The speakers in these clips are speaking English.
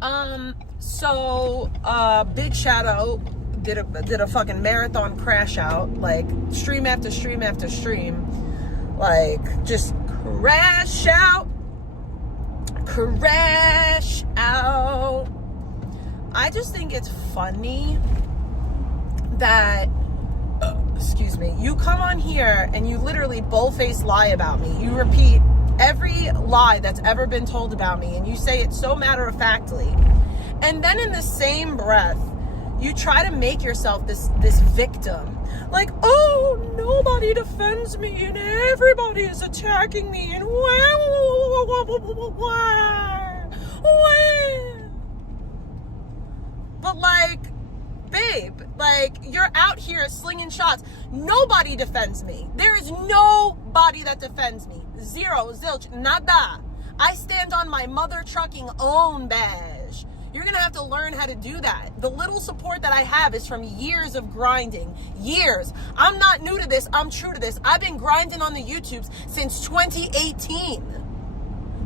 Well, Big Shadow did a fucking marathon crash out, like stream after stream after stream, like just crash out. I just think it's funny that, excuse me, you come on here and you literally bold-faced lie about me. You repeat every lie that's ever been told about me, and you say it so matter-of-factly. And then in the same breath, you try to make yourself this victim. Like, oh, nobody defends me and everybody is attacking me and but like, babe, like, you're out here slinging shots. Nobody defends me. There is nobody that defends me. Zero, zilch, nada. I stand on my mother trucking own badge. You're gonna have to learn how to do that. The little support that I have is from years of grinding. Years. I'm not new to this. I'm true to this. I've been grinding on the YouTubes since 2018.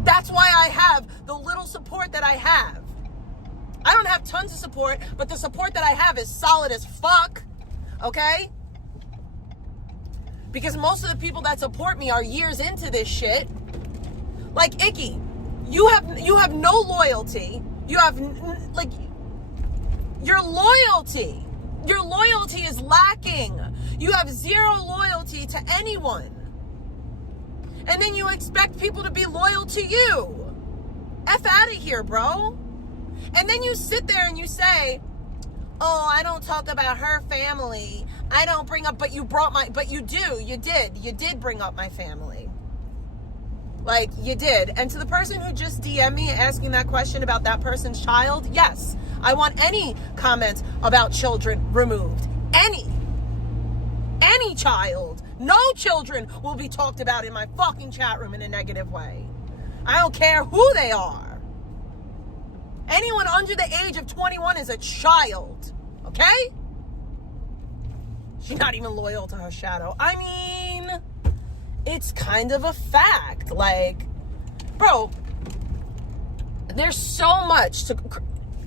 That's why I have the little support that I have. I don't have tons of support, but the support that I have is solid as fuck. Okay? Because most of the people that support me are years into this shit. Like Icky, you have no loyalty. You have, like, your loyalty is lacking. You have zero loyalty to anyone. And then you expect people to be loyal to you. F out of here, bro. And then you sit there and you say, oh, I don't talk about her family. I don't bring up, but you did bring up my family. Like, you did. And to the person who just DM'd me asking that question about that person's child, yes, I want any comments about children removed. Any child. No children will be talked about in my fucking chat room in a negative way. I don't care who they are. Anyone under the age of 21 is a child, okay? She's not even loyal to her shadow. I mean, it's kind of a fact. Like, bro, there's so much to...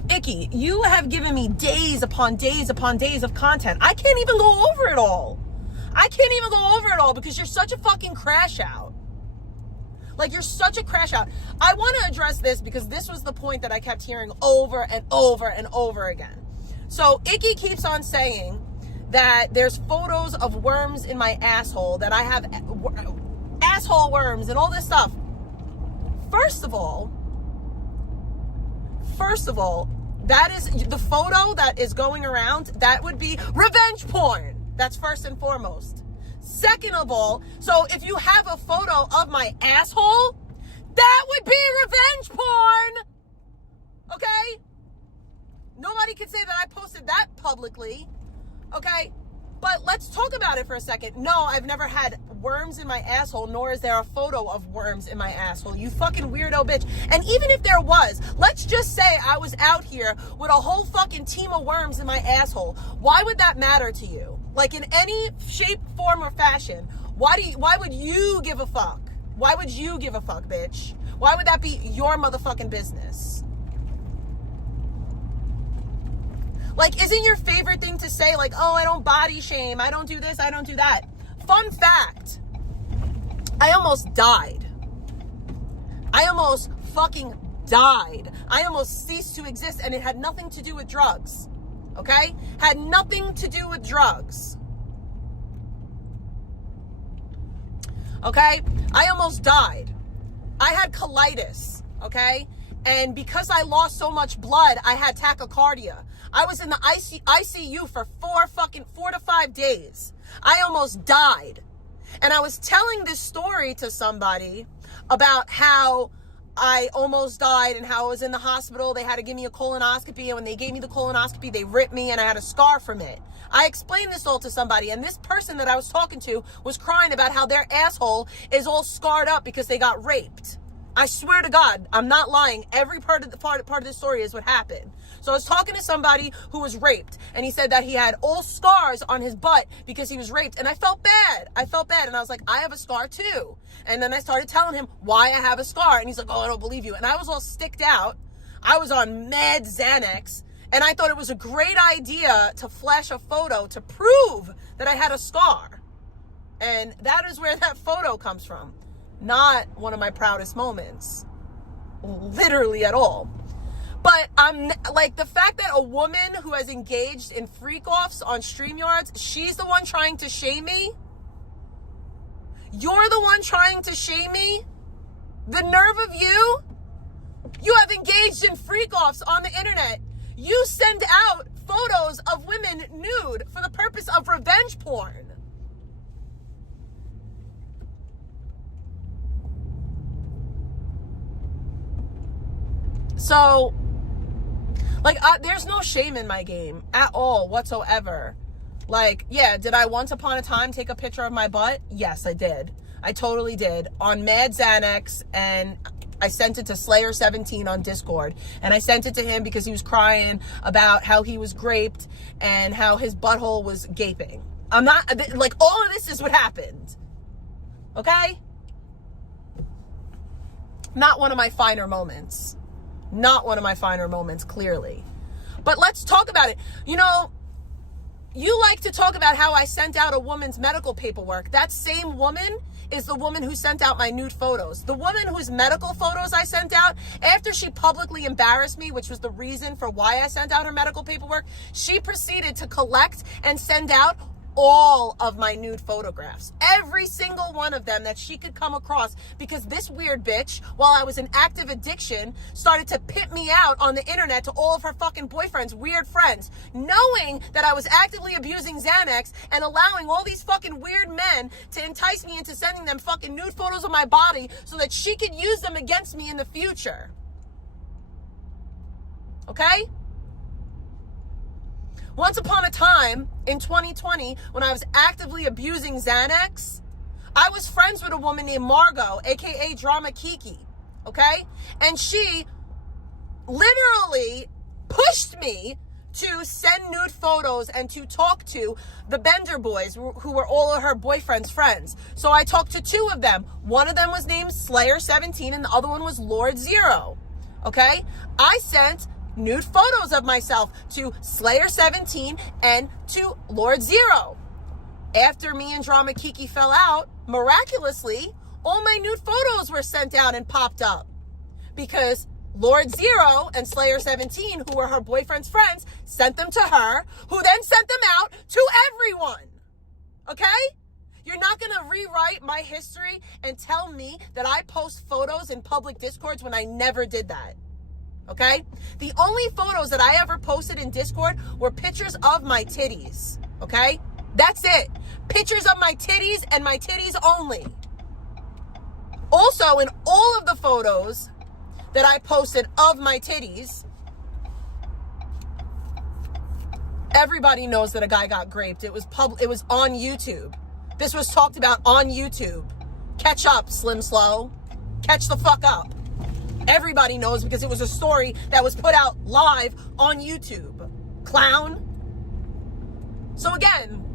Icky, you have given me days upon days upon days of content. I can't even go over it all. Because you're such a fucking crash out. Like, you're such a crash out. I want to address this because this was the point that I kept hearing over and over and over again. So Icky keeps on saying that there's photos of worms in my asshole, that I have asshole worms and all this stuff. First of all, that is the photo that is going around. That would be revenge porn. That's first and foremost. Second of all, so if you have a photo of my asshole, that would be revenge porn. Okay? Nobody can say that I posted that publicly. Okay? But let's talk about it for a second. No, I've never had worms in my asshole, nor is there a photo of worms in my asshole. You fucking weirdo bitch. And even if there was, let's just say I was out here with a whole fucking team of worms in my asshole. Why would that matter to you? Like, in any shape, form, or fashion, why would you give a fuck? Why would you give a fuck, bitch? Why would that be your motherfucking business? Like, isn't your favorite thing to say, like, oh, I don't body shame, I don't do this, I don't do that? Fun fact, I almost died. I almost fucking died. I almost ceased to exist, and it had nothing to do with drugs. Okay? Had nothing to do with drugs. Okay? I almost died. I had colitis. Okay? And because I lost so much blood, I had tachycardia. I was in the ICU for 4 to 5 days. I almost died. And I was telling this story to somebody about how I almost died and how I was in the hospital. They had to give me a colonoscopy, and when they gave me the colonoscopy, they ripped me and I had a scar from it. I explained this all to somebody, and this person that I was talking to was crying about how their asshole is all scarred up because they got raped. I swear to God, I'm not lying. Every part of this story is what happened. So I was talking to somebody who was raped, and he said that he had all scars on his butt because he was raped. And I felt bad. And I was like, I have a scar too. And then I started telling him why I have a scar. And he's like, oh, I don't believe you. And I was all sticked out. I was on med Xanax. And I thought it was a great idea to flash a photo to prove that I had a scar. And that is where that photo comes from. Not one of my proudest moments. Literally at all. But I'm like, the fact that a woman who has engaged in freak-offs on StreamYards, she's the one trying to shame me. You're the one trying to shame me. The nerve of you. You have engaged in freak-offs on the internet. You send out photos of women nude for the purpose of revenge porn. So, like, there's no shame in my game at all whatsoever. Like, yeah, did I once upon a time take a picture of my butt? Yes, I did. I totally did. On Mad Xanax, and I sent it to Slayer17 on Discord. And I sent it to him because he was crying about how he was raped and how his butthole was gaping. I'm not, like, all of this is what happened. Okay? Not one of my finer moments. Not one of my finer moments, clearly. But let's talk about it. You know, you like to talk about how I sent out a woman's medical paperwork. That same woman is the woman who sent out my nude photos. The woman whose medical photos I sent out, after she publicly embarrassed me, which was the reason for why I sent out her medical paperwork, she proceeded to collect and send out all of my nude photographs, every single one of them that she could come across, because this weird bitch, while I was in active addiction, started to pimp me out on the internet to all of her fucking boyfriends, weird friends, knowing that I was actively abusing Xanax and allowing all these fucking weird men to entice me into sending them fucking nude photos of my body so that she could use them against me in the future. Okay? Once upon a time, in 2020, when I was actively abusing Xanax, I was friends with a woman named Margot, aka Drama Kiki, okay? And she literally pushed me to send nude photos and to talk to the Bender boys, who were all of her boyfriend's friends. So I talked to two of them. One of them was named Slayer17 and the other one was Lord Zero, okay? I sent nude photos of myself to Slayer17 and to Lord Zero. After me and Drama Kiki fell out, miraculously, all my nude photos were sent out and popped up because Lord Zero and Slayer17, who were her boyfriend's friends, sent them to her, who then sent them out to everyone. Okay? You're not going to rewrite my history and tell me that I post photos in public discords when I never did that. Okay? The only photos that I ever posted in Discord were pictures of my titties. Okay? That's it. Pictures of my titties and my titties only. Also, in all of the photos that I posted of my titties, everybody knows that a guy got raped. It was on YouTube. This was talked about on YouTube. Catch up, Slim Slow. Catch the fuck up. Everybody knows because it was a story that was put out live on YouTube. Clown. So again,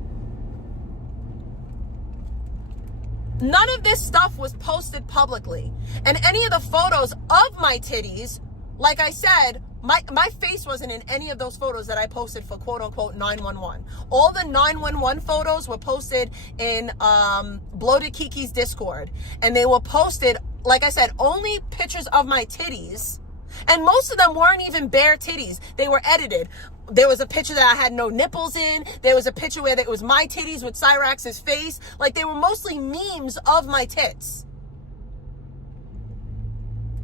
none of this stuff was posted publicly. And any of the photos of my titties, like I said, my face wasn't in any of those photos that I posted for quote unquote 911. All the 911 photos were posted in Bloated Kiki's Discord. And they were posted, like I said, only pictures of my titties. And most of them weren't even bare titties. They were edited. There was a picture that I had no nipples in. There was a picture where it was my titties with Cyrax's face. Like, they were mostly memes of my tits.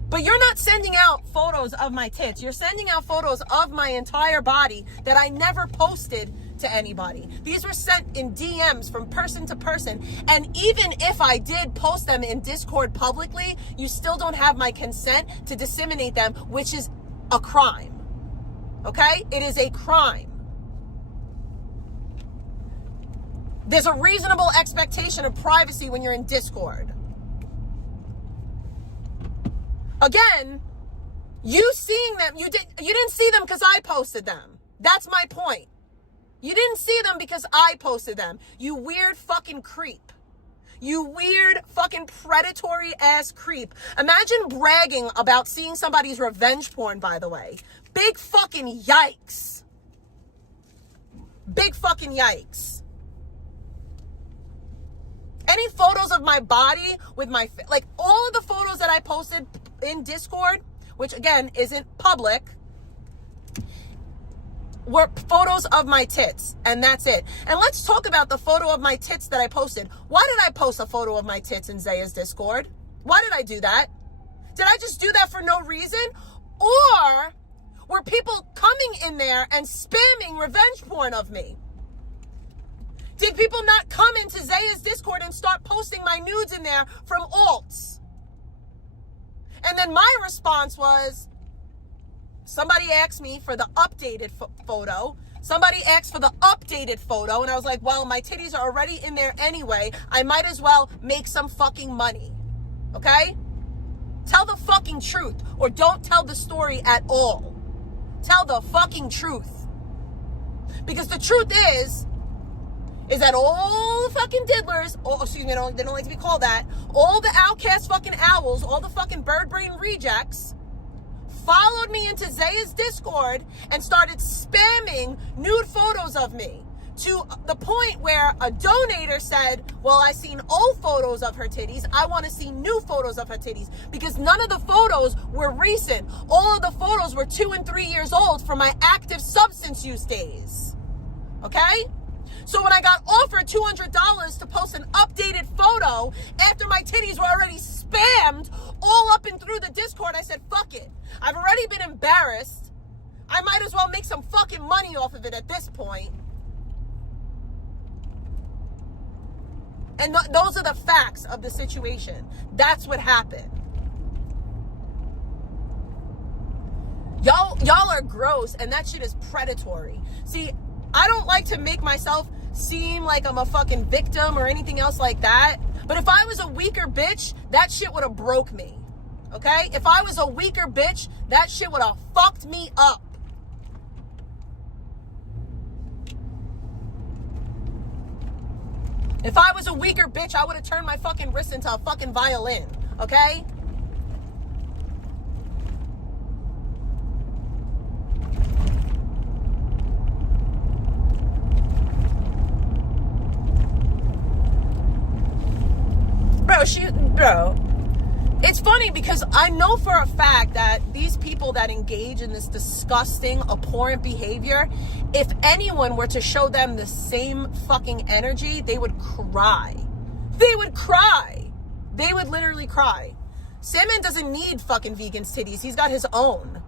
But you're not sending out photos of my tits. You're sending out photos of my entire body that I never posted to anybody. These were sent in DMs from person to person. And even if I did post them in Discord publicly, you still don't have my consent to disseminate them, which is a crime. Okay? It is a crime. There's a reasonable expectation of privacy when you're in Discord. Again, you seeing them, you didn't see them because I posted them. That's my point. You didn't see them because I posted them. You weird fucking creep. You weird fucking predatory ass creep. Imagine bragging about seeing somebody's revenge porn, by the way. Big fucking yikes. Big fucking yikes. Any photos of my body with my, like all of the photos that I posted in Discord, which again isn't public, were photos of my tits, and that's it. And let's talk about the photo of my tits that I posted. Why did I post a photo of my tits in Zaya's Discord? Why did I do that? Did I just do that for no reason? Or were people coming in there and spamming revenge porn of me? Did people not come into Zaya's Discord and start posting my nudes in there from alts? And then my response was, somebody asked me for the updated photo. Somebody asked for the updated photo. And I was like, well, my titties are already in there anyway. I might as well make some fucking money. Okay? Tell the fucking truth. Or don't tell the story at all. Tell the fucking truth. Because the truth is that all the fucking diddlers, excuse me, they don't like to be called that, all the outcast fucking owls, all the fucking bird brain rejects, followed me into Zaya's Discord and started spamming nude photos of me to the point where a donator said, well, I seen old photos of her titties. I want to see new photos of her titties because none of the photos were recent. All of the photos were 2 and 3 years old from my active substance use days. Okay? So when I got offered $200 to post an updated photo after my titties were already spammed all up and through the Discord, I said, fuck it. I've already been embarrassed. I might as well make some fucking money off of it at this point. And those are the facts of the situation. That's what happened. Y'all are gross, and that shit is predatory. See, I don't like to make myself seem like I'm a fucking victim or anything else like that. But if I was a weaker bitch, that shit would have broke me. Okay? If I was a weaker bitch, that shit would have fucked me up. If I was a weaker bitch, I would have turned my fucking wrist into a fucking violin. Okay? Bro, it's funny because I know for a fact that these people that engage in this disgusting, abhorrent behavior, if anyone were to show them the same fucking energy, they would cry. They would cry. They would literally cry. Sandman doesn't need fucking Vegan's titties. He's got his own.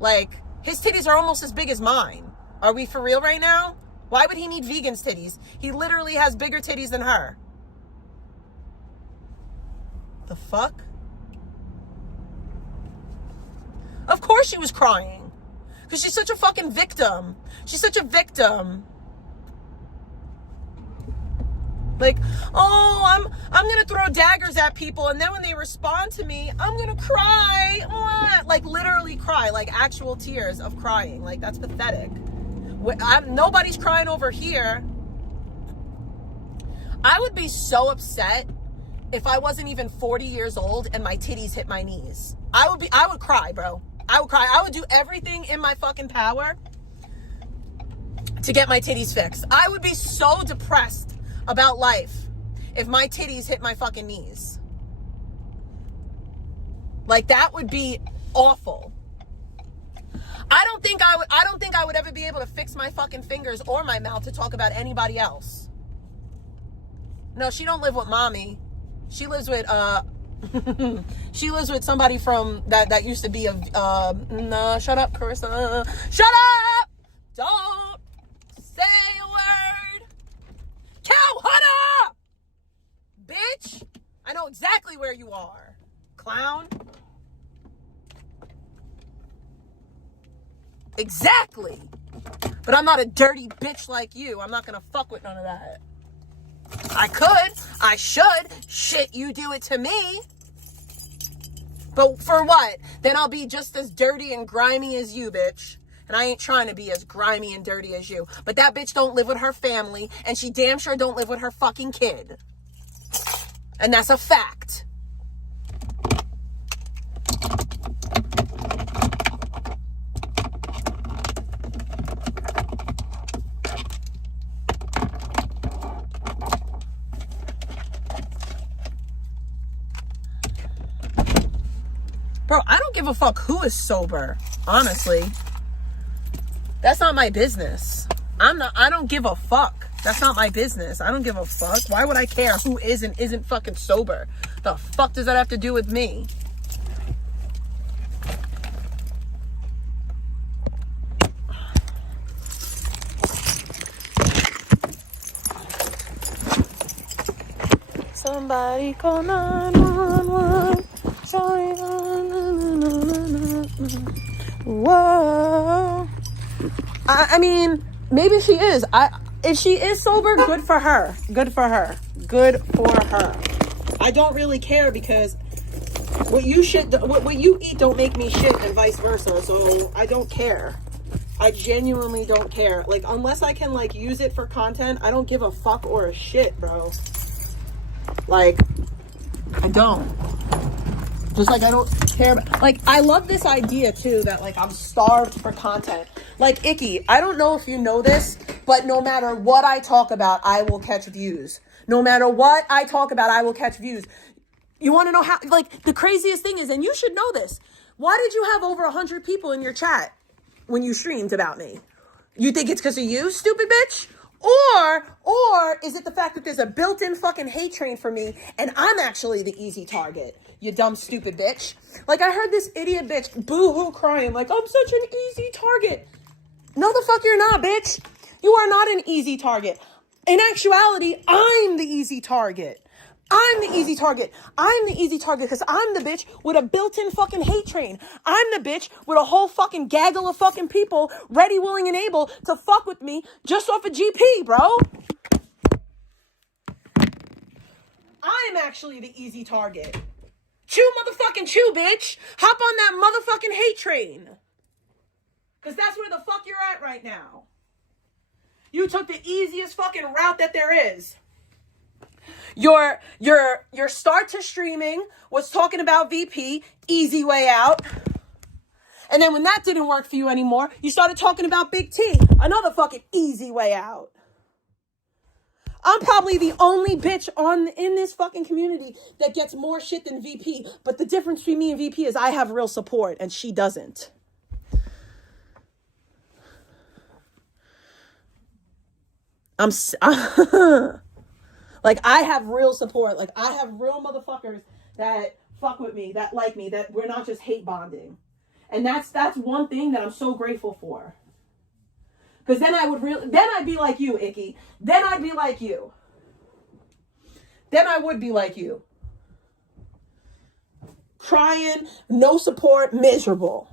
Like, his titties are almost as big as mine. Are we for real right now? Why would he need Vegan's titties? He literally has bigger titties than her. The fuck? Of course she was crying. Because she's such a fucking victim. She's such a victim. Like, oh, I'm gonna throw daggers at people, and then when they respond to me, I'm gonna cry. Like, literally cry. Like, actual tears of crying. Like, that's pathetic. Nobody's crying over here. I would be so upset if I wasn't even 40 years old and my titties hit my knees. I would cry, bro. I would cry. I would do everything in my fucking power to get my titties fixed. I would be so depressed about life if my titties hit my fucking knees. Like, that would be awful. I don't think I would ever be able to fix my fucking fingers or my mouth to talk about anybody else. No, she don't live with mommy. She lives with she lives with somebody from that used to be a no, shut up, Carissa. Shut up! Don't say a word. Cow hunter! Bitch! I know exactly where you are. Clown. Exactly. But I'm not a dirty bitch like you. I'm not gonna fuck with none of that. I could. I should. Shit, you do it to me. But for what? Then I'll be just as dirty and grimy as you, bitch. And I ain't trying to be as grimy and dirty as you. But that bitch don't live with her family, and she damn sure don't live with her fucking kid. And that's a fact. Bro, I don't give a fuck who is sober, honestly. That's not my business. I don't give a fuck. That's not my business. I don't give a fuck. Why would I care who is and isn't fucking sober? The fuck does that have to do with me? Somebody call 911. Whoa. I mean, maybe she is. If she is sober, good for her. Good for her. Good for her. I don't really care because what you eat don't make me shit and vice versa. So I don't care. I genuinely don't care. Like, unless I can like use it for content, I don't give a fuck or a shit, bro. Like, I don't. Just like I don't care about, like, I love this idea too that like I'm starved for content. Like, Icky, I don't know if you know this, but no matter what I talk about, I will catch views. No matter what I talk about, I will catch views. You want to know how, like, the craziest thing is, and you should know this, why did you have over 100 people in your chat when you streamed about me? You think it's because of you, stupid bitch? Or is it the fact that there's a built-in fucking hate train for me and I'm actually the easy target? You dumb, stupid bitch. Like, I heard this idiot bitch boo-hoo crying like, I'm such an easy target. No, the fuck you're not, bitch. You are not an easy target. In actuality, I'm the easy target. I'm the easy target. I'm the easy target because I'm the bitch with a built-in fucking hate train. I'm the bitch with a whole fucking gaggle of fucking people ready, willing, and able to fuck with me just off a GP, bro. I'm actually the easy target. Chew, motherfucking chew, bitch. Hop on that motherfucking hate train. Because that's where the fuck you're at right now. You took the easiest fucking route that there is. Your start to streaming was talking about VP, easy way out. And then when that didn't work for you anymore, you started talking about Big T, another fucking easy way out. I'm probably the only bitch in this fucking community that gets more shit than VP. But the difference between me and VP is I have real support and she doesn't. Like, I have real support. Like, I have real motherfuckers that fuck with me, that like me, that we're not just hate bonding. And that's one thing that I'm so grateful for. Because then I'd be like you, Icky. Then I'd be like you. Then I would be like you. Crying, no support, miserable.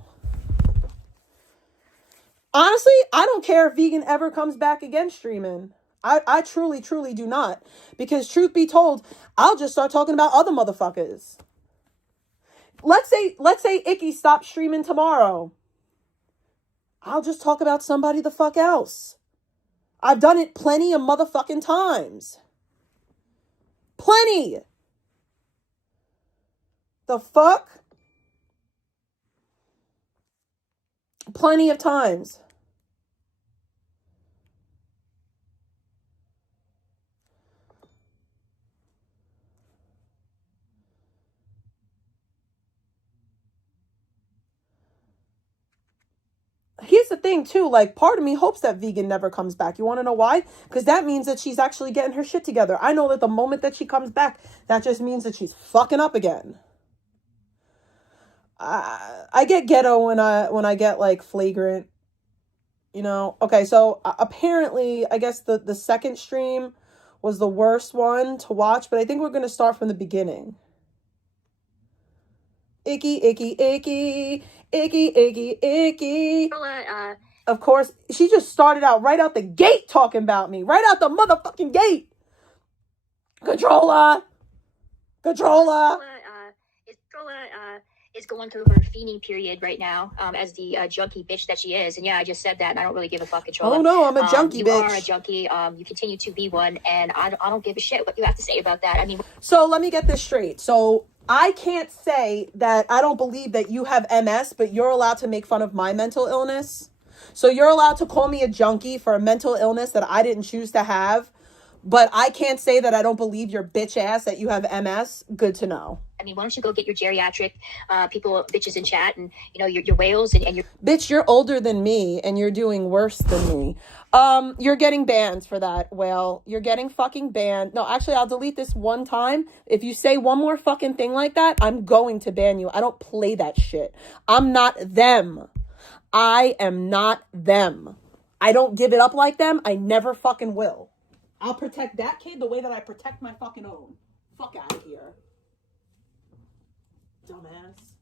Honestly, I don't care if vegan ever comes back again streaming. I truly, truly do not. Because truth be told, I'll just start talking about other motherfuckers. Let's say Icky stops streaming tomorrow. I'll just talk about somebody the fuck else. I've done it plenty of motherfucking times. Plenty. The fuck? Plenty of times. Here's the thing too, like, part of me hopes that vegan never comes back. You want to know why? Because that means that she's actually getting her shit together. I know that the moment that she comes back, that just means that she's fucking up again. I get ghetto when I get like flagrant, you know. Okay, so apparently I guess the second stream was the worst one to watch, but I think we're going to start from the beginning. Icky, icky, icky, icky, icky, icky. Of course, she just started out right out the gate talking about me. Right out the motherfucking gate. is going through her fiending period right now, as the junkie bitch that she is. And yeah, I just said that, and I don't really give a fuck, Controlla. Oh no, I'm a junkie, bitch. You are a junkie. You continue to be one, and I don't give a shit what you have to say about that. I mean, so let me get this straight. So I can't say that I don't believe that you have MS, but you're allowed to make fun of my mental illness. So you're allowed to call me a junkie for a mental illness that I didn't choose to have. But I can't say that I don't believe your bitch ass that you have MS. Good to know. I mean, why don't you go get your geriatric bitches in chat, and your whales and your bitch, you're older than me and you're doing worse than me. You're getting banned for that, whale. You're getting fucking banned. No, actually, I'll delete this one time. If you say one more fucking thing like that, I'm going to ban you. I don't play that shit. I'm not them. I am not them. I don't give it up like them. I never fucking will. I'll protect that kid the way that I protect my fucking own. Fuck out of here. Dumbass.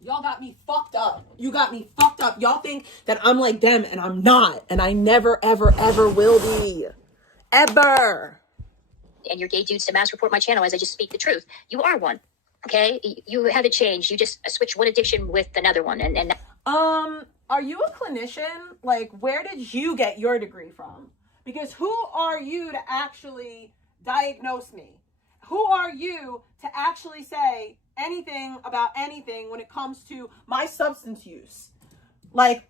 Y'all got me fucked up. You got me fucked up. Y'all think that I'm like them, and I'm not. And I never, ever, ever will be. Ever. And your gay dudes to mass report my channel as I just speak the truth. You are one. Okay? You haven't changed. You just switched one addiction with another one. And are you a clinician? Like, where did you get your degree from? Because who are you to actually diagnose me? Who are you to actually say anything about anything when it comes to my substance use? Like,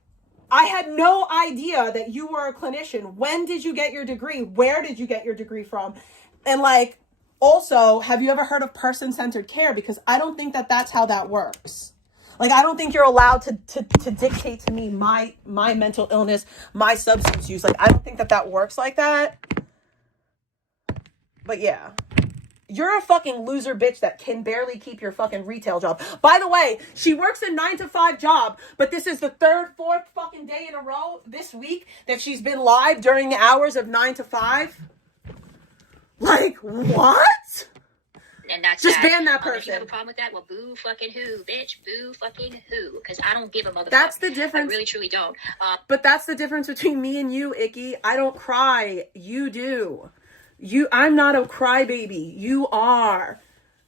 I had no idea that you were a clinician. When did you get your degree? Where did you get your degree from? And like, also, have you ever heard of person-centered care? Because I don't think that that's how that works. Like, I don't think you're allowed to dictate to me my mental illness, my substance use. Like, I don't think that works like that. But yeah. You're a fucking loser bitch that can barely keep your fucking retail job. By the way, she works a 9-to-5 job, but this is the 3rd, 4th fucking day in a row this week that she's been live during the hours of 9 to 5. Like, what? And that's just that. Ban that person. If you have a problem with that, well, boo fucking who, bitch. Boo fucking who. Because I don't give a motherfucker. That's the difference. I really, truly don't. But that's the difference between me and you, Icky. I don't cry. You do. I'm not a crybaby. You are.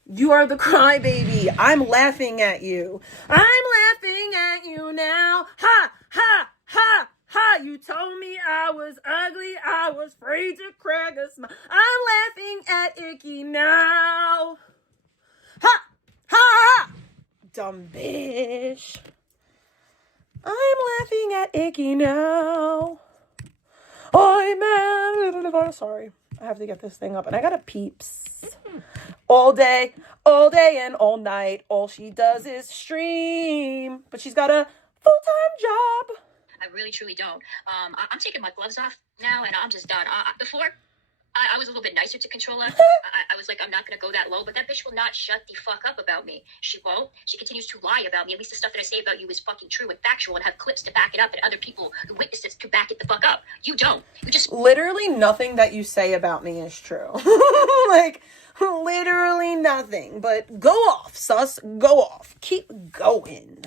You are the crybaby. I'm laughing at you. I'm laughing at you now. Ha, ha, ha, ha. You told me I was ugly. I was afraid to crack a smile. I'm laughing at Icky now. Ha, ha, ha. Dumb bitch. I'm laughing at Icky now. I'm sorry. I have to get this thing up, and I got a peeps all day and all night. All she does is stream, but she's got a full-time job. I really, truly don't. I'm taking my gloves off now, and I'm just done. Before, I was a little bit nicer to Controlla. I was like, I'm not going to go that low, but that bitch will not shut the fuck up about me. She won't. She continues to lie about me. At least the stuff that I say about you is fucking true and factual and have clips to back it up and other people who witnessed it to back it the fuck up. You don't. You just... Literally nothing that you say about me is true. Like, literally nothing. But go off, sus. Go off. Keep going.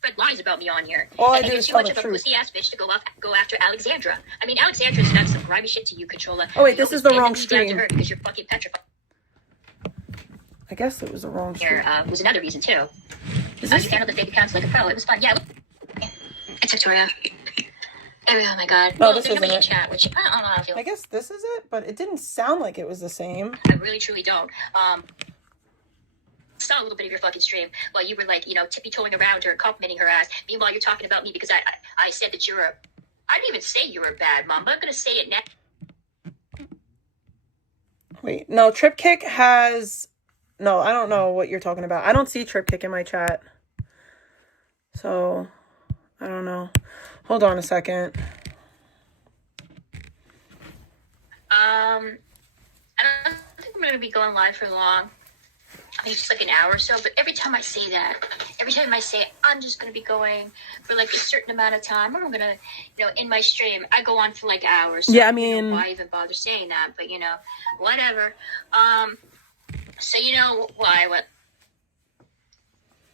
Fred lies about me on here. All I do is tell the truth. You're too much of a pussy-ass bitch to go after Alexandra. I mean, Alexandra's done some grimy shit to you, Controlla. Oh, wait, this is the wrong stream. Down to her because you're fucking petrified. I guess it was the wrong stream. Here was another reason, too. You handled the fake accounts like a pro. It was fun. Yeah. It's Victoria. Oh, my God. No, this isn't it. Chat, which, I don't know how I feel. I guess this is it, but it didn't sound like it was the same. I really, truly don't. Saw a little bit of your fucking stream while you were like, tippy-toeing around her and complimenting her ass. Meanwhile, you're talking about me because I said that I didn't even say you were a bad mom, but I'm going to say it now. Wait, no, Tripkick has... No, I don't know what you're talking about. I don't see Tripkick in my chat. So, I don't know. Hold on a second. I don't think I'm going to be going live for long. I mean, just like an hour or so, but every time I say I'm just going to be going for like a certain amount of time, or I'm going to, in my stream, I go on for like hours. So yeah, I mean, why even bother saying that? But, whatever. So, why?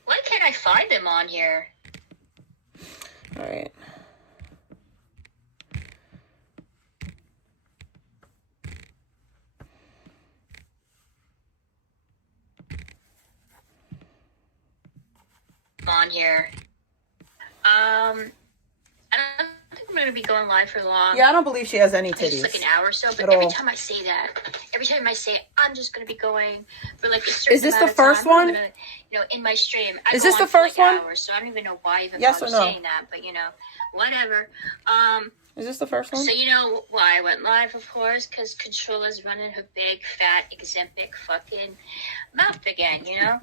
Why can't I find them on here? All right. on here. I don't think I'm going to be going live for long. Yeah, I don't believe she has any Just titties. like an hour or so. But at every all. time I say that, I'm just going to be going for like a certain Is this amount the of time. first one? I'm gonna, in my stream. I Is go this on the for, first one? Hours, so I don't even know why I even Yes bother or no? saying that. But, whatever. Is this the first one? So you know why I went live, of course, because Controlla's running her big, fat, Ozempic fucking mouth again, And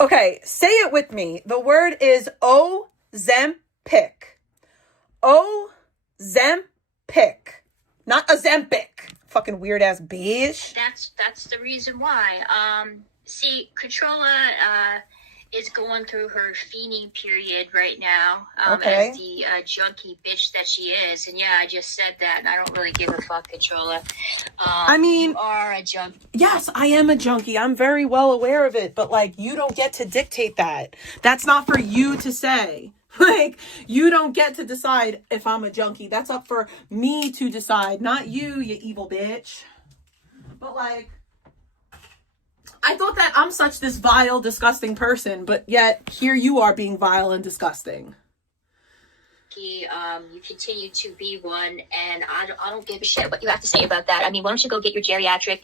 Okay, say it with me. The word is Ozempic. Ozempic. Not Ozempic. Fucking weird ass bitch. that's the reason why. See, Controlla is going through her fiending period right now, Okay. as the junkie bitch that she is. And yeah, I just said that, and I don't really give a fuck, Controlla. I mean, you are a junkie. Yes, I am a junkie. I'm very well aware of it, but like, you don't get to dictate that. That's not for you to say. Like, you don't get to decide if I'm a junkie. That's up for me to decide, not you, you evil bitch. But like, I thought that I'm such this vile, disgusting person, but yet here you are being vile and disgusting. You continue to be one, and I don't give a shit what you have to say about that. I mean, why don't you go get your geriatric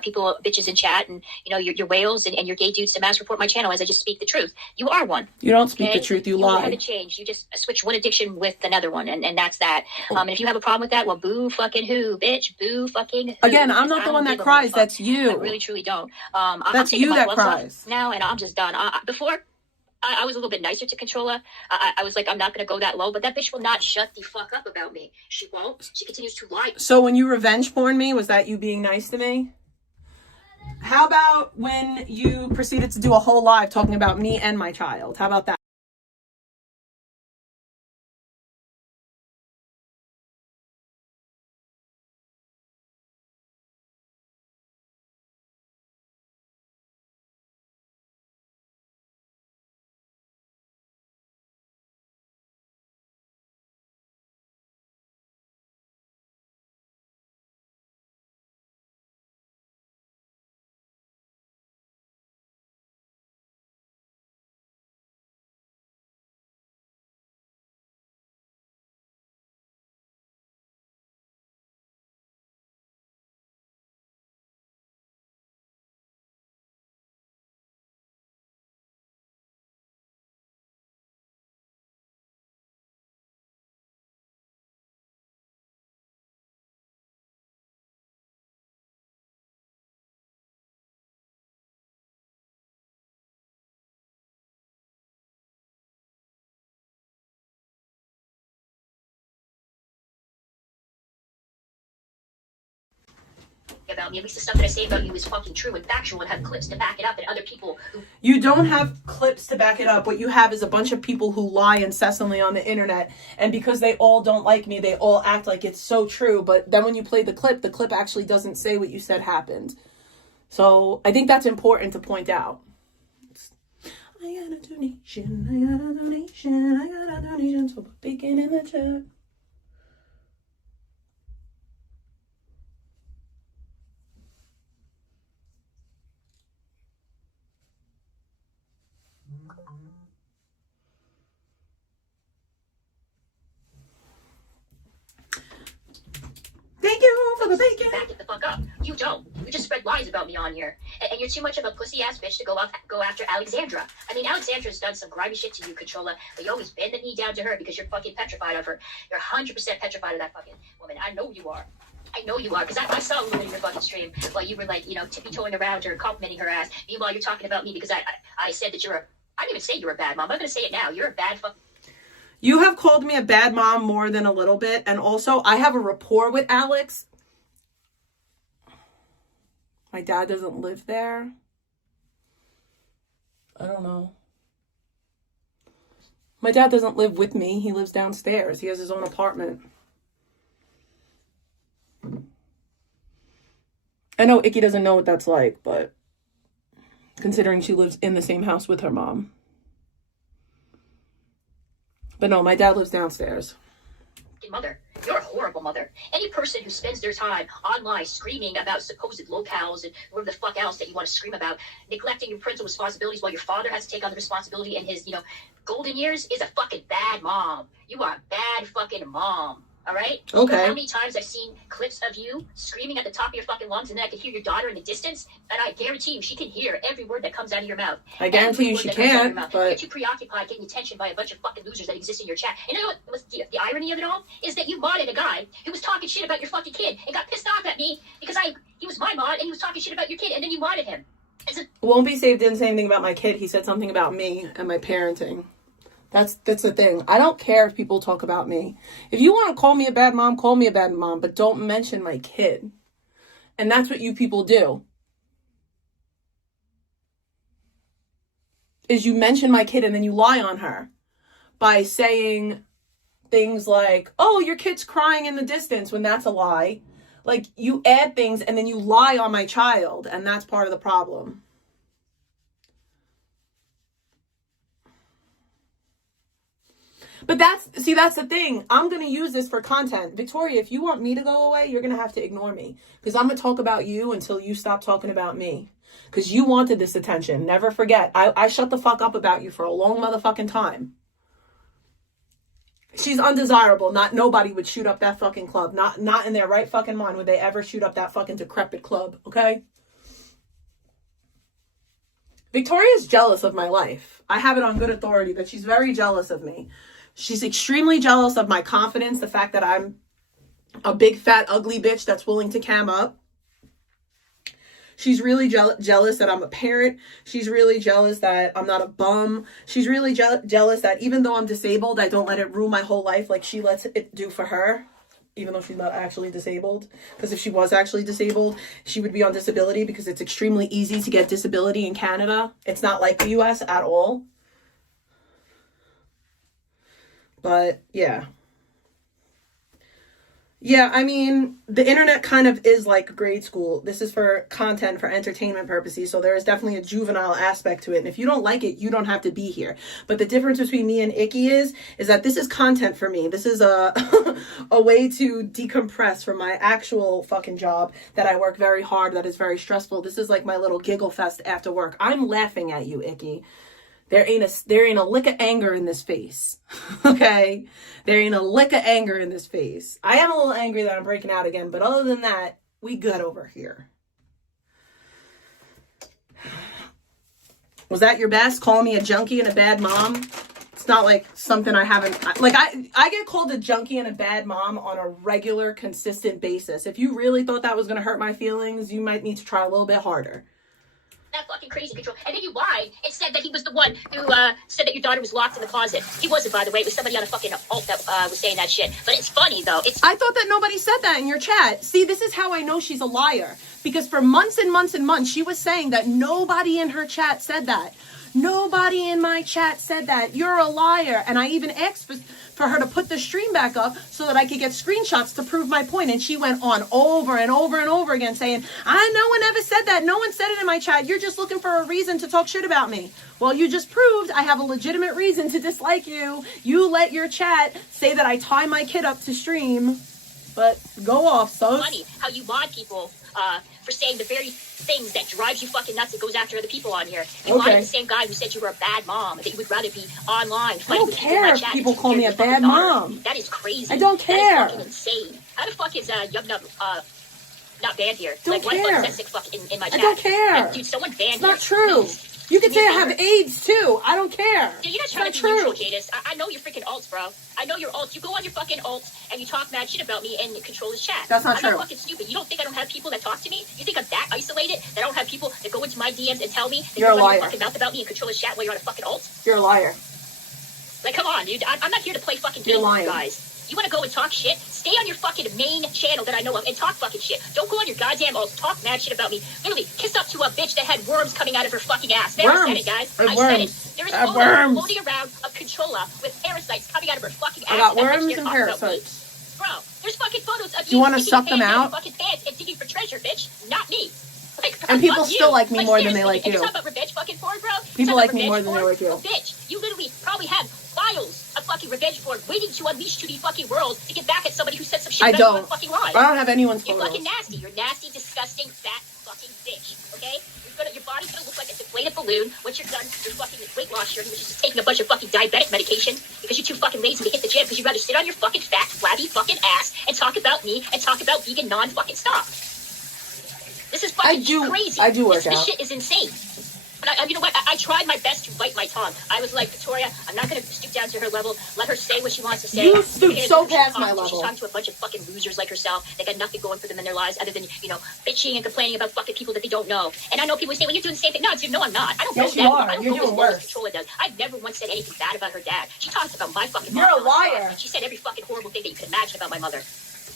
people, bitches in chat, and your whales and your gay dudes to mass report my channel as I just speak the truth. You are one. You don't speak Okay? the truth, you You lie. haven't changed. You just switch one addiction with another one, and that's that. And if you have a problem with that, well, boo fucking who, bitch. Boo fucking who. Again, I'm not I the don't one that give a cries. fuck. That's you. I really, truly don't. That's I'm taking you my that gloves off cries. now, and I'm just done. Before, I was a little bit nicer to Controlla. I was like, I'm not going to go that low, but that bitch will not shut the fuck up about me. She won't. She continues to lie. So when you revenge porn me, was that you being nice to me? How about when you proceeded to do a whole live talking about me and my child? How about that? About me. At least the stuff that I say about you is fucking true and factual and have clips to back it up, and other people who... You don't have clips to back it up. What you have is a bunch of people who lie incessantly on the internet, and because they all don't like me, they all act like it's so true, but then when you play the clip actually doesn't say what you said happened. So I think that's important to point out. I got a donation, so put bacon in the chat. Thank you for the bacon. Back it the fuck up. You don't. You just spread lies about me on here. And you're too much of a pussy-ass bitch to go after Alexandra. I mean, Alexandra's done some grimy shit to you, Controlla, but you always bend the knee down to her because you're fucking petrified of her. You're 100% petrified of that fucking woman. I know you are. I know you are, because I saw a little bit of your fucking stream while you were like, tippy-toeing around her, complimenting her ass. Meanwhile, you're talking about me because I said that I didn't even say you're a bad mom. I'm going to say it now. You're a bad fucking... You have called me a bad mom more than a little bit, and also I have a rapport with Alex. My dad doesn't live there. I don't know. My dad doesn't live with me. He lives downstairs. He has his own apartment. I know Icky doesn't know what that's like, but considering she lives in the same house with her mom. But no, my dad lives downstairs. fucking mother. You're a horrible mother. Any person who spends their time online screaming about supposed locales and whatever the fuck else that you want to scream about, neglecting your parental responsibilities while your father has to take on the responsibility in his, golden years is a fucking bad mom. You are a bad fucking mom. All right? Okay. How many times I've seen clips of you screaming at the top of your fucking lungs, and then I can hear your daughter in the distance, and I guarantee you she can hear every word that comes out of your mouth. I guarantee you she can't, but... Get you preoccupied getting attention by a bunch of fucking losers that exist in your chat. And you know what was the irony of it all? Is that you modded a guy who was talking shit about your fucking kid and got pissed off at me because he was my mod and he was talking shit about your kid, and then you modded him. Won't Be Saved didn't say anything about my kid. He said something about me and my parenting. That's the thing. I don't care if people talk about me. If you want to call me a bad mom, call me a bad mom, but don't mention my kid. And that's what you people do. Is you mention my kid and then you lie on her by saying things like, oh, your kid's crying in the distance, when that's a lie. Like, you add things and then you lie on my child, and that's part of the problem. But that's the thing. I'm going to use this for content. Victoria, if you want me to go away, you're going to have to ignore me. Because I'm going to talk about you until you stop talking about me. Because you wanted this attention. Never forget. I shut the fuck up about you for a long motherfucking time. She's undesirable. Nobody would shoot up that fucking club. Not in their right fucking mind would they ever shoot up that fucking decrepit club. Okay? Victoria's jealous of my life. I have it on good authority that she's very jealous of me. She's extremely jealous of my confidence, the fact that I'm a big, fat, ugly bitch that's willing to cam up. She's really jealous that I'm a parent. She's really jealous that I'm not a bum. She's really jealous that even though I'm disabled, I don't let it rule my whole life like she lets it do for her, even though she's not actually disabled. Because if she was actually disabled, she would be on disability, because it's extremely easy to get disability in Canada. It's not like the US at all. But, yeah. Yeah, I mean, the internet kind of is like grade school. This is for content, for entertainment purposes. So there is definitely a juvenile aspect to it. And if you don't like it, you don't have to be here. But the difference between me and Icky is that this is content for me. This is a way to decompress from my actual fucking job that I work very hard, that is very stressful. This is like my little giggle fest after work. I'm laughing at you, Icky. There ain't a lick of anger in this face. Okay? There ain't a lick of anger in this face. I am a little angry that I'm breaking out again, but other than that, we good over here. Was that your best? Calling me a junkie and a bad mom? It's not like something I haven't... Like, I get called a junkie and a bad mom on a regular, consistent basis. If you really thought that was going to hurt my feelings, you might need to try a little bit harder. That fucking crazy control. And then you lied and said that he was the one who said that your daughter was locked in the closet. He wasn't, by the way. It was somebody on a fucking alt that was saying that shit. But it's funny, though. I thought that nobody said that in your chat. See, this is how I know she's a liar. Because for months and months and months, she was saying that nobody in her chat said that. Nobody in my chat said that. You're a liar. And I even asked for her to put the stream back up so that I could get screenshots to prove my point. And she went on over and over and over again saying, no one ever said that. No one said it in my chat. You're just looking for a reason to talk shit about me. Well, you just proved I have a legitimate reason to dislike you. You let your chat say that I tie my kid up to stream. But go off, so. Funny how you mod people for saying the very things that drives you fucking nuts and goes after other people on here. You modded the same guy who said you were a bad mom, that you would rather be online. I don't care if people call me a bad mom. That is crazy. I don't care. That is fucking insane. How the fuck is Yub Nub not banned here? Don't why care. the fuck is that sick fuck in my chat? I don't care. Dude, someone banned it's not true. Please. You could say I have AIDS too. I don't care. Dude, you're not trying to be neutral, Jadis. I know your freaking alts, bro. I know your alts. You go on your fucking alts and you talk mad shit about me and control his chat. That's not true. I'm not fucking stupid. You don't think I don't have people that talk to me? You think I'm that isolated that I don't have people that go into my DMs and tell me that you're a liar. Fucking mouth about me and control his chat while you're on a fucking alt? You're a liar. Like, come on, dude. I'm not here to play fucking games with you guys. You want to go and talk shit? Stay on your fucking main channel that I know of and talk fucking shit. Don't go on your goddamn alts, talk mad shit about me. Literally, kiss up to a bitch that had worms coming out of her fucking ass. There, I said it, guys. I said it. There is a photo floating around of Controlla with parasites coming out of her fucking ass. I got worms and parasites. Bro, there's fucking photos of you want to suck them out? Fucking pants and digging for treasure, bitch. Not me. Like, and people still like me more than they like you. You talk about revenge fucking porn, bro? People like me more than they like you. Bitch, you literally probably have files of fucking revenge porn waiting to unleash to the fucking world to get back at somebody who said some shit I about you don't. in fucking live. I don't have anyone's You're photos. fucking nasty. You're nasty, disgusting, fat fucking bitch. Okay? Your body's gonna look like a deflated balloon. Once you're done, your fucking weight loss journey, which is just taking a bunch of fucking diabetic medication because you're too fucking lazy to hit the gym because you'd rather sit on your fucking fat, flabby fucking ass and talk about me and talk about vegan non-fucking stuff. This is fucking crazy. I do work This out. shit is insane. But you know what? I tried my best to bite my tongue. I was like, Victoria, I'm not going to stoop down to her level. Let her say what she wants to say. You stoop so past my level. She's talking to a bunch of fucking losers like herself. They got nothing going for them in their lives other than, you know, bitching and complaining about fucking people that they don't know. And I know people say, well, you're doing the same thing. No, dude, no, I'm not. I don't Yes, know you that. are. I don't You're know doing as well as worse. Controlla does. I've never once said anything bad about her dad. She talks about my fucking You're mom. a liar. She said every fucking horrible thing that you can imagine about my mother.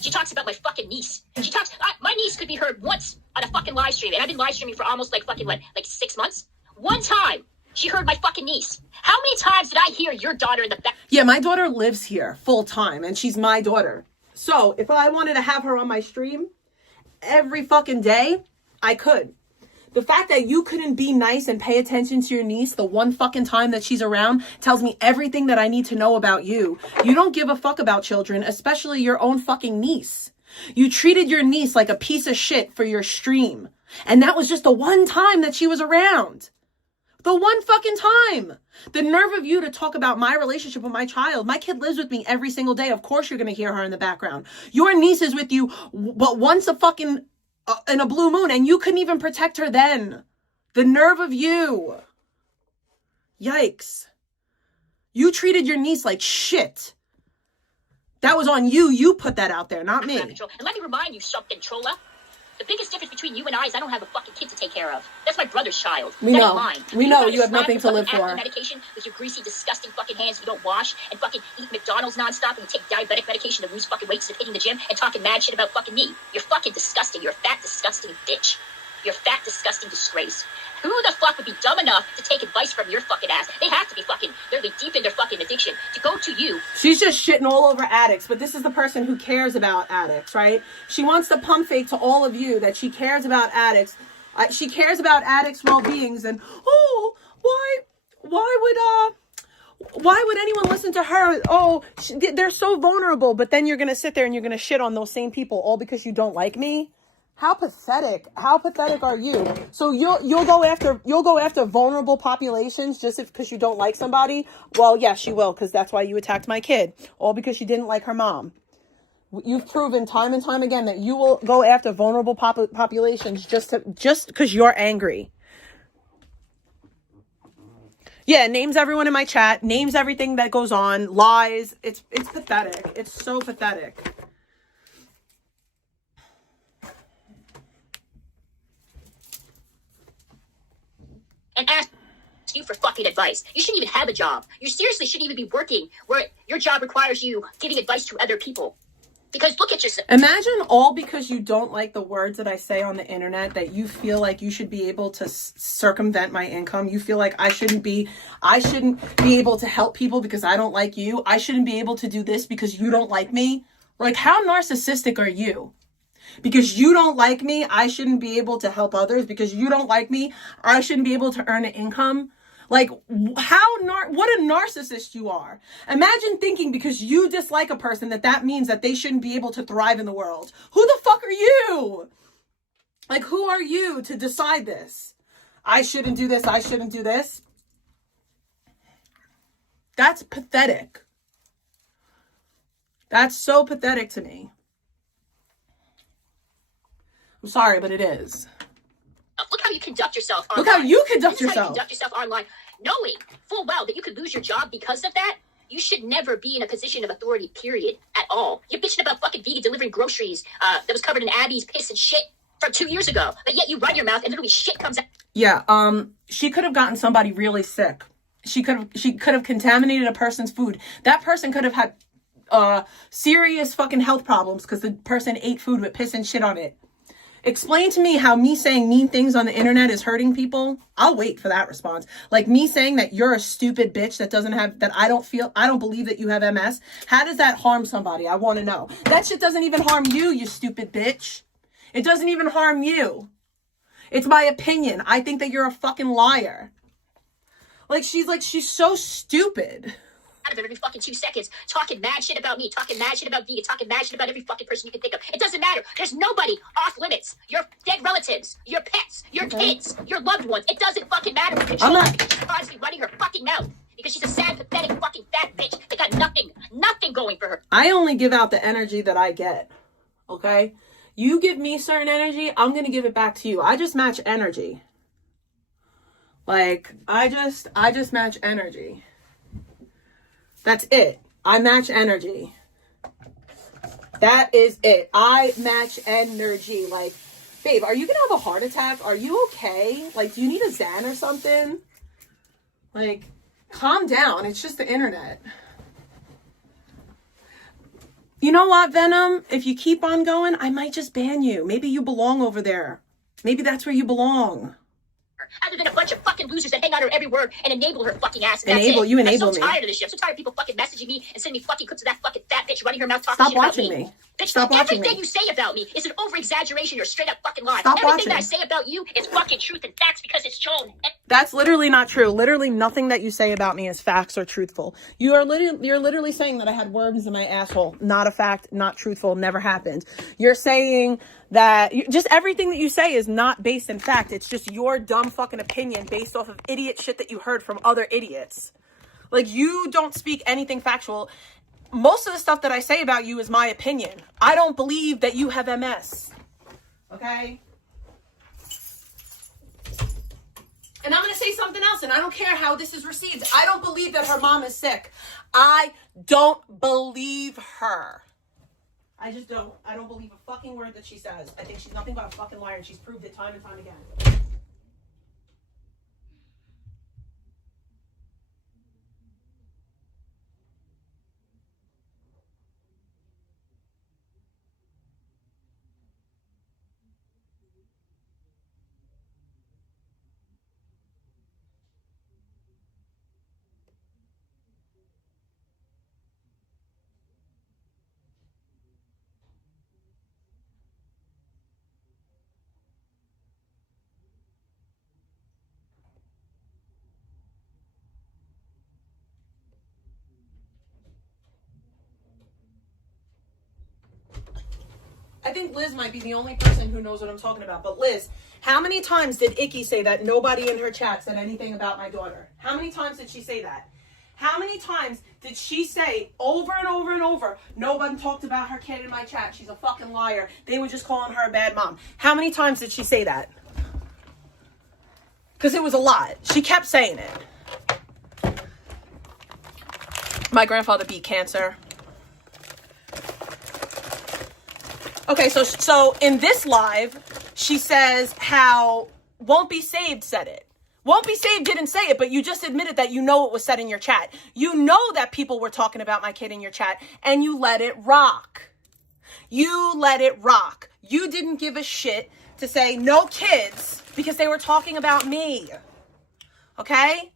She talks about my fucking niece. She talks, my niece could be heard once on a fucking live stream. And I've been live streaming for almost like fucking, what, like 6 months? One time. She heard my fucking niece. How many times did I hear your daughter in the back? Yeah, my daughter lives here full time and she's my daughter. So if I wanted to have her on my stream every fucking day, I could. The fact that you couldn't be nice and pay attention to your niece the one fucking time that she's around tells me everything that I need to know about you. You don't give a fuck about children, especially your own fucking niece. You treated your niece like a piece of shit for your stream. And that was just the one time that she was around. The one fucking time. The nerve of you to talk about my relationship with my child. My kid lives with me every single day. Of course you're going to hear her in the background. Your niece is with you, but once a fucking, in a blue moon, and you couldn't even protect her then. The nerve of you. Yikes. You treated your niece like shit. That was on you. You put that out there, not me. And let me remind you something, Trolla. The biggest difference between you and I is I don't have a fucking kid to take care of. That's my brother's child. We that know. ain't mine. We know gotta you have slap nothing your to live fucking acne for. Medication with your greasy, disgusting fucking hands you don't wash, and fucking eat McDonald's nonstop, and you take diabetic medication to lose fucking weight instead of hitting the gym and talking mad shit about fucking me. You're fucking disgusting. You're a fat, disgusting bitch. You're a fat, disgusting disgrace. Who the fuck would be dumb enough to take advice from your fucking ass? They have to be fucking, they're deep in their fucking addiction to go to you. She's just shitting all over addicts, but this is the person who cares about addicts, right? She wants to pump fake to all of you that she cares about addicts. She cares about addicts' well-beings, and why would anyone listen to her? Oh, they're so vulnerable. But then you're gonna sit there and you're gonna shit on those same people all because you don't like me. How pathetic! How pathetic are you? So you'll go after vulnerable populations just because you don't like somebody? Well, yes, you will, because that's why you attacked my kid, all because you didn't like her mom. You've proven time and time again that you will go after vulnerable populations just because you're angry. Yeah, names everyone in my chat, names everything that goes on, lies. It's pathetic. It's so pathetic. And ask you for fucking advice. You shouldn't even have a job. You seriously shouldn't even be working where your job requires you giving advice to other people. Because look at yourself. Imagine all because you don't like the words that I say on the internet that you feel like you should be able to circumvent my income. You feel like I shouldn't be able to help people because I don't like you. I shouldn't be able to do this because you don't like me. Like, how narcissistic are you? Because you don't like me, I shouldn't be able to help others. Because you don't like me, I shouldn't be able to earn an income. Like, what a narcissist you are. Imagine thinking because you dislike a person that means that they shouldn't be able to thrive in the world. Who the fuck are you? Like, who are you to decide this? I shouldn't do this, I shouldn't do this. That's pathetic. That's so pathetic to me. I'm sorry, but it is. Look how you conduct yourself online. Look how you conduct This is how you yourself. conduct yourself online. Knowing full well that you could lose your job because of that, you should never be in a position of authority, period, at all. You're bitching about fucking vegan delivering groceries that was covered in Abby's piss and shit from 2 years ago. But yet you run your mouth and literally shit comes out. Yeah, she could have gotten somebody really sick. She could have contaminated a person's food. That person could have had serious fucking health problems because the person ate food with piss and shit on it. Explain to me how me saying mean things on the internet is hurting people. I'll wait for that response. Like me saying that you're a stupid bitch that I don't believe that you have MS. How does that harm somebody? I want to know. That shit doesn't even harm you, you stupid bitch. It doesn't even harm you. It's my opinion. I think that you're a fucking liar. She's so stupid. of every fucking 2 seconds talking mad shit about me, talking mad shit about Vegan, talking mad shit about every fucking person you can think of. It doesn't matter. There's nobody off limits. Your dead relatives, your pets, your kids, your loved ones. It doesn't fucking matter. Control her because she's constantly running her fucking mouth. Because she's a sad, pathetic, fucking fat bitch. They got nothing going for her. I only give out the energy that I get. Okay? You give me certain energy, I'm gonna give it back to you. I just match energy. Like, I just match energy. That's it. I match energy. That is it. I match energy. Like, babe, are you gonna have a heart attack? Are you okay? Like, do you need a Xan or something? Like, calm down. It's just the internet. You know what, Venom? If you keep on going, I might just ban you. Maybe you belong over there. Maybe that's where you belong. Other than a bunch of fucking losers that hang on her every word and enable her fucking ass. And enable that's it. you, enable I'm so me. tired of this shit. I'm so tired of people fucking messaging me and sending me fucking clips of that fucking fat bitch running her mouth talking Stop shit about watching me. Bitch, Stop watching everything me. you say about me is an over-exaggeration or a straight-up fucking lie. Stop Everything watching. that I say about you is fucking truth and facts because it's shown. That's literally not true. Literally nothing that you say about me is facts or truthful. You're literally saying that I had worms in my asshole. Not a fact, not truthful, never happened. You're saying that just everything that you say is not based in fact. It's just your dumb fucking opinion based off of idiot shit that you heard from other idiots. Like, you don't speak anything factual. Most of the stuff that I say about you is my opinion. I don't believe that you have MS. Okay? And I'm going to say something else, and I don't care how this is received. I don't believe that her mom is sick. I don't believe her. I just don't. I don't believe a fucking word that she says. I think she's nothing but a fucking liar, and she's proved it time and time again. I think Liz might be the only person who knows what I'm talking about. But Liz, how many times did Icky say that nobody in her chat said anything about my daughter? How many times did she say that? How many times did she say over and over and over, no one talked about her kid in my chat. She's a fucking liar. They were just calling her a bad mom. How many times did she say that? Because it was a lot. She kept saying it. My grandfather beat cancer. Okay, so in this live, she says how Won't Be Saved said it. Won't Be Saved didn't say it, but you just admitted that you know it was said in your chat. You know that people were talking about my kid in your chat, and you let it rock. You let it rock. You didn't give a shit to say no kids because they were talking about me. Okay?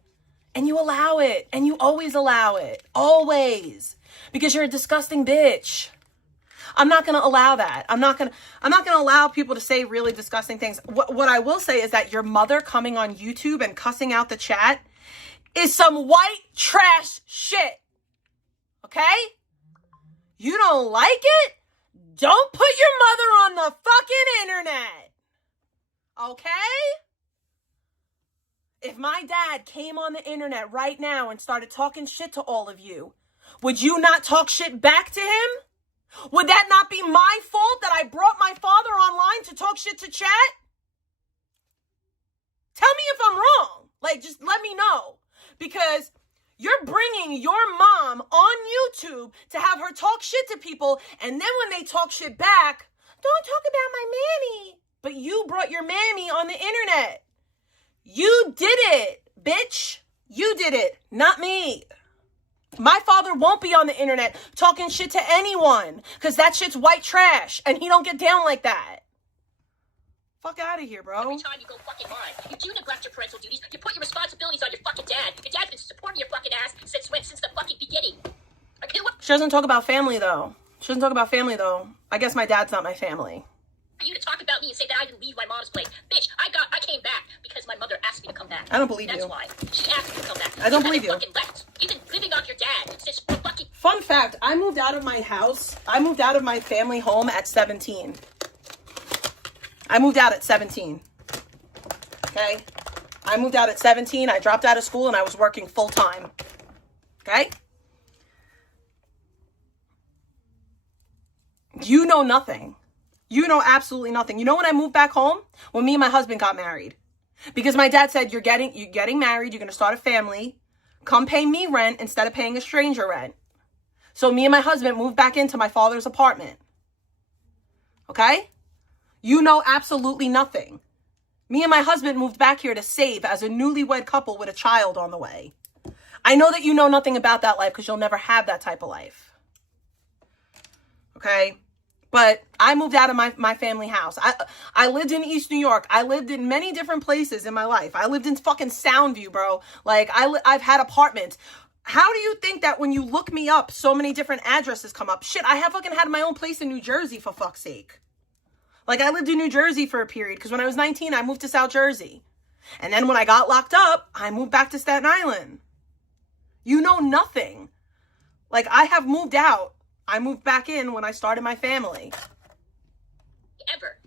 And you allow it, and you always allow it. Always. Because you're a disgusting bitch. I'm not going to allow that. I'm not going to allow people to say really disgusting things. What I will say is that your mother coming on YouTube and cussing out the chat is some white trash shit. Okay? You don't like it? Don't put your mother on the fucking internet. Okay? If my dad came on the internet right now and started talking shit to all of you, would you not talk shit back to him? Would that not be my fault that I brought my father online to talk shit to chat? Tell me if I'm wrong. Like, just let me know. Because you're bringing your mom on YouTube to have her talk shit to people, and then when they talk shit back, don't talk about my mammy. But you brought your mammy on the internet. You did it, bitch. You did it, not me. My father won't be on the internet talking shit to anyone because that shit's white trash and he don't get down like that. Fuck out of here, bro. Every time you go fucking on, you do neglect your parental duties. You put your responsibilities on your fucking dad. Your dad's been supporting your fucking ass since the fucking beginning. She doesn't talk about family, though. I guess my dad's not my family. For you to talk about me and say that I didn't leave my mom's place. Bitch, I came back because my mother asked me to come back. I don't believe That's you. why. She asked me to come back. I don't believe you. Fucking left. You've been living off your dad since fact, I moved out of my house. I moved out of my family home at 17. I moved out at 17. Okay? I moved out at 17. I dropped out of school and I was working full time. Okay? You know nothing. You know absolutely nothing. You know when I moved back home? When me and my husband got married. Because my dad said, you're getting married, you're going to start a family. Come pay me rent instead of paying a stranger rent. So me and my husband moved back into my father's apartment. Okay? You know absolutely nothing. Me and my husband moved back here to save as a newlywed couple with a child on the way. I know that you know nothing about that life because you'll never have that type of life. Okay? But I moved out of my family house. I lived in East New York. I lived in many different places in my life. I lived in fucking Soundview, bro. Like, I've had apartments. How do you think that when you look me up, so many different addresses come up? Shit, I have fucking had my own place in New Jersey, for fuck's sake. Like, I lived in New Jersey for a period, because when I was 19, I moved to South Jersey. And then when I got locked up, I moved back to Staten Island. You know nothing. Like, I have moved out. I moved back in when I started my family. Ever.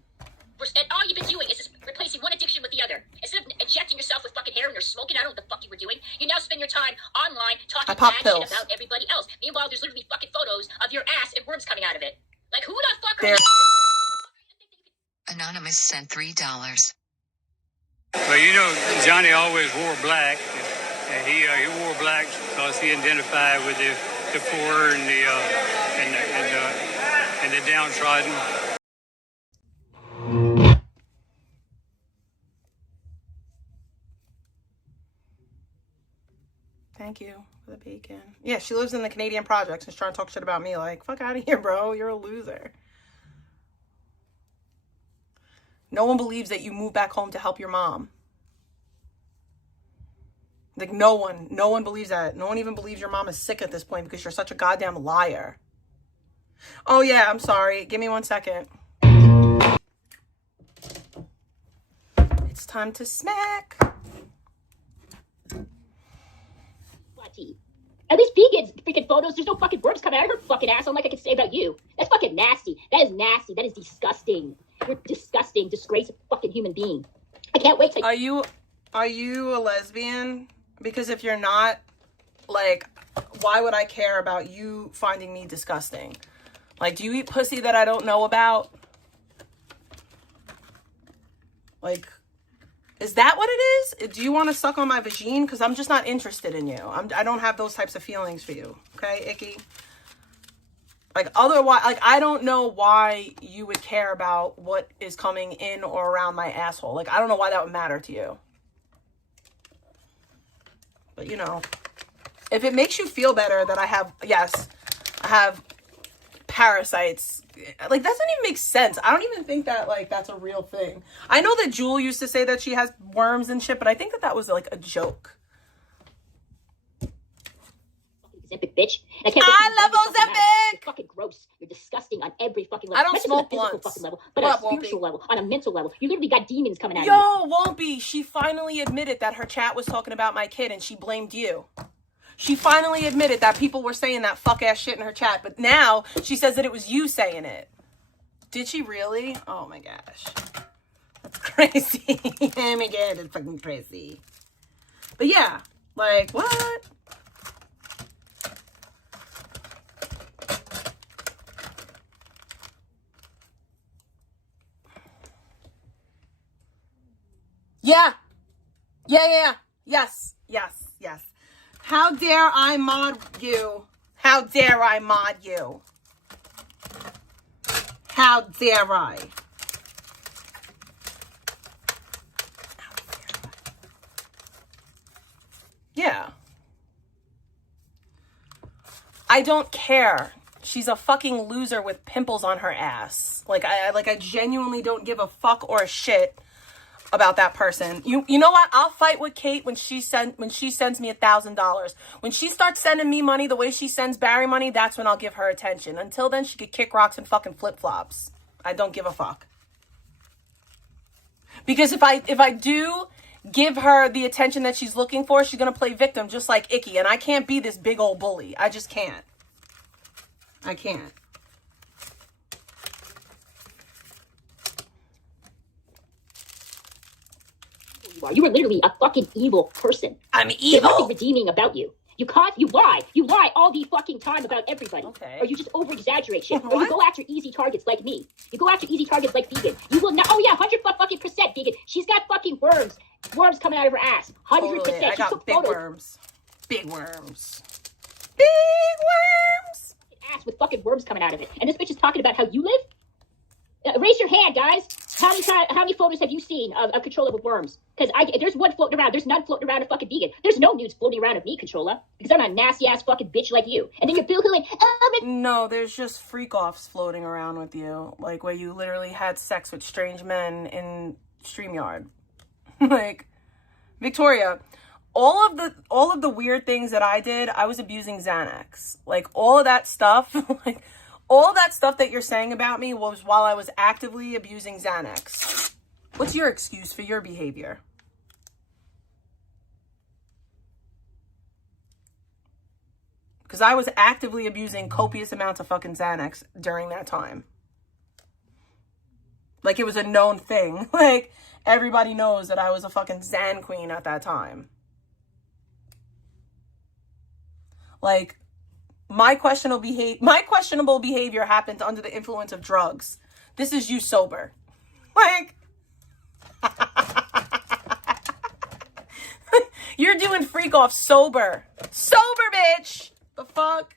And all you've been doing is just replacing one addiction with the other. Instead of injecting yourself with fucking heroin or smoking, I don't know what the fuck you were doing. You now spend your time online talking bad shit about everybody else. Meanwhile, there's literally fucking photos of your ass and worms coming out of it. Like, who the fuck are you? Anonymous sent $3. Well, you know, Johnny always wore black, and he wore black because he identified with the poor and the downtrodden. Thank you for the bacon. Yeah, she lives in the Canadian projects and she's trying to talk shit about me. Like, fuck out of here, bro. You're a loser. No one believes that you moved back home to help your mom. Like, no one believes that. No one even believes your mom is sick at this point because you're such a goddamn liar. Oh, yeah, I'm sorry. Give me 1 second. It's time to smack. At least vegans freaking photos. There's no fucking worms coming out of her fucking ass. Like I can say about you. That's fucking nasty. That is nasty. That is disgusting. You're disgusting, disgraced fucking human being. I can't wait to. Are you a lesbian? Because if you're not, like, why would I care about you finding me disgusting? Like, do you eat pussy that I don't know about? Like, is that what it is? Do you want to suck on my vagine? Because I'm just not interested in you. I don't have those types of feelings for you. Okay, Icky? Like, otherwise, like, I don't know why you would care about what is coming in or around my asshole. Like, I don't know why that would matter to you. But, you know, if it makes you feel better that I have parasites, like, that doesn't even make sense. I don't even think that, like, that's a real thing. I know that Jewel used to say that she has worms and shit, but I think that was, like, a joke. Ozempic, bitch. I love Ozempic! You're fucking gross. You're disgusting on every fucking level. I don't smoke blunts. Fucking level, but on a spiritual level, on a mental level. You literally got demons coming out of you. Yo, won't be. She finally admitted that her chat was talking about my kid and she blamed you. She finally admitted that people were saying that fuck-ass shit in her chat, but now she says that it was you saying it. Did she really? Oh my gosh. That's crazy. Oh my god, that's fucking crazy. But yeah, like, what? Yeah. Yes. How dare I mod you? How dare I mod you? How dare I? Yeah. I don't care. She's a fucking loser with pimples on her ass. Like I genuinely don't give a fuck or a shit about that person. You know what? I'll fight with Kate when she sends me $1,000. When she starts sending me money the way she sends Barry money, that's when I'll give her attention. Until then, she could kick rocks and fucking flip-flops. I don't give a fuck. Because if I do give her the attention that she's looking for, she's gonna play victim just like Icky, and I can't be this big old bully. I just can't. I can't. You are literally a fucking evil person. I'm There's evil. nothing redeeming about you. You lie all the fucking time about everybody. Okay. Or you just over-exaggerate shit. Or What? you go after easy targets like me. You go after easy targets like Vegan. You will not, oh yeah, 100% Vegan. She's got fucking worms. Worms coming out of her ass. 100%. Totally. I She got took big photos. worms. Big worms. Big worms. Ass with fucking worms coming out of it. And this bitch is talking about how you live? Raise your hand, guys. How many photos have you seen of Controlla with worms? Because there's one floating around. There's none floating around of fucking Vegan. There's no nudes floating around of me, Controlla. Because I'm a nasty-ass fucking bitch like you. And then you're boo-hooing, No, there's just freak-offs floating around with you. Like, where you literally had sex with strange men in StreamYard. Like, Victoria, all of the weird things that I did, I was abusing Xanax. Like, all of that stuff, like, all that stuff that you're saying about me was while I was actively abusing Xanax. What's your excuse for your behavior? Because I was actively abusing copious amounts of fucking Xanax during that time. Like, it was a known thing. Like, everybody knows that I was a fucking Xan queen at that time. Like, my questionable behavior happened under the influence of drugs. This is you sober. Like, you're doing freak off sober. Sober, bitch. The fuck?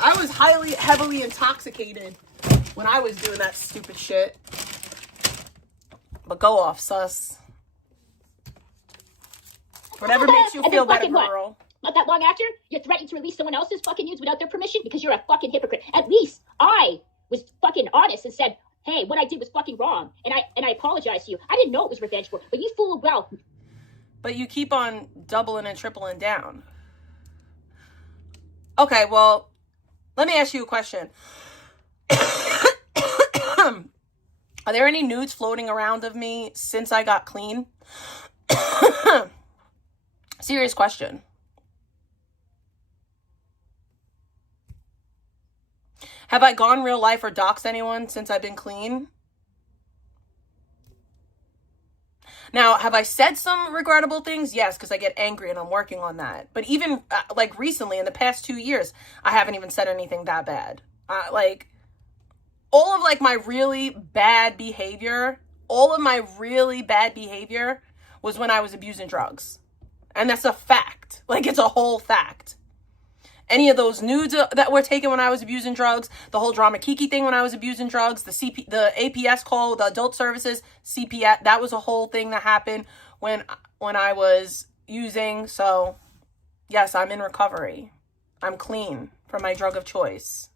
I was heavily intoxicated when I was doing that stupid shit. But go off, sus. Whatever makes you feel better, girl. Not that long after, you're threatening to release someone else's fucking nudes without their permission because you're a fucking hypocrite. At least I was fucking honest and said, hey, what I did was fucking wrong. And I apologize to you. I didn't know it was revenge for, but you fool well. But you keep on doubling and tripling down. Okay, well, let me ask you a question. Are there any nudes floating around of me since I got clean? Serious question. Have I gone real life or doxed anyone since I've been clean? Now, have I said some regrettable things? Yes, because I get angry and I'm working on that. But even like recently, in the past 2 years, I haven't even said anything that bad. Like, all of like my really bad behavior, was when I was abusing drugs. And that's a fact. Like, it's a whole fact. Any of those nudes that were taken when I was abusing drugs, the whole drama Kiki thing when I was abusing drugs, the APS call, the adult services, CPS, that was a whole thing that happened when I was using. So, yes, I'm in recovery. I'm clean from my drug of choice.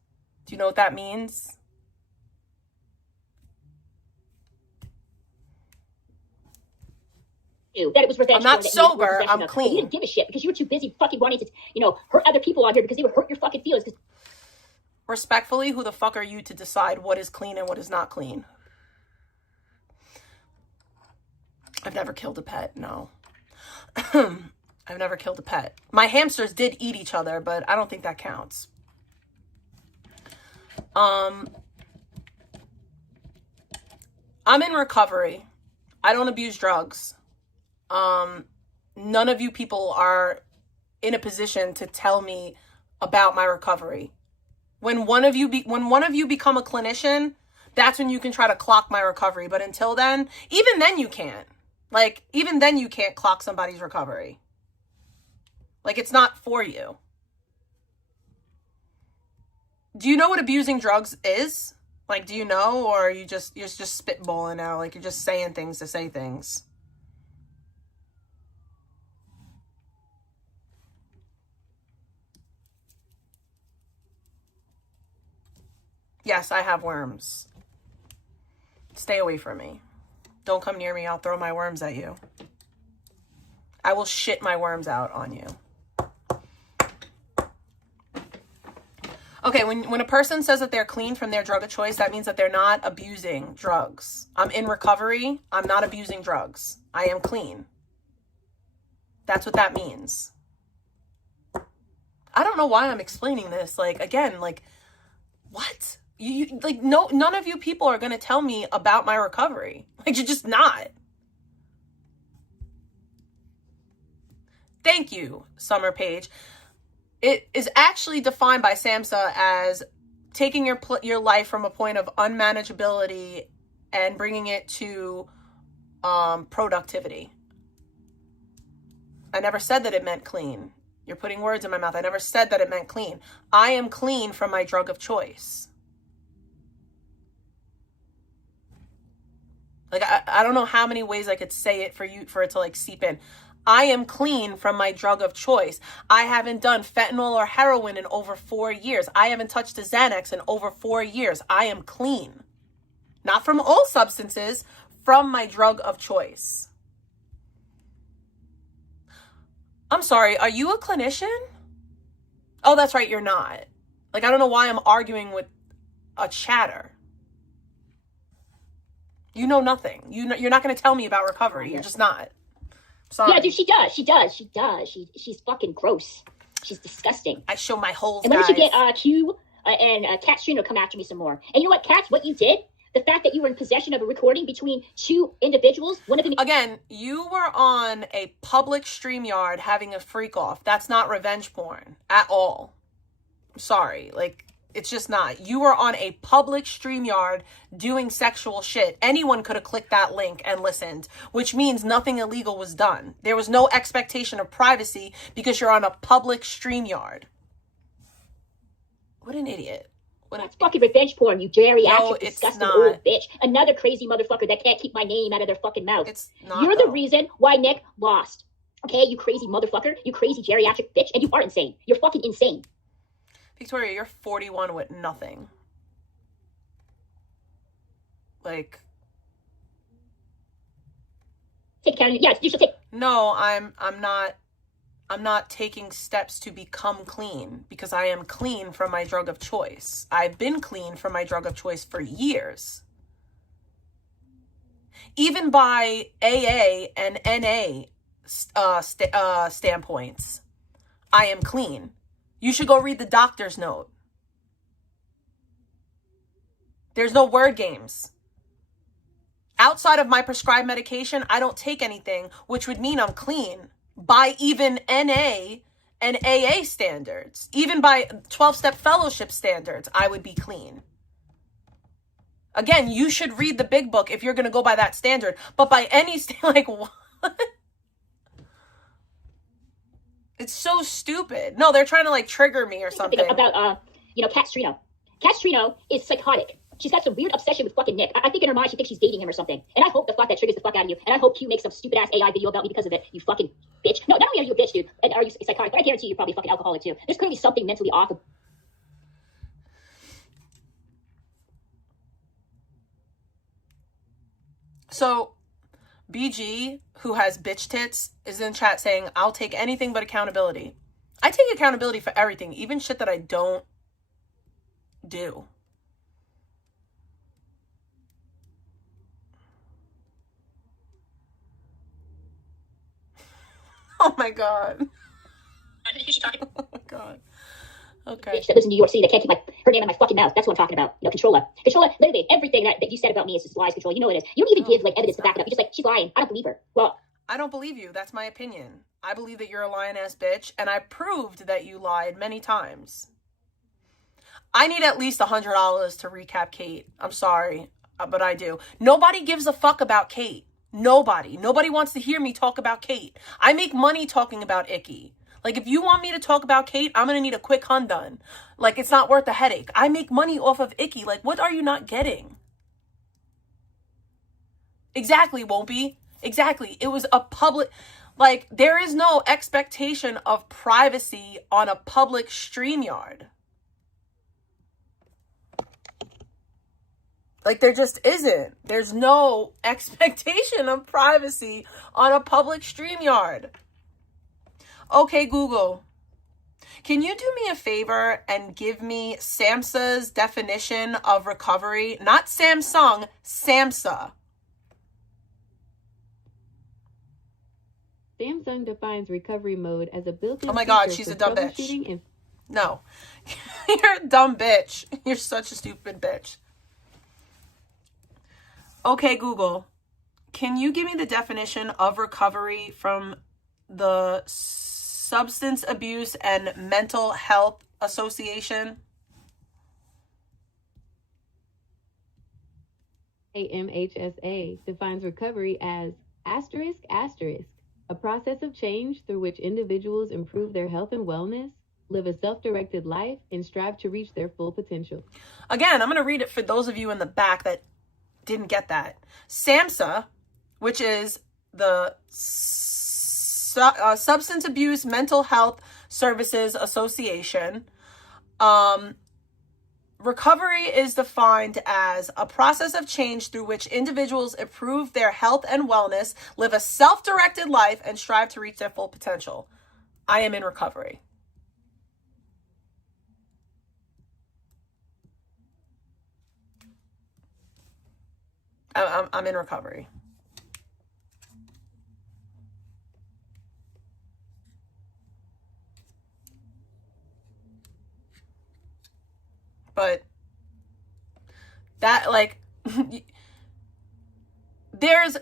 Do you know what that means? That it was revenge. I'm not sober, I'm clean. You didn't give a shit because you were too busy fucking wanting to, hurt other people on here because they would hurt your fucking feelings. Respectfully, who the fuck are you to decide what is clean and what is not clean? I've never killed a pet, no. I've never killed a pet. My hamsters did eat each other, but I don't think that counts. I'm in recovery. I don't abuse drugs. None of you people are in a position to tell me about my recovery. When one of you become a clinician, that's when you can try to clock my recovery. But until then, even then you can't. Like, even then you can't clock somebody's recovery. Like, it's not for you. Do you know what abusing drugs is? Like, do you know, or you're just spitballing now? Like, you're just saying things to say things. Yes, I have worms. Stay away from me. Don't come near me. I'll throw my worms at you. I will shit my worms out on you. Okay, when a person says that they're clean from their drug of choice, that means that they're not abusing drugs. I'm in recovery. I'm not abusing drugs. I am clean. That's what that means. I don't know why I'm explaining this. Like, again, like, what? You like, no, none of you people are going to tell me about my recovery. Like, you're just not. Thank you, Summer Page. It is actually defined by SAMHSA as taking your life from a point of unmanageability and bringing it to productivity. I never said that it meant clean. You're putting words in my mouth. I never said that it meant clean. I am clean from my drug of choice. Like, I don't know how many ways I could say it for it to like seep in. I am clean from my drug of choice. I haven't done fentanyl or heroin in over 4 years. I haven't touched a Xanax in over 4 years. I am clean. Not from all substances, from my drug of choice. I'm sorry, are you a clinician? Oh, that's right, you're not. Like, I don't know why I'm arguing with a chatter. You know nothing. You're not going to tell me about recovery. You're just not. Sorry. Yeah, dude, she does. She's fucking gross. She's disgusting. I show my holes, and when guys. did you get Q and Cat Strino come after me some more? And you know what, Kat, what you did? The fact that you were in possession of a recording between two individuals, one of them... Again, you were on a public StreamYard having a freak off. That's not revenge porn at all. I'm sorry. Like, it's just not. You were on a public StreamYard doing sexual shit. Anyone could have clicked that link and listened, which means nothing illegal was done. There was no expectation of privacy because you're on a public StreamYard. What an idiot. That's fucking revenge porn, you geriatric, No, disgusting old bitch. Another crazy motherfucker that can't keep my name out of their fucking mouth. It's not, You're though. the reason why Nick lost. Okay, you crazy motherfucker. You crazy geriatric bitch. And you are insane. You're fucking insane. Victoria, you're 41 with nothing. Like... Take account. Yeah, you should take... No, I'm not taking steps to become clean because I am clean from my drug of choice. I've been clean from my drug of choice for years. Even by AA and NA standpoints, I am clean. You should go read the doctor's note. There's no word games. Outside of my prescribed medication, I don't take anything, which would mean I'm clean. By even NA and AA standards, even by 12-step fellowship standards, I would be clean. Again, you should read the big book if you're going to go by that standard. But by any like, what? It's so stupid. No, they're trying to like trigger me or something. About Cat Strino. Cat Strino is psychotic. She's got some weird obsession with fucking Nick. I think in her mind she thinks she's dating him or something. And I hope the fuck that triggers the fuck out of you. And I hope Q makes some stupid ass AI video about me because of it. You fucking bitch. No, not only are you a bitch, dude, and are you psychotic, but I guarantee you're probably fucking alcoholic too. There's clearly something mentally off. So, BG, who has bitch tits, is in chat saying, I'll take anything but accountability. I take accountability for everything, even shit that I don't do. Oh my god. Oh my god. Okay. Bitch that lives in New York City that can't keep her name in my fucking mouth. That's what I'm talking about. You know, Controlla. Controlla, literally, everything that you said about me is just lies, Controlla. You know it is. You don't even give, like, evidence to back it up. You're just like, she's lying. I don't believe her. Well, I don't believe you. That's my opinion. I believe that you're a lying-ass bitch, and I proved that you lied many times. I need at least $100 to recap Kate. I'm sorry, but I do. Nobody gives a fuck about Kate. Nobody. Nobody wants to hear me talk about Kate. I make money talking about Icky. Like, if you want me to talk about Kate, I'm going to need a quick hun done. Like, it's not worth the headache. I make money off of Icky. Like, what are you not getting? Exactly, Won'tbe. Exactly. It was a public... Like, there is no expectation of privacy on a public StreamYard. Like, there just isn't. There's no expectation of privacy on a public StreamYard. Okay, Google, can you do me a favor and give me SAMHSA's definition of recovery? Not Samsung, SAMHSA. Samsung defines recovery mode as a built-in Oh my God, feature she's for a dumb troubleshooting bitch. and No. You're a dumb bitch. You're such a stupid bitch. Okay, Google, can you give me the definition of recovery from the Substance Abuse and Mental Health Association? AMHSA defines recovery as asterisk asterisk, a process of change through which individuals improve their health and wellness, live a self-directed life, and strive to reach their full potential. Again, I'm going to read it for those of you in the back that didn't get that. SAMHSA, which is the Substance Abuse Mental Health Services Association. Recovery is defined as a process of change through which individuals improve their health and wellness, live a self-directed life, and strive to reach their full potential. I am in recovery. I'm in recovery. But that, like, there's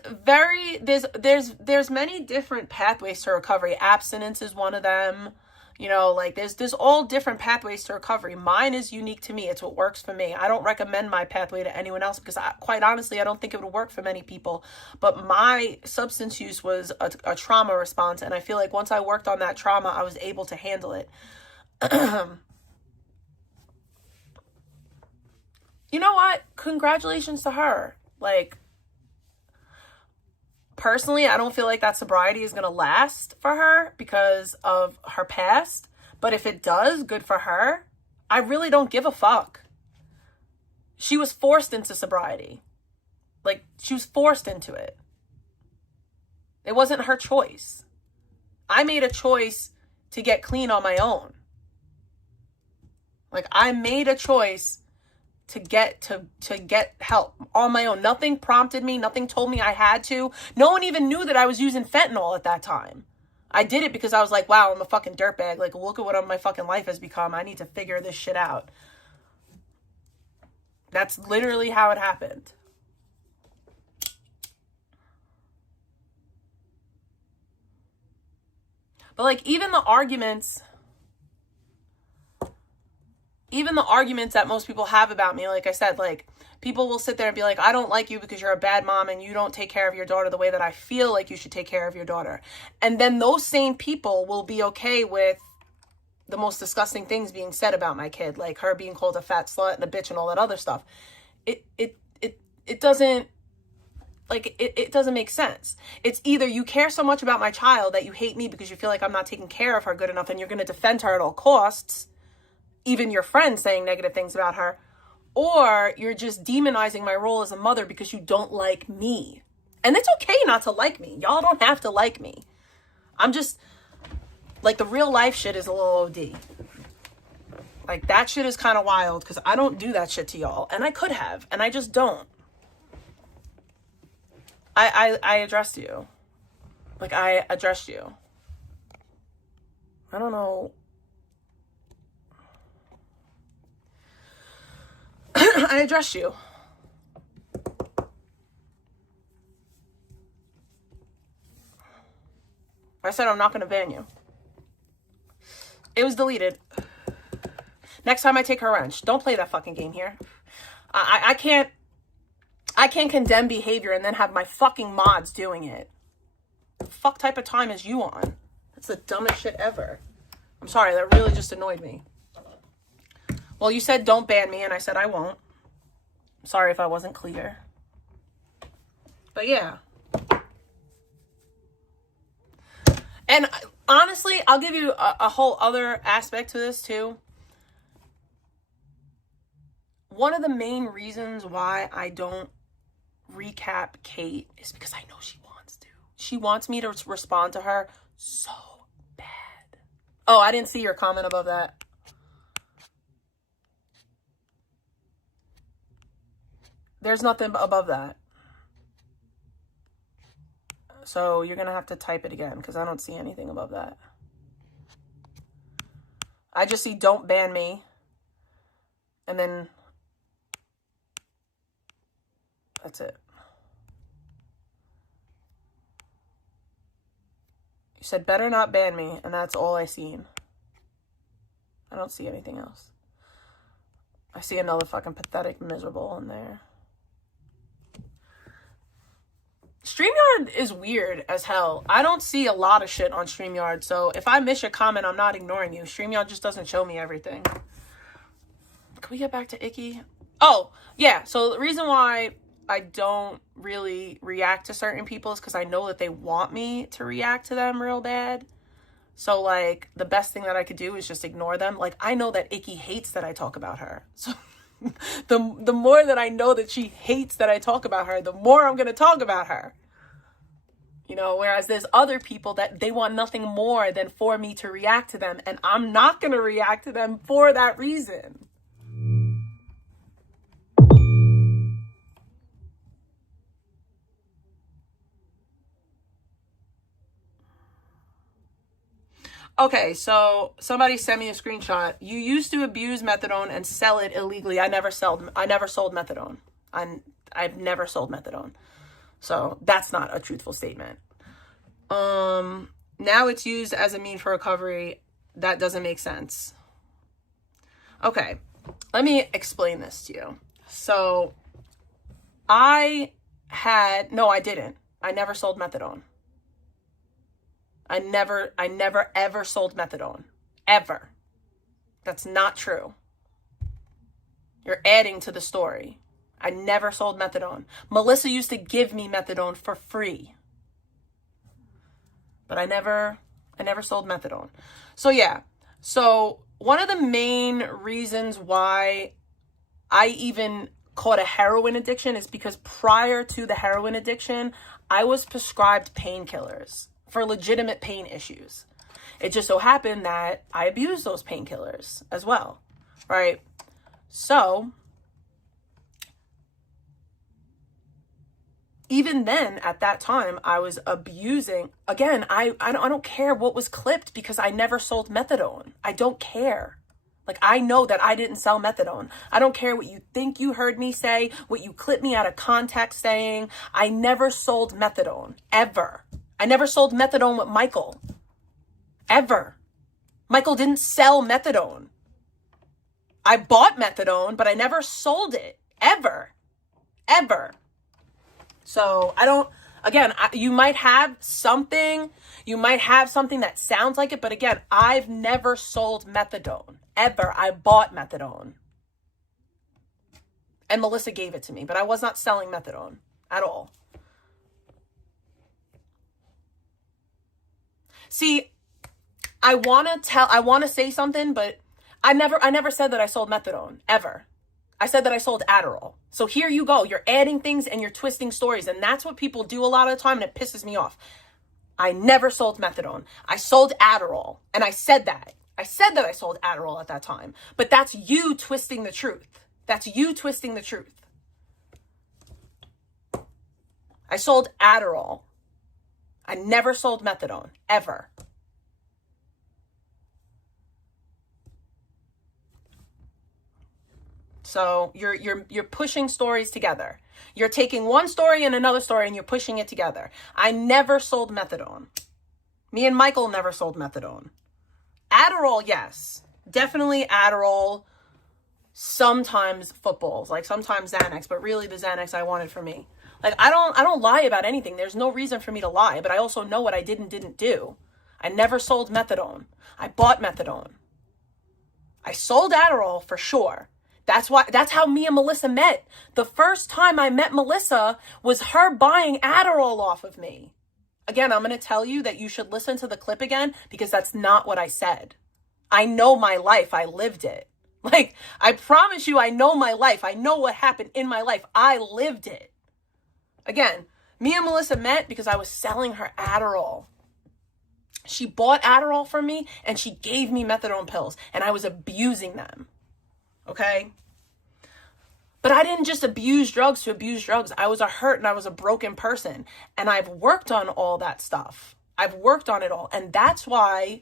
many different pathways to recovery. Abstinence is one of them. You know, like there's all different pathways to recovery. Mine is unique to me. It's what works for me. I don't recommend my pathway to anyone else because quite honestly, I don't think it would work for many people. But my substance use was a trauma response. And I feel like once I worked on that trauma, I was able to handle it. You know what? Congratulations to her. Like, personally, I don't feel like that sobriety is going to last for her because of her past. But if it does, good for her. I really don't give a fuck. She was forced into sobriety. Like, she was forced into it. It wasn't her choice. I made a choice to get clean on my own. Like, I made a choice to get help on my own. Nothing prompted me. Nothing told me I had to. No one even knew that I was using fentanyl at that time. I did it because I was like, wow, I'm a fucking dirtbag. Like, look at what my fucking life has become. I need to figure this shit out. That's literally how it happened. But like, even the arguments that most people have about me, like I said, like, people will sit there and be like, I don't like you because you're a bad mom and you don't take care of your daughter the way that I feel like you should take care of your daughter. And then those same people will be okay with the most disgusting things being said about my kid, like her being called a fat slut and a bitch and all that other stuff. It doesn't, like, it doesn't make sense. It's either you care so much about my child that you hate me because you feel like I'm not taking care of her good enough and you're going to defend her at all costs, even your friends saying negative things about her, or you're just demonizing my role as a mother because you don't like me. And it's okay not to like me. Y'all don't have to like me. I'm just, like, the real life shit is a little OD. Like, that shit is kind of wild because I don't do that shit to y'all. And I could have, and I just don't. I addressed you. Like, I addressed you. I don't know. I addressed you. I said I'm not going to ban you. It was deleted. Next time I take her wrench. Don't play that fucking game here. I can't condemn behavior and then have my fucking mods doing it. The fuck type of time is you on? That's the dumbest shit ever. I'm sorry, that really just annoyed me. Well, you said don't ban me, and I said I won't. I'm sorry if I wasn't clear. But yeah. And honestly, I'll give you a whole other aspect to this too. One of the main reasons why I don't recap Kate is because I know she wants to. She wants me to respond to her so bad. Oh, I didn't see your comment above that. There's nothing above that. So you're going to have to type it again because I don't see anything above that. I just see don't ban me. And then that's it. You said better not ban me, and that's all I seen. I don't see anything else. I see another fucking pathetic miserable in there. StreamYard is weird as hell. I don't see a lot of shit on StreamYard, so if I miss your comment, I'm not ignoring you. StreamYard just doesn't show me everything. Can we get back to Icky? Oh, yeah. So the reason why I don't really react to certain people is because I know that they want me to react to them real bad. So, like, the best thing that I could do is just ignore them. Like, I know that Icky hates that I talk about her. So, the more that I know that she hates that I talk about her, the more I'm going to talk about her. You know, whereas there's other people that they want nothing more than for me to react to them. And I'm not going to react to them for that reason. Okay, so somebody sent me a screenshot. You used to abuse methadone and sell it illegally. I never sold methadone. I've never sold methadone. So that's not a truthful statement. Now it's used as a mean for recovery. That doesn't make sense. Okay, let me explain this to you. So I didn't. I never sold methadone. I never ever sold methadone. Ever. That's not true. You're adding to the story. I never sold methadone. Melissa used to give me methadone for free. But I never sold methadone. So yeah. So one of the main reasons why I even caught a heroin addiction is because prior to the heroin addiction, I was prescribed painkillers for legitimate pain issues. It just so happened that I abused those painkillers as well, right? So even then, at that time, I was abusing. Again, I don't care what was clipped because I never sold methadone. I don't care. Like, I know that I didn't sell methadone. I don't care what you think you heard me say, what you clipped me out of context saying. I never sold methadone, ever. I never sold methadone with Michael. Ever. Michael didn't sell methadone. I bought methadone, but I never sold it. Ever. Ever. So I don't, again, you might have something that sounds like it, but again, I've never sold methadone. Ever. I bought methadone. And Melissa gave it to me, but I was not selling methadone at all. See, I want to say something, but I never said that I sold methadone, ever. I said that I sold Adderall. So here you go. You're adding things and you're twisting stories. And that's what people do a lot of the time, and it pisses me off. I never sold methadone. I sold Adderall. And I said that. I said that I sold Adderall at that time. But that's you twisting the truth. That's you twisting the truth. I sold Adderall. I never sold methadone, ever. So you're pushing stories together. You're taking one story and another story and you're pushing it together. I never sold methadone. Me and Michael never sold methadone. Adderall, yes. Definitely Adderall. Sometimes footballs, like sometimes Xanax, but really the Xanax I wanted for me. Like, I don't lie about anything. There's no reason for me to lie, but I also know what I did and didn't do. I never sold methadone. I bought methadone. I sold Adderall for sure. That's how me and Melissa met. The first time I met Melissa was her buying Adderall off of me. Again, I'm going to tell you that you should listen to the clip again because that's not what I said. I know my life. I lived it. Like, I promise you, I know my life. I know what happened in my life. I lived it. Again, me and Melissa met because I was selling her Adderall. She bought Adderall from me and she gave me methadone pills and I was abusing them. Okay? But I didn't just abuse drugs to abuse drugs. I was a hurt and I was a broken person. And I've worked on all that stuff. I've worked on it all. And that's why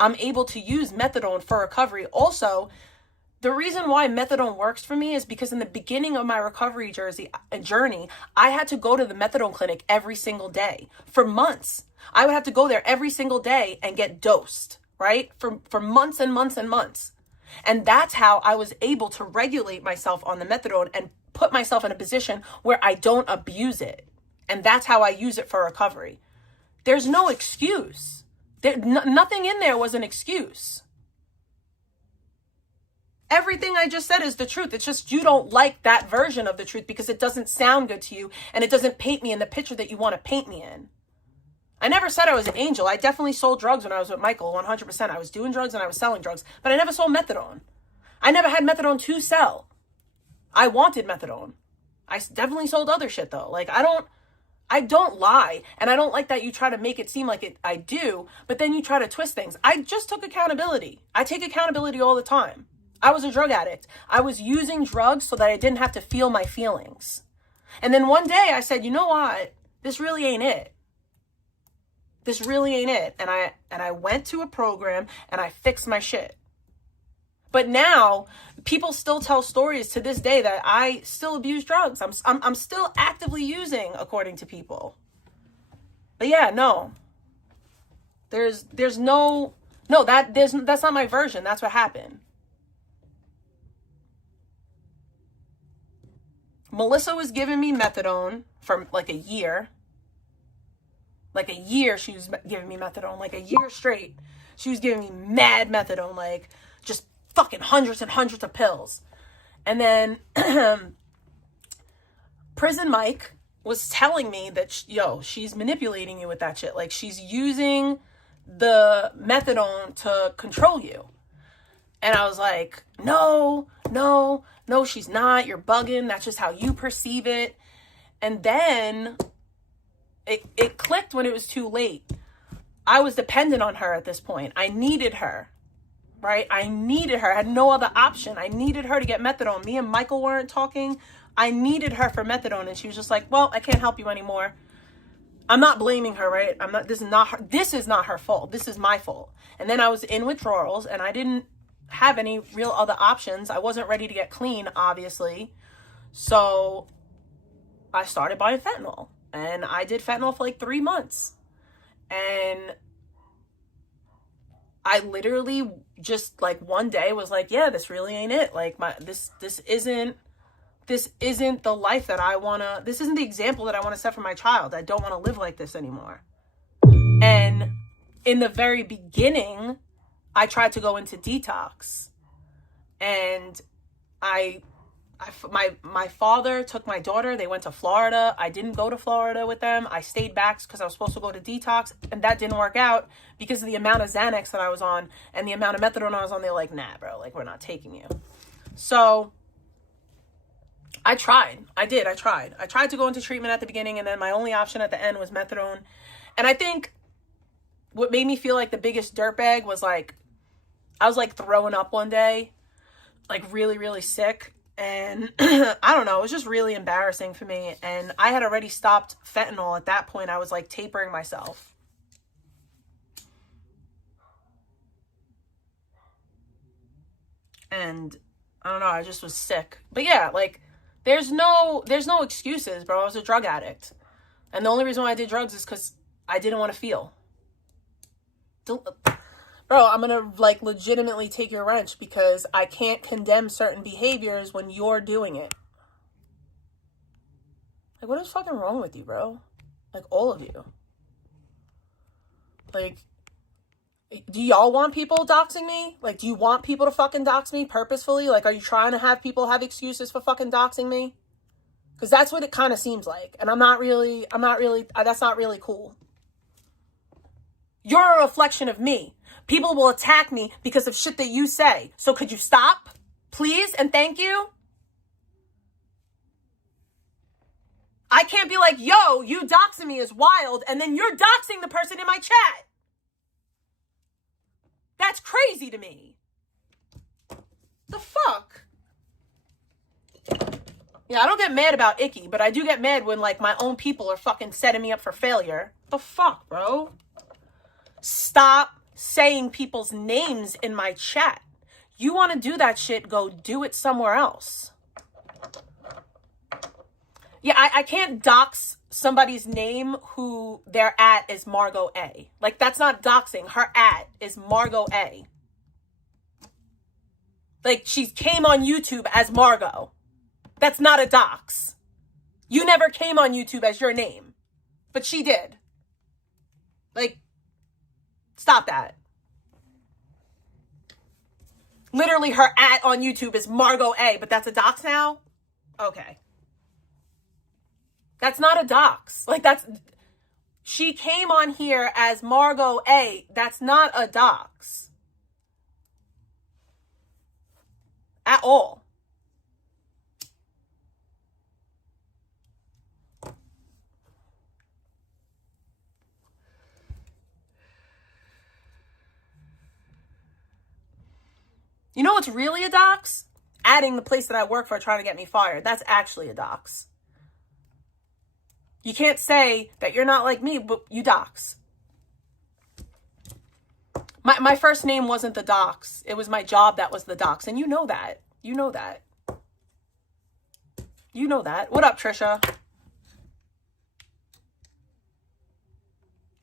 I'm able to use methadone for recovery. Also, the reason why methadone works for me is because in the beginning of my recovery journey, I had to go to the methadone clinic every single day for months. I would have to go there every single day and get dosed, right? For months and months and months. And that's how I was able to regulate myself on the methadone and put myself in a position where I don't abuse it. And that's how I use it for recovery. There's no excuse. Nothing in there was an excuse. Everything I just said is the truth. It's just you don't like that version of the truth because it doesn't sound good to you and it doesn't paint me in the picture that you want to paint me in. I never said I was an angel. I definitely sold drugs when I was with Michael, 100%. I was doing drugs and I was selling drugs, but I never sold methadone. I never had methadone to sell. I wanted methadone. I definitely sold other shit though. Like I don't lie, and I don't like that you try to make it seem like I do, but then you try to twist things. I just took accountability. I take accountability all the time. I was a drug addict. I was using drugs so that I didn't have to feel my feelings. And then one day I said, you know what? This really ain't it. This really ain't it. And I went to a program and I fixed my shit. But now people still tell stories to this day that I still abuse drugs. I'm still actively using, according to people. But yeah, no. That's not my version. That's what happened. Melissa was giving me methadone for like a year. Like a year she was giving me methadone. Like a year straight. She was giving me mad methadone. Like just fucking hundreds and hundreds of pills. And then Prison Mike was telling me that, she's manipulating you with that shit. Like she's using the methadone to control you. And I was like, no, she's not. You're bugging. That's just how you perceive it. And then it clicked when it was too late. I was dependent on her at this point. I needed her, right? I needed her. I had no other option. I needed her to get methadone. Me and Michael weren't talking. I needed her for methadone. And she was just like, well, I can't help you anymore. I'm not blaming her, right? This is not her fault. This is my fault. And then I was in withdrawals and I didn't have any real other options. I wasn't ready to get clean, obviously. So I started buying fentanyl. And I did fentanyl for like 3 months. And I literally just like one day was like, yeah, this really ain't it. Like this isn't the life that this isn't the example that I want to set for my child. I don't want to live like this anymore. And in the very beginning, I tried to go into detox, and my father took my daughter. They went to Florida. I didn't go to Florida with them. I stayed back because I was supposed to go to detox, and that didn't work out because of the amount of Xanax that I was on and the amount of methadone I was on. They're like, nah, bro, like we're not taking you. So I tried. I tried to go into treatment at the beginning, and then my only option at the end was methadone. And I think what made me feel like the biggest dirtbag was like, I was like throwing up one day, like really, really sick. And I don't know, it was just really embarrassing for me. And I had already stopped fentanyl at that point. I was like tapering myself. And I don't know, I just was sick. But yeah, like there's no excuses, bro. I was a drug addict. And the only reason why I did drugs is because I didn't want to feel. Bro, I'm gonna like legitimately take your wrench because I can't condemn certain behaviors when you're doing it. Like, what is fucking wrong with you, bro? Like, all of you. Like, do y'all want people doxing me? Like, do you want people to fucking dox me purposefully? Like, are you trying to have people have excuses for fucking doxing me? Because that's what it kind of seems like. And that's not really cool. You're a reflection of me. People will attack me because of shit that you say. So could you stop, please, and thank you? I can't be like, yo, you doxing me is wild, and then you're doxing the person in my chat. That's crazy to me. The fuck? Yeah, I don't get mad about Icky, but I do get mad when, like, my own people are fucking setting me up for failure. The fuck, bro? Stop saying people's names in my chat. You want to do that shit, go do it somewhere else. Yeah, I can't dox somebody's name who their at is Margot A. Like, that's not doxing. Her at is Margot A. Like, she came on YouTube as Margot. That's not a dox. You never came on YouTube as your name. But she did. Like, stop that. Literally, her at on YouTube is Margot A, but that's a dox now? Okay. That's not a dox. Like, she came on here as Margot A. That's not a dox. At all. You know what's really a dox? Adding the place that I work for trying to get me fired. That's actually a dox. You can't say that you're not like me, but you dox. My first name wasn't the dox. It was my job that was the dox. And you know that. You know that. You know that. What up, Trisha?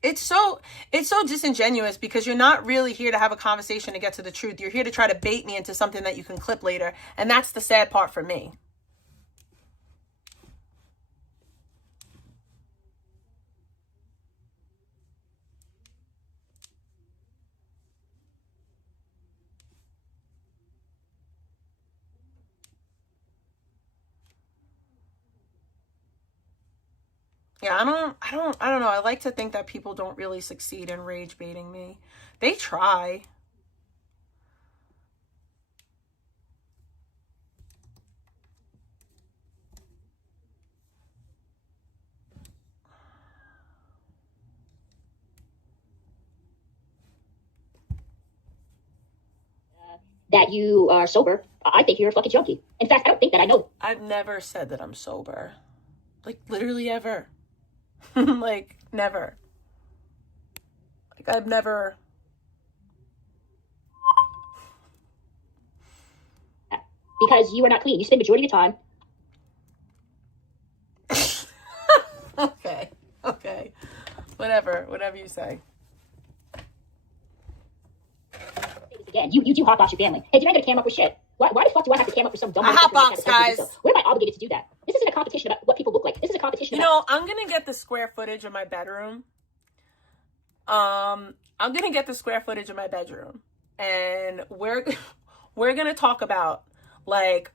It's so disingenuous because you're not really here to have a conversation to get to the truth. You're here to try to bait me into something that you can clip later. And that's the sad part for me. Yeah, I don't know. I like to think that people don't really succeed in rage baiting me. They try. That you are sober, I think you're a fucking junkie. In fact, I don't think that I know. I've never said that I'm sober. Like, literally ever. Like, never. Like, I've never... Because you are not clean. You spend majority of your time. Okay. Whatever you say. Again, you do hotbox your family. Hey, you're not gonna cam up with shit. Why the fuck do I have to cam up for some dumb... I hotbox, guys. Where am I obligated to do that? This isn't a competition about what people look like. This is a competition about... You know, I'm gonna get the square footage of my bedroom. I'm gonna get the square footage of my bedroom. And we're gonna talk about, like,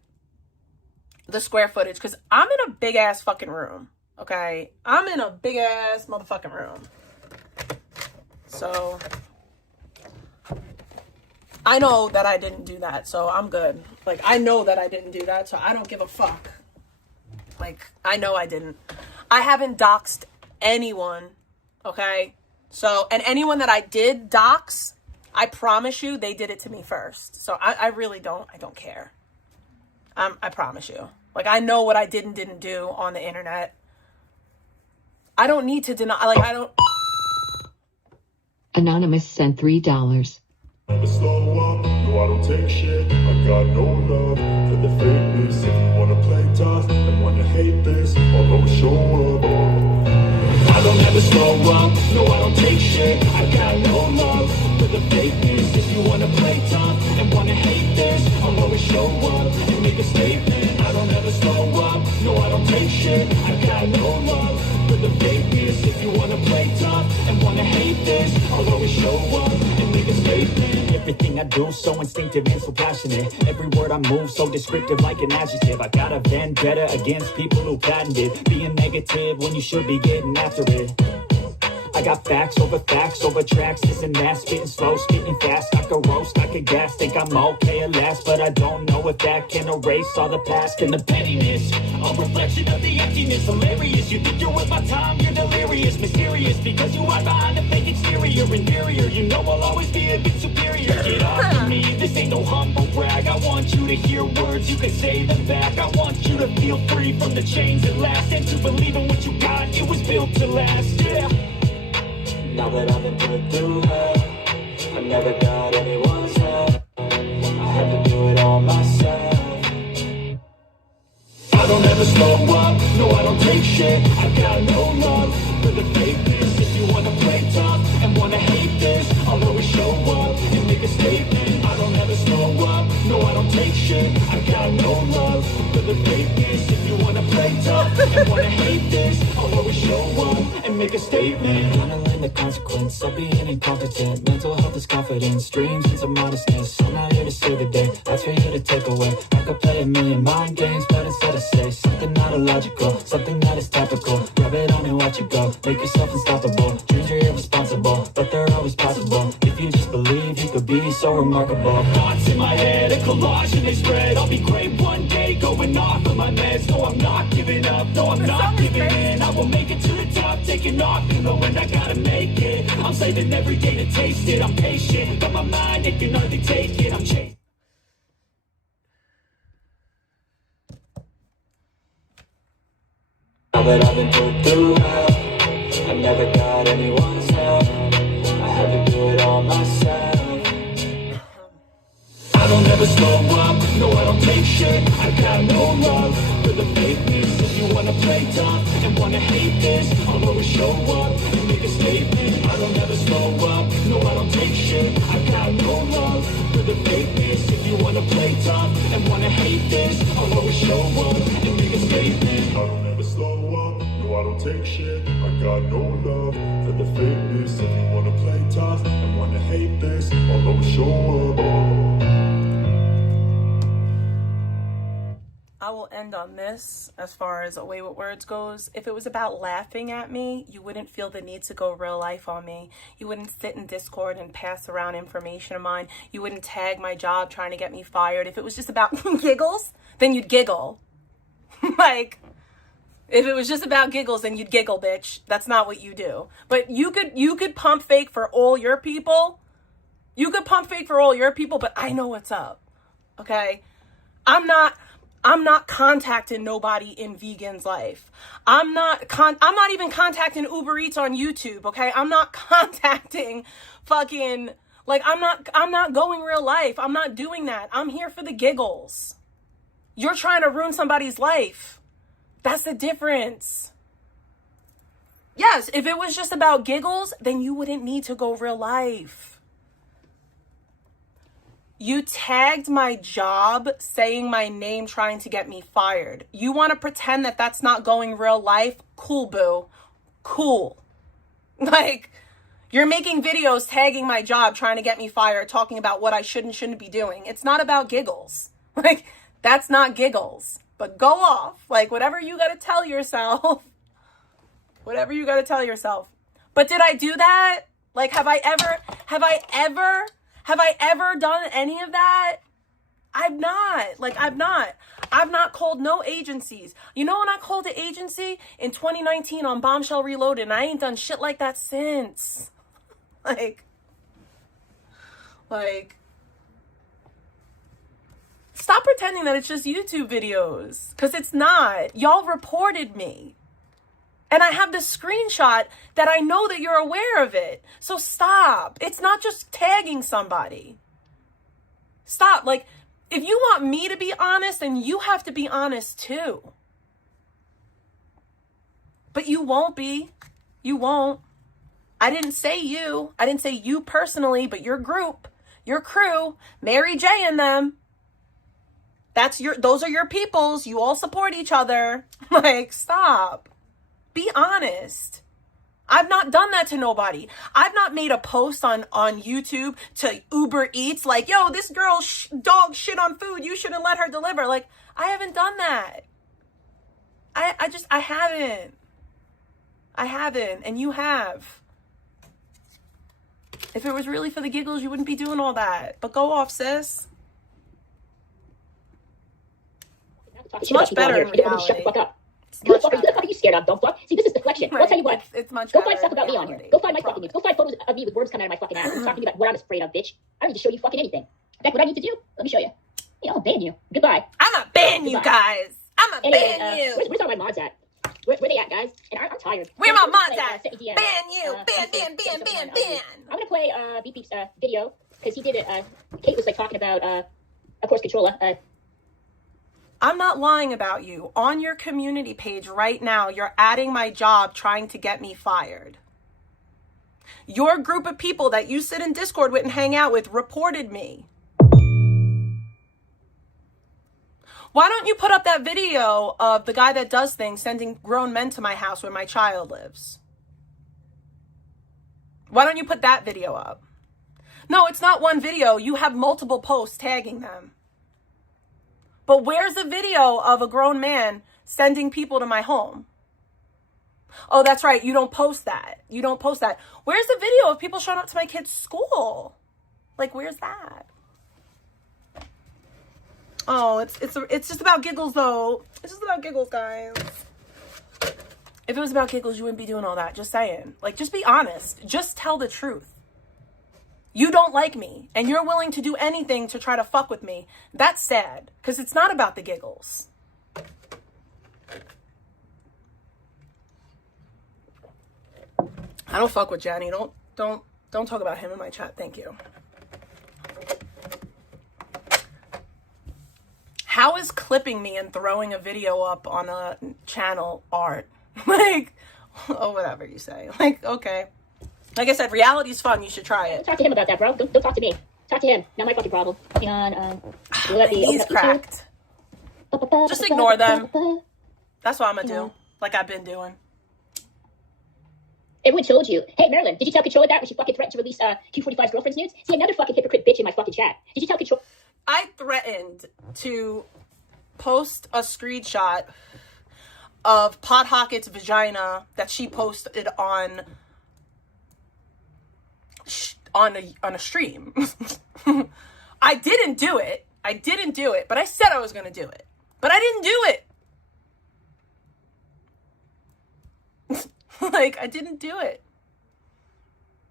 the square footage. Because I'm in a big-ass fucking room. Okay? I'm in a big-ass motherfucking room. So... I know that I didn't do that, so I'm good. Like, I know that I didn't do that, so I don't give a fuck. Like, I know I didn't. I haven't doxed anyone, okay? So, and anyone that I did dox, I promise you, they did it to me first. So, I really don't care. I promise you. Like, I know what I did and didn't do on the internet. I don't need to deny, like, I don't... Anonymous sent $3. Never slow up, no I don't take shit. I got no love for the fakeness. If you wanna play tough and wanna hate this, I'll go show up. I don't ever slow up, no I don't take shit. I got no love for the fakeness. If you wanna play tough and wanna hate this, I'll always show up and make a statement. I don't ever slow up, no I don't take shit. I got no love for the fakeness. If you wanna play tough and wanna hate this, I'll always show up and make a statement. Everything I do so instinctive and so passionate. Every word I move so descriptive like an adjective. I got a vendetta against people who patented being negative when you should be getting after it. I got facts over tracks, this and that, spitting slow, spitting fast. I could roast, I could gas, think I'm okay at last, but I don't know if that can erase all the past and the pettiness. A reflection of the emptiness, hilarious. You think you're worth my time, you're delirious, mysterious, because you are behind a fake exterior, inferior. You know I'll always be a bit superior. Get off of me, this ain't no humble brag. I want you to hear words, you can say them back. I want you to feel free from the chains at last, and to believe in what you got, it was built to last, yeah. Now that I've been put through hell, I never got anyone's help. I had to do it all myself. I don't ever slow up, no I don't take shit. I got no love for the fakeness. If you wanna play tough and wanna hate this, I'll always show up and make a statement. I don't ever slow up, no I don't take shit. I got no love for the fakeness. If you wanna play tough and wanna hate this, I'll always show up and make a statement. Wanna learn the consequence of being incompetent. Mental health is confidence, dreams into modestness. I'm not here to save the day, that's for you to take away. I could play a million mind games, but instead I say something not illogical, something that is topical. Rub it on and watch it go, make yourself unstoppable. Dreams are irresponsible, but they're always possible. If you just believe, you could be so remarkable. Thoughts in my head, a collage and they spread. I'll be great one day, going off of my meds. No, I'm not giving up, no, I'm not giving in. I will make it to the top, taking off, you know when I gotta make it. I'm saving every day to taste it, I'm patient, but my mind, it can hardly take it. I'm chasing. Now that I've been put through hell, I never got anyone's help. I had to do it all myself. I don't ever slow up, no I don't take shit. I got no love for the fakeness. If you wanna play tough and wanna hate this, I'll always show up and make a statement. I don't ever slow up, no I don't take shit. I got no love for the fakeness. If you wanna play tough and wanna hate this, I'll always show up and make a statement. I don't ever slow up, no I don't take shit. I got no love for the fakeness. If you wanna play tough and wanna hate this, I'll always show up. I will end on this as far as Away with Words goes. If it was about laughing at me, you wouldn't feel the need to go real life on me. You wouldn't sit in Discord and pass around information of mine. You wouldn't tag my job trying to get me fired. If it was just about giggles, then you'd giggle. Like, if it was just about giggles, then you'd giggle, bitch. That's not what you do. But you could pump fake for all your people. You could pump fake for all your people, but I know what's up. Okay? I'm not contacting nobody in Vegan's life. I'm not even contacting Uber Eats on YouTube, okay? I'm not contacting fucking, like, I'm not going real life. I'm not doing that. I'm here for the giggles. You're trying to ruin somebody's life. That's the difference. Yes, if it was just about giggles, then you wouldn't need to go real life. You tagged my job saying my name trying to get me fired. You want to pretend that that's not going real life? Cool, boo. Cool. Like, you're making videos tagging my job trying to get me fired, talking about what I should and shouldn't be doing. It's not about giggles. Like, that's not giggles. But go off. Like, whatever you got to tell yourself. Whatever you got to tell yourself. But did I do that? Like, have I ever done any of that? I've not called no agencies. You know when I called the agency? In 2019 on Bombshell Reloaded, and I ain't done shit like that since. Like, stop pretending that it's just YouTube videos, because it's not. Y'all reported me. And I have this screenshot that I know that you're aware of it. So stop. It's not just tagging somebody. Stop. Like, if you want me to be honest, then you have to be honest too. But you won't be. You won't. I didn't say you. I didn't say you personally, but your group, your crew, Mary J and them. Those are your peoples. You all support each other. Like, stop. Be honest. I've not done that to nobody. I've not made a post on YouTube to Uber Eats like, yo, this girl dog shit on food. You shouldn't let her deliver. Like, I haven't done that. I haven't. I haven't. And you have. If it was really for the giggles, you wouldn't be doing all that. But go off, sis. It's much better in reality. Shut the fuck up. Who the fuck are you scared of? Don't fuck. See, this is deflection. Right. I'll tell you what. It's much Go better find stuff in about me on here. reality. Go find my fucking news. Go find photos of me with words coming out of my fucking ass. I'm talking about what I'm afraid of, bitch. I don't need to show you fucking anything. In fact, what I need to do, let me show you. I'll ban you. Goodbye. I'ma ban you guys. I'ma Anyway, ban you. Where's all my mods at? Where they at, guys? And I'm tired. Where my mods at? Send me DM. Ban you. Ban. I'm gonna play Beep Beep's video because he did it. Kate was like talking about, of course, Controlla. I'm not lying about you. On your community page right now, you're adding my job trying to get me fired. Your group of people that you sit in Discord with and hang out with reported me. Why don't you put up that video of the guy that does things sending grown men to my house where my child lives? Why don't you put that video up? No, it's not one video. You have multiple posts tagging them. But where's the video of a grown man sending people to my home? Oh, that's right. You don't post that. You don't post that. Where's the video of people showing up to my kid's school? Like, where's that? Oh, it's just about giggles, though. It's just about giggles, guys. If it was about giggles, you wouldn't be doing all that. Just saying. Like, just be honest. Just tell the truth. You don't like me, and you're willing to do anything to try to fuck with me. That's sad, because it's not about the giggles. I don't fuck with Johnny. Don't talk about him in my chat. Thank you. How is clipping me and throwing a video up on a channel art? Like, oh, whatever you say. Like, okay. Like I said, reality's fun. You should try it. Talk to him about that, bro. Don't talk to me. Talk to him. Not my fucking problem. Hang on. He's cracked. Just ignore them. That's what I'm gonna do. Like I've been doing. Everyone told you. Hey, Marilyn, did you tell Controlla that when she fucking threatened to release Q45's girlfriend's nudes? See, another fucking hypocrite bitch in my fucking chat. Did you tell Controlla? I threatened to post a screenshot of Pot Hocket's vagina that she posted on a stream. I didn't do it. But I said I was going to do it. But I didn't do it. Like, I didn't do it.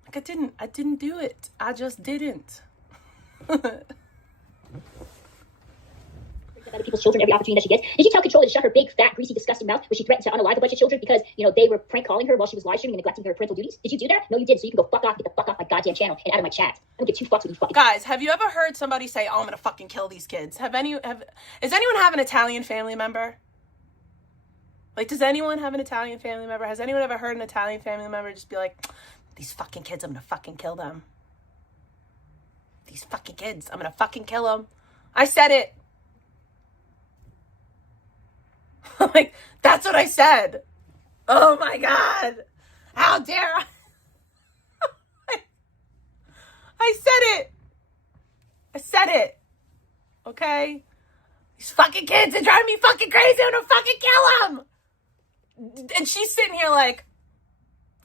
Like, I didn't do it. I just didn't. Other people's children every opportunity that she gets. Did you tell Controlla to shut her big, fat, greasy, disgusting mouth when she threatened to unalive a bunch of children because, you know, they were prank calling her while she was live streaming and neglecting her parental duties? Did you do that? No, you did. So you can go fuck off, get the fuck off my goddamn channel and out of my chat. I don't give two fucks with you fucking guys. Have you ever heard somebody say, "Oh, I'm gonna fucking kill these kids"? Is anyone have an Italian family member? Like, does anyone have an Italian family member? Has anyone ever heard an Italian family member just be like, "These fucking kids, I'm gonna fucking kill them. These fucking kids, I'm gonna fucking kill them"? I said it. Like, that's what I said. Oh my God. How dare I? I said it. Okay? These fucking kids are driving me fucking crazy. I'm gonna fucking kill them. And she's sitting here like,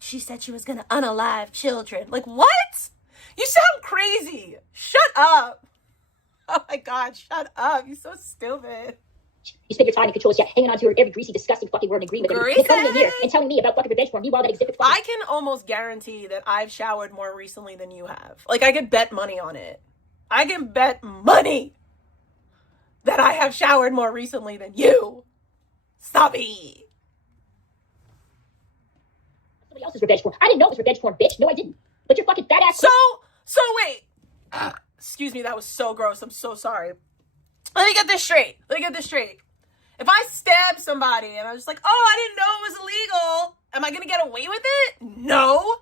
she said she was gonna unalive children. Like, what? You sound crazy. Shut up. Oh my God, shut up. You're so stupid. You spend your time in Controlla's chat hanging on to her every greasy, disgusting fucking word and agreeing with her. You're coming in here and telling me about fucking revenge porn. Meanwhile, that exhibit. I can almost guarantee that I've showered more recently than you have. Like, I could bet money on it. I can bet money that I have showered more recently than you. Stop it. Somebody else's revenge porn. I didn't know it was revenge porn, bitch. No, I didn't. But you're fucking fat ass. So wait. Excuse me, that was so gross. I'm so sorry. Let me get this straight. If I stab somebody and I'm just like, "Oh, I didn't know it was illegal," am I going to get away with it? No.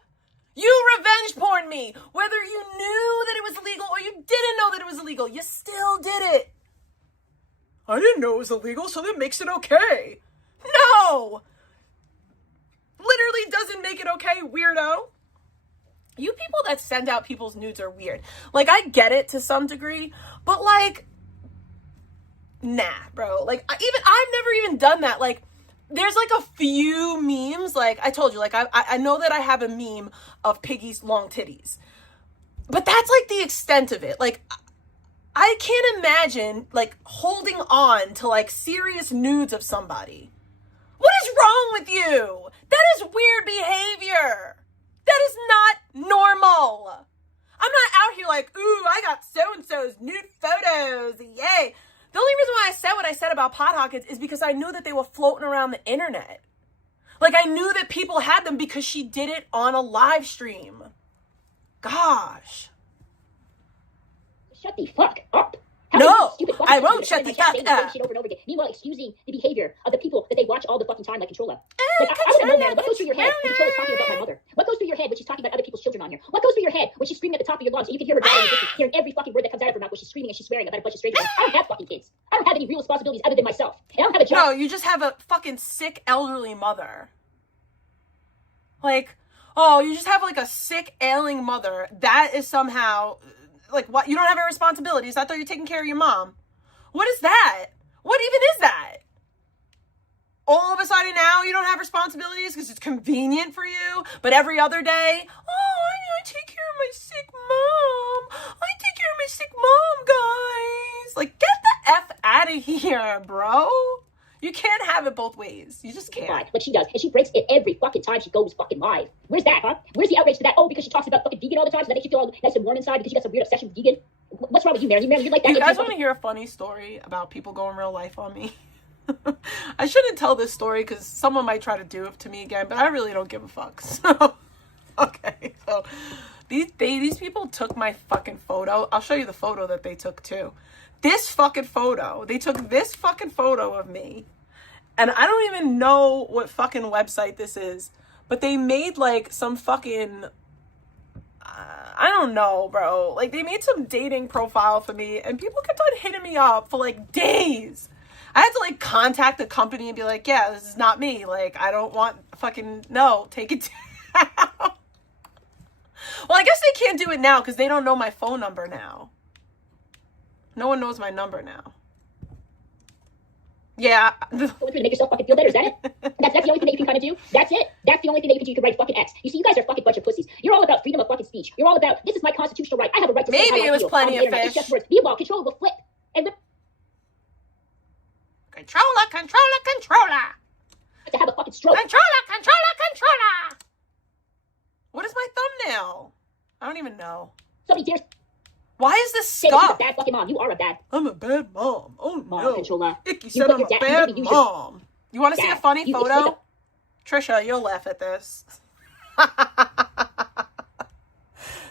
You revenge porn me. Whether you knew that it was illegal or you didn't know that it was illegal, you still did it. I didn't know it was illegal, so that makes it okay. No. Literally doesn't make it okay, weirdo. You people that send out people's nudes are weird. Like, I get it to some degree, but like, nah, bro. Like, I've never even done that. Like, there's like a few memes. Like, I told you, like, I know that I have a meme of Piggy's long titties, but that's like the extent of it. Like, I can't imagine like holding on to like serious nudes of somebody. What is wrong with you? That is weird behavior. That is not normal. I'm not out here like, "Ooh, I got so-and-so's nude photos. Yay." The only reason why I said what I said about Pot Hockets is because I knew that they were floating around the internet. Like, I knew that people had them because she did it on a live stream. Gosh. Shut the fuck up. No, I won't shut the fuck up. Shit over and over again. Meanwhile, excusing the behavior of the people that they watch all the fucking time, like Controlla. Like, I want to know, man, what goes through your head when Controlla's talking about my mother? What goes through your head when she's talking about other people's children on here? What goes through your head when she's screaming at the top of your lungs and you can hear her growling in the distance, hearing every fucking word that comes out of her mouth when she's screaming and she's swearing about a bunch of strangers? I don't have fucking kids. I don't have any real responsibilities other than myself. And I don't have a job. No, you just have a fucking sick elderly mother. Like, oh, you just have like a sick ailing mother. That is somehow, like, what? You don't have any responsibilities. I thought you were taking care of your mom. What is that? What even is that? All of a sudden now you don't have responsibilities because it's convenient for you, but every other day, oh, I take care of my sick mom. I take care of my sick mom, guys. Like, get the F out of here, bro. You can't have it both ways. You just can't. But she does. And she breaks it every fucking time she goes fucking live. Where's that, huh? Where's the outrage to that? Oh, because she talks about fucking vegan all the time, so that makes you feel all nice and warm inside because you got some weird obsession with vegan? What's wrong with you, Mary? You like that? You guys want to hear a funny story about people going real life on me? I shouldn't tell this story because someone might try to do it to me again, but I really don't give a fuck. So, okay. So, these people took my fucking photo. I'll show you the photo that they took too. This fucking photo. They took this fucking photo of me. And I don't even know what fucking website this is. But they made like some fucking... I don't know, bro. Like, they made some dating profile for me. And people kept on hitting me up for like days. I had to like contact the company and be like, yeah, this is not me. Like, I don't want fucking... No, take it down. Well, I guess they can't do it now because they don't know my phone number now. No one knows my number now. Yeah. To make yourself fucking feel better, is that it? That's the only thing that you can kind of do? That's it? That's the only thing that you can do? You can write fucking X. You see, you guys are a fucking bunch of pussies. You're all about freedom of fucking speech. You're all about, this is my constitutional right. I have a right to say how I feel. Maybe it was plenty of fish. It's just words. Meanwhile, Controlla will flip. And Controlla. to have a fucking stroke. Controlla. What is my thumbnail? I don't even know. Somebody dares Why is this say that you're a stuff? bad fucking mom. You are a bad I'm a bad mom. Oh mom, no. Controlla. Icky You said put I'm your a dad- bad maybe use your mom. You want to see a dad. funny You- it's photo? like Trisha, you'll laugh at this.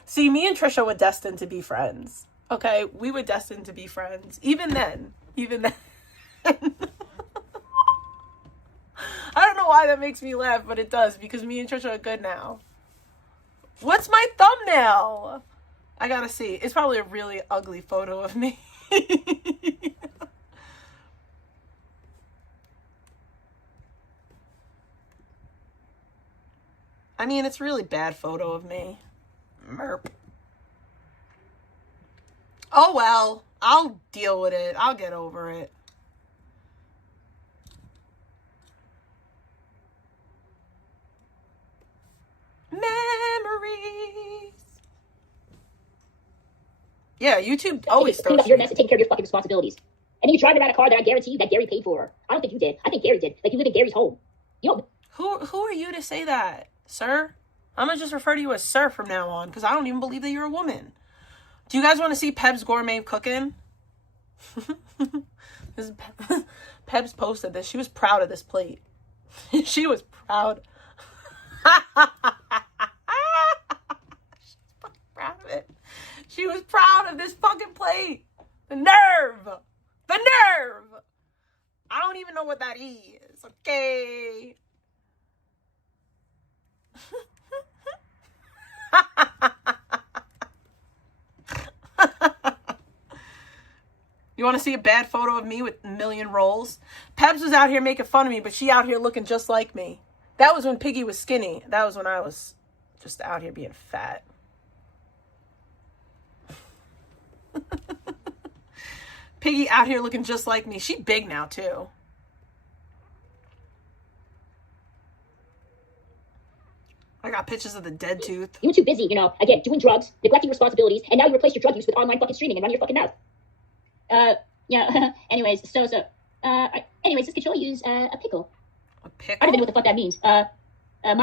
See, me and Trisha were destined to be friends. Okay, we were destined to be friends. Even then. I don't know why that makes me laugh, but it does, because me and Trisha are good now. What's my thumbnail? I gotta see. It's probably a really ugly photo of me. I mean, it's a really bad photo of me. Merp. Oh well, I'll deal with it. I'll get over it. Memories. Yeah, YouTube always clean throws up your shit. mess and take care of your fucking responsibilities. And you drive around a car that I guarantee you that Gary paid for. I don't think you did. I think Gary did. Like, you live in Gary's home. You know, Who are you to say that, sir? I'm gonna just refer to you as sir from now on, because I don't even believe that you're a woman. Do you guys want to see Peb's gourmet cooking? Peb's posted this. She was proud of this plate. She was proud. She's fucking proud of it. She was proud of this fucking plate. The nerve. The nerve. I don't even know what that is. Okay. You want to see a bad photo of me with a million rolls? Pebs was out here making fun of me, but she out here looking just like me. That was when Piggy was skinny. That was when I was just out here being fat. Piggy out here looking just like me. She big now, too. I got pictures of the dead tooth. you were too busy, again, doing drugs, neglecting responsibilities, and now you replace your drug use with online fucking streaming and run your fucking mouth. Yeah, anyways, anyways, this Controlla use a pickle. A pickle? I don't even know what the fuck that means. My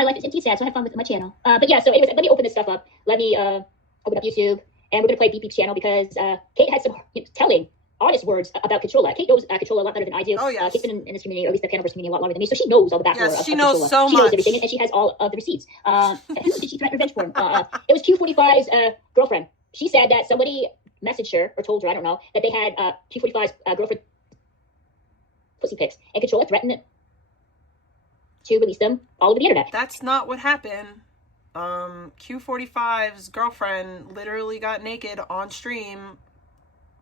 life is empty and sad, so have fun with my channel. But yeah, so anyways, let me open this stuff up. Let me open up YouTube, and we're gonna play Beep Beep's channel because Kate had some telling honest words about Controlla. Kate knows Controlla a lot better than I do. Oh, yes. Kate's been in this community, or at least the Panaverse community, a lot longer than me, so she knows all the backstory. Yes, she of knows Controlla. so She knows much. everything, and she has all of the receipts. Who did she threaten revenge for? It was Q45's girlfriend. She said that somebody messaged her or told her, I don't know, that they had Q45's girlfriend pussy pics, and Controlla threatened to release them all over the internet. That's not what happened. Q45's girlfriend literally got naked on stream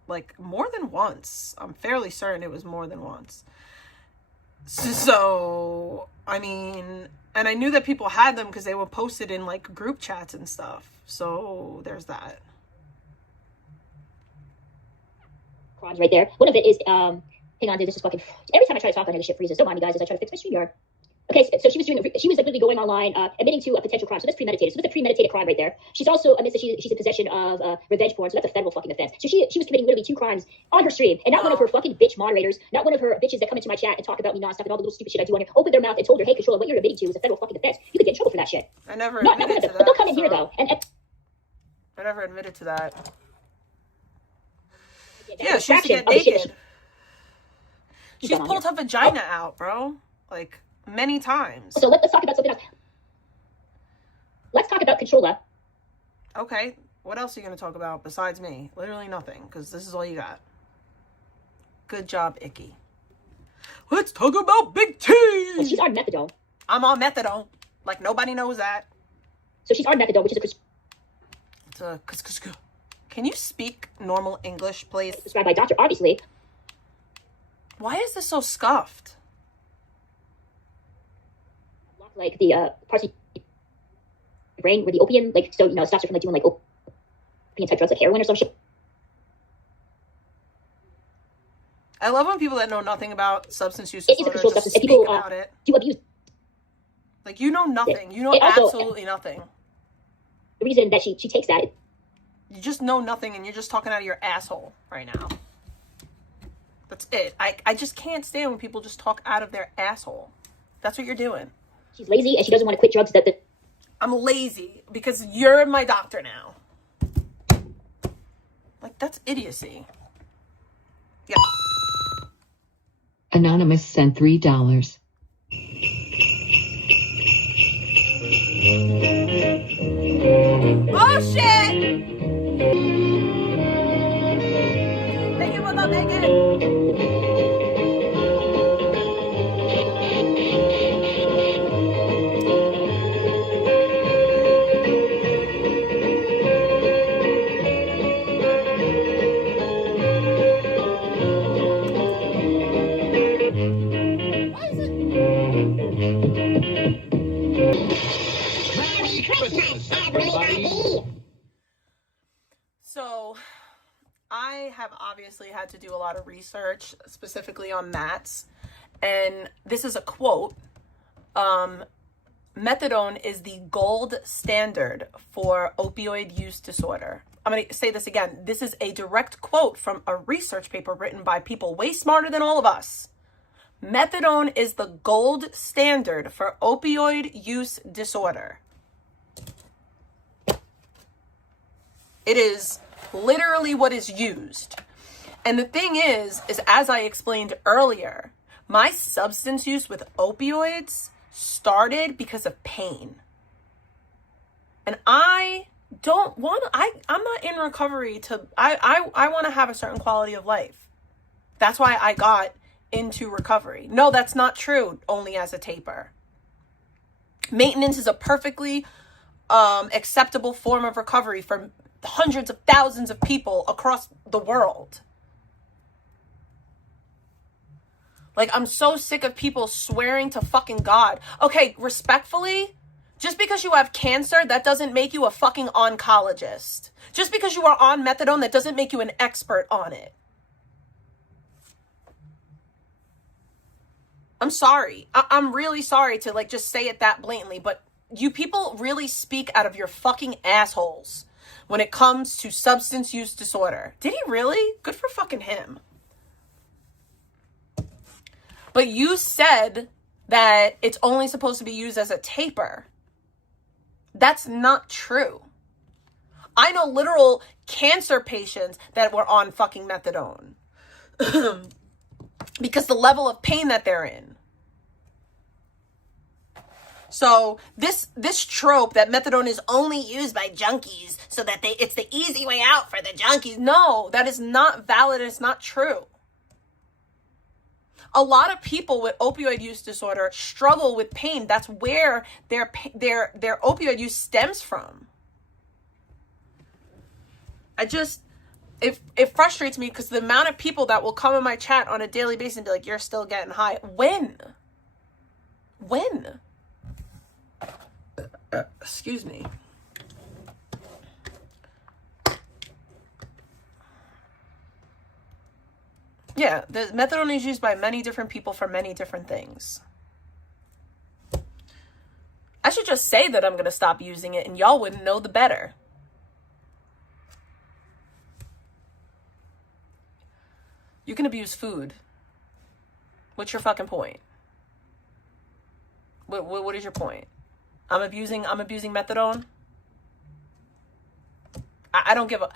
like more than once. I'm fairly certain it was more than once. So, I mean, and I knew that people had them because they were posted in like group chats and stuff. So there's that. Crimes right there. One of it is, hang on, dude, this is fucking, every time I try to talk on it, this shit freezes. Don't mind me, guys, as I try to fix my StreamYard. Okay, so she was like literally going online, admitting to a potential crime. So that's premeditated. So that's a premeditated crime right there. She's also admits that she's in possession of revenge porn. So that's a federal fucking offense. So she was committing literally 2 crimes on her stream, and not one of her fucking bitch moderators, not one of her bitches that come into my chat and talk about me nonstop and all the little stupid shit I do on here, opened their mouth and told her, hey, Controlla, what you're admitting to is a federal fucking offense. You could get in trouble for that shit. I never Not admitted one of to them, that. but they'll come in here so- though. And I never admitted to that. that's Yeah, a she used to fraction get of the shit that naked. she's She's done on pulled here. her vagina out, bro. Like, many times. So let's talk about something else. Let's talk about Controlla. Okay, what else are you going to talk about besides me? Literally nothing, because this is all you got. Good job, Icky. Let's talk about Big T! She's on methadone. I'm on methadone. Like, nobody knows that. So she's on methadone, which is It's a... Can you speak normal English, please? prescribed by a doctor, obviously. Why is this so scuffed? Like the parts of your brain where the opium, like, so, you know, it stops you from like doing like opium type drugs like heroin or some shit. I love when people that know nothing about substance use It is a disorder controlled just substance, and speak people about it. do abuse. Like, you know nothing. You know It also- absolutely nothing. The reason that she takes that, You just know nothing, and you're just talking out of your asshole right now. That's it. I just can't stand when people just talk out of their asshole. That's what you're doing. she's lazy and she doesn't want to quit drugs that the I'm lazy because you're my doctor now. Like, that's idiocy. Yeah. Anonymous sent $3. Oh, shit! Thank you for the bacon. Why is it? So, I have obviously had to do a lot of research specifically on mats, and this is a quote. Methadone is the gold standard for opioid use disorder. I'm going to say this again. This is a direct quote from a research paper written by people way smarter than all of us. Methadone is the gold standard for opioid use disorder. It is literally what is used. And the thing is as I explained earlier, my substance use with opioids started because of pain. And I don't want to, I'm not in recovery to, I want to have a certain quality of life. That's why I got into recovery. No, that's not true only as a taper. Maintenance is a perfectly acceptable form of recovery for hundreds of thousands of people across the world. Like, I'm so sick of people swearing to fucking God. Okay, respectfully, just because you have cancer, that doesn't make you a fucking oncologist. Just because you are on methadone, that doesn't make you an expert on it. I'm sorry. I'm really sorry to, like, just say it that blatantly, but you people really speak out of your fucking assholes when it comes to substance use disorder. Did he really? Good for fucking him. But you said that it's only supposed to be used as a taper. That's not true. I know literal cancer patients that were on fucking methadone. because the level of pain that they're in. So this trope that methadone is only used by junkies so that it's the easy way out for the junkies. No, that is not valid. It's not true. A lot of people with opioid use disorder struggle with pain. That's where their opioid use stems from. It frustrates me because the amount of people that will come in my chat on a daily basis and be like, "You're still getting high." When? Excuse me. Yeah, the methadone is used by many different people for many different things. I should just say that I'm going to stop using it and y'all wouldn't know the better. You can abuse food. What's your fucking point? What is your point? I'm abusing methadone. I don't give a.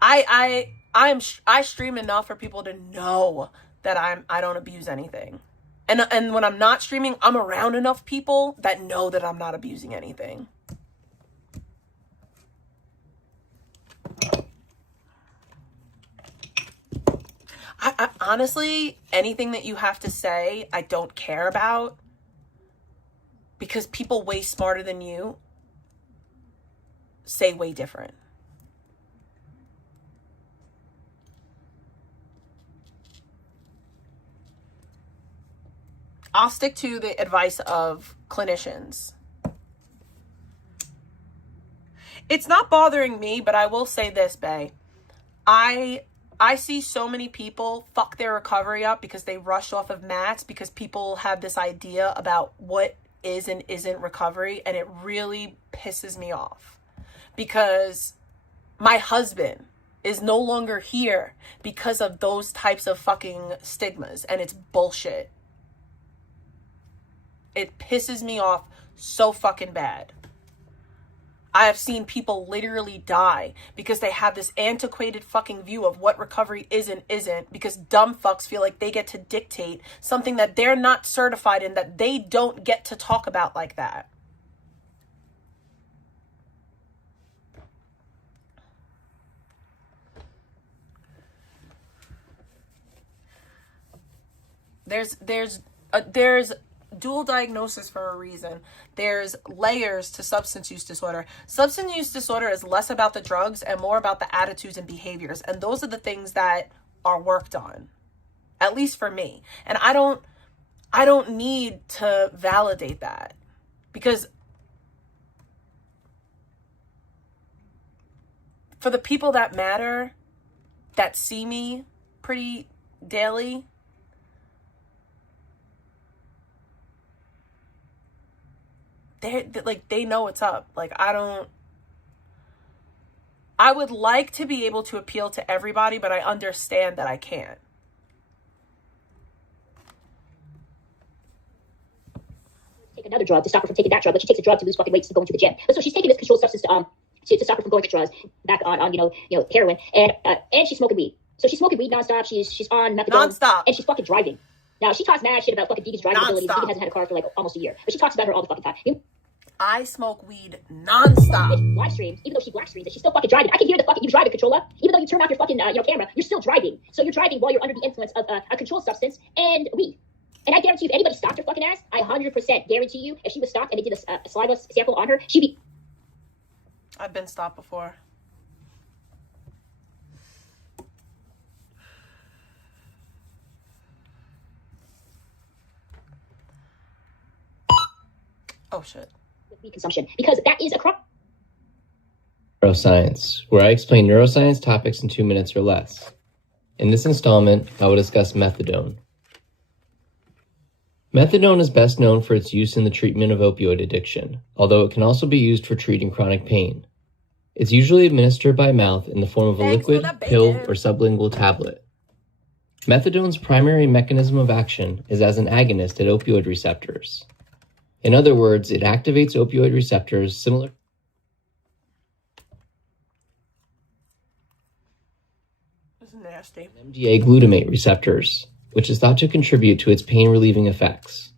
I stream enough for people to know that I don't abuse anything, and when I'm not streaming, I'm around enough people that know that I'm not abusing anything. I honestly, anything that you have to say, I don't care about. Because people way smarter than you say way different. I'll stick to the advice of clinicians. It's not bothering me, but I will say this, Bae. I see so many people fuck their recovery up because they rush off of mats because people have this idea about what is and isn't recovery, and it really pisses me off because my husband is no longer here because of those types of fucking stigmas, and it's bullshit. It pisses me off so fucking bad. I have seen people literally die because they have this antiquated fucking view of what recovery is and isn't, because dumb fucks feel like they get to dictate something that they're not certified in, that they don't get to talk about like that. There's dual diagnosis for a reason. There's layers to substance use disorder. Substance use disorder is less about the drugs and more about the attitudes and behaviors. And those are the things that are worked on, at least for me. And I don't need to validate that, because for the people that matter, that see me pretty daily, they know what's up. Like, I would like to be able to appeal to everybody, but I understand that I can't. Take another drug to stop her from taking that drug, but she takes a drug to lose fucking weight to go into the gym. But so she's taking this controlled substance to stop her from going to drugs, back on heroin, and she's smoking weed. So she's smoking weed nonstop. She's on methadone Nonstop. and she's fucking driving. Now she talks mad shit about fucking Deegan's driving ability. Deegan hasn't had a car for like almost a year, but she talks about her all the fucking time. I smoke weed nonstop. Live streams, even though she black streams, she's still fucking driving. I can hear the fucking you driving, Controlla. Even though you turn off your fucking camera, you're still driving. So you're driving while you're under the influence of a controlled substance and weed. And I guarantee you, if anybody stopped her fucking ass, I 100% guarantee you, if she was stopped and they did a saliva sample on her, she'd be. I've been stopped before. Oh shit. Weed consumption, because that is a crime. Neuroscience, where I explain neuroscience topics in 2 minutes or less. In this installment, I will discuss methadone. Methadone is best known for its use in the treatment of opioid addiction, although it can also be used for treating chronic pain. It's usually administered by mouth in the form of a liquid, pill, or sublingual tablet. Methadone's primary mechanism of action is as an agonist at opioid receptors. In other words, it activates opioid receptors similar. Isn't it Nasty. MDA glutamate receptors, which is thought to contribute to its pain-relieving effects.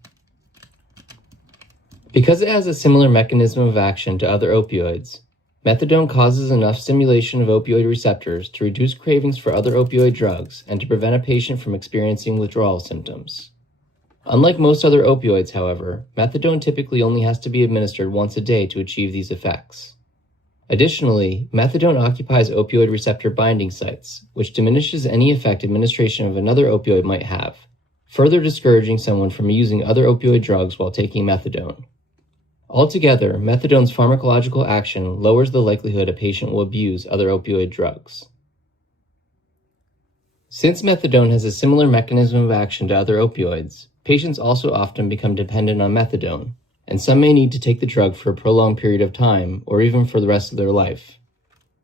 Because it has a similar mechanism of action to other opioids, methadone causes enough stimulation of opioid receptors to reduce cravings for other opioid drugs and to prevent a patient from experiencing withdrawal symptoms. Unlike most other opioids, however, methadone typically only has to be administered once a day to achieve these effects. Additionally, methadone occupies opioid receptor binding sites, which diminishes any effect administration of another opioid might have, further discouraging someone from using other opioid drugs while taking methadone. Altogether, methadone's pharmacological action lowers the likelihood a patient will abuse other opioid drugs. Since methadone has a similar mechanism of action to other opioids, patients also often become dependent on methadone, and some may need to take the drug for a prolonged period of time or even for the rest of their life.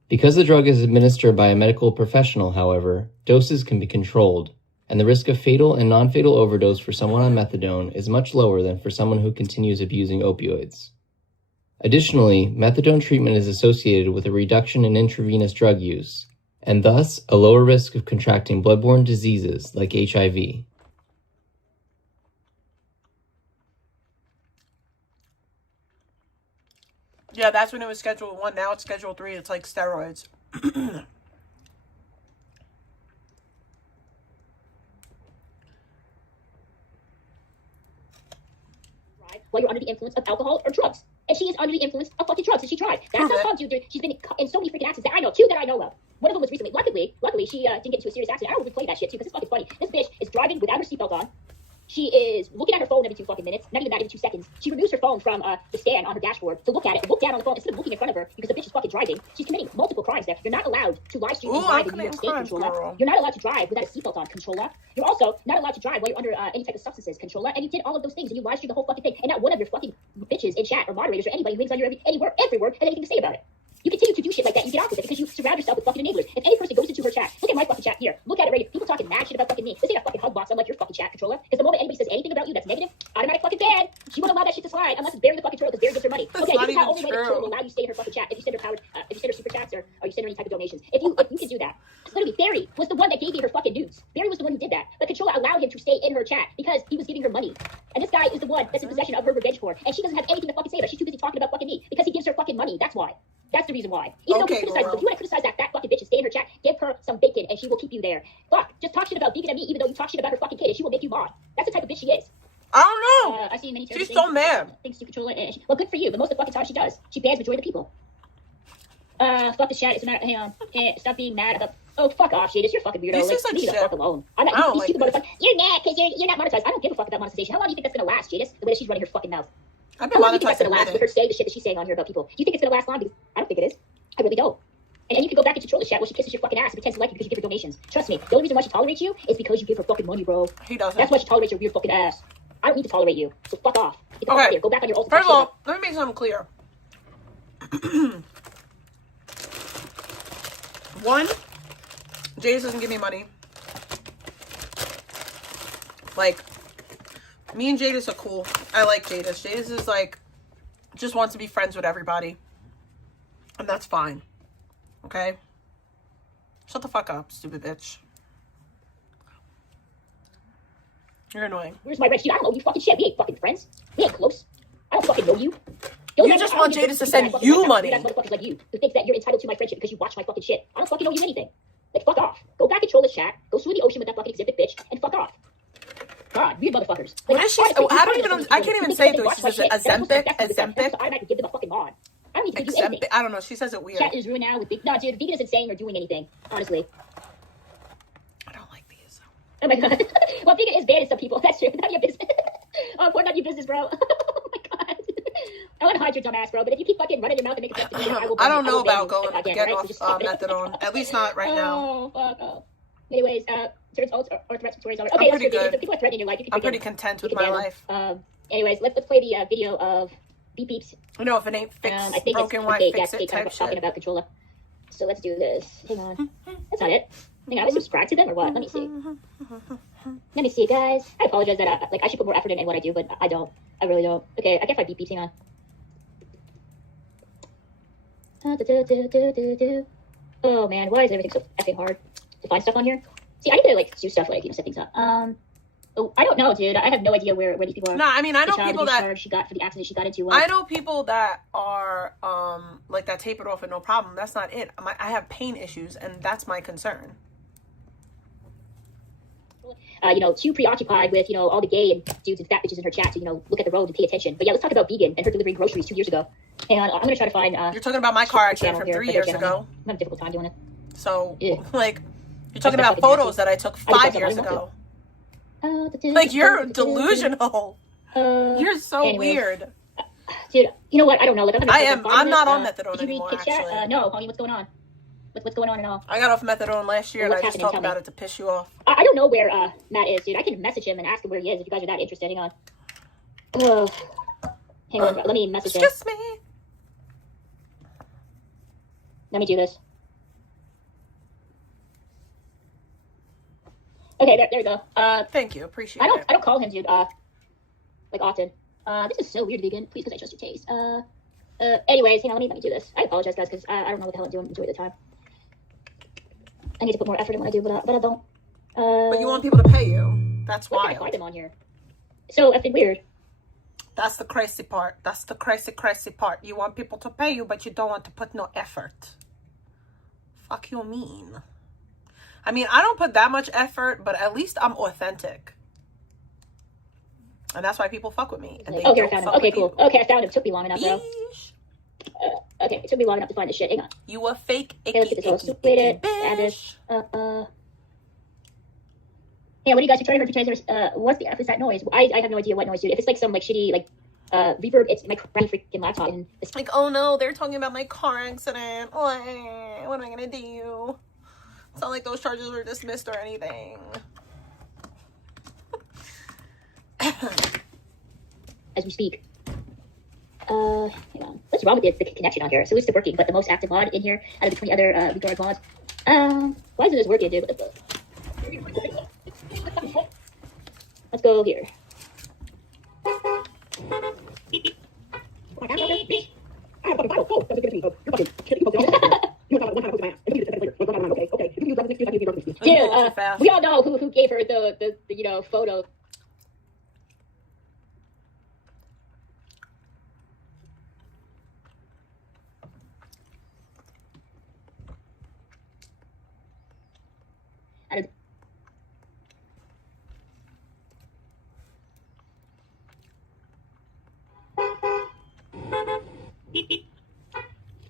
Because the drug is administered by a medical professional, however, doses can be controlled, and the risk of fatal and non-fatal overdose for someone on methadone is much lower than for someone who continues abusing opioids. Additionally, methadone treatment is associated with a reduction in intravenous drug use, and thus a lower risk of contracting bloodborne diseases like HIV. Yeah, that's when it was Schedule 1. Now it's Schedule 3. It's like steroids. While you're under the influence of alcohol or drugs. And she is under the influence of fucking drugs, and she tried. That's how come, dude. She's been in so many freaking accidents that I know. 2 that I know of. One of them was recently. Luckily, she didn't get into a serious accident. I don't replay that shit, too, because it's fucking funny. This bitch is driving without her seatbelt on. She is looking at her phone every 2 fucking minutes. Not even that, every 2 seconds. She removes her phone from the stand on her dashboard to look at it, look down on the phone instead of looking in front of her because the bitch is fucking driving. She's committing multiple crimes there. You're not allowed to live stream and drive in New York State, controller. You're not allowed to drive without a seatbelt on, controller. You're also not allowed to drive while you're under any type of substances, controller. And you did all of those things and you live streamed the whole fucking thing. And not one of your fucking bitches in chat or moderators or anybody who links on your every word had anything to say about it. You continue to do shit like that. You get off with it because you surround yourself with fucking enablers. If any person goes into her chat, look at my fucking chat here. Look at it right here. People talking mad shit about fucking me. This ain't a fucking hug box. I'm like your fucking chat controller. Because the moment anybody says anything about you that's negative, automatic fucking ban. She won't allow that shit to slide unless it's Barry the fucking troll because Barry gets her money. Okay, this is how only way the troll will allow you to stay in her fucking chat. If you send her super chats or you send her any type of donations. If you can do that. Literally, Barry was the one that gave me her fucking nudes. Barry was the one who did that. But controller allowed him to stay in her chat because he was giving her money. And this guy is the one that's in possession of her revenge porn. And she doesn't have anything to fucking say about it. She's too busy talking about fucking me because he gives her fucking money. That's why. That's the reason why. Even though he criticizes, if you want to criticize that fucking bitch and stay in her chat, give her some bacon and she will keep you there. Fuck, just talk shit about Deacon and me even though you talk shit about her fucking kid and she will make you mod. That's the type of bitch she is. I don't know. I've seen many She's so mad. Things to control it. And well, good for you, but most of the fucking time she does. She bans majority of the people. Fuck the chat. It's not, hang on. Stop being mad about. Oh, fuck off, Shadis. You're fucking weirdo. Leave the fuck alone. I'm not. These stupid motherfuckers. You're mad because you're not monetized. I don't give a fuck about monetization. How long do you think that's gonna last, Shadis? The way she's running her fucking mouth. I've been How long do you think that's monetized gonna last with her saying the shit that she's saying on here about people? Do you think it's gonna last long? Because I don't think it is. I really don't. And you can go back and control the chat where she kisses your fucking ass and pretends to like you because you give her donations. Trust me, the only reason why she tolerates you is because you give her fucking money, bro. He doesn't. That's why she tolerates your weird fucking ass. I don't need to tolerate you, so fuck off. Get the fuck out of here. Go back on your old. First of all, let me make something clear. One, Jadis doesn't give me money. Like, me and Jadis are cool. I like Jadis. Jadis is like, just wants to be friends with everybody. And that's fine. Okay? Shut the fuck up, stupid bitch. You're annoying. Where's my red sheet? I don't know you fucking shit. We ain't fucking friends. We ain't close. I don't fucking know you. You just want Jadis to send you money. That's motherfuckers like you who think that you're entitled to my friendship because you watch my fucking shit. I don't fucking know you anything. Like, fuck off. Go back and troll this chat. Go swim in the ocean with that fucking exhibit bitch and fuck off. God, weird motherfuckers. Like, what is she? I can't even say those. She says Azempic. I might give them a fucking mod. I don't need to give you anything. I don't know. She says it weird. Chat is ruined now with no, dude. Vegan isn't saying or doing anything. Honestly. I don't like these. Oh my god. Well, vegan is banning some people. That's true. None of your business. Oh, poor, not your business, bro. Oh my god. I want to hide your dumb ass, bro. But if you keep fucking running your mouth and making sense to me, I don't know about getting off methadone. At least not right now. Oh, fuck off. Anyways, threats or threats stories already. Okay, I'm pretty good. If people are threatening your life, you can. I'm pretty content with my life. Anyways, let's play the video of beep beeps. No, if it ain't fixed, I think broken, why fix it? Kind of talking about controller. So let's do this. Hang on. That's not it. Hang on, I subscribe to them or what? Let me see. Let me see, guys. I apologize that I should put more effort in what I do, but I don't. I really don't. Okay, I can't find beep beeps. Hang on. Oh man, why is everything so effing hard? to find stuff on here. See, I need to like do stuff like, you know, set things up. Oh, I don't know, dude. I have no idea where these people are. No, I mean, I know people that she got for the accident she got into. I know people that are like that tape it off and no problem. That's not it. I have pain issues, and that's my concern. You know, too preoccupied with, you know, all the gay and dudes and fat bitches in her chat to, you know, look at the road and pay attention. But yeah, let's talk about vegan and her delivering groceries 2 years ago. And I'm gonna try to find. You're talking about my car accident from 3 years ago. I'm having a difficult time doing it. So like, you're talking about photos that I took 5 years ago. Like, you're delusional. You're so weird. Dude, you know what? I don't know. Like, I'm not on methadone anymore, actually. No, homie, what's going on? What's going on and all? I got off methadone last year, and I just talked about it to piss you off. I don't know where Matt is, dude. I can message him and ask him where he is if you guys are that interested. Hang on. Hang on. Let me message him. Excuse me. Let me do this. Okay, there we go. Thank you. Appreciate it. I don't call him, dude, like often. This is so weird, vegan. Please, because I trust your taste. Anyways, hang on, let me do this. I apologize, guys, because I don't know what the hell I'm doing majority of the time. I need to put more effort in what I do, but I don't. But you want people to pay you. That's why. I find them on here. So effing weird. That's the crazy part. That's the crazy part. You want people to pay you, but you don't want to put no effort. Fuck you mean. I mean, I don't put that much effort, but at least I'm authentic. And that's why people fuck with me. And okay, I found him. Okay, cool. Okay, I found him. Took me long enough, bro. Okay, it took me long enough to find this shit. Hang on. You a fake icky, let's get this bitch. Yeah, what do you guys are trying to what's the F is that noise? I have no idea what noise, dude. If it's like some like shitty like reverb, it's my crappy freaking laptop. And it's like, oh no, they're talking about my car accident. What am I gonna do? It's not like those charges were dismissed or anything. As we speak. Hang on. What's wrong with the connection on here? So it's still working, but the most active mod in here out of the 20 other regard mods. Why isn't this working, dude? Let's go here. Dude, we all know who gave her the you know, photo.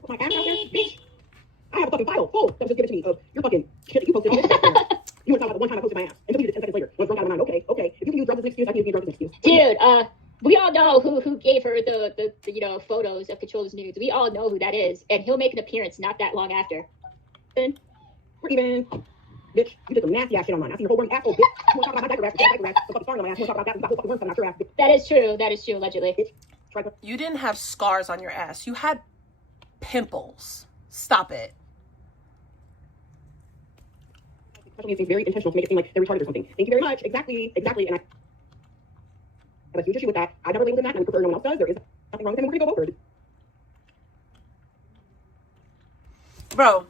Oh my God, bitch! I have a fucking file full. Just give it to me. You're fucking shit that you posted. You want to talk about the one time I posted my ass and deleted it 10 seconds later. When it's run out of mind. Okay. If you can use drugs as an excuse, I can use drugs as an excuse. Dude, we all know who gave her the you know, photos of Controlla's nudes. We all know who that is, and he'll make an appearance not that long after. We're even. Bitch, you did some nasty ass shit online. I see your whole burning asshole, bitch. You want to talk about my diaper ass? The fucking scar on my ass. You want to talk about that? You got whole fucking worms coming out your ass, bitch. That is true, allegedly. Bitch. You didn't have scars on your ass. You had pimples. Stop it. Especially it seems very intentional to make it seem like they're retarded or something. Thank you very much. Exactly. And I have a huge issue with that. I never labeled them that, and I prefer no one else does. There is nothing wrong with them. We're going to go over. Bro,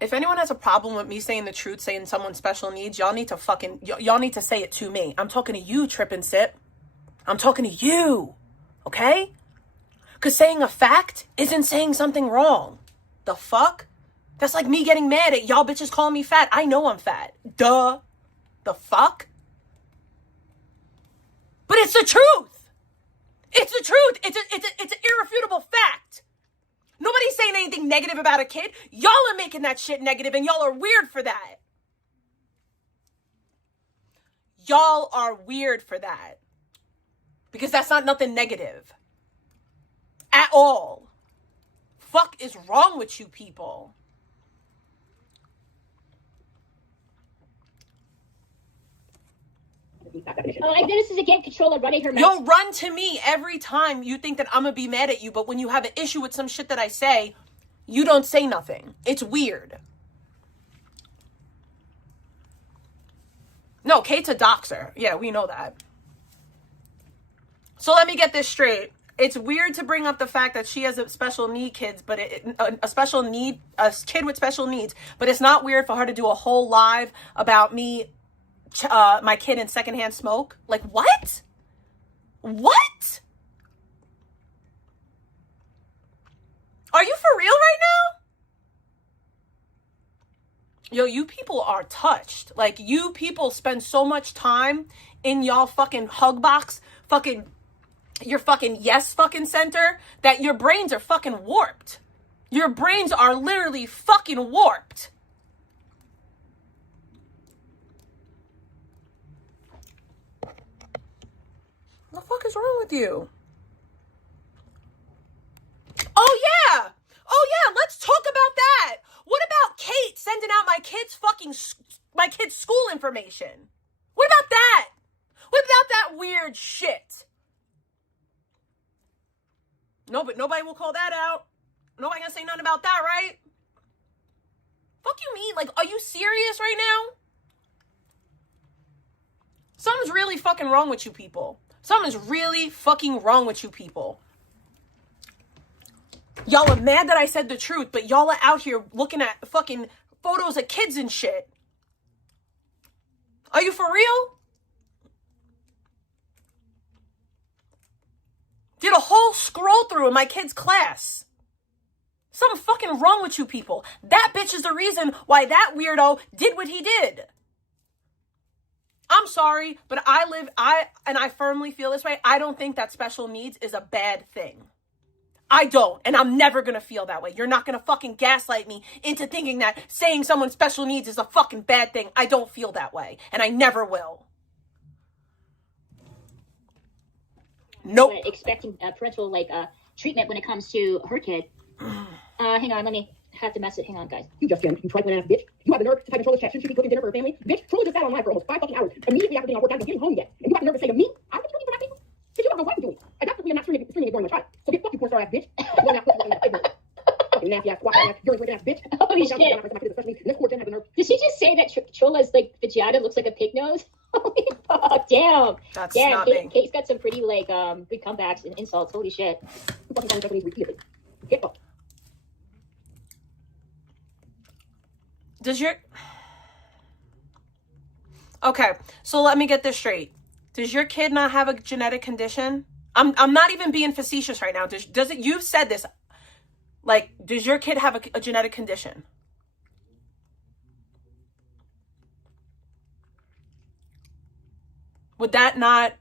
if anyone has a problem with me saying the truth, saying someone's special needs, y'all need to fucking, y'all need to say it to me. I'm talking to you, Trip and Sip. I'm talking to you. Okay? Because saying a fact isn't saying something wrong. The fuck? That's like me getting mad at y'all bitches calling me fat. I know I'm fat. Duh. The fuck? But it's the truth. It's the truth. It's an irrefutable fact. Nobody's saying anything negative about a kid. Y'all are making that shit negative, and y'all are weird for that. Y'all are weird for that. Because that's not nothing negative. At all. Fuck is wrong with you people? Oh, this is again Controlla running her mouth. You'll run to me every time you think that I'm gonna be mad at you, but when you have an issue with some shit that I say, you don't say nothing. It's weird. No, Kate's a doxer. Yeah, we know that. So let me get this straight. It's weird to bring up the fact that she has a special need kids, but a kid with special needs, but it's not weird for her to do a whole live about me, my kid in secondhand smoke. Like, what? What? Are you for real right now? Yo, you people are touched. Like, you people spend so much time in y'all fucking hug box, your fucking yes fucking center, that your brains are fucking warped. Your brains are literally fucking warped. What the fuck is wrong with you? Oh yeah, let's talk about that. What about Kate sending out my kid's school information? What about that? What about that weird shit? No, but nobody will call that out. Nobody gonna say nothing about that, right? Fuck you mean? Like, are you serious right now? Something's really fucking wrong with you people. Something's really fucking wrong with you people. Y'all are mad that I said the truth, but y'all are out here looking at fucking photos of kids and shit. Are you for real? Did a whole scroll through in my kid's class. Something fucking wrong with you people. That bitch is the reason why that weirdo did what he did. I'm sorry, but I firmly feel this way. I don't think that special needs is a bad thing. I don't, and I'm never gonna feel that way. You're not gonna fucking gaslight me into thinking that saying someone's special needs is a fucking bad thing. I don't feel that way, and I never will. Nope. Expecting parental treatment when it comes to her kid. Hang on, let me have to mess it. Hang on, guys. You just, you trifling ass bitch. You have the nerve to type in Trolla's chat. Shouldn't she be cooking dinner for her family? Bitch, Trolla just sat online for almost 5 fucking hours. Immediately after being on work, I was getting home yet. And you have the nerve to say to me, I don't think you for that people. Because you have no wife doing. I definitely am not streaming ignoring my child. So get fuck you, porn star ass bitch. Fucking nasty ass, squat ass, urine drinking ass bitch. Holy shit. Did she just say that Trolla's vagina looks like a pig nose? Holy fuck, damn. That's damn, not me. Kate's got some pretty good comebacks and insults. Holy shit. Get fucked. Okay, so let me get this straight. Does your kid not have a genetic condition? I'm not even being facetious right now. Does it? You've said this. Like, does your kid have a genetic condition? Would that not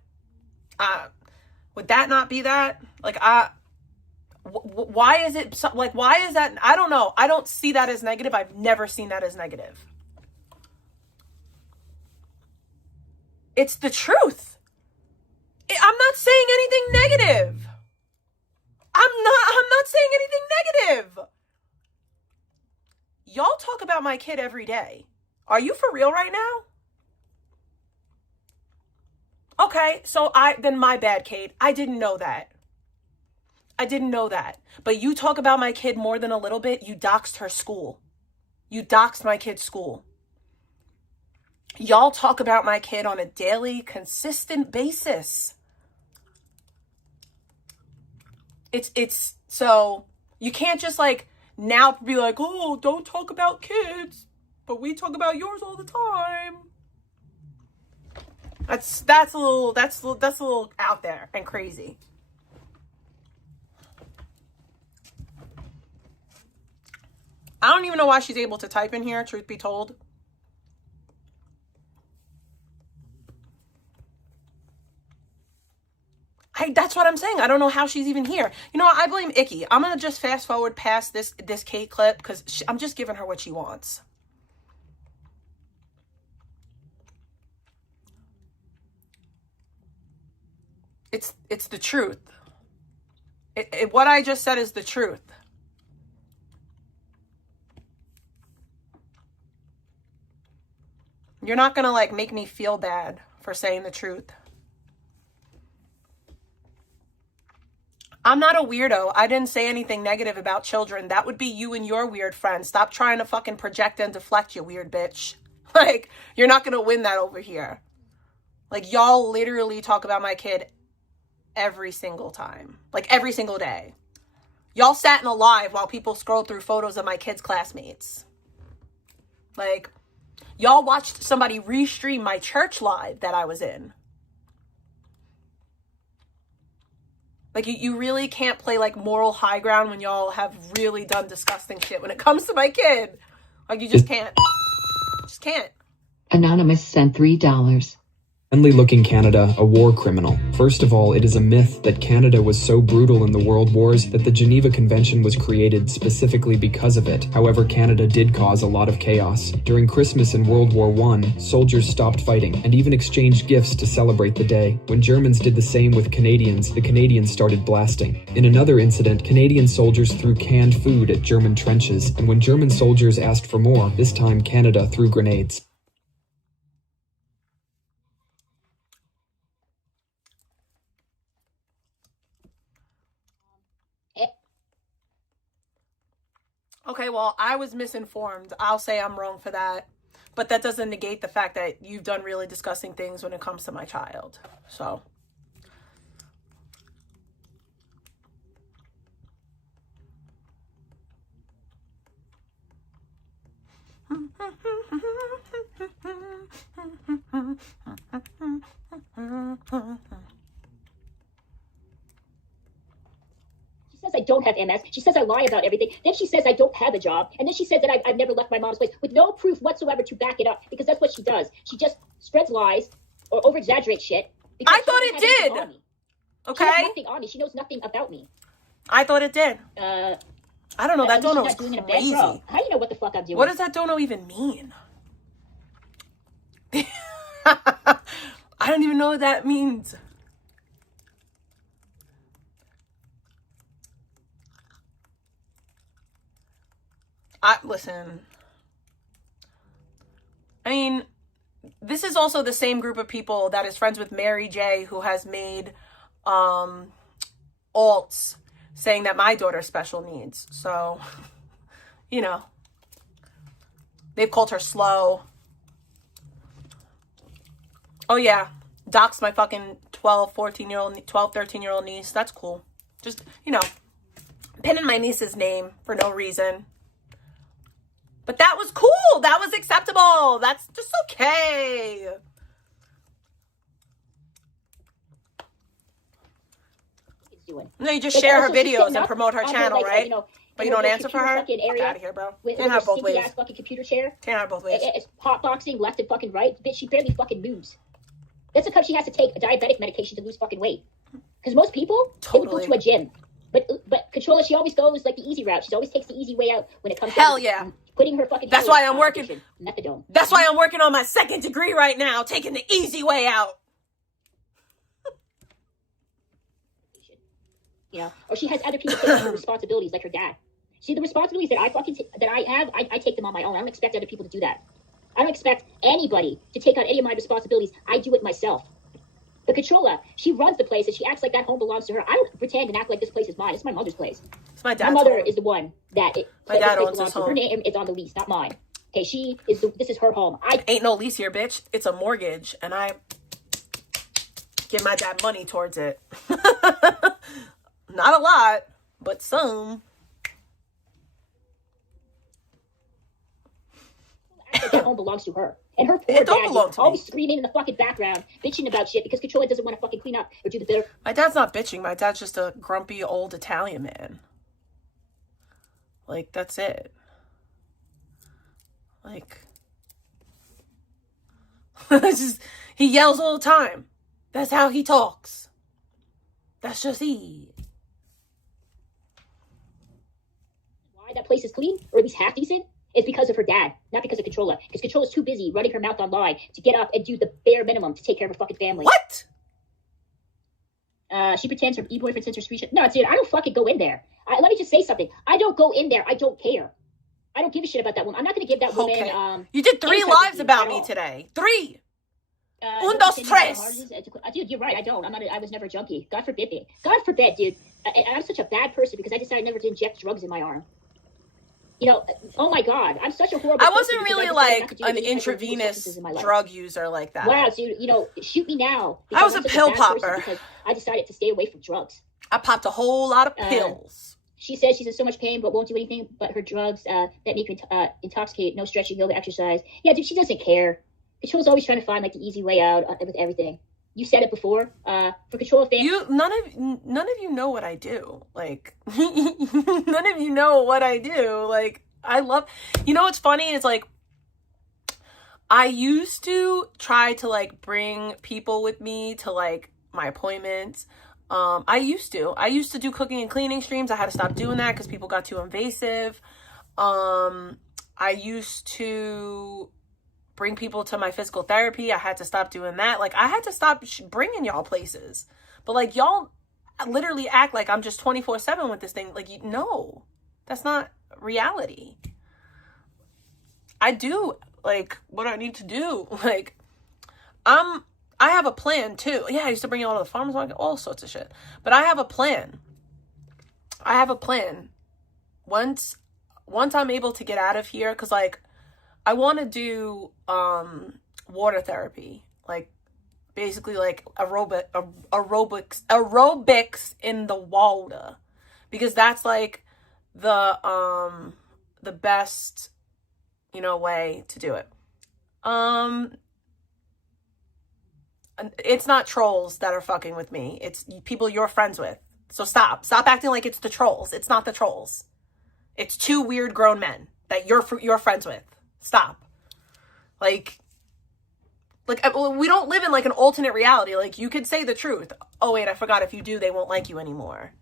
be that? Like, why is it like? Why is that? I don't know. I don't see that as negative. I've never seen that as negative. It's the truth. I'm not saying anything negative. I'm not saying anything negative. Y'all talk about my kid every day. Are you for real right now? Okay, so then my bad, Kate. I didn't know that. But you talk about my kid more than a little bit. You doxed her school. You doxed my kid's school. Y'all talk about my kid on a daily, consistent basis. It's so you can't just now be like, oh, don't talk about kids, but we talk about yours all the time. That's a little out there and crazy. I don't even know why she's able to type in here, truth be told. That's what I'm saying. I don't know how she's even here. You know what? I blame Icky. I'm going to just fast forward past this Kate clip because I'm just giving her what she wants. It's the truth. What I just said is the truth. You're not going to make me feel bad for saying the truth. I'm not a weirdo. I didn't say anything negative about children. That would be you and your weird friends. Stop trying to fucking project and deflect, you weird bitch. You're not going to win that over here. Y'all literally talk about my kid every single time. Like every single day. Y'all sat in a live while people scrolled through photos of my kids' classmates. Like, y'all watched somebody restream my church live that I was in. Like, you really can't play, like, moral high ground when y'all have really done disgusting shit when it comes to my kid. Like, you just can't. Just can't. Anonymous sent $3. Friendly looking Canada, a war criminal. First of all, it is a myth that Canada was so brutal in the world wars that the Geneva Convention was created specifically because of it. However, Canada did cause a lot of chaos. During Christmas in World War I, soldiers stopped fighting and even exchanged gifts to celebrate the day. When Germans did the same with Canadians, the Canadians started blasting. In another incident, Canadian soldiers threw canned food at German trenches, and when German soldiers asked for more, this time Canada threw grenades. Okay, well, I was misinformed. I'll say I'm wrong for that. But that doesn't negate the fact that you've done really disgusting things when it comes to my child. So. Says I don't have MS. She says I lie about everything. Then she saes I don't have a job. And then she says that I've never left my mom's place with no proof whatsoever to back it up, because that's what she does. She just spreads lies or over-exaggerates shit. I thought it did. Okay? She has nothing on me. She knows nothing about me. I thought it did. I don't know. That dono is crazy. How do you know what the fuck I'm doing? What does that dono even mean? I don't even know what that means. Listen, I mean, this is also the same group of people that is friends with Mary J, who has made alts saying that my daughter's special needs. So, you know, they've called her slow. Oh yeah, dox my fucking 12, 13-year-old niece. That's cool. Just, you know, pinning my niece's name for no reason. But that was cool. That was acceptable. That's just okay. No, you just share her videos and promote her channel, right? But you don't answer for her? Fuck out of here, bro. Can't have both ways. Fucking computer chair. Can't have both ways. It's hotboxing left and fucking right. Bitch, she barely fucking moves. That's because she has to take a diabetic medication to lose fucking weight. Because most people, they would go to a gym. But Controlla, she always goes like the easy route. She always takes the easy way out when it comes to yeah. Putting her fucking. That's why I'm working. Methadone. That's why I'm working on my second degree right now, taking the easy way out. You know, or she has other people taking her responsibilities, like her dad. See, the responsibilities that I have, I take them on my own. I don't expect other people to do that. I don't expect anybody to take on any of my responsibilities. I do it myself. But Controlla, she runs the place and she acts like that home belongs to her. I don't pretend and act like this place is mine. It's my mother's place. It's my dad's My mother home. is the one that my dad owns this home. Her name is on the lease, not mine. Okay, this is her home. Ain't no lease here, bitch. It's a mortgage, and I give my dad money towards it. Not a lot, but some. That home belongs to her. And her poor dad is always screaming in the fucking background, bitching about shit because Controlla doesn't want to fucking clean up or do the bitter. My dad's not bitching. My dad's just a grumpy old Italian man. Like, that's it. Like, he yells all the time. That's how he talks. That's just he. Why that place is clean, or at least half decent, is because of her dad, not because of Controlla. Because Controlla's too busy running her mouth online to get up and do the bare minimum to take care of her fucking family. What? She pretends her e-boyfriend sends her screenshot. No, dude, I don't fucking go in there. Let me just say something. I don't go in there. I don't care. I don't give a shit about that woman. I'm not going to give that woman... You did 3 lives about me today. 3! Un, dos, tres! Dude, you're right. I don't. I was never a junkie. God forbid me. God forbid, dude. I'm such a bad person because I decided never to inject drugs in my arm. You know, oh my God, I'm such a horrible. I wasn't really like an intravenous drug user like that. Wow, so you know, shoot me now. I was a pill popper because I decided to stay away from drugs. I popped a whole lot of pills. She says she's in so much pain, but won't do anything but her drugs that make her intoxicated. No stretching, yoga, exercise. Yeah, dude, she doesn't care. Control's always trying to find like the easy way out with everything. You said it before. For control of family. None of you know what I do. Like, none of you know what I do. Like, I love. You know what's funny is like, I used to try to like bring people with me to like my appointments. I used to do cooking and cleaning streams. I had to stop doing that because people got too invasive. I used to bring people to my physical therapy. I had to stop doing that. Like, I had to stop bringing y'all places. But like, y'all literally act like I'm just 24/7 with this thing. Like, no, that's not reality. I do like what I need to do. Like, I have a plan too. Yeah, I used to bring you all to the farmers market, all sorts of shit. But I have a plan. Once I'm able to get out of here, because like I want to do water therapy, like basically like aerobics in the water, because that's like the best, you know, way to do it. It's not trolls that are fucking with me. It's people you're friends with. So stop acting like it's the trolls. It's not the trolls. It's two weird grown men that you're friends with. Stop. Like we don't live in like an alternate reality. Like, you could say the truth. Oh wait, I forgot. If you do, they won't like you anymore.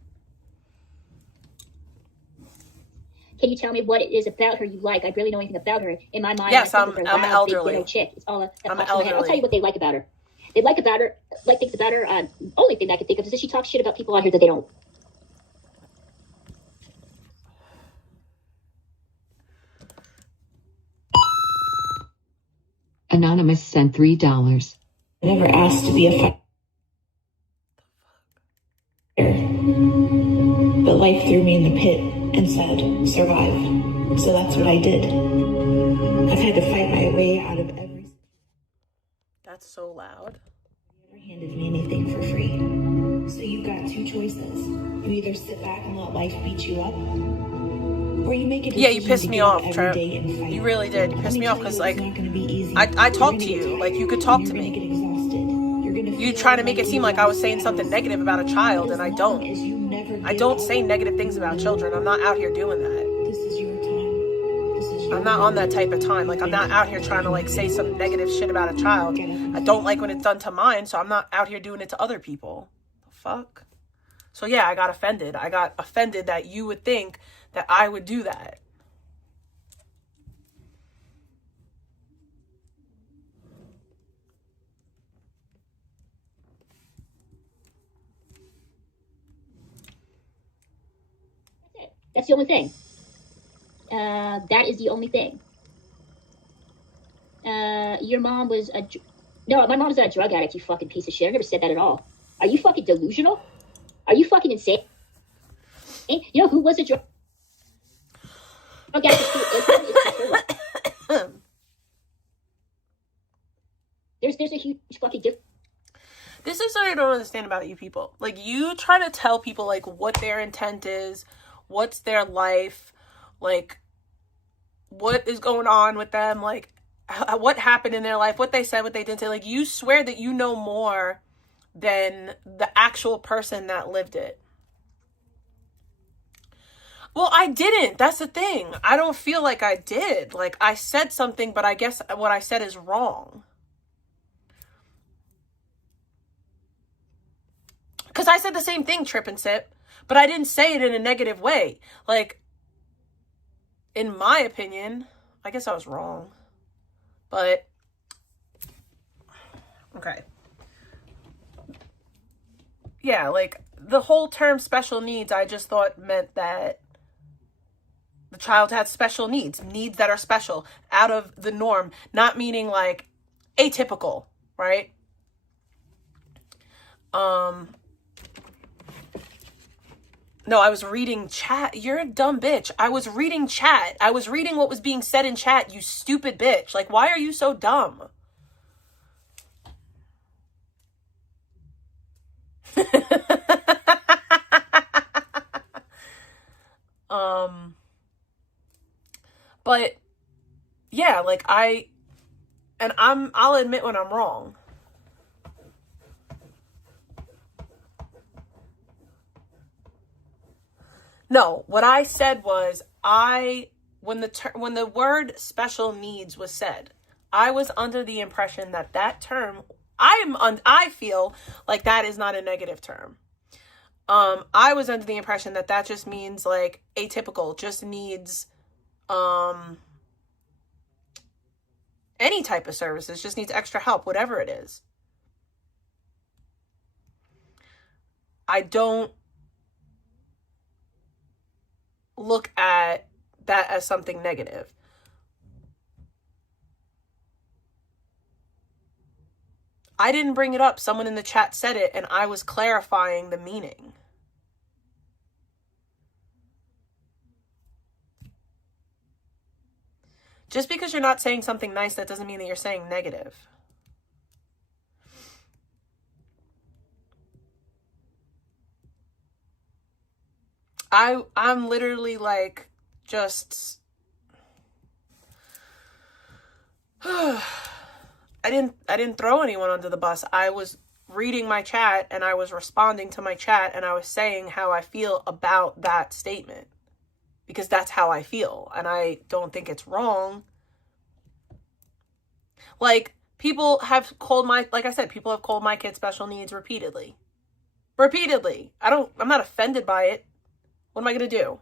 Can you tell me what it is about her you like? I barely know anything about her. In my mind, yes, I'm elderly. Big, chick. It's all I'm elderly. I'll tell you what they like about her. They like things about her. Only thing I can think of is that she talks shit about people out here that they don't. Anonymous sent $3. I never asked to be a fighter, but life threw me in the pit and said, survive. So that's what I did. I've had to fight my way out of every... That's so loud. Never handed me anything for free. So you've got two choices. You either sit back and let life beat you up, or you make a decision. Yeah, you pissed me off, Trip. You really did. You pissed me off because, like, I talked to you. Like, you could talk to me. You trying to make it seem like I was saying something negative about a child, and I don't. I don't say negative things about children. I'm not out here doing that. This is your time. I'm not on that type of time. Like, I'm not out here trying to, like, say some negative shit about a child. I don't like when it's done to mine, so I'm not out here doing it to other people. The fuck? So, yeah, I got offended. I got offended that you would think that I would do that. That's the only thing. That is the only thing. Your mom was no, my mom's not a drug addict, you fucking piece of shit. I never said that at all. Are you fucking delusional? Are you fucking insane? You know who was a drug addict? There's a huge fucking difference. This is what I don't understand about you people. Like, you try to tell people, like, what their intent is, what's their life, like, what is going on with them, like, what happened in their life, what they said, what they didn't say. Like, you swear that you know more than the actual person that lived it. Well, I didn't. That's the thing. I don't feel like I did. Like, I said something, but I guess what I said is wrong. Because I said the same thing, Trip and Sip, but I didn't say it in a negative way. Like, in my opinion, I guess I was wrong. But, okay. Yeah, like, the whole term special needs, I just thought meant that the child had special needs that are special, out of the norm, not meaning, like, atypical, right? No, I was reading chat. You're a dumb bitch. I was reading chat. I was reading what was being said in chat, you stupid bitch. Like, why are you so dumb? But yeah, like I'll admit when I'm wrong. No, what I said was when the word special needs was said, I was under the impression that that term, I feel like that is not a negative term. I was under the impression that that just means like atypical, just needs any type of services, just needs extra help, whatever it is. I don't look at that as something negative. I didn't bring it up. Someone in the chat said it, and I was clarifying the meaning. Just because you're not saying something nice, that doesn't mean that you're saying negative. I'm literally like just I didn't throw anyone under the bus. I was reading my chat and I was responding to my chat and I was saying how I feel about that statement. Because that's how I feel. And I don't think it's wrong. Like, people have called like I said, people have called my kid special needs repeatedly. Repeatedly. I'm not offended by it. What am I going to do?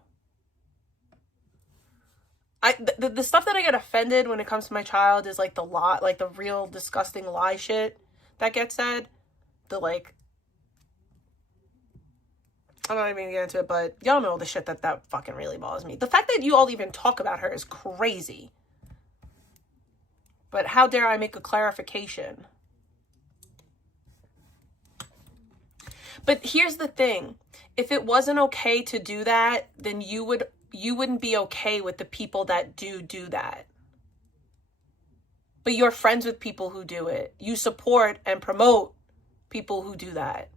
The stuff that I get offended when it comes to my child is like the real disgusting lie shit that gets said. I'm not even gonna get into it, but y'all know the shit that fucking really bothers me. The fact that you all even talk about her is crazy. But how dare I make a clarification? But here's the thing. If it wasn't okay to do that, then you wouldn't be okay with the people that do that. But you're friends with people who do it. You support and promote people who do that.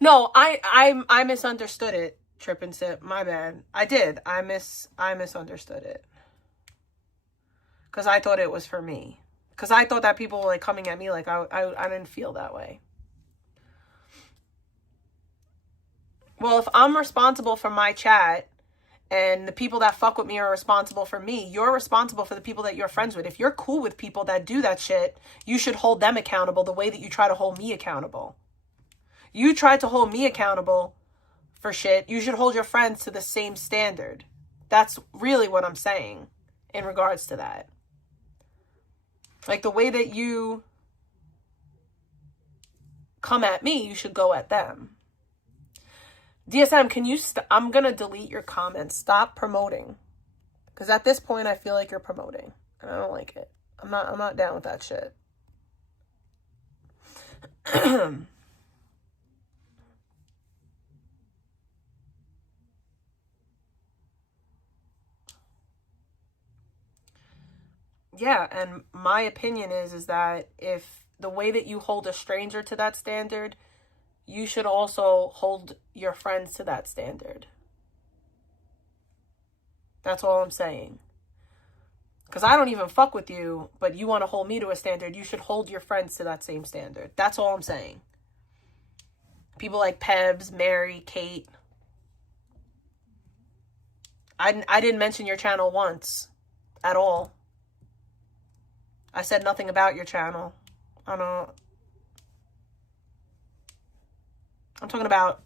No, I misunderstood it, Trip and Sip. My bad. I did. I misunderstood it. Because I thought it was for me. Because I thought that people were like coming at me like I didn't feel that way. Well, if I'm responsible for my chat and the people that fuck with me are responsible for me, you're responsible for the people that you're friends with. If you're cool with people that do that shit, you should hold them accountable the way that you try to hold me accountable. You tried to hold me accountable for shit. You should hold your friends to the same standard. That's really what I'm saying in regards to that. Like the way that you come at me, you should go at them. DSM, can you I'm going to delete your comments. Stop promoting. Because at this point, I feel like you're promoting. And I don't like it. I'm not down with that shit. Yeah, and my opinion is that if the way that you hold a stranger to that standard, you should also hold your friends to that standard. That's all I'm saying. Because I don't even fuck with you, but you want to hold me to a standard, you should hold your friends to that same standard. That's all I'm saying. People like Pebs, Mary, Kate. I didn't mention your channel once at all. I said nothing about your channel. I'm talking about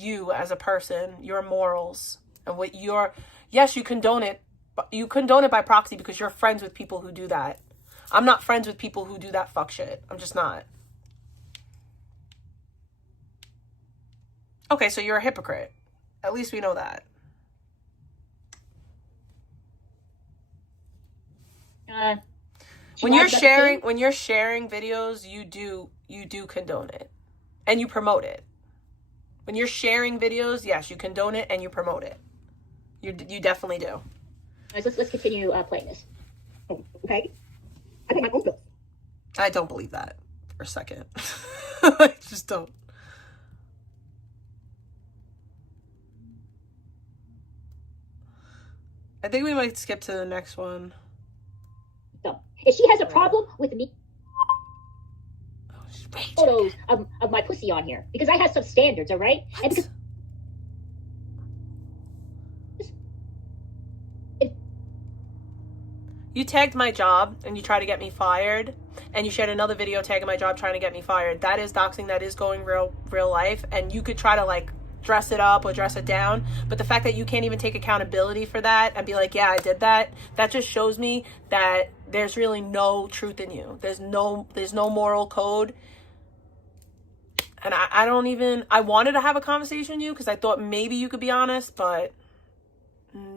you as a person, your morals, and what yes, you condone it. You condone it by proxy because you're friends with people who do that. I'm not friends with people who do that fuck shit. I'm just not. Okay, so you're a hypocrite. At least we know that. She When lies you're about the sharing, thing. when you're sharing videos, you do condone it and you promote it. When you're sharing videos, yes, you condone it and you promote it. You definitely do. Let's continue playing this. Oh, okay. I pay my own bills. I don't believe that for a second. I just don't. I think we might skip to the next one. So, if she has a problem with me photos of my pussy on here, because I have some standards, all right? What? And because you tagged my job and you tried to get me fired, and you shared another video tagging my job trying to get me fired. That is doxing. That is going real life. And you could try to like dress it up or dress it down, but the fact that you can't even take accountability for that and be like, yeah, I did that, that just shows me that there's really no truth in you. There's no moral code. And I wanted to have a conversation with you because I thought maybe you could be honest, but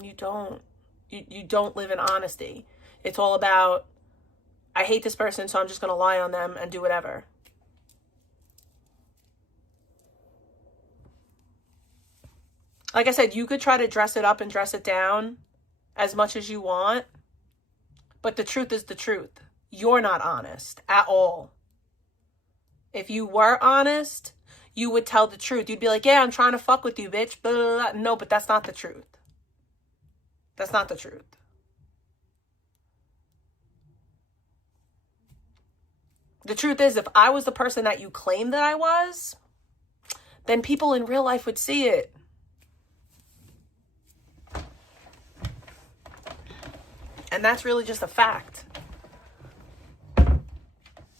you don't. You don't live in honesty. It's all about, I hate this person, so I'm just going to lie on them and do whatever. Like I said, you could try to dress it up and dress it down as much as you want, but the truth is the truth. You're not honest at all. If you were honest, you would tell the truth. You'd be like, yeah, I'm trying to fuck with you, bitch. Blah, blah, blah. No, but that's not the truth. That's not the truth. The truth is, if I was the person that you claimed that I was, then people in real life would see it. And that's really just a fact.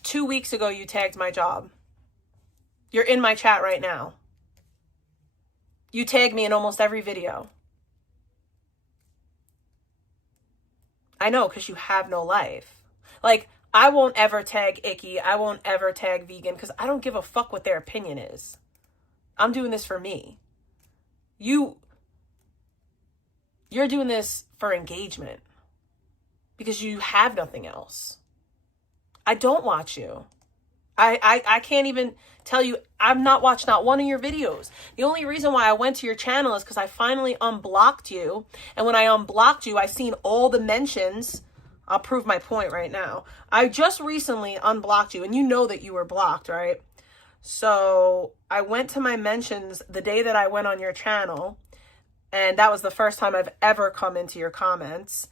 2 weeks ago, you tagged my job. You're in my chat right now. You tag me in almost every video. I know, because you have no life. Like, I won't ever tag icky. I won't ever tag vegan because I don't give a fuck what their opinion is. I'm doing this for me. You're doing this for engagement because you have nothing else. I don't watch you. I can't even tell you, I've not watched not one of your videos. The only reason why I went to your channel is because I finally unblocked you. And when I unblocked you, I seen all the mentions. I'll prove my point right now. I just recently unblocked you, and you know that you were blocked, right? So I went to my mentions the day that I went on your channel, and that was the first time I've ever come into your comments.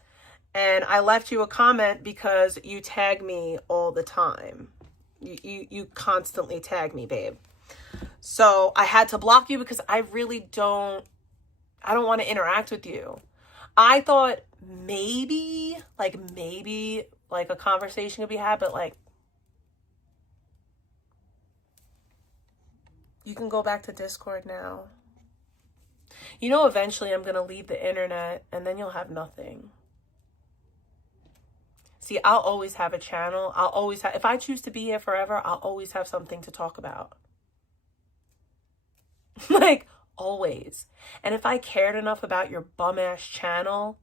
And I left you a comment because you tag me all the time. You constantly tag me, babe. So I had to block you because I don't want to interact with you. I thought maybe a conversation could be had, but like, you can go back to Discord now. You know, eventually I'm going to leave the internet and then you'll have nothing. See, I'll always have a channel. I'll always have, if I choose to be here forever, I'll always have something to talk about. Like, always. And if I cared enough about your bum-ass channel,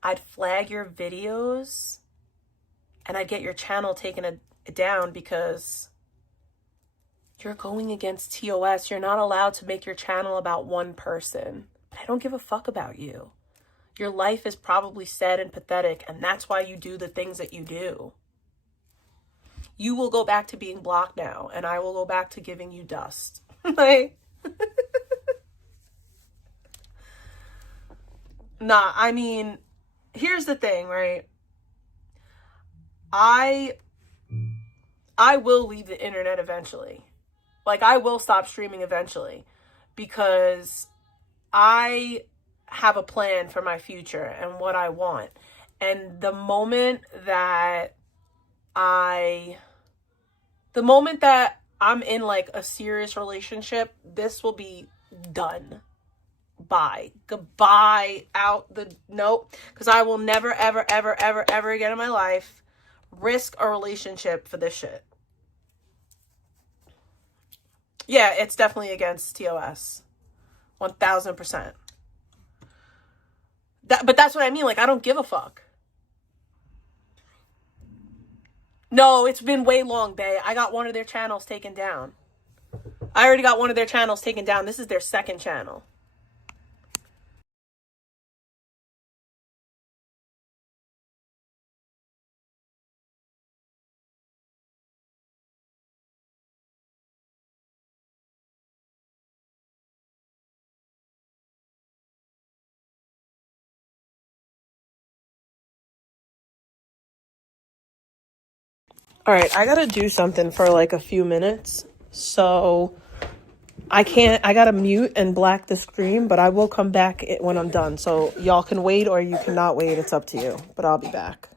I'd flag your videos and I'd get your channel taken down because you're going against TOS. You're not allowed to make your channel about one person. But I don't give a fuck about you. Your life is probably sad and pathetic, and that's why you do the things that you do. You will go back to being blocked now, and I will go back to giving you dust. Like, nah, I mean, here's the thing, right? I will leave the internet eventually. Like, I will stop streaming eventually because I have a plan for my future and what I want. And the moment that I'm in like a serious relationship, this will be done. Bye. Goodbye. Out the nope. Because I will never, ever, ever, ever, ever again in my life risk a relationship for this shit. Yeah, it's definitely against TOS. 1000%. But that's what I mean. Like, I don't give a fuck. No, it's been way long, bae. I got one of their channels taken down. I already got one of their channels taken down. This is their second channel. All right, I gotta do something for like a few minutes. So I gotta mute and black the screen, but I will come back when I'm done. So y'all can wait or you cannot wait. It's up to you, but I'll be back.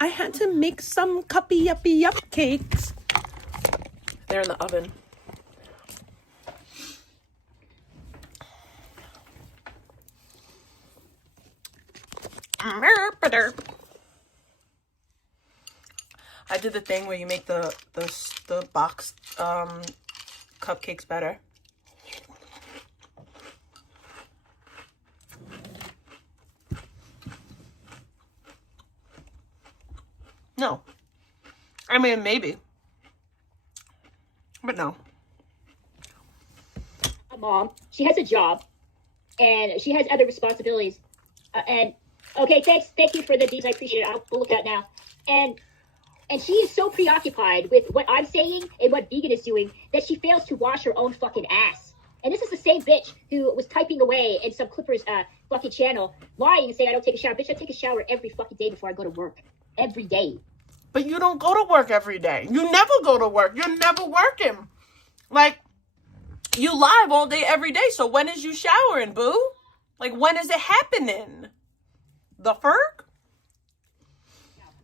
I had to make some cuppy yuppy yup cakes. They're in the oven. I did the thing where you make the box cupcakes better. No. I mean, maybe. But no. My mom, she has a job, and she has other responsibilities. And, okay, thank you for the deeds. I appreciate it. I'll look at now. And she is so preoccupied with what I'm saying and what Vegan is doing that she fails to wash her own fucking ass. And this is the same bitch who was typing away in some Clippers fucking channel, lying and saying I don't take a shower. Bitch, I take a shower every fucking day before I go to work. Every day. But you don't go to work every day. You never go to work. You're never working. Like, you live all day, every day. So when is you showering, boo? Like, when is it happening? The ferg?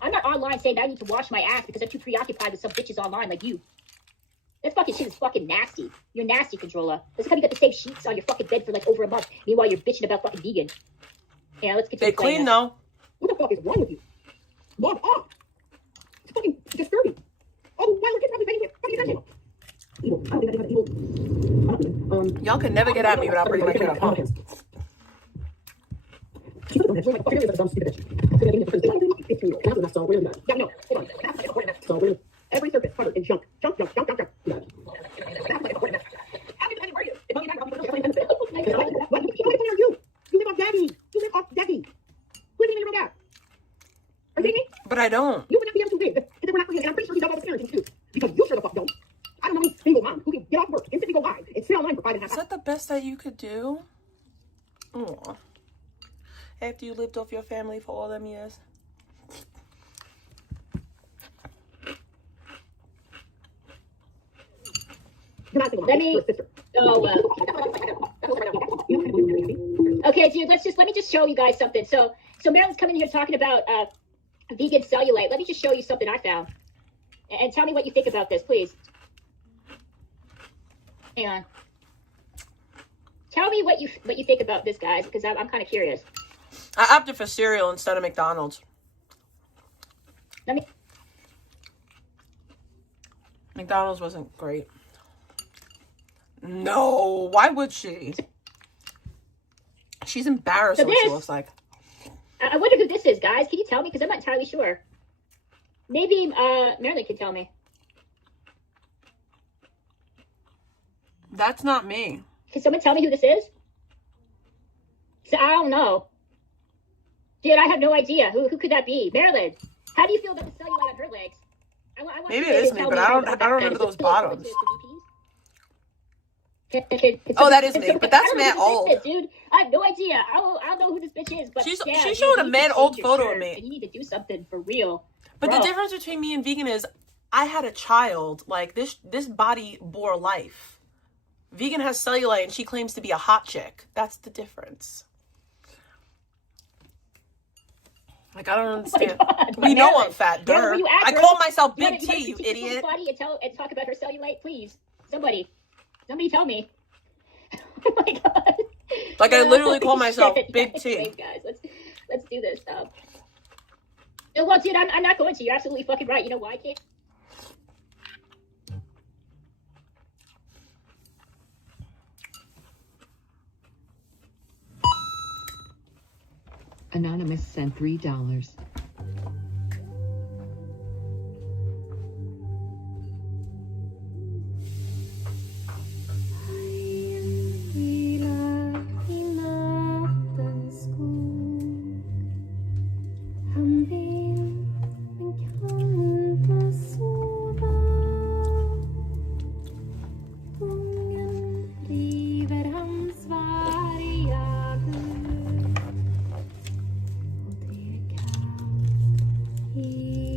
I'm not online saying that I need to wash my ass because I'm too preoccupied with some bitches online like you. That fucking shit is fucking nasty. You're nasty, controller. This is how you got the same sheets on your fucking bed for like over a month. Meanwhile, you're bitching about fucking vegan. Yeah, let's continue. They clean, though. What the fuck is wrong with you? Log off. It's fucking disturbing. Oh, why look at probably making fucking attention. Evil. I don't think I got evil. Y'all can never get at me without bringing my kid up, huh? She's like, fucking really dumb, stupid bitch. So really not. Yeah, no, hold on. So really, every surface covered in junk. Junk. How many times are you? What are you? You live off daddy. Who is your dad? Are you kidding me? But I don't. You would not be able to live if it were not for you, and I'm pretty sure you don't have the parenting too. Because you sure the fuck don't. I don't know any single mom who can get off work, instantly go live, and sit online for 5.5 hours. Is that the best that you could do? Aw. After you lived off your family for all them years? Let me. Okay, dude. Let me just show you guys something. So Marilyn's coming here talking about vegan cellulite. Let me just show you something I found, and tell me what you think about this, please. Hang on. Tell me what you think about this, guys, because I'm kind of curious. I opted for cereal instead of McDonald's. McDonald's wasn't great. No, why would she? She's embarrassed of what she looks like. I wonder who this is, guys. Can you tell me? Because I'm not entirely sure. Maybe Marilyn can tell me. That's not me. Can someone tell me who this is? So, I don't know. Dude, I have no idea. Who could that be? Marilyn, how do you feel about the cellulite on her legs? I want Maybe it is me, but I don't remember those bottoms. Oh, that is me, but that's mad old. Dude, I have no idea. I don't know who this bitch is, but she's showing a mad old photo of me. You need to do something for real. But the difference between me and vegan is I had a child. Like, this body bore life. Vegan has cellulite and she claims to be a hot chick. That's the difference. Like, I don't understand. We know I'm fat, dirt. I call myself Big T, you idiot. And talk about her cellulite, please. Somebody tell me. Oh my god. Like, I literally call myself Big T. Wait, guys, let's do this. No, well, dude, I'm not going to. You're absolutely fucking right. You know why I can't? Anonymous sent $3.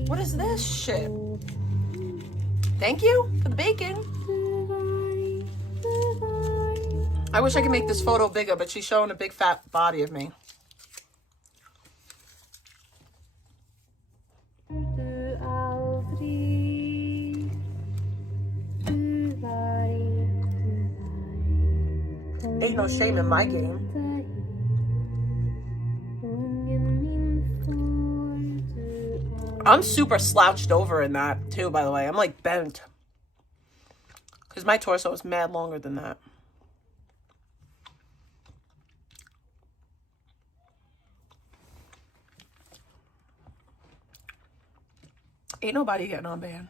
What is this shit? Thank you for the bacon. I wish I could make this photo bigger, but she's showing a big fat body of me. ain't no shame in my game. I'm super slouched over in that too, by the way. I'm like bent. Because my torso is mad longer than that. Ain't nobody getting on ban.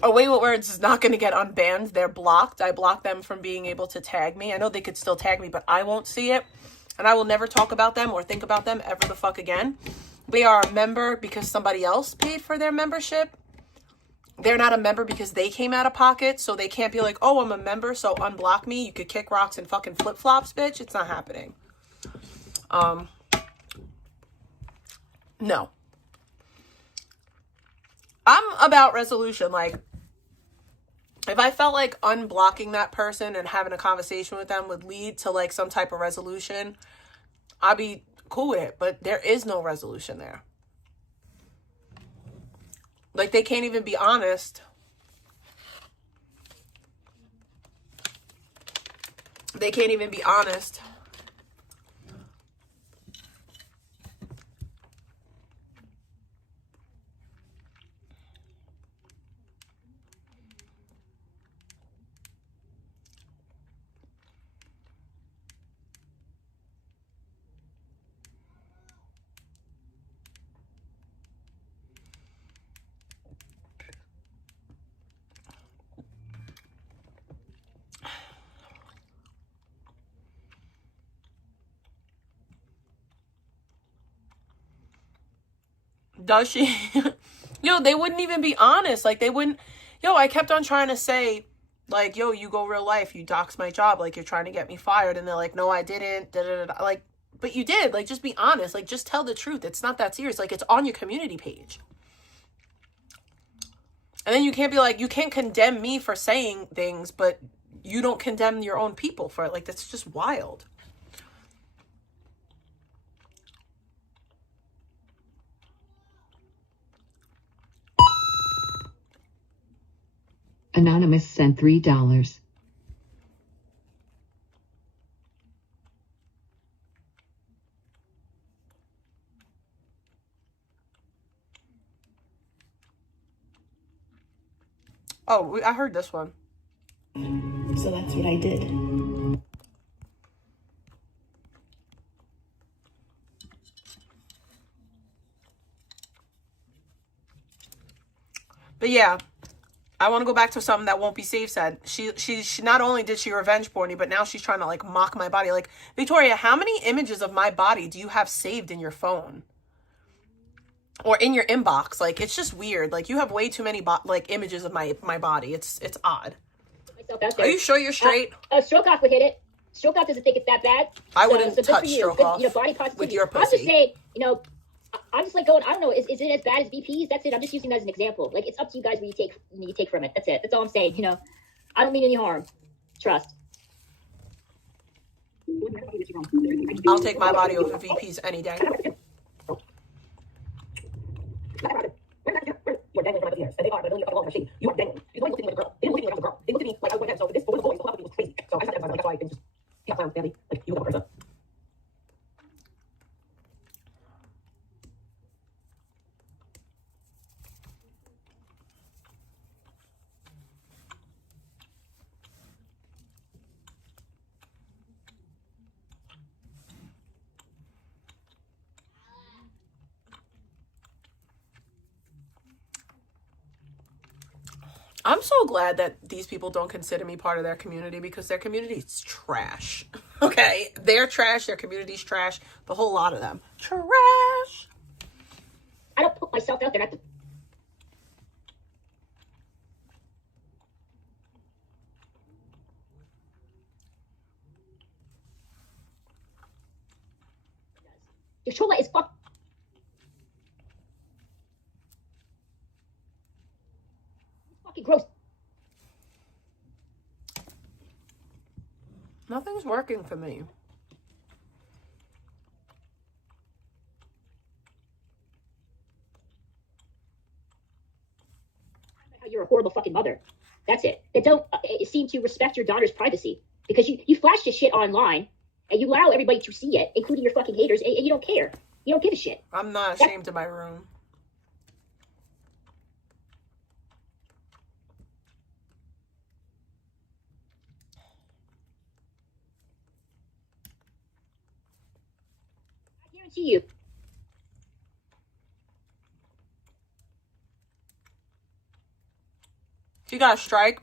Away with Words is not going to get unbanned. They're blocked. I blocked them from being able to tag me. I know they could still tag me, but I won't see it. And I will never talk about them or think about them ever the fuck again. They are a member because somebody else paid for their membership. They're not a member because they came out of pocket. So they can't be like, oh, I'm a member, so unblock me. You could kick rocks and fucking flip-flops, bitch. It's not happening. No. I'm about resolution. Like, if I felt like unblocking that person and having a conversation with them would lead to like some type of resolution, I'd be cool with it. But there is no resolution there. Like, they can't even be honest. They can't even be honest. Does she? Yo, they wouldn't even be honest. Like, they wouldn't. Yo, I kept on trying to say, like, yo, you go real life. You dox my job. Like, you're trying to get me fired. And they're like, no, I didn't. Da, da, da, da. Like, but you did. Like, just be honest. Like, just tell the truth. It's not that serious. Like, it's on your community page. And then you can't be like, you can't condemn me for saying things, but you don't condemn your own people for it. Like, that's just wild. Anonymous sent $3. Oh, I heard this one. So that's what I did. But yeah, I want to go back to something that won't be safe said. She not only did she revenge porn me, but now she's trying to like mock my body. Like, Victoria, how many images of my body do you have saved in your phone? Or in your inbox? Like, it's just weird. Like, you have way too many like images of my body. It's odd. Are you sure you're straight? Stroke off would hit it. Stroke off doesn't think it's that bad. I wouldn't touch stroke off body positivity. with your pussy. I'm just saying, I'm just like going, I don't know, is it as bad as VPs? That's it. I'm just using that as an example. Like, it's up to you guys what you take from it. That's it. That's all I'm saying. I don't mean any harm. Trust. I'll take my body over VPs any day. You are dangling from my ears, and they are, but only a couple of sheep. You are dangling. You don't look at me like a girl. They didn't look at me like a girl. They looked at me like I was one of them. So this was the boys, the whole was crazy. So I just had to emphasize, like, that's why I didn't just get clown, badly. Like, you look at person. I'm so glad that these people don't consider me part of their community, because their community is trash. Okay? They're trash. Their community's trash. The whole lot of them. Trash. I don't put myself out there. Your Chola is fucking gross. Nothing's working for me. you're a horrible fucking mother. That's it. That don't seem to respect your daughter's privacy, because you flash this shit online and you allow everybody to see it, including your fucking haters, and you don't care. You don't give a shit. I'm not ashamed of my room. I guarantee you. You got a strike?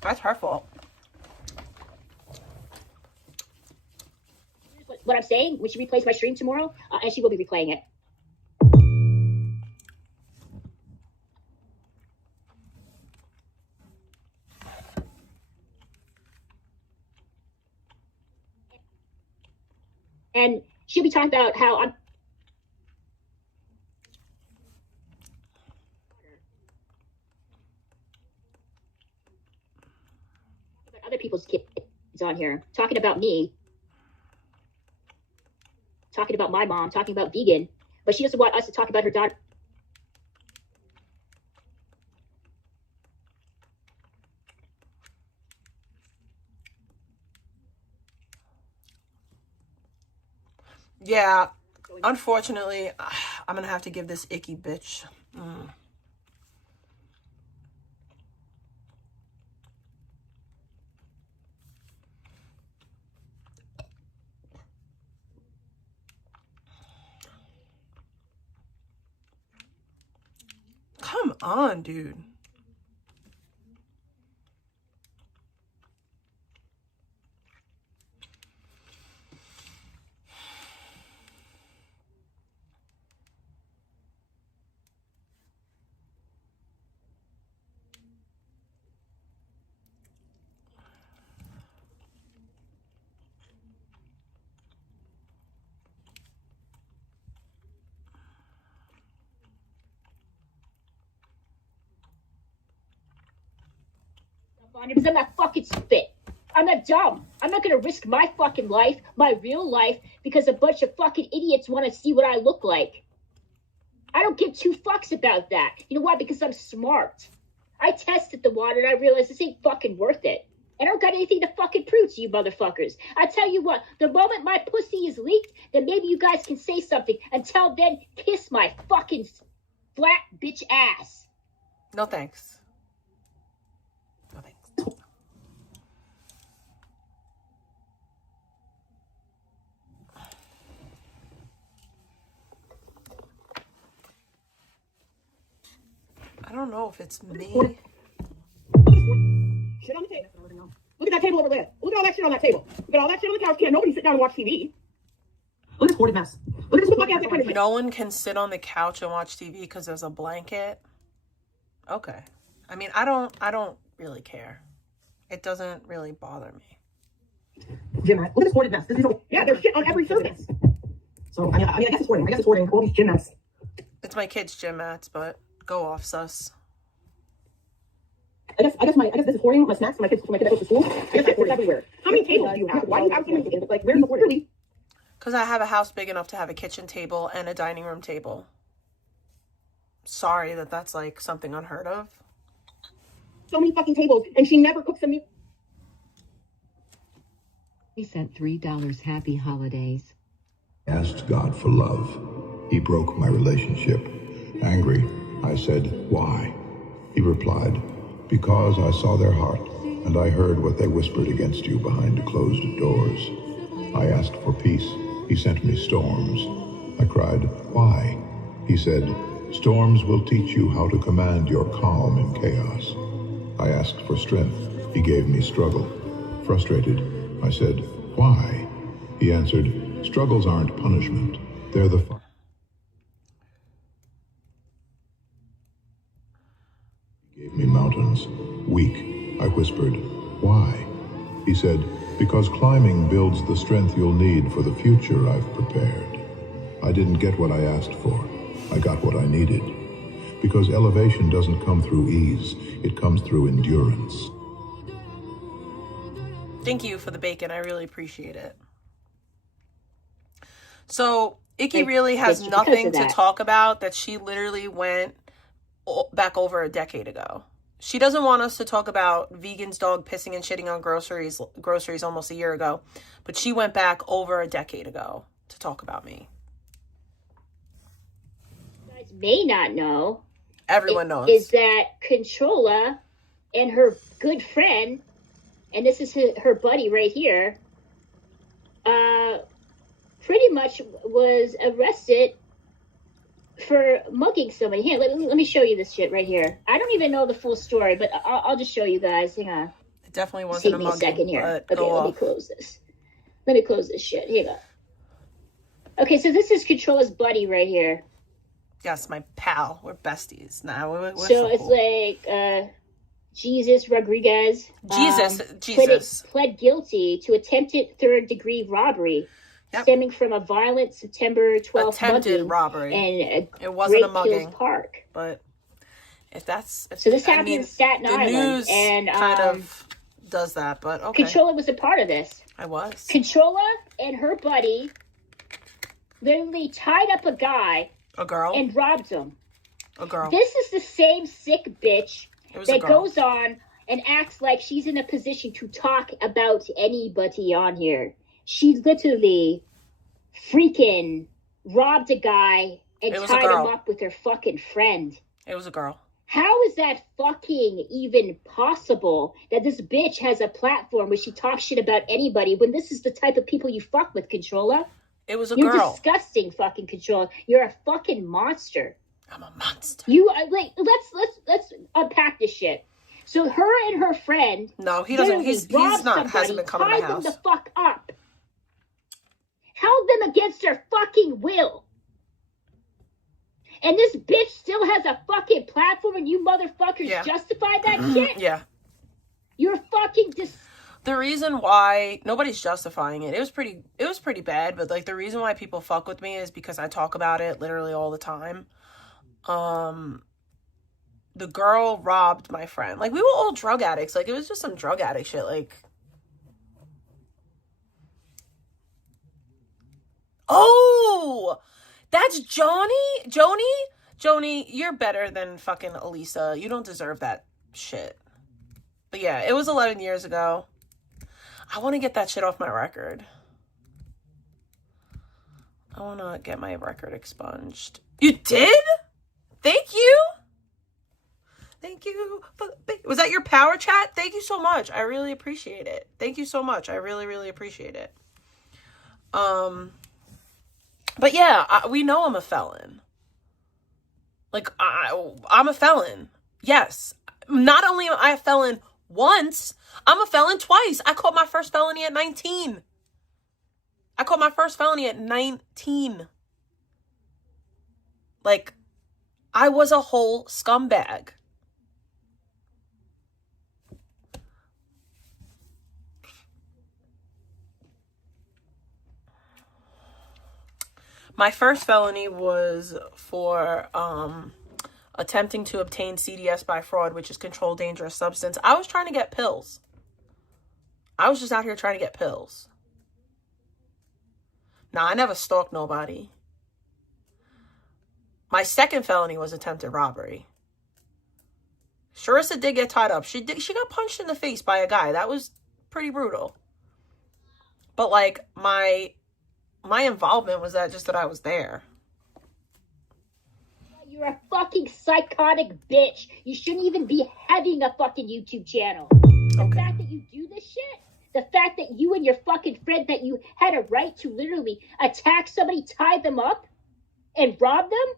That's her fault. What I'm saying, when she replays my stream tomorrow, and she will be replaying it. And she'll be talking about how I'm other people's kids on here, talking about me, talking about my mom, talking about vegan, but she doesn't want us to talk about her daughter. Yeah, unfortunately, I'm gonna have to give this icky bitch. Come on, dude. Because I'm not fucking stupid. I'm not dumb. I'm not gonna risk my fucking life, my real life, because a bunch of fucking idiots want to see what I look like. I don't give two fucks about that. You know why? Because I'm smart. I tested the water and I realized this ain't fucking worth it. I don't got anything to fucking prove to you motherfuckers. I tell you what, the moment my pussy is leaked, then maybe you guys can say something. Until then, kiss my fucking flat bitch ass. No thanks. No thanks. I don't know if it's me. Shit on the table. Look at that table over there. Look at all that shit on that table. Look at all that shit on the couch. Can't nobody sit down and watch TV. Look at this hoarded mess. Look at this fucking ass kind of shit. No one can sit on the couch and watch TV because there's a blanket. Okay. I mean, I don't really care. It doesn't really bother me. Gym mat. Look at this hoarded mess. This is yeah, there's shit on every surface. So I guess it's hoarding. I guess it's hoarding all these gym mats. It's my kids' gym mats, but go off, sus. I guess this is hoarding my snacks for my kids that go to school. I guess it's everywhere. How many tables do you have? Why do you have so many tables? Like, where's the hoarding? Because I have a house big enough to have a kitchen table and a dining room table. Sorry that that's like something unheard of. So many fucking tables, and she never cooks a meal. He sent $3. Happy holidays. I asked God for love. He broke my relationship. Angry, I said, why? He replied, because I saw their heart, and I heard what they whispered against you behind closed doors. I asked for peace. He sent me storms. I cried, why? He said, storms will teach you how to command your calm in chaos. I asked for strength. He gave me struggle. Frustrated, I said, why? He answered, struggles aren't punishment. They're the fun. He gave me mountains. Weak, I whispered, why? He said, because climbing builds the strength you'll need for the future I've prepared. I didn't get what I asked for. I got what I needed. Because elevation doesn't come through ease, it comes through endurance. Thank you for the bacon. I really appreciate it. So Icky Like, really has because nothing of to that. talk about that she literally went back over a decade ago. She doesn't want us to talk about Vegan's dog pissing and shitting on groceries almost a year ago, but she went back over a decade ago to talk about me. You guys may not know. Everyone knows. Is that Controlla and her good friend, and this is her buddy right here, pretty much was arrested for mugging somebody. Here, let me show you this shit right here. I don't even know the full story, but I'll just show you guys. Hang on. It definitely wasn't Save a me mugging, a second here. but Okay, let me close this. Let me close this shit. Here you go. Okay, so this is Controlla's buddy right here. Yes, my pal. We're besties. Nah, we're So so it's cool. like Jesus Rodriguez. Jesus. Pled guilty to attempted third-degree robbery. Yep. Stemming from a violent September 12th Attempted mugging robbery. in It wasn't a Great mugging. Hills Park. But So this happened in Staten the Island, news and kind of does that, but okay. Controlla was a part of this. I was. Controlla and her buddy literally tied up a guy A girl. and robbed him. A girl. This is the same sick bitch It was a that girl. goes on and acts like she's in a position to talk about anybody on here. She literally freaking robbed a guy and It was a tied him girl. up with her fucking friend. It was a girl. How is that fucking even possible that this bitch has a platform where she talks shit about anybody when this is the type of people you fuck with, Controlla? It was a You're girl. disgusting, fucking Controlla. You're a fucking monster. I'm a monster. You like let's unpack this shit. So her and her friend. No, he doesn't. literally He's robbed not. somebody, Hasn't been coming to my tied house. them the fuck up. Held them against their fucking will. And this bitch still has a fucking platform, and you motherfuckers justify that shit. Yeah. You're fucking The reason why nobody's justifying it, it was pretty bad, but like the reason why people fuck with me is because I talk about it literally all the time. The girl robbed my friend. Like, we were all drug addicts. Like, it was just some drug addict shit. Like, oh, that's Joni, you're better than fucking Elisa. You don't deserve that shit. But yeah, it was 11 years ago. I want to get that shit off my record. I want to get my record expunged. You did? Thank you. Thank you. Was that your power chat? Thank you so much. I really appreciate it. Thank you so much. I really, really appreciate it. But yeah, we know I'm a felon. Like, I'm a felon. Yes. Not only am I a felon once, I'm a felon twice. I caught my first felony at 19. Like, I was a whole scumbag. My first felony was for attempting to obtain CDS by fraud, which is controlled dangerous substance. I was trying to get pills. I was just out here trying to get pills. Nah, I never stalked nobody. My second felony was attempted robbery. Sharissa did get tied up. She got punched in the face by a guy. That was pretty brutal. But like my involvement was that I was there. You're a fucking psychotic bitch. You shouldn't even be having a fucking YouTube channel. The fact that you do this shit, the fact that you and your fucking friend, that you had a right to literally attack somebody, tie them up, and rob them.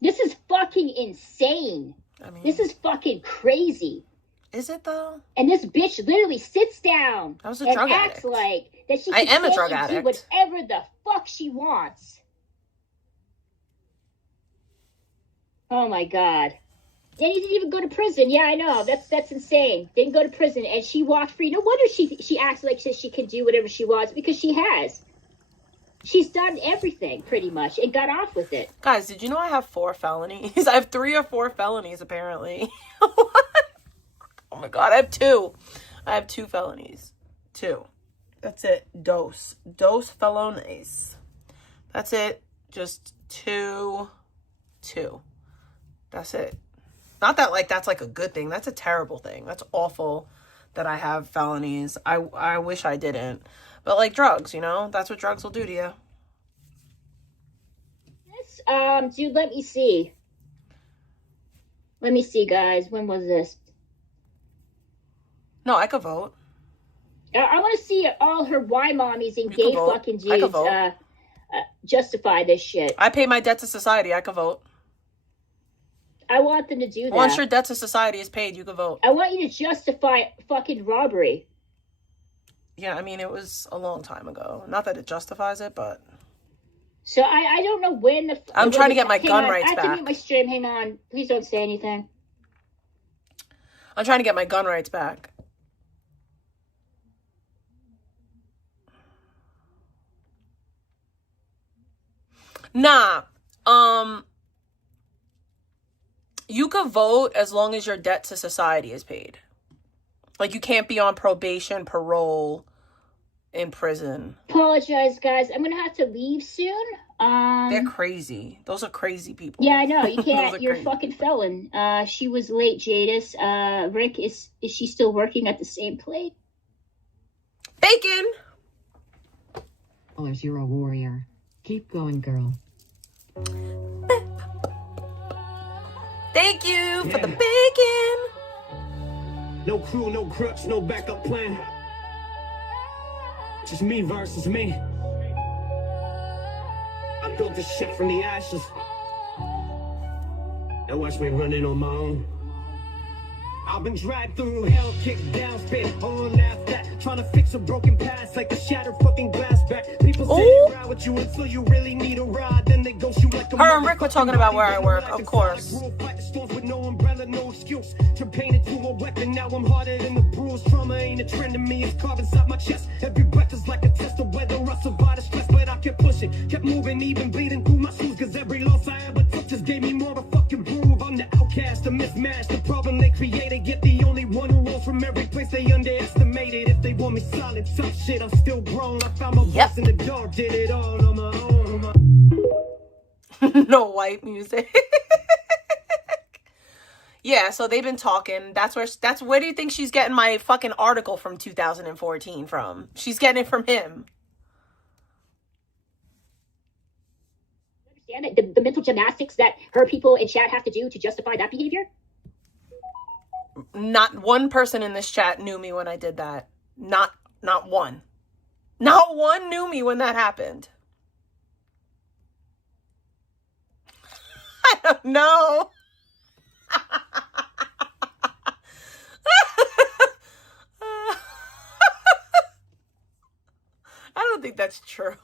This is fucking insane. I mean, this is fucking crazy. Is it though? And this bitch literally sits down and drug acts addict. like that she I can am a say drug and do addict. whatever the fuck she wants. Oh my god. And he didn't even go to prison. Yeah, I know. That's insane. Didn't go to prison, and she walked free. No wonder she acts like she can do whatever she wants, because she has. She's done everything pretty much and got off with it. Guys, did you know I have 4 felonies? I have 3 or 4 felonies apparently. Oh my god, I have 2. I have 2 felonies. 2. That's it. Dos felones. That's it. Just 2. That's it. Not that like that's like a good thing. That's a terrible thing. That's awful that I have felonies. I wish I didn't. But like drugs, you know, that's what drugs will do to you. Yes, dude, let me see. Let me see, guys. When was this? No, I could vote. I want to see all her Y mommies and gay fucking dudes justify this shit. I pay my debt to society. I could vote. I want them to do that. Once your debt to society is paid, you can vote. I want you to justify fucking robbery. Yeah, I mean, it was a long time ago. Not that it justifies it, but... So I don't know when the... I'm trying to get my gun rights back. I have to back. mute my stream. Hang on. Please don't say anything. I'm trying to get my gun rights back. Nah. You could vote as long as your debt to society is paid. Like, you can't be on probation, parole, in prison. Apologize, guys. I'm gonna have to leave soon. They're crazy. Those are crazy people. Yeah, I know. You can't. You're a fucking felon. She was late, Jadis. Rick, is she still working at the same place? Bacon! You're a warrior. Keep going, girl. Thank you for the bacon. No crew, no crutch, no backup plan. Just me versus me. I built this shit from the ashes. Now watch me run it on my own. I've been dragged through hell, kicked down, spit on after that. Trying to fix a broken past like a shattered fucking glass back. People say around with you until you really need a ride. Then they go shoot like a her and Rick were talking about where I work, of course. With no umbrella, no excuse. To paint it to a weapon, now I'm harder than the bruise. Trauma ain't a trend to me, it's carved inside my chest. Every breath is like a test of whether I survive the stress. But I kept pushing, kept moving, even bleeding through my shoes. Cause every loss I ever took just gave me more of a fucking prove. I'm the outcast, the mismatch, the problem they created. Get the only one who rolls from every place they underestimated. If they want me solid, tough shit, I'm still grown. I found my voice in the dark, did it all on my own. No white music. Yeah, so they've been talking. That's where do you think she's getting my fucking article from 2014 from? She's getting it from him. Understand the mental gymnastics that her people in chat have to do to justify that behavior? Not one person in this chat knew me when I did that. Not one. Not one knew me when that happened. I don't know. I don't think that's true.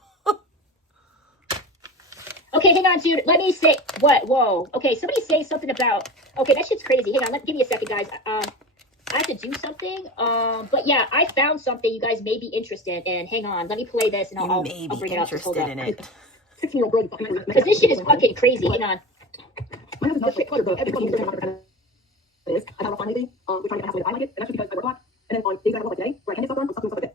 Okay, hang on, dude. Let me say what? Whoa. Okay, somebody say something about. Okay, that shit's crazy. Hang on. Give me a second, guys. I have to do something. But yeah, I found something you guys may be interested in. Hang on. Let me play this, and I'll bring it up. Just hold up. 16-year-old girl. Because this shit is fucking crazy. Hang on. My husband's shit clutter, but every 20 years, I have a fun thing. We're trying to get the way that I like it, and that's because I work a lot. And then on days I work like today, where I can get stuff done, I'm stuck doing stuff like this.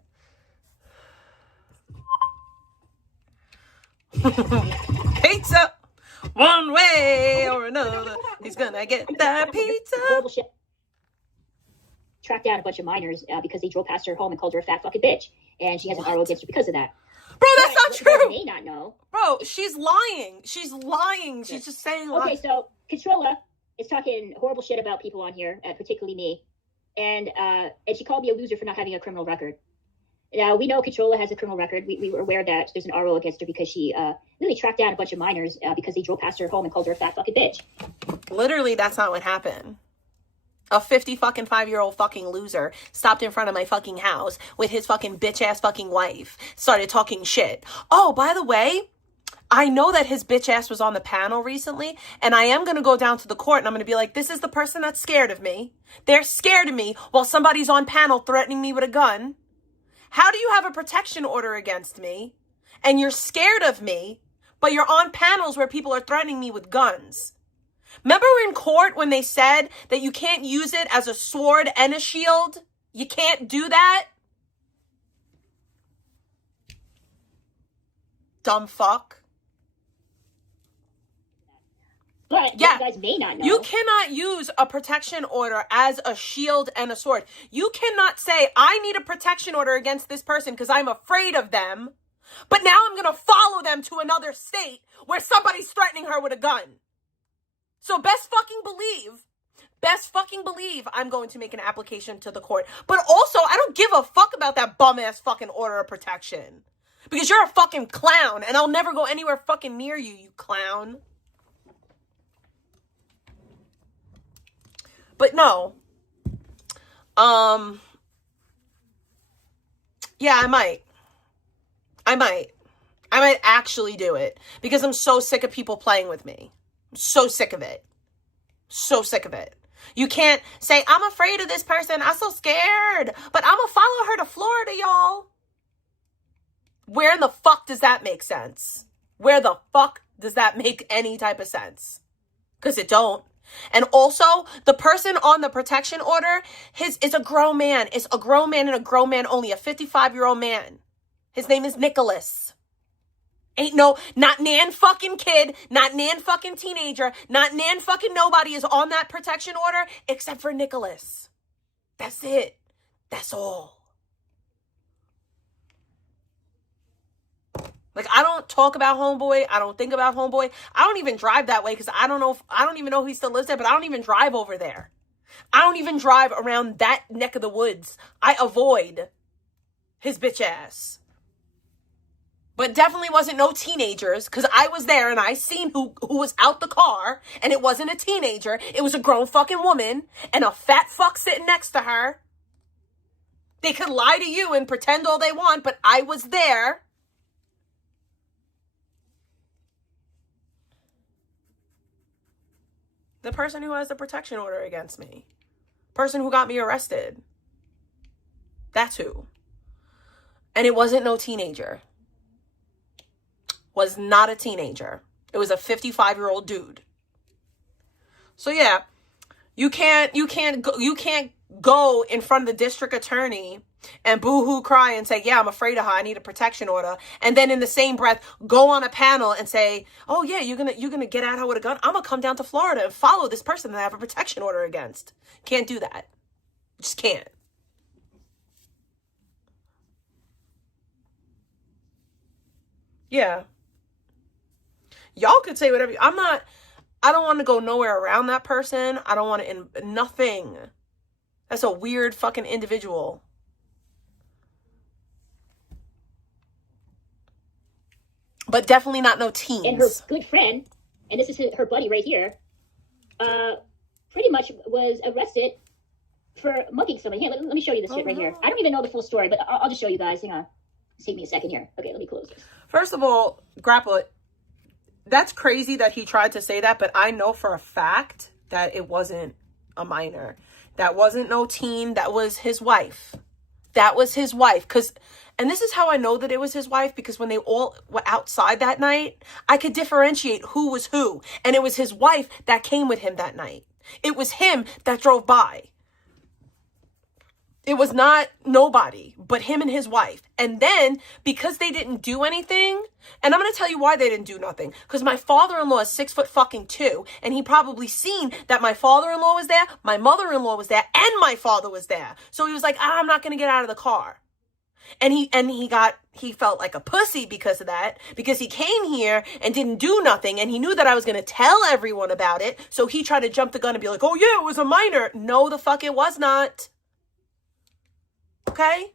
Pizza, one way or another, he's gonna get that pizza. Bullshit. Tracked down a bunch of minors because they drove past her home and called her a fat fucking bitch, and she has an RO against her because of that. Bro, that's not true. May not know. Bro, she's lying. She's lying. She's just saying lies. Okay, so Controlla is talking horrible shit about people on here, particularly me, and she called me a loser for not having a criminal record. Now, we know Controlla has a criminal record. We were aware that there's an RO against her because she really tracked down a bunch of minors because they drove past her home and called her a fat fucking bitch. Literally, that's not what happened. A 55-year-old fucking loser stopped in front of my fucking house with his fucking bitch-ass fucking wife, started talking shit. Oh, by the way, I know that his bitch ass was on the panel recently, and I am going to go down to the court, and I'm going to be like, this is the person that's scared of me. They're scared of me while somebody's on panel threatening me with a gun. How do you have a protection order against me, and you're scared of me, but you're on panels where people are threatening me with guns? Remember in court when they said that you can't use it as a sword and a shield? You can't do that? dumb fuck. But yeah, you guys may not know. You cannot use a protection order as a shield and a sword. You cannot say, I need a protection order against this person because I'm afraid of them, but now I'm going to follow them to another state where somebody's threatening her with a gun. So best fucking believe I'm going to make an application to the court. But also, I don't give a fuck about that bum-ass fucking order of protection. Because you're a fucking clown, and I'll never go anywhere fucking near you, you clown. But no. Yeah, I might actually do it. Because I'm so sick of people playing with me. I'm so sick of it. So sick of it. You can't say, I'm afraid of this person. I'm so scared. But I'm going to follow her to Florida, y'all. Where in the fuck does that make sense? Where the fuck does that make any type of sense? Because it don't. And also, the person on the protection order, is a grown man. It's a grown man and a grown man only. A 55-year-old man. His name is Nicholas. Not nan fucking kid, not nan fucking teenager, not nan fucking nobody is on that protection order except for Nicholas. That's it. That's all. Like, I don't talk about homeboy. I don't think about homeboy. I don't even drive that way because I don't even know if he still lives there, but I don't even drive over there. I don't even drive around that neck of the woods. I avoid his bitch ass. But definitely wasn't no teenagers because I was there and I seen who was out the car, and it wasn't a teenager. It was a grown fucking woman and a fat fuck sitting next to her. They could lie to you and pretend all they want, but I was there. The person who has the protection order against me. Person who got me arrested. That's who. And it wasn't no teenager. Was not a teenager. It was a 55-year-old dude. So yeah, you can't go in front of the district attorney and boo-hoo cry and say, yeah, I'm afraid of her. I need a protection order. And then in the same breath, go on a panel and say, oh yeah, you're gonna get at her with a gun. I'm gonna come down to Florida and follow this person that I have a protection order against. Can't do that. Just can't. Yeah. Y'all could say whatever. I don't want to go nowhere around that person. I don't want to, nothing. That's a weird fucking individual. But definitely not no teens. And her good friend, and this is her buddy right here, pretty much was arrested for mugging somebody. Here, let me show you this shit right here. I don't even know the full story, but I'll just show you guys. Hang on. Take me a second here. Okay, let me close this. First of all, Grapple, that's crazy that he tried to say that, but I know for a fact that it wasn't a minor. That wasn't no teen. That was his wife. That was his wife. And this is how I know that it was his wife, because when they all were outside that night, I could differentiate who was who. And it was his wife that came with him that night. It was him that drove by. It was not nobody but him and his wife. And then because they didn't do anything, and I'm going to tell you why they didn't do nothing. Because my father-in-law is 6'2", and he probably seen that my father-in-law was there, my mother-in-law was there, and my father was there. So he was like, I'm not going to get out of the car. And he felt like a pussy because of that, because he came here and didn't do nothing, and he knew that I was going to tell everyone about it. So he tried to jump the gun and be like, oh yeah, it was a minor. No, the fuck it was not. Okay?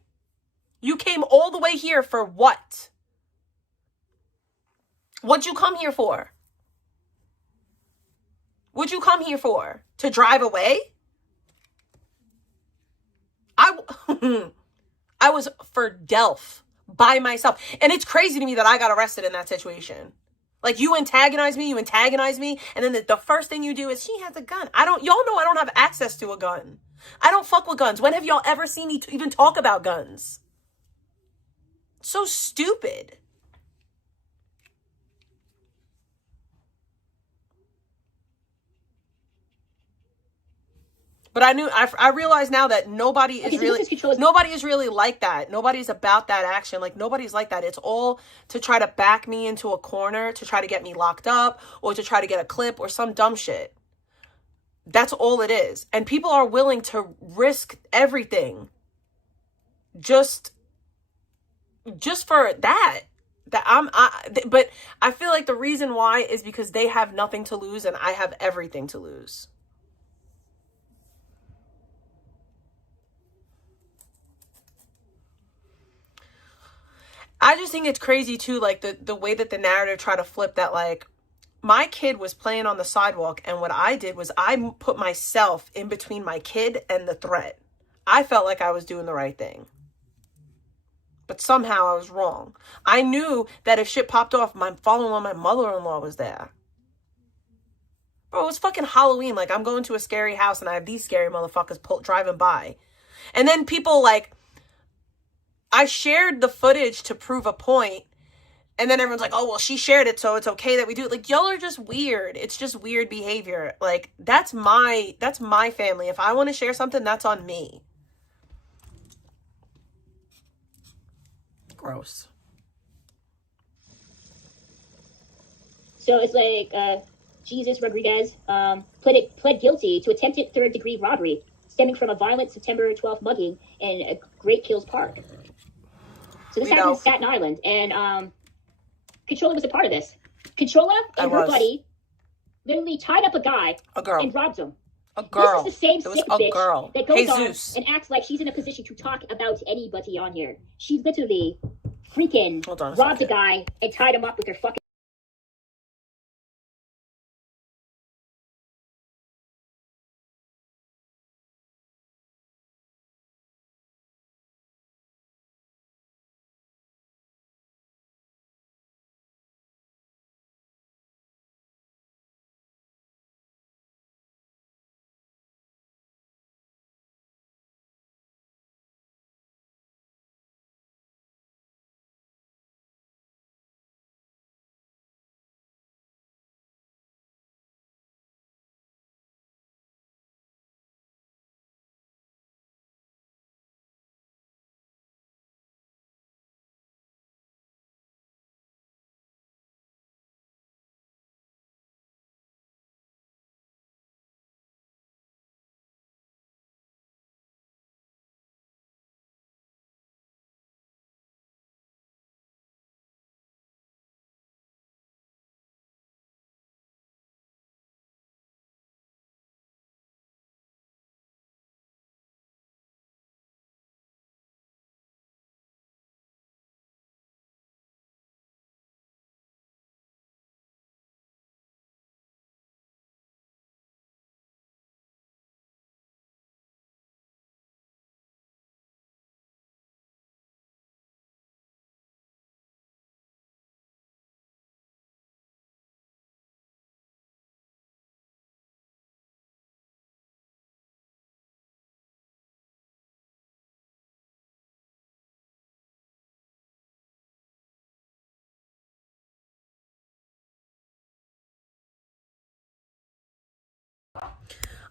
You came all the way here for what? What'd you come here for? What'd you come here for? To drive away? I was for Delph by myself. And it's crazy to me that I got arrested in that situation. Like, you antagonize me, and then the first thing you do is, she has a gun. Y'all know I don't have access to a gun. I don't fuck with guns. When have y'all ever seen me even talk about guns? So stupid. But I realize now that nobody is really like that. Nobody's about that action. Like, nobody's like that. It's all to try to back me into a corner, to try to get me locked up, or to try to get a clip or some dumb shit. That's all it is. And people are willing to risk everything just for that. But I feel like the reason why is because they have nothing to lose and I have everything to lose. I just think it's crazy too, like the way that the narrative tried to flip that, like, my kid was playing on the sidewalk and what I did was I put myself in between my kid and the threat. I felt like I was doing the right thing. But somehow I was wrong. I knew that if shit popped off, my father-in-law, my mother-in-law was there. Bro, it was fucking Halloween. Like, I'm going to a scary house and I have these scary motherfuckers driving by. And then people, like, I shared the footage to prove a point, and then everyone's like, oh, well, she shared it, so it's okay that we do it. Like, y'all are just weird. It's just weird behavior. Like, that's my family. If I want to share something, that's on me. Gross. So it's like Jesus Rodriguez pled guilty to attempted third-degree robbery stemming from a violent September 12th mugging in Great Kills Park. So this happened in Staten Island, and Controlla was a part of this. Controlla and her buddy literally tied up a guy and robbed him. A girl. This is the same sick bitch that goes on and acts like she's in a position to talk about anybody on here. She literally freaking robbed a guy and tied him up with her fucking...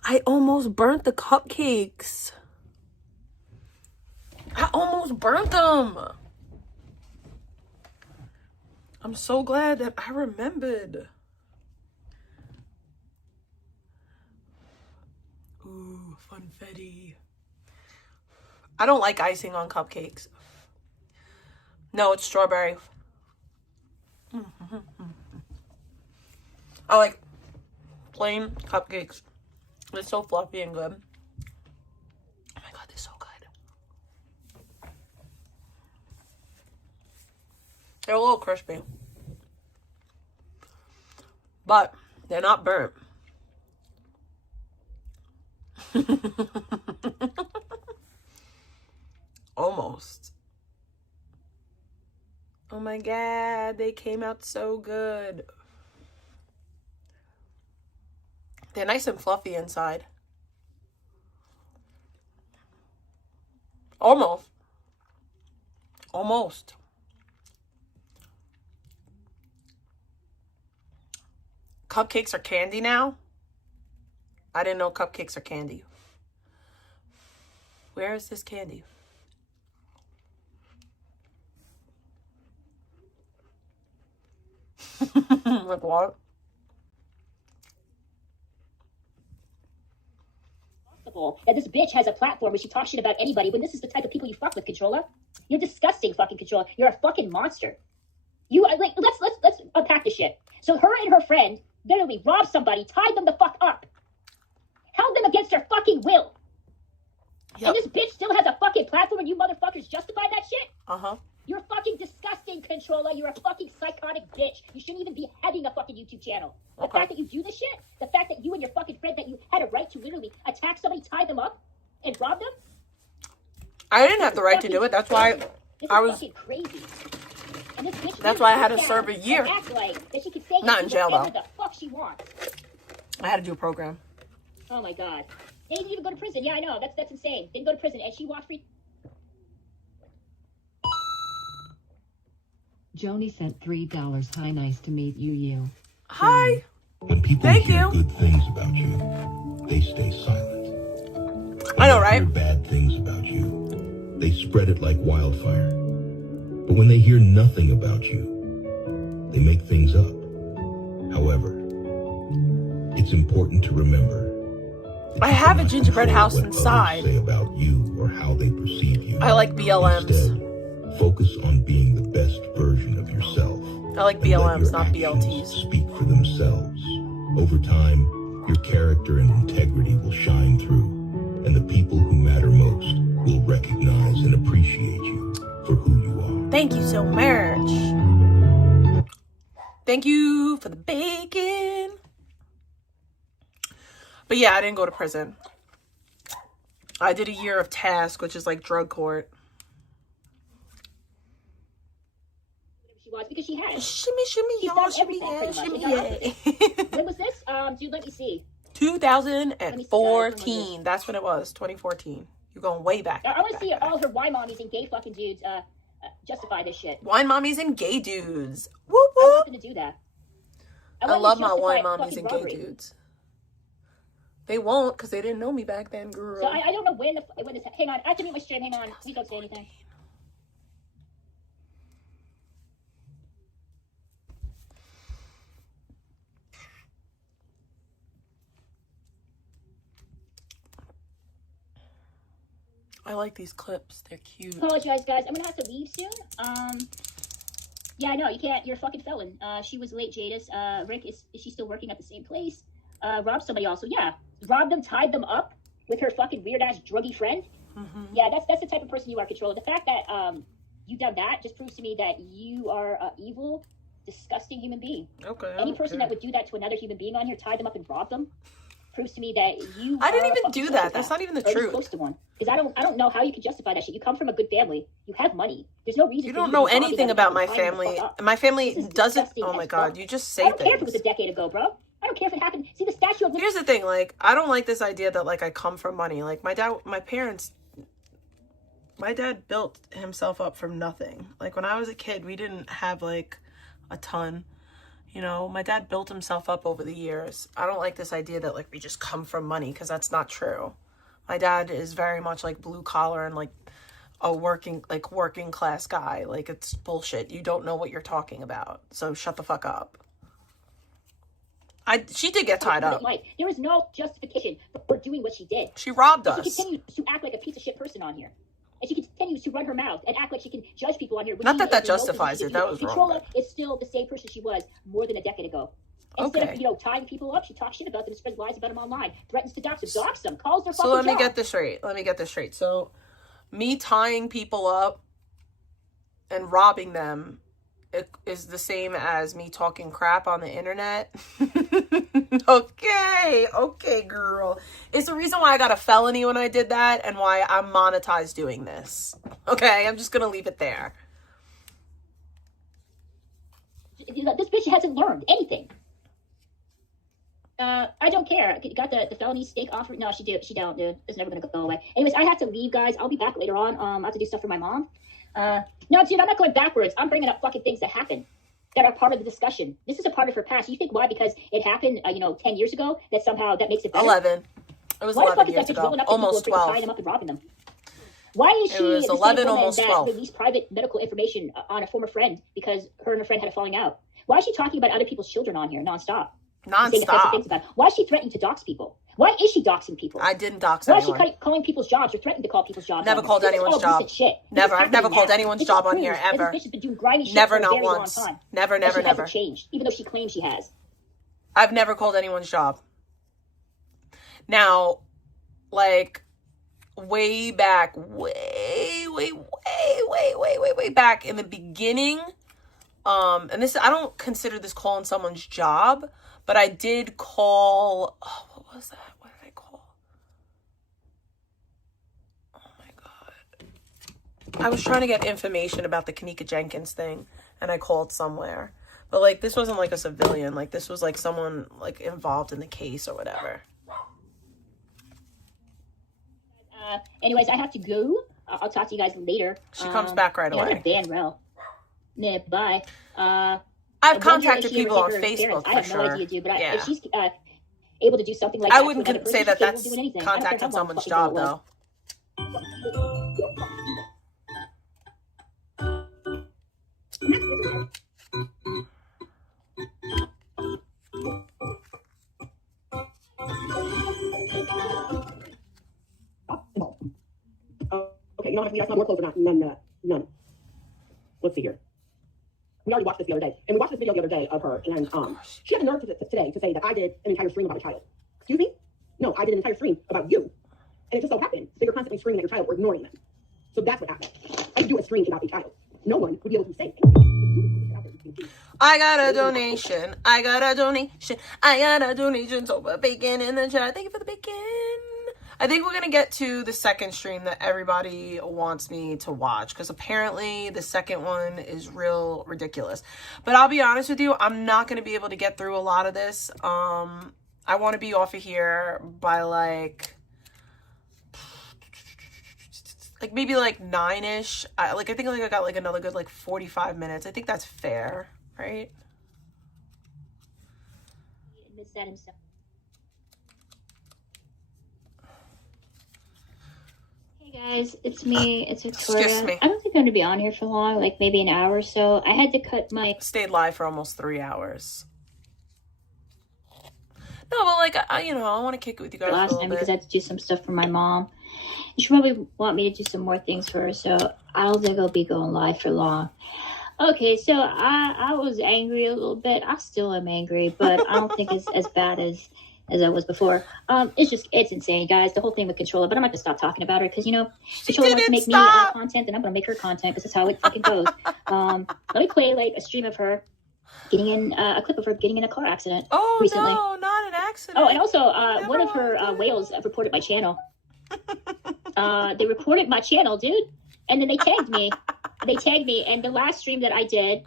I almost burnt the cupcakes. I almost burnt them. I'm so glad that I remembered. Ooh, funfetti. I don't like icing on cupcakes. No, it's strawberry. I like plain cupcakes. It's so fluffy and good. Oh my god, they're so good. They're a little crispy, but they're not burnt. Almost. Oh my god, they came out so good. They're nice and fluffy inside. Almost. Almost. Cupcakes are candy now? I didn't know cupcakes are candy. Where is this candy? Like what? That this bitch has a platform where she talks shit about anybody when this is the type of people you fuck with, Controller. You're disgusting, fucking Controller. You're a fucking monster. You like let's unpack this shit. So her and her friend literally robbed somebody, tied them the fuck up, held them against their fucking will. Yep. And this bitch still has a fucking platform and you motherfuckers justify that shit? Uh-huh. You're fucking disgusting, Controller. You're a fucking psychotic bitch. You shouldn't even be having a fucking YouTube channel. The fact that you do this shit, the fact that you and your fucking friend, that you had a right to literally attack somebody, tie them up, and rob them. I didn't have the right to do it. That's why I was fucking crazy. And this bitch, that's why I had to serve a year. Act like that she could say not in jail though. The fuck she wants. I had to do a program. Oh my god. They didn't even go to prison. Yeah, I know. That's insane. Didn't go to prison, and she walked free. Joni sent $3. Hi, nice to meet you. Hi. When people hear good things about you, they stay silent. When I know, they right? hear bad things about you, they spread it like wildfire. But when they hear nothing about you, they make things up. However, it's important to remember. I have a gingerbread house inside. Say about you or how they perceive you. I like BLMs. Instead, focus on being the best version of yourself. I like BLMs, not BLTs. Speak for themselves. Over time, your character and integrity will shine through, and the people who matter most will recognize and appreciate you for who you are. Thank you so much. Thank you for the bacon. But yeah, I didn't go to prison. I did a year of task, which is like drug court. She was because she had it. Shimmy, shimmy, y'all, shimmy, yeah, shimmy, yeah. When was this? Dude, let me see. 2014. That's when it was. 2014. You're going way back. I want to see all her wine mommies and gay fucking dudes justify this shit. Wine mommies and gay dudes. Whoop I whoop. want them to do that. I love my wine mommies and gay dudes. They won't, because they didn't know me back then, girl. So I don't know when this... Hang on. I have to mute my stream. Hang on. Please don't say anything. I like these clips. They're cute. Apologize, guys. I'm going to have to leave soon. Yeah, I know. You can't... You're a fucking felon. She was late, Jadis. Rick, is she still working at the same place? Robbed somebody also. Yeah. Robbed them, tied them up with her fucking weird-ass druggy friend. Mm-hmm. Yeah, that's the type of person you are, Controller. The fact that you've done that just proves to me that you are an evil, disgusting human being. Okay. Any person that would do that to another human being on here, tie them up and rob them, proves to me that you I didn't even do that. That's not even the truth. Close to one. Because I don't know how you can justify that shit. You come from a good family. You have money. There's no reason. You don't know anything about my family. My family doesn't. Oh my god, you just say things. I don't care if it was a decade ago, bro. I don't care if it happened. See the statue of... Here's the thing, like, I don't like this idea that, like, I come from money. Like, my dad built himself up from nothing. Like, when I was a kid, we didn't have, like, a ton. You know, my dad built himself up over the years. I don't like this idea that, like, we just come from money, because that's not true. My dad is very much, like, blue collar and, like, a working class guy. Like, it's bullshit. You don't know what you're talking about. So shut the fuck up. She did get tied up. There is no justification for doing what she did. She robbed us. She continues to act like a piece of shit person on here. And she continues to run her mouth and act like she can judge people on here. Not that justifies it. That was wrong. Controller is still the same person she was more than a decade ago. Instead of, tying people up, she talks shit about them and spreads lies about them online. Threatens to dox them. Calls their fucking So let me get this straight. So me tying people up and robbing them, it is the same as me talking crap on the internet. Okay, girl. It's the reason why I got a felony when I did that and why I'm monetized doing this. Okay, I'm just gonna leave it there. This bitch hasn't learned anything. I don't care. Got the felony steak offer? No, she don't, dude. It's never gonna go away. Anyways, I have to leave, guys. I'll be back later on. I have to do stuff for my mom. No, dude, I'm not going backwards. I'm bringing up fucking things that happened that are part of the discussion. This is a part of her past. You think why? Because it happened, 10 years ago, that somehow that makes it better? 11. It was 11 years ago. Almost 12. Tying them up and robbing them? Why is she It was the 11, same woman almost that 12. released private medical information on a former friend because her and her friend had a falling out? Why is she talking about other people's children on here nonstop? Saying offensive things about it? Why is she threatening to dox people? Why is she doxing people? I didn't dox Why anyone. is she calling people's jobs or threatening to call people's jobs? Never called anyone's job. Shit. Never. I've never called anyone's job on here, ever. This bitch has been doing grimy shit Never, for a not very once. long time. Never, never, She never. hasn't changed, even though she claims she has. I've never called anyone's job. Now, like, way back, way back in the beginning, and this, I don't consider this calling someone's job, but I did call, oh, what was that? What did I call? Oh my God. I was trying to get information about the Kanika Jenkins thing, and I called somewhere. But, like, this wasn't, like, a civilian. Like, this was, like, someone, like, involved in the case or whatever. Anyways, I have to go. I'll talk to you guys later. She comes back right away. I'm going to ban Rel. Nah, bye. I've contacted people on Facebook for I have sure. no idea, dude. But if she's able to do something like that, I wouldn't say that that's contacting someone's job, though. Okay, you know how much we got more clothes or not? None. Let's see here. We already watched this the other day. And we watched this video the other day of her. And she had the nerve today to say that I did an entire stream about a child. Excuse me? No, I did an entire stream about you. And it just so happened that you're constantly screaming at your child or ignoring them. So that's what happened. I could do a stream about a child. No one would be able to say anything. I got a donation. I got a donation. I got a donation. So put bacon in the chat. Thank you for the bacon. I think we're going to get to the second stream that everybody wants me to watch, because apparently the second one is real ridiculous. But I'll be honest with you, I'm not going to be able to get through a lot of this. I want to be off of here by like maybe like 9-ish. I think like I got like another good like 45 minutes. I think that's fair, right? Admits that himself. Hey guys, it's me. It's Victoria. Excuse me. I don't think I'm gonna be on here for long, like maybe an hour or so. I had to cut my stayed live for almost 3 hours. No, but like I want to kick it with you guys last time because I had to do some stuff for my mom. And she probably want me to do some more things for her, so I don't think I'll be going live for long. Okay, so I was angry a little bit. I still am angry, but I don't think it's as bad as I was before. It's insane, guys. The whole thing with Controlla, but I'm not gonna stop talking about her because Controlla wants to make me content, and I'm gonna make her content because that's how it fucking goes. Let me play like a stream of her getting in a clip of her getting in a car accident recently. No, not an accident. Oh, and also one of her whales reported my channel. They reported my channel, dude, and then they tagged me. And the last stream that I did,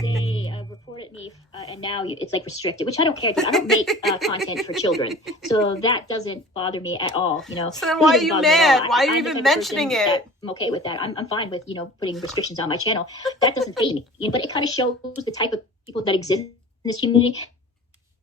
they reported me, and now it's like restricted, which I don't care, dude. I don't make content for children, so that doesn't bother me at all, So then why are you mad? Why are you even mentioning it? I'm okay with that. I'm fine with putting restrictions on my channel. That doesn't faze me. But it kind of shows the type of people that exist in this community.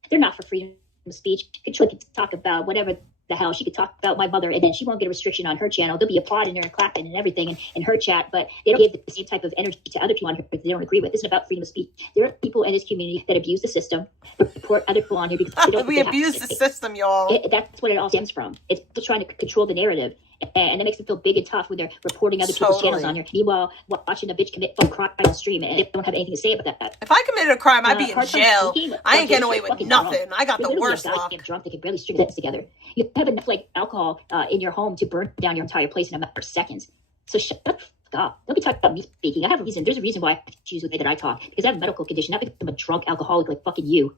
They're not for freedom of speech. Controlla can talk about whatever the hell. She could talk about my mother, and then she won't get a restriction on her channel. There'll be applauding her and clapping and everything in her chat, but they don't give the same type of energy to other people on here that they don't agree with. This isn't about freedom of speech. There are people in this community that abuse the system, report other people on here because they don't. We abuse the system, y'all. That's what it all stems from. It's trying to control the narrative, and that makes them feel big and tough when they're reporting other people's channels on here. Meanwhile, watching a bitch commit some crime on stream, and they don't have anything to say about that. If I committed a crime, I'd be in jail. I ain't getting away with nothing. I got the worst luck. Drunk, they can barely string sentences together. You have enough like alcohol in your home to burn down your entire place in a matter of seconds. So shut the fuck up. Don't be talking about me speaking. I have a reason. There's a reason why I choose the way that I talk, because I have a medical condition, not because I'm a drunk alcoholic like fucking you.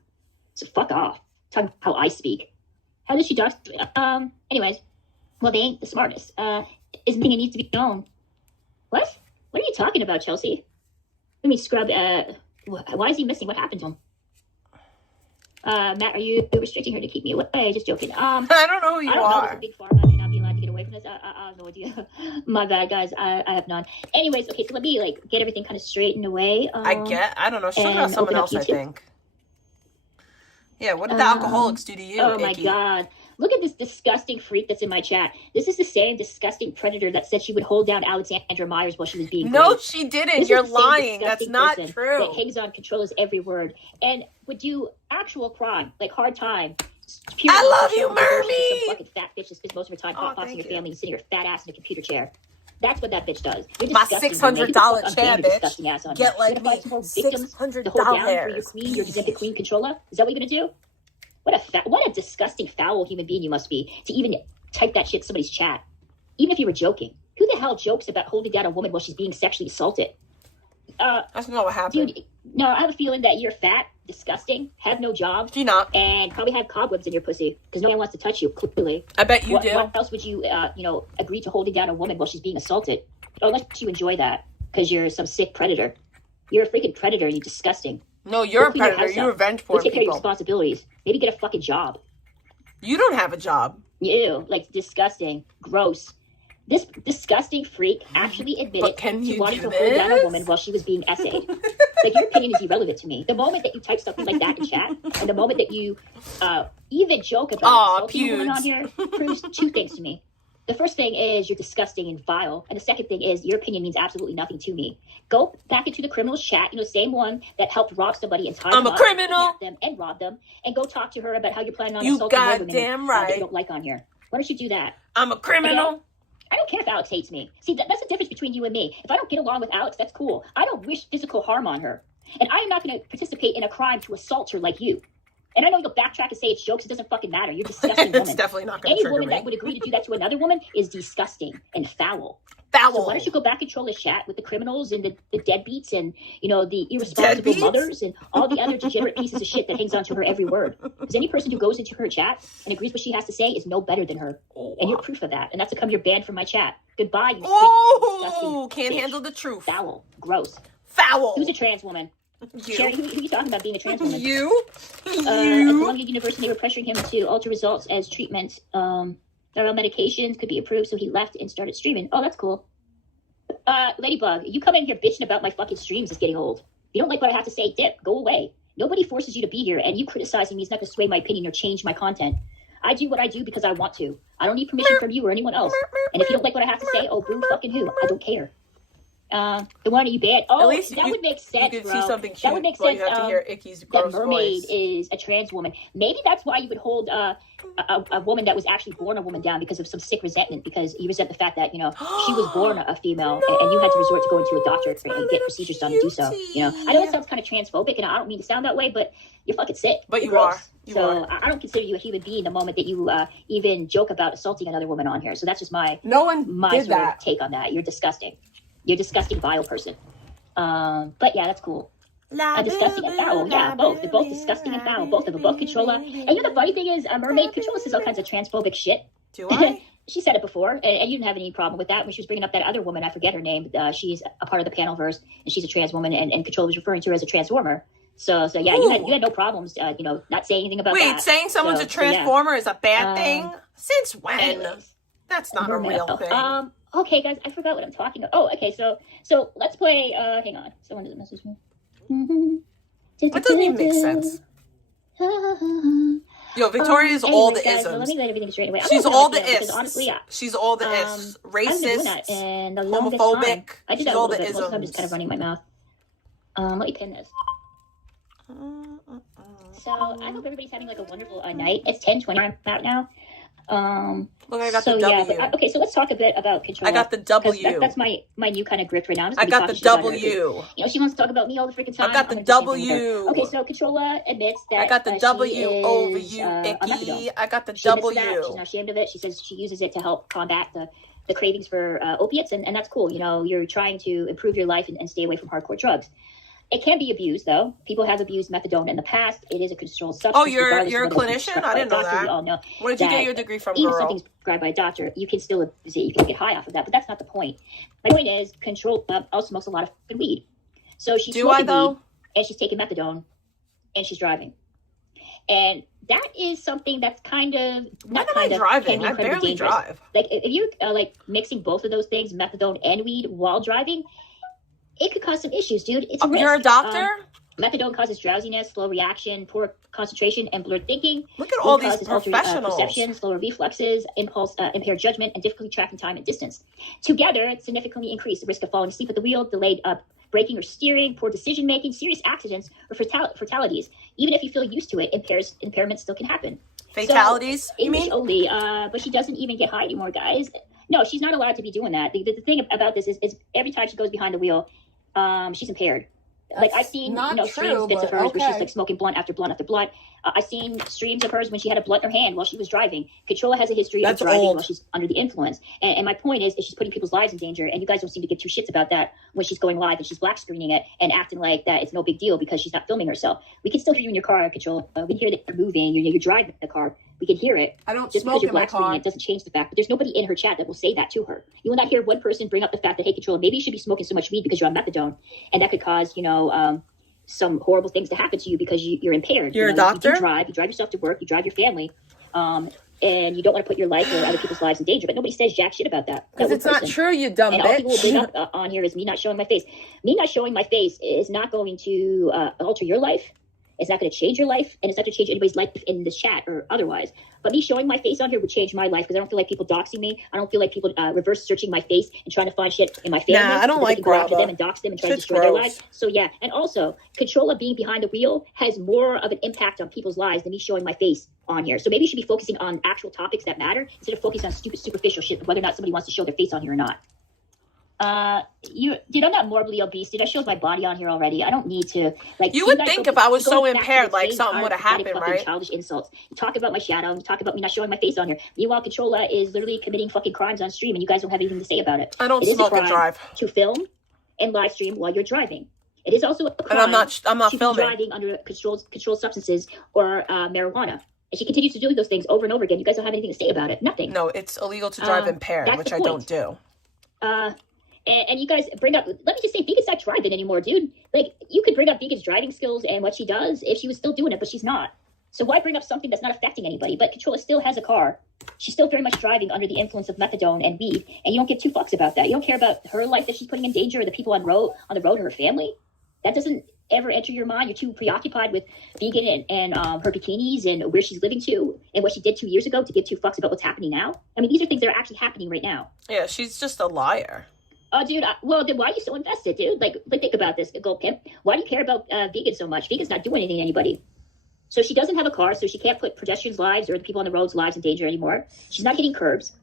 So fuck off. Talking how I speak. How does she talk? Anyways, well, they ain't the smartest. Isn't it needs to be known? What? What are you talking about, Chelsea? Let me scrub. Why is he missing? What happened to him? Matt, are you restricting her to keep me away? Just joking. I don't know who you are. Know. Big pharma should not be allowed to get away from this. I have no idea. My bad, guys. I have none. Anyways, okay, so let me get everything kind of straightened away. I don't know. She's talking about someone else, I think. Yeah, what did the alcoholics do to you? Oh my god. Look at this disgusting freak that's in my chat. This is the same disgusting predator that said she would hold down Alexandra Myers while she was being No, raped. she didn't. This You're is the same lying. That's disgusting not person true. That hangs on Controlla's every word and would do actual crime, like hard time. I love you, Some Mermy. fucking fat bitch that spends most of her time hotboxing your you. family and sitting her fat ass in a computer chair. That's what that bitch does. You're My disgusting, $600 Get the fuck on chair, game, you bitch. disgusting ass on Get here. like You're gonna find me. some more victims $600 to hold down for your queen, your Zimbabwe queen Controlla? Is that what you're gonna do? What a disgusting, foul human being you must be to even type that shit in somebody's chat. Even if you were joking. Who the hell jokes about holding down a woman while she's being sexually assaulted? That's not what happened. Dude, no, I have a feeling that you're fat, disgusting, have no job. Do you not? And probably have cobwebs in your pussy because no one wants to touch you, clearly. I bet you do. Why else would you, agree to holding down a woman while she's being assaulted? Unless you enjoy that because you're some sick predator. You're a freaking predator and you're disgusting. No, you're Go a clean your predator. house You up. revenge Go porn take care of your people. responsibilities. Maybe get a fucking job. You don't have a job. Ew, like disgusting, gross. This disgusting freak actually admitted to wanting to hold down a woman while she was being essayed. Like, your opinion is irrelevant to me. The moment that you type something like that in chat, and the moment that you even joke about assaulting a woman on here, proves two things to me. The first thing is you're disgusting and vile, and the second thing is your opinion means absolutely nothing to me. Go back into the criminals chat, same one that helped rob somebody and tie them I'm a up, criminal. kidnap them and rob them, and go talk to her about how you're planning on You assaulting more women goddamn that right. you don't like on here. Why don't you do that? I'm a criminal. Okay? I don't care if Alex hates me. See, that's the difference between you and me. If I don't get along with Alex, that's cool. I don't wish physical harm on her. And I am not going to participate in a crime to assault her like you. And I know you'll backtrack and say it's jokes. It doesn't fucking matter. You're a disgusting woman. It's definitely not going to Any trigger woman me. that would agree to do that to another woman is disgusting and foul. Foul. So why don't you go back and troll this chat with the criminals and the deadbeats and, the irresponsible Deadbeats? mothers and all the other degenerate pieces of shit that hangs onto her every word. Because any person who goes into her chat and agrees what she has to say is no better than her. And you're proof of that. And that's to come you're banned from my chat. Goodbye, you Oh, sick, disgusting can't bitch. handle the truth. Foul. Gross. Foul. Who's a trans woman? You. Sherry, who are you talking about being a trans woman? You. At Columbia University, they were pressuring him to alter results as treatment. Oral medications could be approved, so he left and started streaming. Oh, that's cool. Ladybug, you come in here bitching about my fucking streams is getting old. If you don't like what I have to say, dip, go away. Nobody forces you to be here, and you criticizing me is not going to sway my opinion or change my content. I do what I do because I want to. I don't need permission from you or anyone else. And if you don't like what I have to say, oh, boo fucking who. I don't care. The one you banned. Oh, At least that would make sense, you could bro. see something cute. That would make while sense. You have to hear Icky's gross that mermaid voice. is a trans woman. Maybe that's why you would hold a woman that was actually born a woman down because of some sick resentment. Because you resent the fact that she was born a female and you had to resort to go into a doctor and get procedures done to do so. I know that sounds kind of transphobic, and I don't mean to sound that way, but you're fucking sick. But You're you gross. are. You so are. I don't consider you a human being the moment that you even joke about assaulting another woman on here. So that's just my No one did sort that. of take on that. You're disgusting. You're a disgusting, vile person. But yeah, that's cool. Disgusting and foul. Yeah, both. They're both disgusting and foul. Both of them. Both Controlla. And the funny thing is, Mermaid Controlla says all kinds of transphobic shit. Do I? She said it before, and you didn't have any problem with that when she was bringing up that other woman. I forget her name. She's a part of the Panelverse, and she's a trans woman, and Controlla was referring to her as a transformer. So yeah, you had no problems, not saying anything about that. Wait, saying someone's a transformer is a bad thing? Since when? Anyways, That's not a real thing. Okay, guys, I forgot what I'm talking about. Oh, okay, so let's play. Hang on, someone doesn't message me. That doesn't even make sense. Yo, Victoria is all the guys, well, let isms. me get everything straight away. She's all the ifs. ifs. Honestly, She's all the ifs. I've been doing that Racist, and the longest homophobic. time. I did She's that a all little the bit. Most of the time, isms. just kind of running my mouth. Let me pin this. So I hope everybody's having like a wonderful night. It's 10:20 I'm out now. Look, I got so, the W. Yeah, but, okay, so let's talk a bit about Controlla. I got the 'cause W. That's my new kind of grift right now. I got the W. She wants to talk about me all the freaking time. I got the I'm gonna do the same thing with W. her. Okay, so Controlla admits that I got the she W is, over you, on Icky. methadone. I got the She admits to that. W. She's not ashamed of it. She says she uses it to help combat the cravings for opiates, and that's cool. You're trying to improve your life and stay away from hardcore drugs. It can be abused, though. People have abused methadone in the past. It is a controlled substance. Oh, you're regardless a of whether it's clinician? prescribed I by a didn't know doctor. that. We all know Where did you get that your degree from, even if girl? something's prescribed by a doctor, you can still abuse it. You can get high off of that, but that's not the point. My point is, Controlla also smokes a lot of fucking weed. So she's Do I, smoking though? weed, and she's taking methadone, and she's driving. And that is something that's kind of not When am kind I of driving? can be I incredibly barely dangerous. drive. Like if you're mixing both of those things, methadone and weed, while driving, it could cause some issues, dude. It's a risk. You're a doctor? Methadone causes drowsiness, slow reaction, poor concentration, and blurred thinking. Look at all these Causes altered professionals. perception, slower reflexes, impaired judgment, and difficulty tracking time and distance. Together, significantly increase the risk of falling asleep at the wheel, delayed braking or steering, poor decision making, serious accidents, or fatalities. Even if you feel used to it, impairments still can happen. Fatalities, so, you mean? Only, but she doesn't even get high anymore, guys. No, she's not allowed to be doing that. The thing about this is every time she goes behind the wheel, she's impaired. Like I've seen, streams, bits of hers where she's like smoking blunt after blunt after blunt. I've seen streams of hers when she had a blunt in her hand while she was driving. Controlla has a history of driving while she's under the influence. And my point is she's putting people's lives in danger. And you guys don't seem to give two shits about that when she's going live and she's black screening it and acting like that it's no big deal because she's not filming herself. We can still hear you in your car, Controlla. We can hear that you're moving. You're driving the car. We can hear it. I don't just smoke because you're in my black screening car. it doesn't change the fact. But there's nobody in her chat that will say that to her. You will not hear one person bring up the fact that, hey, Controlla, maybe you should be smoking so much weed because you're on methadone, and that could cause, some horrible things to happen to you because you're impaired. You're a doctor? You drive yourself to work, you drive your family, and you don't want to put your life or other people's lives in danger. But nobody says jack shit about that. Because it's not true, you dumb and bitch. all people will bring up on here is me not showing my face. Me not showing my face is not going to alter your life. It's not going to change your life, and it's not going to change anybody's life in this chat or otherwise. But me showing my face on here would change my life because I don't feel like people doxing me. I don't feel like people reverse searching my face and trying to find shit in my family. Nah, I don't like go after Bravo. them and dox them and try to destroy their lives. So yeah, and also Controlla being behind the wheel has more of an impact on people's lives than me showing my face on here. So maybe you should be focusing on actual topics that matter instead of focusing on stupid superficial shit, whether or not somebody wants to show their face on here or not. Dude, I'm not morbidly obese, dude. I showed my body on here already. I don't need to, like. You would think if I was so impaired, like something would have happened, right? Childish insults. You talk about my shadow. You talk about me not showing my face on here. Meanwhile, Controlla is literally committing fucking crimes on stream, and you guys don't have anything to say about it. I don't smoke and drive. To film and live stream while you're driving. It is also a crime. And I'm not to filming. be driving under controlled substances or marijuana. And she continues to do those things over and over again. You guys don't have anything to say about it. Nothing. No, it's illegal to drive impaired, which I don't do. And you guys bring up, let me just say, Vegan's not driving anymore, dude. Like, you could bring up Vegan's driving skills and what she does if she was still doing it, but she's not. So why bring up something that's not affecting anybody? But Controlla still has a car. She's still very much driving under the influence of methadone and weed, and you don't give two fucks about that. You don't care about her life that she's putting in danger or the people on the road or her family. That doesn't ever enter your mind. You're too preoccupied with Vegan and her bikinis and where she's living to and what she did 2 years ago to give two fucks about what's happening now. I mean, these are things that are actually happening right now. Yeah, she's just a liar. Oh, dude, well, then why are you so invested, dude? Like think about this, Gold Pimp. Why do you care about Vegan so much? Vegan's not doing anything to anybody. So she doesn't have a car, so she can't put pedestrians' lives or the people on the roads' lives in danger anymore. She's not hitting curbs.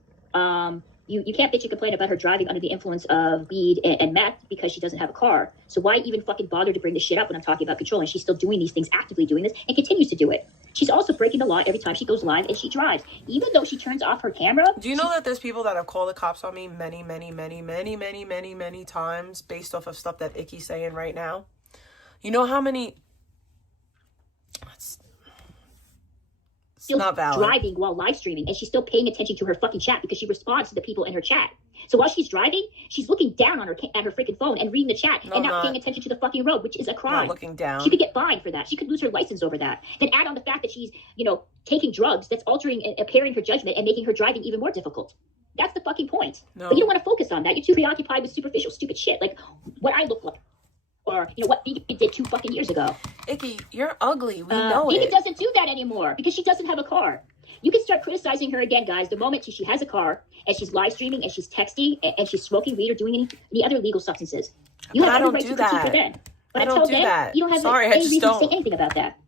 You can't bitch and complain about her driving under the influence of weed and meth because she doesn't have a car. So why even fucking bother to bring this shit up when I'm talking about Controlla? And she's still doing these things, actively doing this, and continues to do it. She's also breaking the law every time she goes live and she drives. Even though she turns off her camera. Do you know that there's people that have called the cops on me many times based off of stuff that Icky's saying right now? You know how many... Still not valid. Driving while live streaming, and she's still paying attention to her fucking chat because she responds to the people in her chat. So while she's driving, she's looking down on her at her freaking phone and reading the chat and not paying attention to the fucking road, which is a crime. Not looking down. She could get fined for that. She could lose her license over that. Then add on the fact that she's, taking drugs that's altering and impairing her judgment and making her driving even more difficult. That's the fucking point. No. But you don't want to focus on that. You're too preoccupied with superficial, stupid shit like what I look like. Or, what Vegan did 2 fucking years ago. Icky, you're ugly. We know Vegan it. doesn't do that anymore because she doesn't have a car. You can start criticizing her again, guys, the moment she has a car and she's live streaming and she's texting and she's smoking weed or doing any other illegal substances. You have every right to critique her then. But until then, you don't have any reason to say anything about that.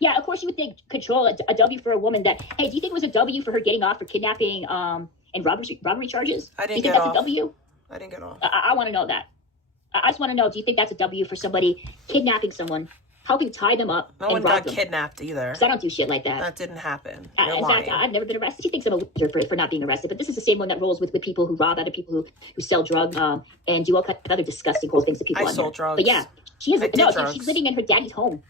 Yeah, of course you would think Controlla a W for a woman that, hey, do you think it was a W for her getting off for kidnapping and robbery charges? I didn't do you think get that's off. a W? I didn't get off. I want to know that. I just want to know, do you think that's a W for somebody kidnapping someone, helping tie them up, No and one rob got them? kidnapped either. Because I don't do shit like that. That didn't happen. In You're lying. fact, I've never been arrested. She thinks I'm a loser for not being arrested, but this is the same one that rolls with people who rob other people who sell drugs and do all kinds of other disgusting cool things to people. I on sold here. drugs. But yeah, she's living in her daddy's home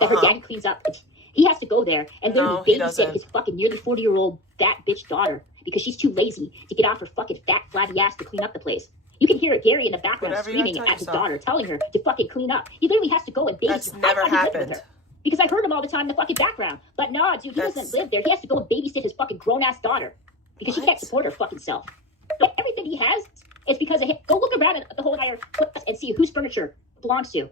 that her daddy cleans up. He has to go there and literally babysit his fucking nearly 40-year-old fat bitch daughter because she's too lazy to get off her fucking fat flabby ass to clean up the place. You can hear Gary in the background screaming at his daughter, telling her to fucking clean up. He literally has to go and babysit. That's never happened. Because I heard him all the time in the fucking background. But no, dude, he doesn't live there. He has to go and babysit his fucking grown-ass daughter. Because she can't support her fucking self. But everything he has is because of him. Go look around at the whole entire place and see whose furniture belongs to.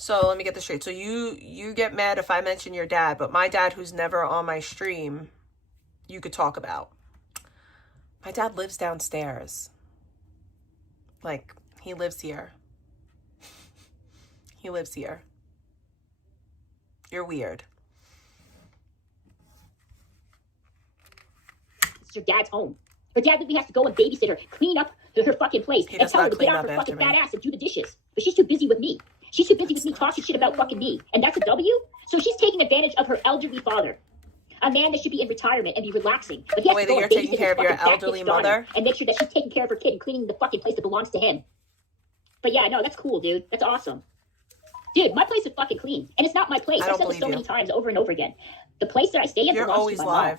So let me get this straight. So you get mad if I mention your dad, but my dad, who's never on my stream, you could talk about. My dad lives downstairs. Like, he lives here. He lives here. You're weird. It's your dad's home. Her dad literally has to go and babysit her, clean up her fucking place, and tell her to get off her fucking fat ass and do the dishes. But she's too busy with me. She's too busy with me talking shit about fucking me. And that's a W? So she's taking advantage of her elderly father. A man that should be in retirement and be relaxing. But he has to go and babysit his fucking fat kid's daughter and make sure that she's taking care of her kid and cleaning the fucking place that belongs to him. But yeah, no, that's cool, dude. That's awesome. Dude, my place is fucking clean. And it's not my place. I've said this so many times over and over again. The place that I stay in belongs to my mom.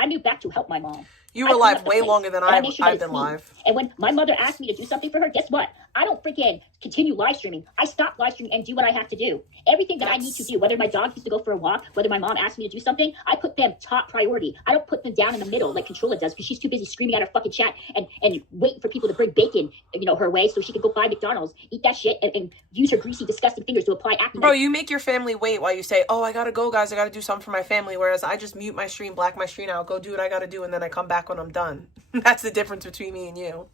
I moved back to help my mom. You were live way longer than I've been live. And when my mother asked me to do something for her, guess what? I don't freaking continue live streaming. I stop live streaming and do what I have to do. Everything that I need to do, whether my dog needs to go for a walk, whether my mom asks me to do something, I put them top priority. I don't put them down in the middle like Controlla does because she's too busy screaming at her fucking chat and waiting for people to bring bacon, her way so she can go buy McDonald's, eat that shit, and use her greasy, disgusting fingers to apply acne. Bro, you make your family wait while you say, oh, I gotta go, guys. I gotta do something for my family. Whereas I just mute my stream, black my stream out, go do what I gotta do, and then I come back when I'm done. That's the difference between me and you.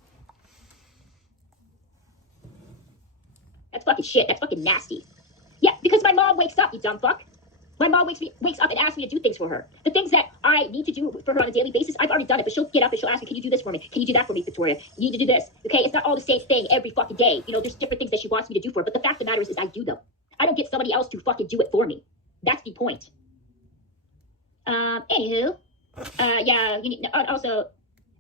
That's fucking shit. That's fucking nasty. Yeah, because my mom wakes up, you dumb fuck. My mom wakes up and asks me to do things for her. The things that I need to do for her on a daily basis, I've already done it. But she'll get up and she'll ask me, can you do this for me? Can you do that for me, Victoria? You need to do this. Okay, it's not all the same thing every fucking day. There's different things that she wants me to do for her. But the fact of the matter is I do them. I don't get somebody else to fucking do it for me. That's the point. Anywho. Yeah, you need, also,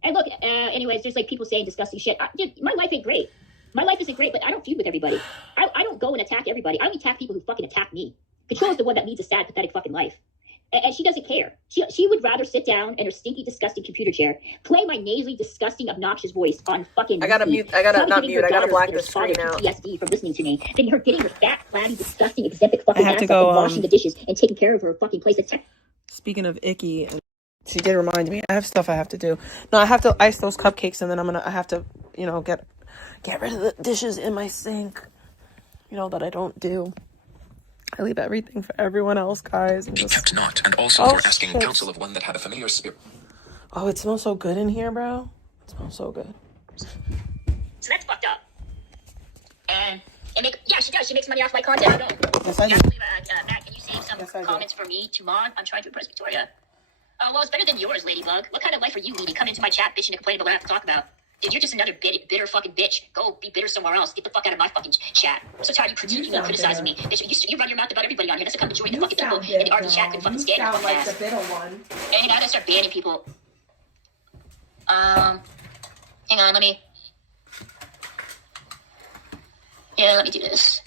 and look, anyways, there's like people saying disgusting shit. Dude, my life ain't great. My life isn't great, but I don't feud with everybody. I don't go and attack everybody. I only attack people who fucking attack me. Controlla's the one that leads a sad, pathetic fucking life. And she doesn't care. She would rather sit down in her stinky, disgusting computer chair, play my nasally, disgusting, obnoxious voice on fucking I gotta black this screen out. PTSD from listening to me. Then her getting her fat, flabby, disgusting, exemplic fucking ass up and washing the dishes and taking care of her fucking place. Speaking of icky, she did remind me, I have stuff I have to do. No, I have to ice those cupcakes, and then I have to, get rid of the dishes in my sink, that I don't do. I leave everything for everyone else, guys. Be kept not, and also for asking counsel of one that had a familiar spirit. Oh, it smells so good in here, bro. It smells so good. So that's fucked up. And she does. She makes money off my content. I know. Yes, I do. Matt, can you save some comments for me to mod? I'm trying to impress Victoria. Oh, well, it's better than yours, Ladybug. What kind of life are you leading? Come into my chat, bitching and complaining about what I have to talk about. Dude, you're just another bitter fucking bitch. Go be bitter somewhere else. Get the fuck out of my fucking chat. I'm so tired of you critiquing me and criticizing me. You run your mouth about everybody on here. That's to come join the fucking people in the RV chat and fucking stand your fucking ass. The bitter one. And now I gotta start banning people. Hang on, let me do this.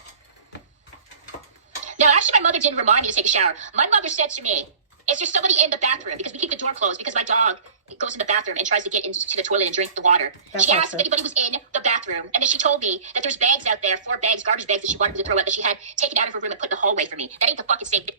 No, actually, my mother didn't remind me to take a shower. My mother said to me, is there somebody in the bathroom? Because we keep the door closed because my dog goes in the bathroom and tries to get into the toilet and drink the water. She asked if anybody was in the bathroom, and then she told me that there's bags out there, 4 bags, garbage bags that she wanted to throw out that she had taken out of her room and put in the hallway for me. That ain't the fucking same thing.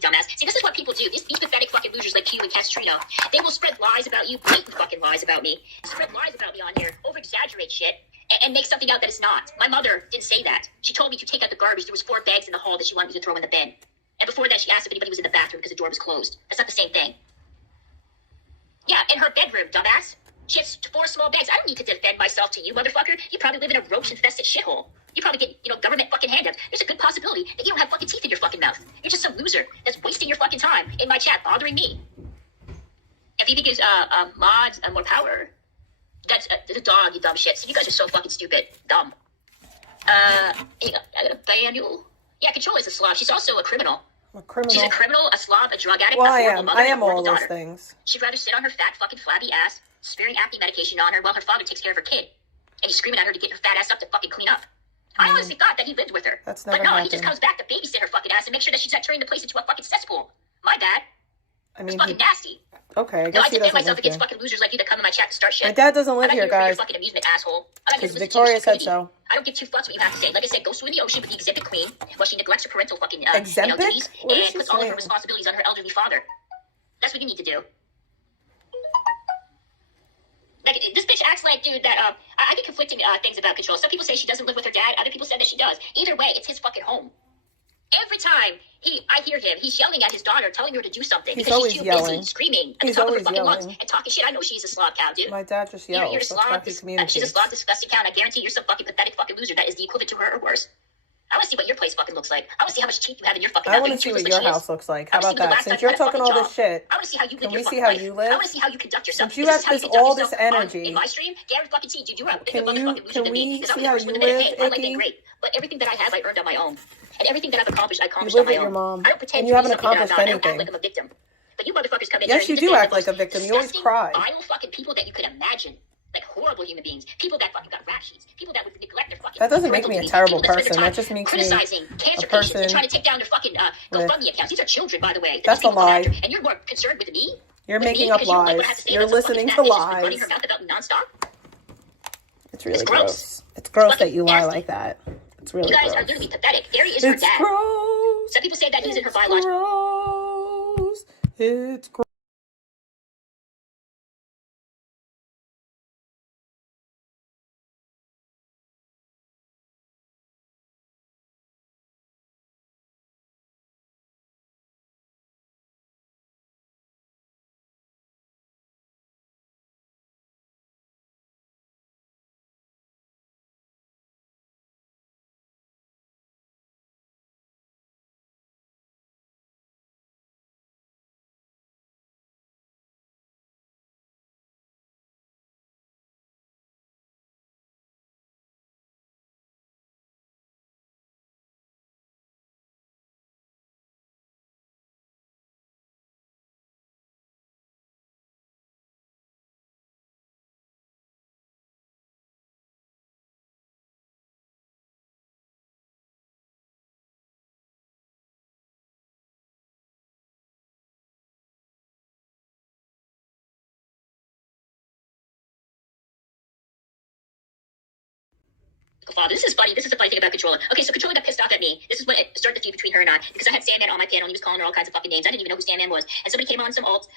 Dumbass. See, this is what people do. These pathetic fucking losers like Q and Castrino. They will spread lies about you, blatant fucking lies about me. Spread lies about me on here, over-exaggerate shit, and make something out that it's not. My mother didn't say that. She told me to take out the garbage. There was 4 bags in the hall that she wanted me to throw in the bin. And before that, she asked if anybody was in the bathroom because the door was closed. That's not the same thing. Yeah, in her bedroom, dumbass. She has 4 small bags. I don't need to defend myself to you, motherfucker. You probably live in a roach-infested shithole. You probably get, government fucking handouts. There's a good possibility that you don't have fucking teeth in your fucking mouth. You're just some loser that's wasting your fucking time in my chat, bothering me. If Phoebe gives mods more power. That's the dog, you dumb shit. So you guys are so fucking stupid, dumb. Daniel. Yeah, Control is a slob. She's also a criminal. A criminal. She's a criminal, a slob, a drug addict, well, a horrible mother, I am a all those daughter. things. She'd rather sit on her fat, fucking flabby ass, spearing acne medication on her while her father takes care of her kid. And he's screaming at her to get her fat ass up to fucking clean up. I honestly thought that he lived with her. That's never But no, happened. he just comes back to babysit her fucking ass and make sure that she's not turning the place into a fucking cesspool. My bad. I mean, it's fucking nasty. Okay, I No, guess I he defend doesn't myself live against here. fucking losers like you that come to my chat to start shit. My dad doesn't live I'm here, not here for your guys. fucking amusement, asshole. I'm not here to listen Victoria to your said so. I don't give two fucks what you have to say. Like I said, go swim in the ocean with the exhibit queen while she neglects her parental fucking Exempic? duties What is and she puts all of her saying? responsibilities on her elderly father. That's what you need to do. Like, this bitch acts like, dude, that I get conflicting things about Control. Some people say she doesn't live with her dad. Other people say that she does. Either way, it's his fucking home. Every time I hear him, he's yelling at his daughter, telling her to do something. He's because always she's too yelling. busy screaming at He's the top of her always fucking lungs yelling. and talking shit. I know she's a slob cow, dude. My dad just You're a yells. That's how slob. he She's a communicates. slob, disgusting cow, and I guarantee you're some fucking pathetic fucking loser that is the equivalent to her or worse. I want to see what your place fucking looks like. I want to see how much teeth you have in your fucking I mouth. want to see what your house looks like. How about that? Since you're talking all this shit, I want to see how you live can your we fucking see how life. you I live? want to see how you conduct yourself. Since you This have is how you this conduct all this yourself energy, in my stream, Gary fucking T, dude, you're a Can motherfucking loser can than me. we Because I'm see the how first you one to admit, live, hey, my life Icky? ain't great. But everything that I have, I earned on my own. And everything that I've accomplished, I You accomplished live on my with your own. mom, I don't pretend and to you be haven't something that I'm accomplished not. I don't act anything. like I'm a victim. But you motherfuckers come in Yes, here you and do act the like a most victim. You always disgusting, cry. vile fucking people that you could imagine. Like horrible human beings. People that fucking got rap sheets. People that would neglect their fucking That doesn't make parental me a duties. terrible People that spend person. their That just time makes me criticizing a cancer patients and person trying to take down their fucking with- GoFundMe accounts. These are children, by the way. that That's these a people come lie. after. And you're more concerned with me? You're With making me? up Because you like what I have to lies. say You're about some fucking listening fat to bitch that's been running lies. her mouth about me nonstop? It's really gross. gross. It's gross that fucking you lie nasty. like that. It's really You guys are gross. literally pathetic. Gary is her It's dad. gross. Some people say that he's in her It's biological. gross. It's gross. Father. This is funny. This is the funny thing about Controller. Okay, so Controller got pissed off at me. This is what started the feud between her and I. Because I had Sandman on my panel and he was calling her all kinds of fucking names. I didn't even know who Sandman was. And somebody came on some alt,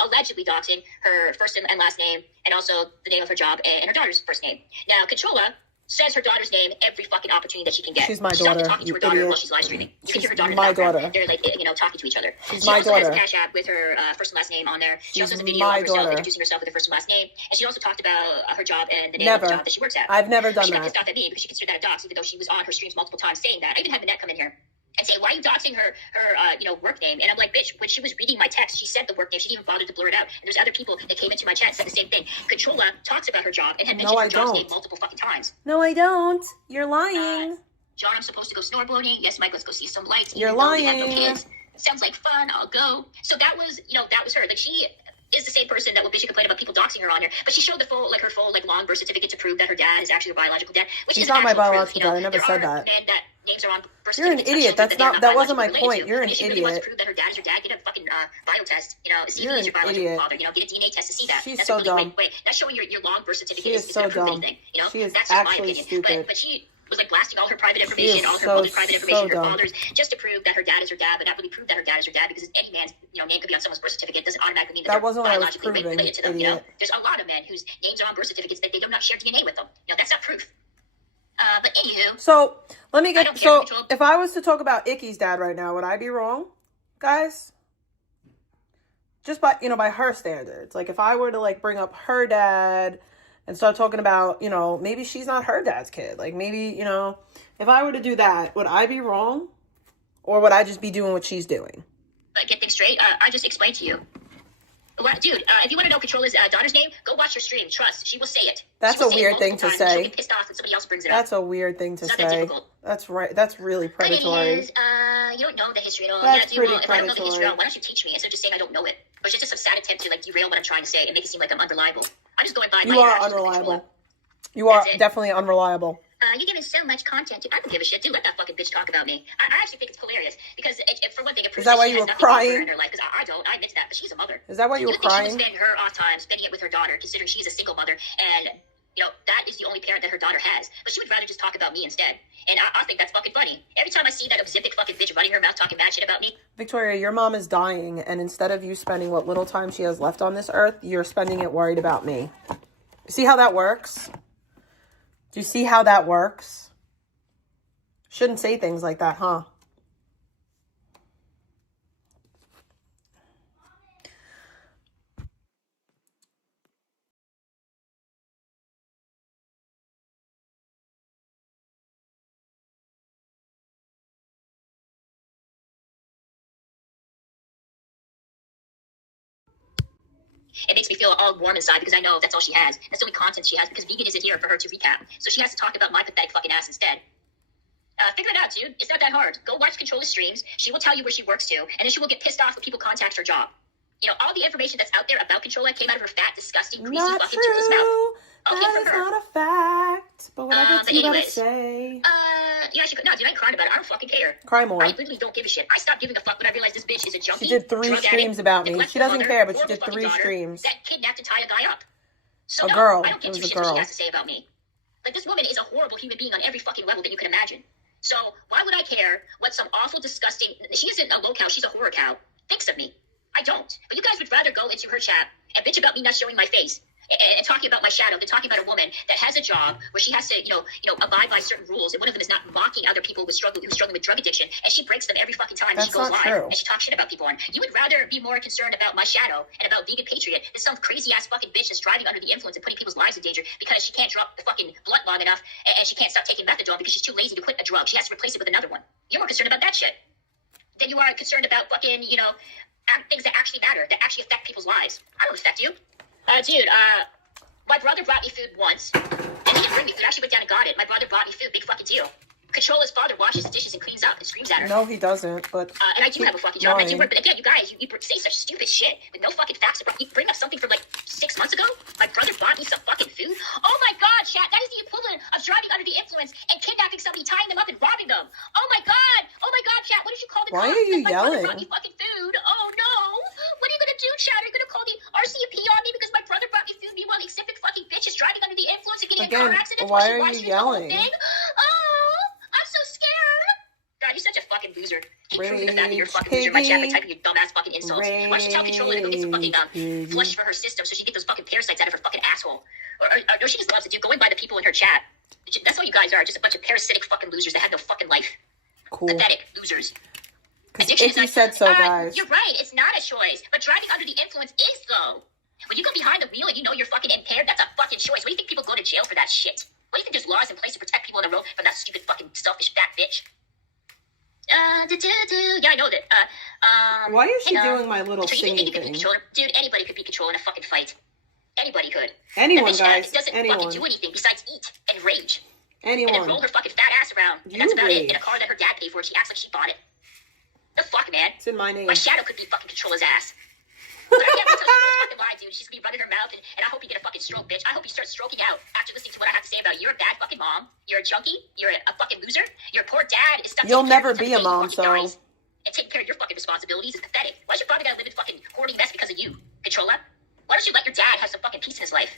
allegedly doxing her first and last name, and also the name of her job and her daughter's first name. Now, Controller says her daughter's name every fucking opportunity that she can get. She's my She's daughter, often talking to you her daughter idiot. while she's live streaming. You can hear her daughter in the my background. daughter. They're like, talking to each other. She's She my also has daughter. a Cash App with her first and last name on there. She She's also has a video my of herself daughter. introducing herself with her first and last name. And she also talked about her job and the name Never. of the job that she works at. I've never done She got that. pissed off at me because she considered that a dox, even though she was on her streams multiple times saying that. I even had Minette come in here and say, why are you doxing her work name? And I'm like, bitch, when she was reading my text, she said the work name. She didn't even bother to blur it out. And there's other people that came into my chat and said the same thing. Controlla talks about her job and had mentioned her job's name multiple fucking times. No, I don't. You're lying. John, I'm supposed to go snowboarding. Yes, Mike, let's go see some lights. You're Even though we have no lying. kids. Sounds like fun. I'll go. So that was, that was her. Like, she is the same person that will bitch and complain about people doxing her on here. But she showed her full long birth certificate to prove that her dad is actually her biological dad, which He's is not my actual proof. biological dad. I never there said are that. men that names are on birth You're an certificates that idiot. show That's that they're not. That wasn't my biologically point. related You're to. an And if she really wants to idiot. prove that her dad is her dad, get a fucking bio test. See You're if he's an your biological idiot. father. Get a DNA test to see that. She's That's so a really dumb. great way. That's showing your long birth certificate She is is so gonna prove dumb. anything. She is That's just my actually opinion. stupid. But she was like blasting all her private She information, is all her so, mother's private information, so her dumb. father's, just to prove that her dad is her dad, but not really prove that her dad is her dad, because any man's name could be on someone's birth certificate. It doesn't automatically mean that, That they're wasn't what I was biologically proving, related to them. idiot. There's a lot of men whose names are on birth certificates that they do not share DNA with them. That's not proof. But anywho. So let me I don't get. care, So Control. if I was to talk about Icky's dad right now, would I be wrong, guys? Just by by her standards. Like if I were to bring up her dad and start talking about maybe she's not her dad's kid. Like maybe if I were to do that, would I be wrong, or would I just be doing what she's doing? Get things straight. I just explained to you. What, dude, if you want to know Controlla's daughter's name, go watch her stream. Trust, she will say it. That's a weird thing to say. She'll get pissed off when somebody else brings it up. That's a weird thing to It's not that say. difficult. That's right. That's really predatory. It is, you don't know the history at all. That's yeah, dude, pretty well, if I don't know the history predatory. at all, why don't you teach me instead of just saying I don't know it? Or is it just some sad attempt to like derail what I'm trying to say and make it seem like I'm unreliable? I'm just going by my You are interactions with Controlla. unreliable. You are That's it. definitely unreliable. You're giving so much content. Dude, I don't give a shit. Dude, let that fucking bitch talk about me. I actually think it's hilarious because, for one thing, it proves that why she you has were nothing to offer crying? in her life. Because I don't. I admit to that. But she's a mother. Is that why you were would think she crying? would spend her off time spending it with her daughter, considering she's a single mother, and that is the only parent that her daughter has. But she would rather just talk about me instead. And I think that's fucking funny. Every time I see that obsessive fucking bitch running her mouth talking bad shit about me. Victoria, your mom is dying, and instead of you spending what little time she has left on this earth, you're spending it worried about me. See how that works? Do you see how that works? Shouldn't say things like that, huh? It makes me feel all warm inside because I know that's all she has. That's the only content she has because Vegan isn't here for her to recap. So she has to talk about my pathetic fucking ass instead. Figure it out, dude. It's not that hard. Go watch Controlla's streams. She will tell you where she works to, and then she will get pissed off when people contact her job. All the information that's out there about Controlla came out of her fat, disgusting, greasy, Not fucking toothless mouth. true. That is not a fact. But whatever But you gotta anyways, say. no, dude, I ain't crying about it. I don't fucking care. Cry more. I literally don't give a shit. I stopped giving a fuck when I realized this bitch is a junkie. She did 3 drug streams addict, about me. neglectful She doesn't mother, care, but she horrible did fucking 3 daughter streams. that kidnapped and tied a guy up. So A no, girl. I don't give It two was a shits what girl. she has to say about me. Like, this woman is a horrible human being on every fucking level that you can imagine. So why would I care what some awful, disgusting, she isn't a low cow, she's a horror cow, thinks of me? I don't. But you guys would rather go into her chat and bitch about me not showing my face and talking about my shadow than talking about a woman that has a job where she has to, abide by certain rules, and one of them is not mocking other people who's struggling with drug addiction, and she breaks them every fucking time That's she goes not live true. and she talks shit about people. And you would rather be more concerned about my shadow and about Vegan Patriot than some crazy ass fucking bitch that's driving under the influence and putting people's lives in danger because she can't drop the fucking blunt long enough and she can't stop taking methadone because she's too lazy to quit a drug. She has to replace it with another one. You're more concerned about that shit than you are concerned about fucking, things that actually matter, that actually affect people's lives. I don't affect you. Dude, my brother brought me food once, and he didn't bring me food. I actually went down and got it. My brother brought me food. Big fucking deal. Controlla's father washes his dishes and cleans up and screams at her. No, he doesn't, but... And I do have a fucking job. I do work, but again, you guys, you say such stupid shit with no fucking facts. You bring up something from like 6 months ago? My brother bought me some fucking food? Oh my god, chat, that is the equivalent of driving under the influence and kidnapping somebody, tying them up, and robbing them. Oh my god, chat, what did you call the Why cops? are you My brother yelling? brought me fucking food. Oh no. What are you gonna do, chat? Are you gonna call the RCMP on me because my brother brought me food? Meanwhile, the eccentric fucking bitch is driving under the influence and getting in car Again, accidents why while she are watches you the whole yelling? thing? Oh, I'm so scared. God, you're such a fucking loser. Keep proving the fact that you're a fucking loser in my chat by typing your dumbass fucking insults. Why don't you tell Controlla to go get some fucking flush for her system so she can get those fucking parasites out of her fucking asshole? Or she just loves it, dude. Going by the people in her chat. That's all you guys are, just a bunch of parasitic fucking losers that have no fucking life. Cool. Pathetic losers. Because Addiction Icky is said so, guys. You're right, it's not a choice. But driving under the influence is, though. When you go behind the wheel and you know you're fucking impaired, that's a fucking choice. What do you think people go to jail for that shit? What do you think there's laws in place to protect people on the road from that stupid fucking selfish fat bitch? Yeah, I know that. Why is she doing my little so you singing think you could be thing? controller? Dude, anybody could be controller in a fucking fight. Anybody could. Anyone, that bitch guys. doesn't Anyone. fucking do anything besides eat and rage. Anyone. And then roll her fucking fat ass around. And that's about it. In a car that her dad paid for, and she acts like she bought it. The fuck, man? It's in my name. My shadow could be fucking Controlla's ass. But I can't wait till she goes fucking live, dude. She's gonna be running her mouth, and I hope you get a fucking stroke, bitch. I hope you start stroking out after listening to what I have to say about you. You're a bad fucking mom. You're a junkie. You're a fucking loser. Your poor dad is stuck. You'll taking care never of be a you mom, fucking so... dies. And taking care of your fucking responsibilities is pathetic. Why does your father gotta live in fucking hoarding mess because of you, Controlla? Why don't you let your dad have some fucking peace in his life?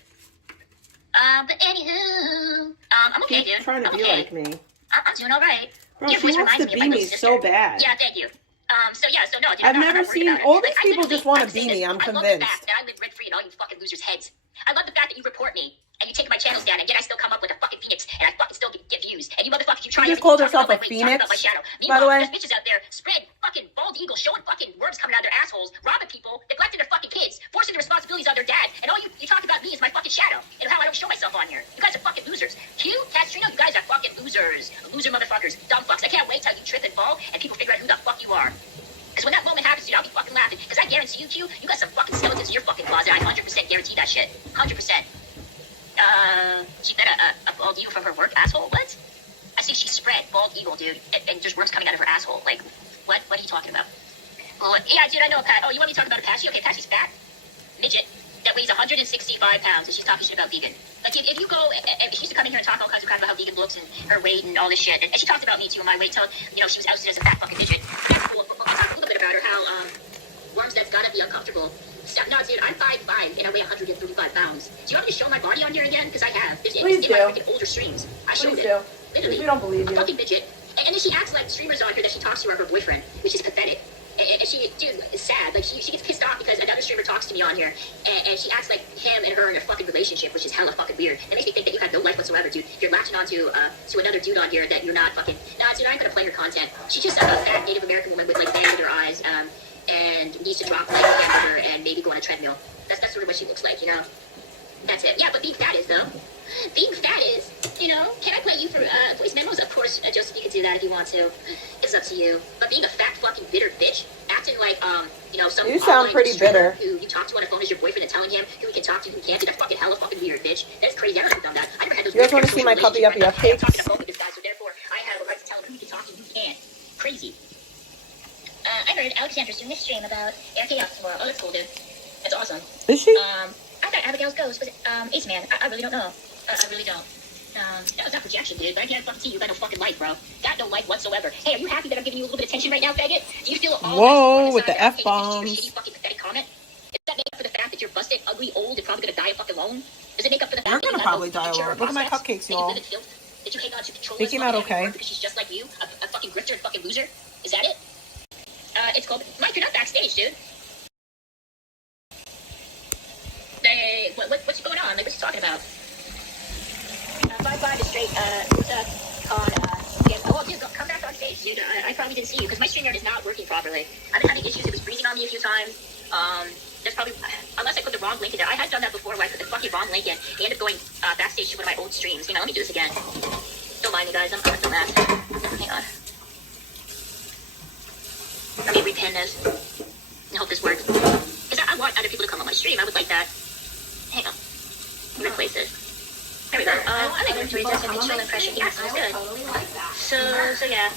But anywho, I'm okay, dude. She's trying to I'm be okay. like me. I'm doing all right. Bro, Your she voice wants reminds to me be of my me little sister. so bad. Yeah, thank you. So no, dude, I've I'm never not worried seen... about it. All these Like, people just want to I'm saying be me, this, I'm I love the convinced. fact that I live rent-free in all you fucking losers' heads. I love the fact that you report me, and you take my channels down, and yet I still come up with a fucking phoenix, and I fucking still get views. And you motherfuckers, you try She just everything, called talk herself about a my weight, talk about my phoenix, shadow. by Meanwhile, the way. there's bitches out there spread fucking bald eagle, showing fucking worms coming out of their assholes, robbing people, neglecting their fucking kids, forcing the responsibilities on their dad, and all you talk about me is my fucking shadow, and how I don't show myself on here. You guys are fucking losers. Q, Castrino, you guys are fucking losers. Loser motherfuckers. Dumb fucks. I can't wait till you trip and fall, and people figure out who the fuck you are. Because when that moment happens, dude, I'll be fucking laughing. Because I guarantee you, Q, you got some fucking skeletons in your fucking closet. I 100% guarantee that shit. 100%. She met a bald eagle from her work, asshole? What? I think she spread bald eagle, dude, and there's worms coming out of her asshole. Like, what are you talking about? Oh, yeah, dude, I know a Pat. Oh, you want me to talk about a Patchy? Okay, Patchy's fat. Midget. That weighs 165 pounds, and she's talking shit about vegan. Like, if you go, she used to come in here and talk all kinds of crap about how vegan looks and her weight and all this shit. And she talked about me, too, and my weight, till, you know, she was ousted as a fat fucking midget. That's cool. I'll talk a little bit about her, how, worms, that's gotta be uncomfortable. No, dude, I'm 5'5", and I weigh 135 pounds. Do you want me to show my body on here again? Because I have. Please do. In my freaking older streams. I showed it. Literally. We don't believe you. A fucking midget. And then she acts like streamers on here that she talks to are her boyfriend, which is pathetic. And she, dude, it's sad. Like, she gets pissed off because another streamer talks to me on here, and she acts like him and her in a fucking relationship, which is hella fucking weird. It makes me think that you have no life whatsoever, dude. You're latching on to another dude on here that you're not fucking... Nah, dude, I ain't gonna play her content. She's just a fat Native American woman with, like, bangs in her eyes, and needs to drop, like, a hamburger and maybe go on a treadmill. That's sort of what she looks like, you know? That's it. Yeah, but being fat is, though. Being fat is, you know, can I play you for voice memos? Of course, Joseph, you can do that if you want to. It's up to you. But being a fat fucking bitter bitch, acting like, you know, some You sound pretty bitter. Who you talk to on the phone as your boyfriend and telling him who he can talk to, who can't, that's fucking hella fucking weird, bitch. That's crazy. I never done that. I never had those. You guys want to see my puppy uppy updates? I'm talking to phone with this guy, so therefore I have a right to tell him who he can talk to and who can't. Crazy. I heard Alexandra's doing this stream about Air Chaos tomorrow. Oh, that's cool, dude. That's awesome. Is she? I thought Abigail's ghost was Ace Man. I really don't know. I really don't. That was not projection, dude. But I can't fucking see you. Got no fucking life, bro. Got no life whatsoever. Hey, are you happy that I'm giving you a little bit of attention right now, faggot? Do you feel all Whoa, with the F-bombs. F-bombs. Fucking pathetic comment? Does that make up for the fact that you're busted, ugly, old, and probably gonna die a fucking alone? Does it make up for the fact You're gonna probably die alone. Look at my cupcakes, y'all. Did you hang on to control They came out okay. because she's just like you, a fucking grifter and fucking loser? Is that it? It's called Mike. You're not backstage, dude. Hey, what's going on? Like, what's he talking about? 5'5" is straight. Oh, dude, come back on stage, dude. I probably didn't see you because my StreamYard is not working properly. I've been having issues. It was freezing on me a few times. That's probably unless I put the wrong link in there. I had done that before where I put the fucking wrong link in. They ended up going backstage to one of my old streams. Hang on, let me do this again. Don't mind me, guys. I'm a dumbass. Hang on. Let me repin this. I hope this works. Because I want other people to come on my stream. I would like that. Hang on. Replace it. There we go. I think it's really just a chill impression. Yeah, sounds good. So yeah.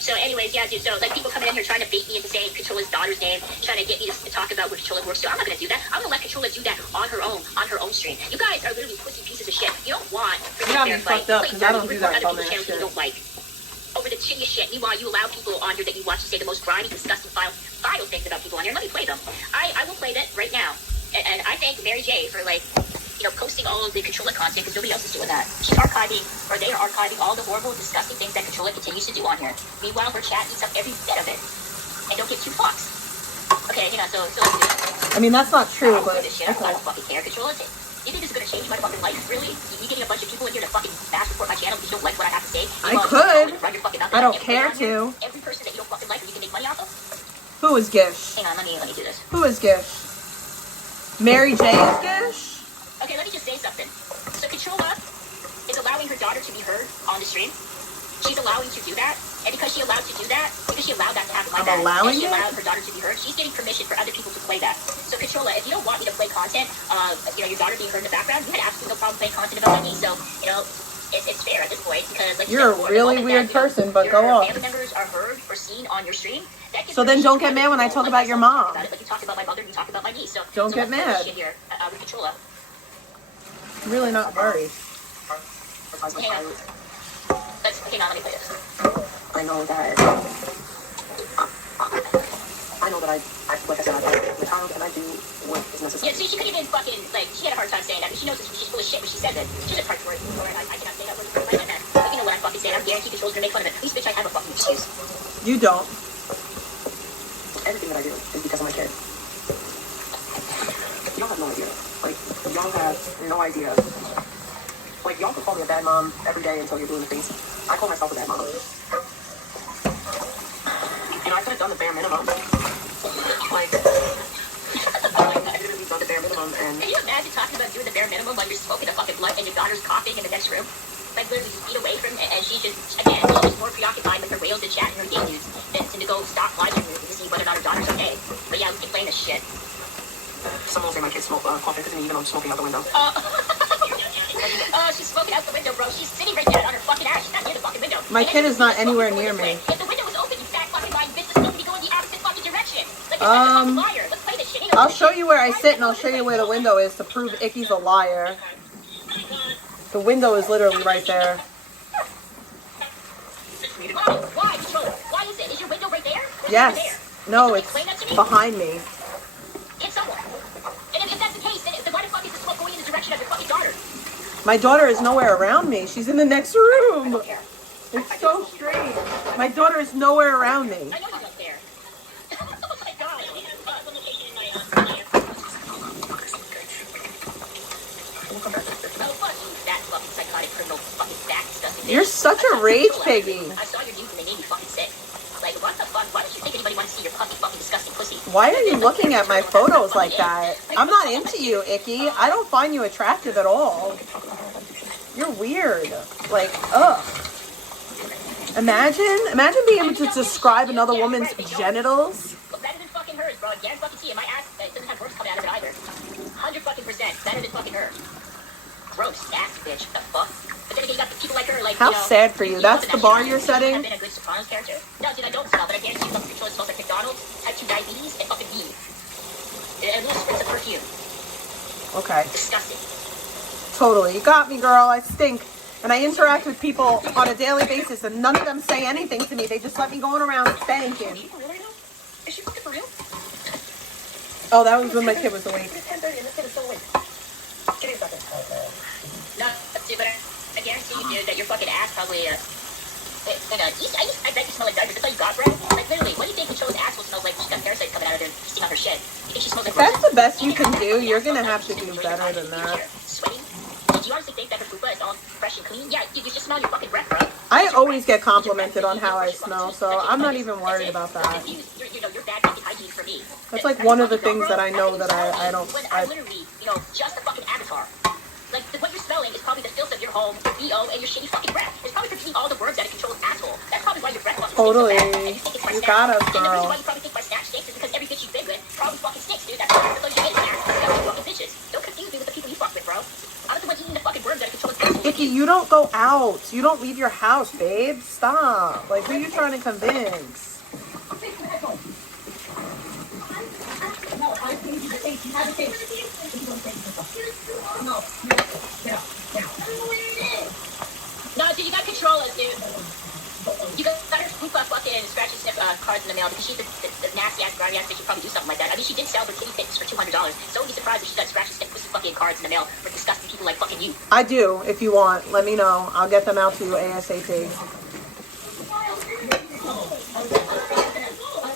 So anyways, yeah, dude. So like people coming in here trying to bait me into saying Controlla's daughter's name, trying to get me to talk about what Controlla works. So I'm not gonna do that. I'm gonna let Controlla do that on her own stream. You guys are literally pussy pieces of shit. You don't want. You got me fucked up because I don't do that dumbass shit. You don't like. Over the shittiest shit. Meanwhile, you allow people on here that you watch to say the most grimy, disgusting, vile things about people on here. Let me play them. I will play that right now. And I thank Mary J for, like, you know, posting all of the Controlla content because nobody else is doing that. She's archiving, or they are archiving all the horrible, disgusting things that Controlla continues to do on here. Meanwhile, her chat eats up every bit of it. And don't give two fucks. Okay, you know, so let's do it. I mean, that's not true, I but... this shit. I don't fucking care. Controlla, you think this is going to change my fucking life? Really? You getting a bunch of people in here to fucking bash report my channel because you don't like what I have to say? I could. I don't care to. Every person that you don't fucking like and you can make money off of? Who is Gish? Hang on, let me do this. Who is Gish? Mary J is Gish? Okay, let me just say something. So Controlla is allowing her daughter to be heard on the stream. She's allowing to do that. And because she allowed to do that, because she allowed that to happen like that, and she allowed her daughter to be heard, she's getting permission for other people to play that. So Controlla, if you don't want me to play content of, you know, your daughter being heard in the background, you had absolutely no problem playing content about me. So, you know, it's fair at this point because, like, you're a really weird person, but go on. Family members are heard or seen on your stream. So then don't get mad when I talk about your mom. Like you talk about my mother, you talk about my niece. So don't get mad. Here, with Controlla. I'm really not worried. Hang on, let me play this. I know that like I said, I the child and I do what is necessary. Yeah, see, she couldn't even fucking, like, she had a hard time saying that, but she knows that she's full of shit when she says it. She's just hard to work for, and I cannot say that word like that. But you know what I'm fucking saying. I'm guaranteed Controlla's gonna make fun of it. At least, bitch, I have a fucking excuse. You don't. Everything that I do is because of my kid. Y'all have no idea. Like, y'all have no idea. Like, y'all can call me a bad mom every day until you're doing the things. I call myself a bad mom. And I could have done the bare minimum. Like, I literally done the bare minimum, and... Can you imagine talking about doing the bare minimum while you're smoking a fucking blunt and your daughter's coughing in the next room? Like, literally just feet away from it, and she's just, again, she's more preoccupied with her whales and chat and her gay news than to go stop live streaming to see whether or not her daughter's okay. But yeah, we can blame this shit. Someone will say my kids smoke coffee because even though I'm smoking out the window. She's smoking out the window, bro. She's sitting right there on her fucking ass. She's not near the fucking window. My kid is not anywhere near me. If the window was open, you fat fucking lying bitch, it's supposed to be going the opposite fucking direction. Like, you're such a fucking liar. Let's play this shit. I'll show you where I sit and I'll show you where the window is to prove Icky's a liar. The window is literally right there. Why, controller? Why is it? Is your window right there? Yes. No, it's behind me. It's somewhere. And if that's the case, then why the fuck is the smoke going in the direction of your fucking daughter? My daughter is nowhere around me. She's in the next room. It's so strange. My daughter is nowhere around me. I know you went there. Oh my god. Oh, fuck you, that fucking psychotic criminal, fucking fat, disgusting bitch. You're such a rage piggy. I saw your news and they made me fucking sick. Like, what the fuck? Why don't you think anybody wants to see your puppy fucking disgusting pussy? Why are you looking at my photos like that? I'm not into you, Icky. I don't find you attractive at all. You're weird. Like, ugh. Imagine being able to describe another woman's genitals. Better than fucking hers, bro. Yeah, fucking see it. My ass doesn't have words coming out of it either. 100% better than fucking her. Gross ass bitch. What the fuck? But then again, you got people like her, like, how sad for you. That's the bar you're setting? I've been a good Sopranos character. No, dude, I don't smell, but I guarantee you fucking controller smells like McDonald's, type 2 diabetes, and fucking weed. And a little spritz of perfume. Okay. Disgusting. Totally. You got me, girl. I stink. And I interact with people on a daily basis, and none of them say anything to me. They just let me going around spanking. Is she fucking for real? Oh, that was when my kid was awake. It's 10:30 and this kid is still awake. Give me a second. No, dude, but I guarantee you, dude, that your fucking ass probably, I bet you smell like diapers. That's all you got, bro? Like, literally, what do you think Control's asshole smells like? She's got parasites coming out of her, feasting on her shit. You think she smells like if that's the best you can do, you're gonna have to do better than that. Sweating? Do you honestly think that her poopa is all fresh and clean? Yeah, you just smell your fucking breath, bro. I always get complimented on how I smell, so I'm not even worried about that. You're bad fucking hygiene for me. That's like one of the things that I know that I don't... I literally, just a fucking avatar. Like, what you're smelling is probably the filth of your home, your BO, and your shitty fucking breath. It's probably for getting all the worms out of Control's asshole. That's probably why your breath fucking totally. stinks so bad. You got us, girl. And the reason why girl. you probably think my snatch stinks is because every bitch you've been with probably fucking stinks, dude. That's why you get snatched. That's fucking bitches. Don't confuse me with the people you fuck with, bro. I'm not the one eating the fucking worms out of Control's asshole. Icky, you don't go out. You don't leave your house, babe. Stop. Like, who are you trying to convince? No, dude, you gotta control us, dude. You got her poopa fucking scratch and sniff cards in the mail because she's the nasty ass, grimy ass bitch. She'd probably do something like that. I mean, she did sell her kitty pics for $200. So don't be surprised if she got scratch and sniff pussy fucking cards in the mail for disgusting people like fucking you. I do, if you want. Let me know. I'll get them out to you ASAP.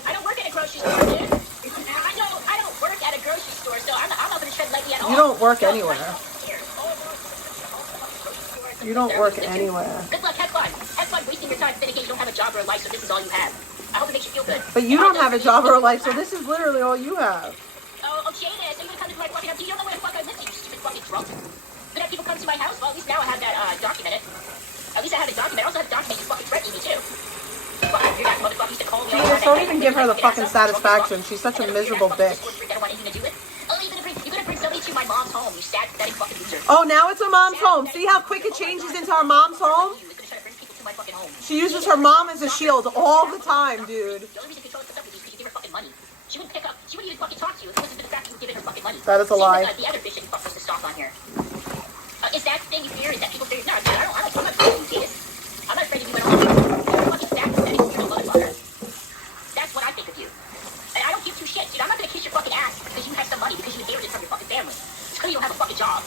I don't work at a grocery store, dude. I don't work at a grocery store, so I'm not gonna tread lightly at all. You don't work anywhere. You don't work anywhere. Good luck, have fun. Have fun wasting your time. Then again, you don't have a job or a life, so this is all you have. I hope it makes you feel good. But you don't have a job or a life, so this is literally all you have. Oh, Jada, so you're gonna come to my fucking house? You don't know where the fuck I live, you stupid fucking drunk. But have people come to my house? Well, at least now I have that documented. At least I have it documented. I also have a document you fucking threatening me too. You're that motherfucker used to call me. Jesus, don't even give her the fucking satisfaction. She's such a miserable bitch. I don't want anything to do with. Oh, you're gonna bring somebody to my mom's home, you sad, pathetic fucking loser. Oh, now it's her mom's home. See how quick it changes into her mom's home? She uses her mom as a shield all the time, dude. The only reason Controller puts up with you is because you give her fucking money. She wouldn't pick up. She wouldn't even fucking talk to you if it wasn't for the fact that you were giving her fucking money. That is a lie. The other bitch that you fuck supposed to stalk on here. Is that the thing you fear? Is that people fear? No, dude, I'm not afraid of you, Jadis. I'm not afraid of you at all. You're fucking fat, pathetic, you're a motherfucker. That's what I think of you. And I don't give two shits, dude. I'm not gonna kiss your fucking ass because you have some money, because you inherited from your fucking family. It's because you don't have a fucking job.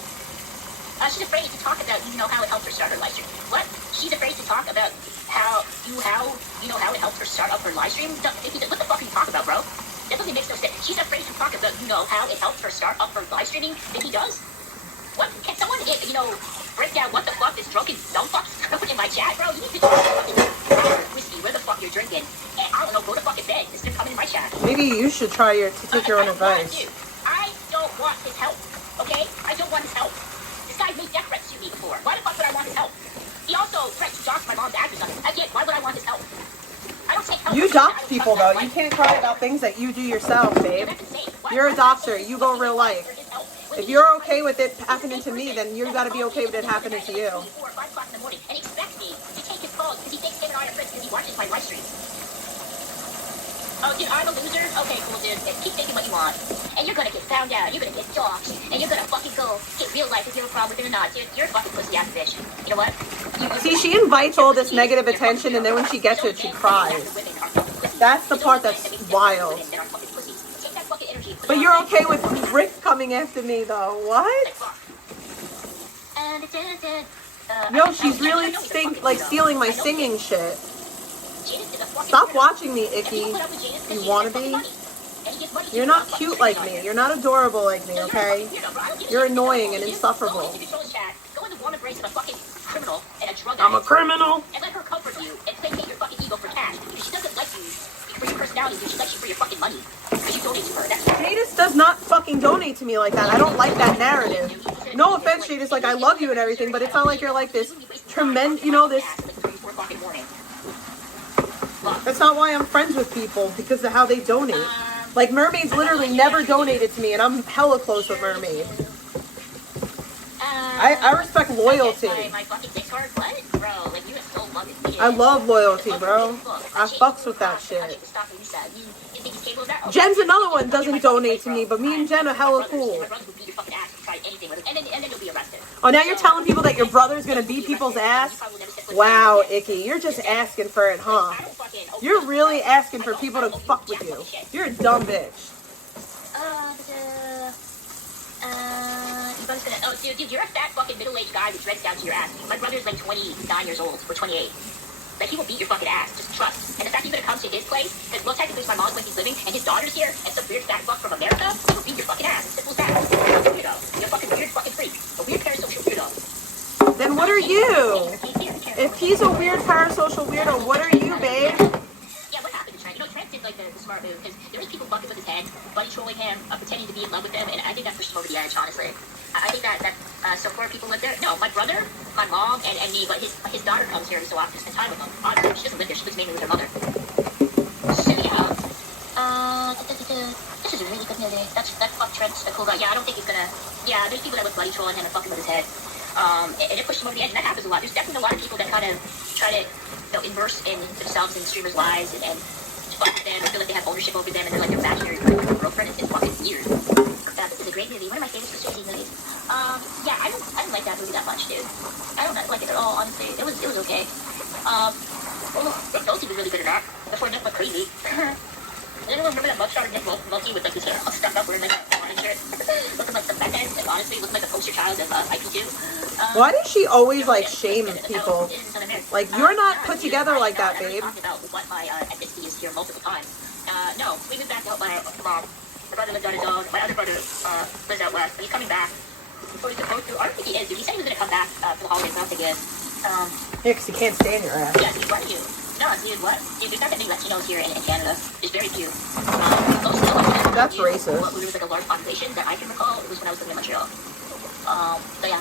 She's afraid to talk about, how it helped her start her live stream. What? She's afraid to talk about how it helped her start up her live stream? What the fuck are you talking about, bro? That doesn't make no sense. She's afraid to talk about, how it helped her start up her live streaming. Think he does? What? Can someone, break down what the fuck this drunken dumb fuck's throwing in my chat, bro? You need to drink fucking whiskey, where the fuck you're drinking. And I don't know, go to fucking bed instead of coming in my chat. Maybe you should try to take your own advice. I don't want his help, okay? I don't want his help. This guy's made death threats to me before. Why the fuck would I want his help? He also threatened to dox my mom's address on it. Again, why would I want his help? I don't take help. You dox people, though. You can't cry about things that you do yourself, babe. You're a doxer. You go real life. If you're okay with it happening to me, then you gotta be okay with it happening to you. 4 or 5 o'clock in the morning, and he expects me to take his calls because he thinks him and I are friends because he watches my live stream. Oh, dude, I'm a loser? Okay, cool, dude. Keep thinking what you want. And you're gonna get found out. You're gonna get doxed. And you're gonna fucking go get real life if you have a problem with it or not. Dude, you're a fucking pussy ass bitch. You know what? See, she invites all this negative attention, and then when she gets it, she cries. That's the part that's wild. But you're okay with Rick coming after me, though. What? Yo, she's really stealing my singing shit. Stop watching me, Icky. You wanna be? You're not cute like me. You're not adorable like me, okay? You're annoying and insufferable. I'm a criminal. And let her comfort you and placate your fucking ego for cash. Because she doesn't like you for your personality, dude. She likes you for your fucking money. Because you donate to her. Jadis does not fucking donate to me like that. I don't like that narrative. No offense, Jadis. Like, I love you and everything, but it's not like you're like this tremendous, you know, this... That's not why I'm friends with people, because of how they donate. Like, Mermaid's literally never donated to me, and I'm hella close with Mermaid. I respect loyalty. I love loyalty, bro. I fucks with that shit. Jen's another one, doesn't donate to me, but me and Jen are hella cool. Oh, now you're telling people that your brother's gonna beat people's ass? Wow, Icky, you're just asking for it, huh? You're really asking for people to fuck with you. You're a dumb bitch. Oh, dude, you're a fat fucking middle-aged guy with dreads down to your ass. My brother's like 29 years old, or 28. Like, he will beat your fucking ass, just trust. And the fact you're gonna come to his place, because, well, technically it's my mom's place he's living, and his daughter's here, and some weird fat fuck from America, he will beat your fucking ass. It's simple as that. You're a weirdo. You're a fucking weird fucking freak. A weird parasocial weirdo. Then what are you? If he's a weird parasocial weirdo, what are you, babe? Yeah, what happened to Trent? You know, Trent did, like, the smart move, because there was people fucking with his head, buddy trolling him, pretending to be in love with him, and I think that pushed him over the edge, honestly. I think that so far people live there. No, my brother, my mom, and me, but his daughter comes here so often to spend time with him. Honestly, she doesn't live there. She lives mainly with her mother. So, yeah. This is a really good movie. That fuck Trent's a cool guy. Yeah, I don't think he's gonna... Yeah, there's people that would buddy trolling him and fucking with his head. And it pushed him over the edge, and that happens a lot. There's definitely a lot of people that kind of try to, immerse in themselves in streamers' lives and fuck with them and feel like they have ownership over them and they're like their imaginary girlfriend. It's fucking weird. This is a great movie. One of my favorite Squid Game movies. Yeah, I don't like that movie that much, dude. I don't like it at all, honestly. It was okay. Those two were really good at that. Before Nick went crazy. Anyone remember that mugshot of Nick Mulkey with like his hair all stuck up wearing like a orange shirt? Looking like the fat head, and honestly looking like the poster child of IP2. Why does she always like shame people? Like, you're not put together like that, babe. I've talked about what my ethnicity is here multiple times. No, we moved back to help my mom. My brother lives on his own. My other brother lives out west, but he's coming back. Or he's supposed to. I don't think he is, dude. He said he was going to come back for the holidays. I don't think he is. Yeah, because he can't stand your ass. Yeah, dude, what are you? No, dude, what? Dude, there's not that many Latinos here in Canada. There's very few. That's racist. When there was like a large population that I can recall, it was when I was living in Montreal. So yeah.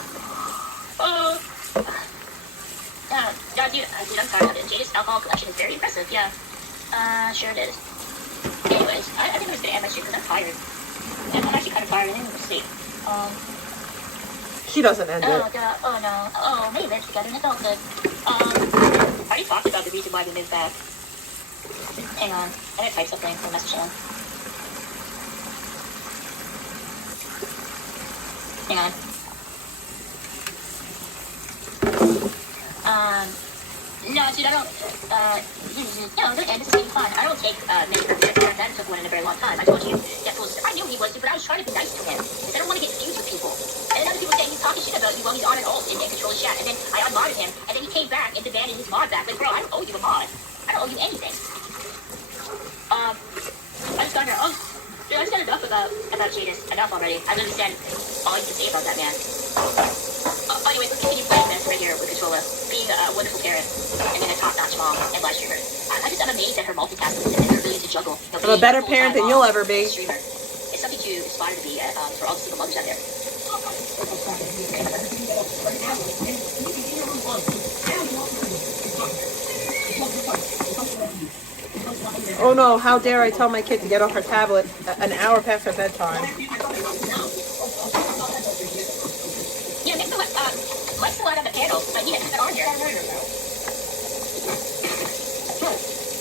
Yeah, dude, I'm tired of it. Jada's alcohol collection is very impressive, yeah. Sure it is. Anyways, I think I'm just gonna end my shit because I'm tired. And I'm actually kind of tired. I think I'm gonna sleep. She doesn't end it. Oh no. Oh, maybe we're together and it's all good. I already talked about the reason why we moved back. Hang on. I gotta type something for message on. Hang on. No, dude, I don't, no, and this is really fun. I don't take many pictures. That took one in a very long time. I told you, I knew he was, but I was trying to be nice to him. Because I don't want to get confused with people. And then other people saying he's talking shit about you while he's on and alt and control his chat. And then I unmodded him, and then he came back and demanded his mod back. Like, bro, I don't owe you a mod. I don't owe you anything. I just got here, dude, I said enough about Jadis. Enough already. I literally said all you can say about that man. Anyways, let's continue playing this right here with Controlla. Being a wonderful parent, and being a top-notch mom and live streamer. I'm amazed at her multitasking and her ability to juggle. I'm a better parent than you'll ever be. Streamer. It's something to aspire to be for all the single mothers out there. Oh no, how dare I tell my kid to get off her tablet an hour past her bedtime. Yeah, next to let's go out on the panel. I need it on here.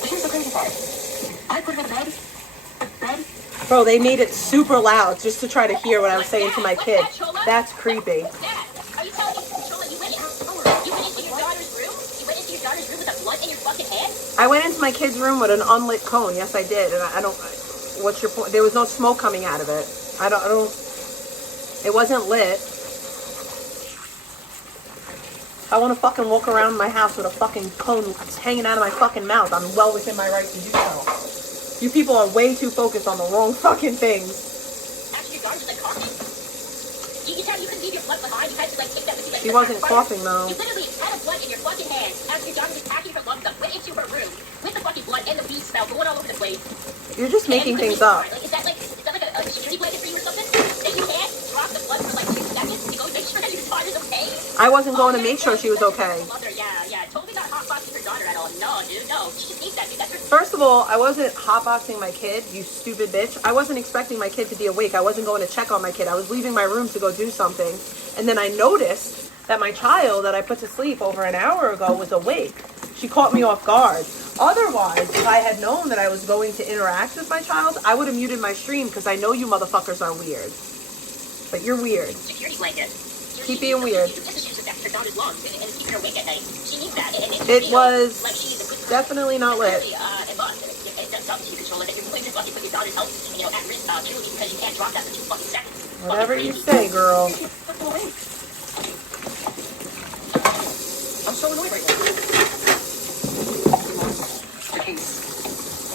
Here's the crazy part. I put it in bed. Bro, they made it super loud just to try to hear what I was saying to my kid. That's creepy. Are you telling me, Chola, you went into your daughter's room? You went into your daughter's room with a blunt in your fucking hand? I went into my kid's room with an unlit cone. Yes, I did. And I don't. What's your point? There was no smoke coming out of it. I don't. It wasn't lit. I want to fucking walk around my house with a fucking cone hanging out of my fucking mouth. I'm well within my right to do so. You people are way too focused on the wrong fucking things. After your daughter was like coughing? You tell me you couldn't leave your blunt behind. You had to like take that with you. Like, She wasn't coughing though. You literally had a blunt in your fucking hand after your daughter was packing her lungs up, went into her room with the fucking blunt and the weed smell going all over the place. You're just making things up. Like, is that like a security blanket for you or something? That you can't drop the blunt for like 2 seconds to go make sure that your daughter's okay? I wasn't going to make sure she was okay. Yeah, totally not hotboxing her daughter at all. No, dude, no. She just needs that, dude. That's her. First of all, I wasn't hotboxing my kid, you stupid bitch. I wasn't expecting my kid to be awake. I wasn't going to check on my kid. I was leaving my room to go do something. And then I noticed that my child that I put to sleep over an hour ago was awake. She caught me off guard. Otherwise, if I had known that I was going to interact with my child, I would have muted my stream because I know you motherfuckers are weird. But you're weird. Security blanket. Keep being weird. Her daughter's lungs and keeping her awake at night. She needs that. It was definitely not lit. It's up to you, Controller, that you're going to fucking put your daughter's health, at risk purely because you can't drop that for 2 fucking seconds. Whatever you say, girl. I'm so annoyed right now. The case.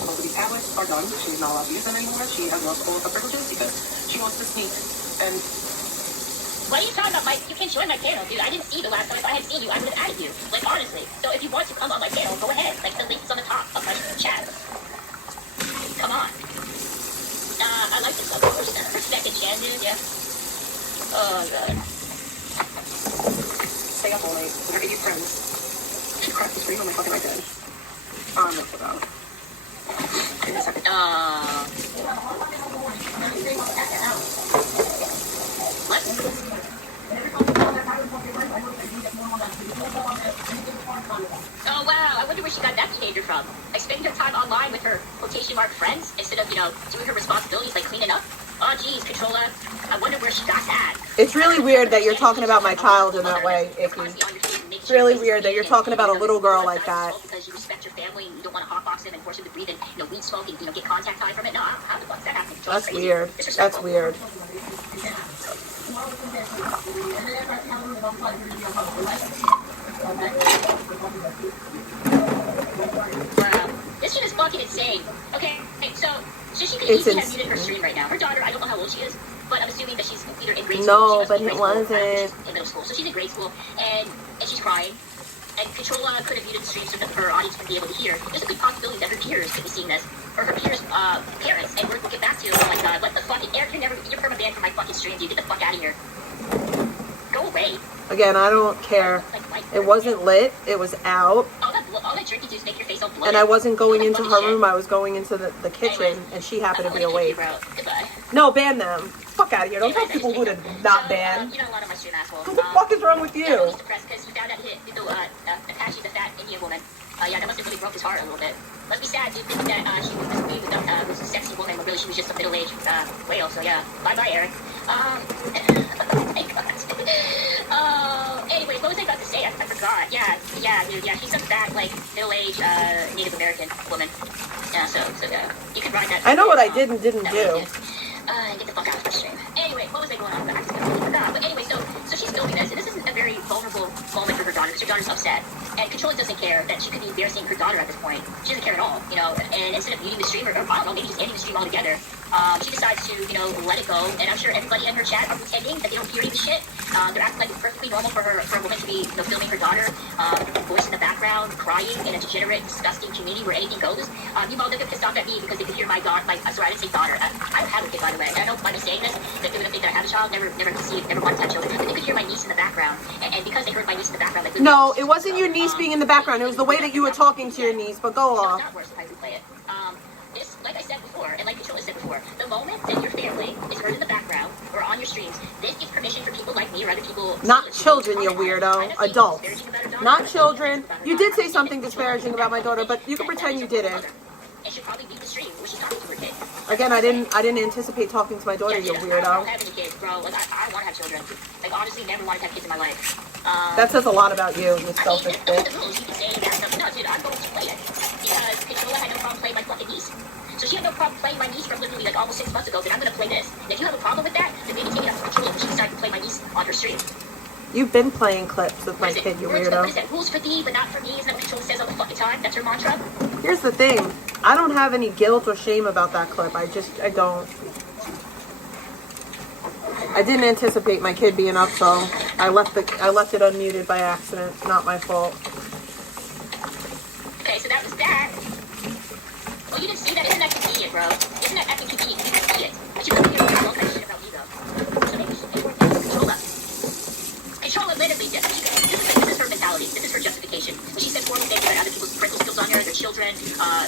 Both of these tablets are done. She's not allowed to use them anymore. She has lost all of her privileges because she wants to sneak and... What are you talking about, Mike? You can join my panel, dude. I didn't see you the last time. If I had seen you, I would have added you. Like, honestly. So if you want to come on my panel, go ahead. Like, the link is on the top of my chat. Come on. I like this one. Respected Jan, dude, yeah. Oh, God. Stay up all night with her idiot friends. She cracked the screen on my fucking right bed. I'm not about it. Give me a second. What? Oh, wow. I wonder where she got that behavior from. Like, spending her time online with her quotation mark friends instead of, doing her responsibilities like cleaning up. Oh, geez, Controller. I wonder where she got that. It's really weird that you're talking about my child in that way, Icky. It's really weird that you're talking about a little girl like that. Because you respect your family and you don't want to hotbox them and force them to breathe in, weed smoke and, get contact time from it. No, how the fuck is that happening? That's weird. That's weird. Wow. This shit is fucking insane. Okay, so she could easily have muted her stream right now. Her daughter, I don't know how old she is, but I'm assuming that she's either in grade school. No, but it wasn't. In middle school. So she's in grade school, and she's crying. And Controlla could have muted the stream so that her audience can be able to hear. There's a good possibility that her peers could be seeing this, or her peers' parents, and we'll get back to it. Oh my God, what the fuck? Eric, you're perma-banned from my fucking stream, dude. Get the fuck out of here. Go away. Again, I don't care. It wasn't lit. It was out. All that jerky juice make your face all bloody. And I wasn't going into her room. I was going into the kitchen, and she happened to be awake. No, ban them. Fuck out of here. Don't tell people who to not ban. You're not allowed on my stream, asshole. What the fuck is wrong with you? I'm depressed because you found out Apache, the fat Indian woman. Yeah, that must have really broke his heart a little bit. Must be sad, dude, thinking that she was a sexy woman, but really she was just a middle-aged whale. So yeah, bye-bye, Eric. Oh my God. Anyways, what was I about to say? I forgot. Yeah, dude. Yeah, she's some fat, like middle-aged Native American woman. Yeah, so yeah, you can ride that. I know what I did and didn't do. And get the fuck out of my stream. Anyway, what was I going on about? I completely forgot. But anyway, so she's filming this, and this is a very vulnerable moment for her daughter because her daughter's upset. And Controlla doesn't care that she could be embarrassing her daughter at this point. She doesn't care at all, And instead of muting the stream, or I don't know, maybe just ending the stream altogether, She decides to, let it go. And I'm sure everybody in her chat are pretending that they don't hear any shit. They're acting like it's perfectly normal for a woman to be, filming her daughter, voice in the background, crying in a degenerate, disgusting community where anything goes. You all get pissed off at me because they could hear my daughter. Sorry, I didn't say daughter. I don't have a kid, by the way. I know by me saying this, that they're going to think that I have a child. Never conceived, never want to have children. But they could hear my niece in the background, and because they heard my niece in the background, like no, it wasn't your niece being in the background. It was the way that you were talking to your niece. But go off. It's not worse if I replay it. This, like I said before, and like Controlla said before, the moment that your family is heard in the background or on your streams, this gives permission for people like me or other people. Not children, you weirdo. Adults. Not children. You did say something disparaging about my daughter, but you can pretend you didn't. And she'll probably leave the stream when she's talking to her kid. Again, I didn't anticipate talking to my daughter, you weirdo. I don't have any kids, bro. Like, I don't want to have children. Like, honestly, never wanted to have kids in my life. That says a lot about you, you selfish bitch. The rules, you can say that stuff. No, dude, I'm going to play it. Because Controlla had no problem playing my fucking niece. So she had no problem playing my niece from literally like almost 6 months ago, then I'm going to play this. And if you have a problem with that, then maybe take it up to Controlla when she decided to play my niece on her stream. You've been playing clips with my kid, you weirdo. What is that? Rules for thee, but not for me. Isn't that what Controlla says all the fucking time? That's her mantra. Here's the thing. I don't have any guilt or shame about that clip. I don't. I didn't anticipate my kid being up, so I left it unmuted by accident. Not my fault. Okay, so that was that. Well, you didn't see that? Isn't that convenient, bro? Isn't that effing convenient? You didn't see it. But you come here and all kind of shit about me, though. So maybe Controlla. Controlla literally, this is her mentality. This is her justification. When she says horrible things about other people's parental skills on there, their children,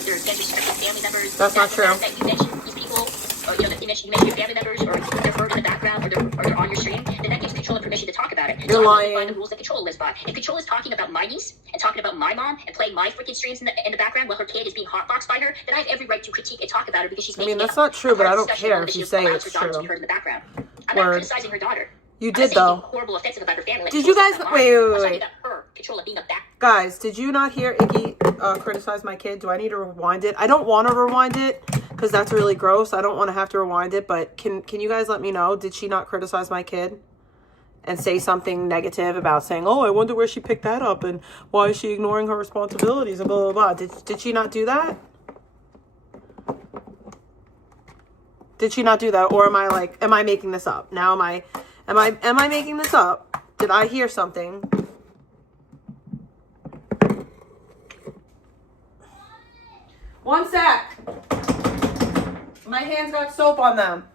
their disrespected family members. That's not true. That you mention these people, or you mention your family members, or they're heard in the background, or they're on your stream, then that gives Controlla permission to talk about it. You're lying. By the rules that Controlla lives by. If Controlla is talking about my niece and talking about my mom and playing my freaking streams in the background while her kid is being hotboxed by her, then I have every right to critique and talk about her because she's making that's not true, but I don't care if you say it's true. I'm not criticizing her daughter. You did though. Horrible, offensive about her family. Like, did you guys wait? Her, Controlla being a back. Guys, did you not hear Iggy criticize my kid? Do I need to rewind it? I don't want to rewind it because that's really gross. I don't want to have to rewind it, but can you guys let me know? Did she not criticize my kid and say something negative about saying, "Oh, I wonder where she picked that up and why is she ignoring her responsibilities and blah blah blah"? Did she not do that? Did she not do that, or am I making this up? Now am I making this up? Did I hear something? One sec. My hands got soap on them.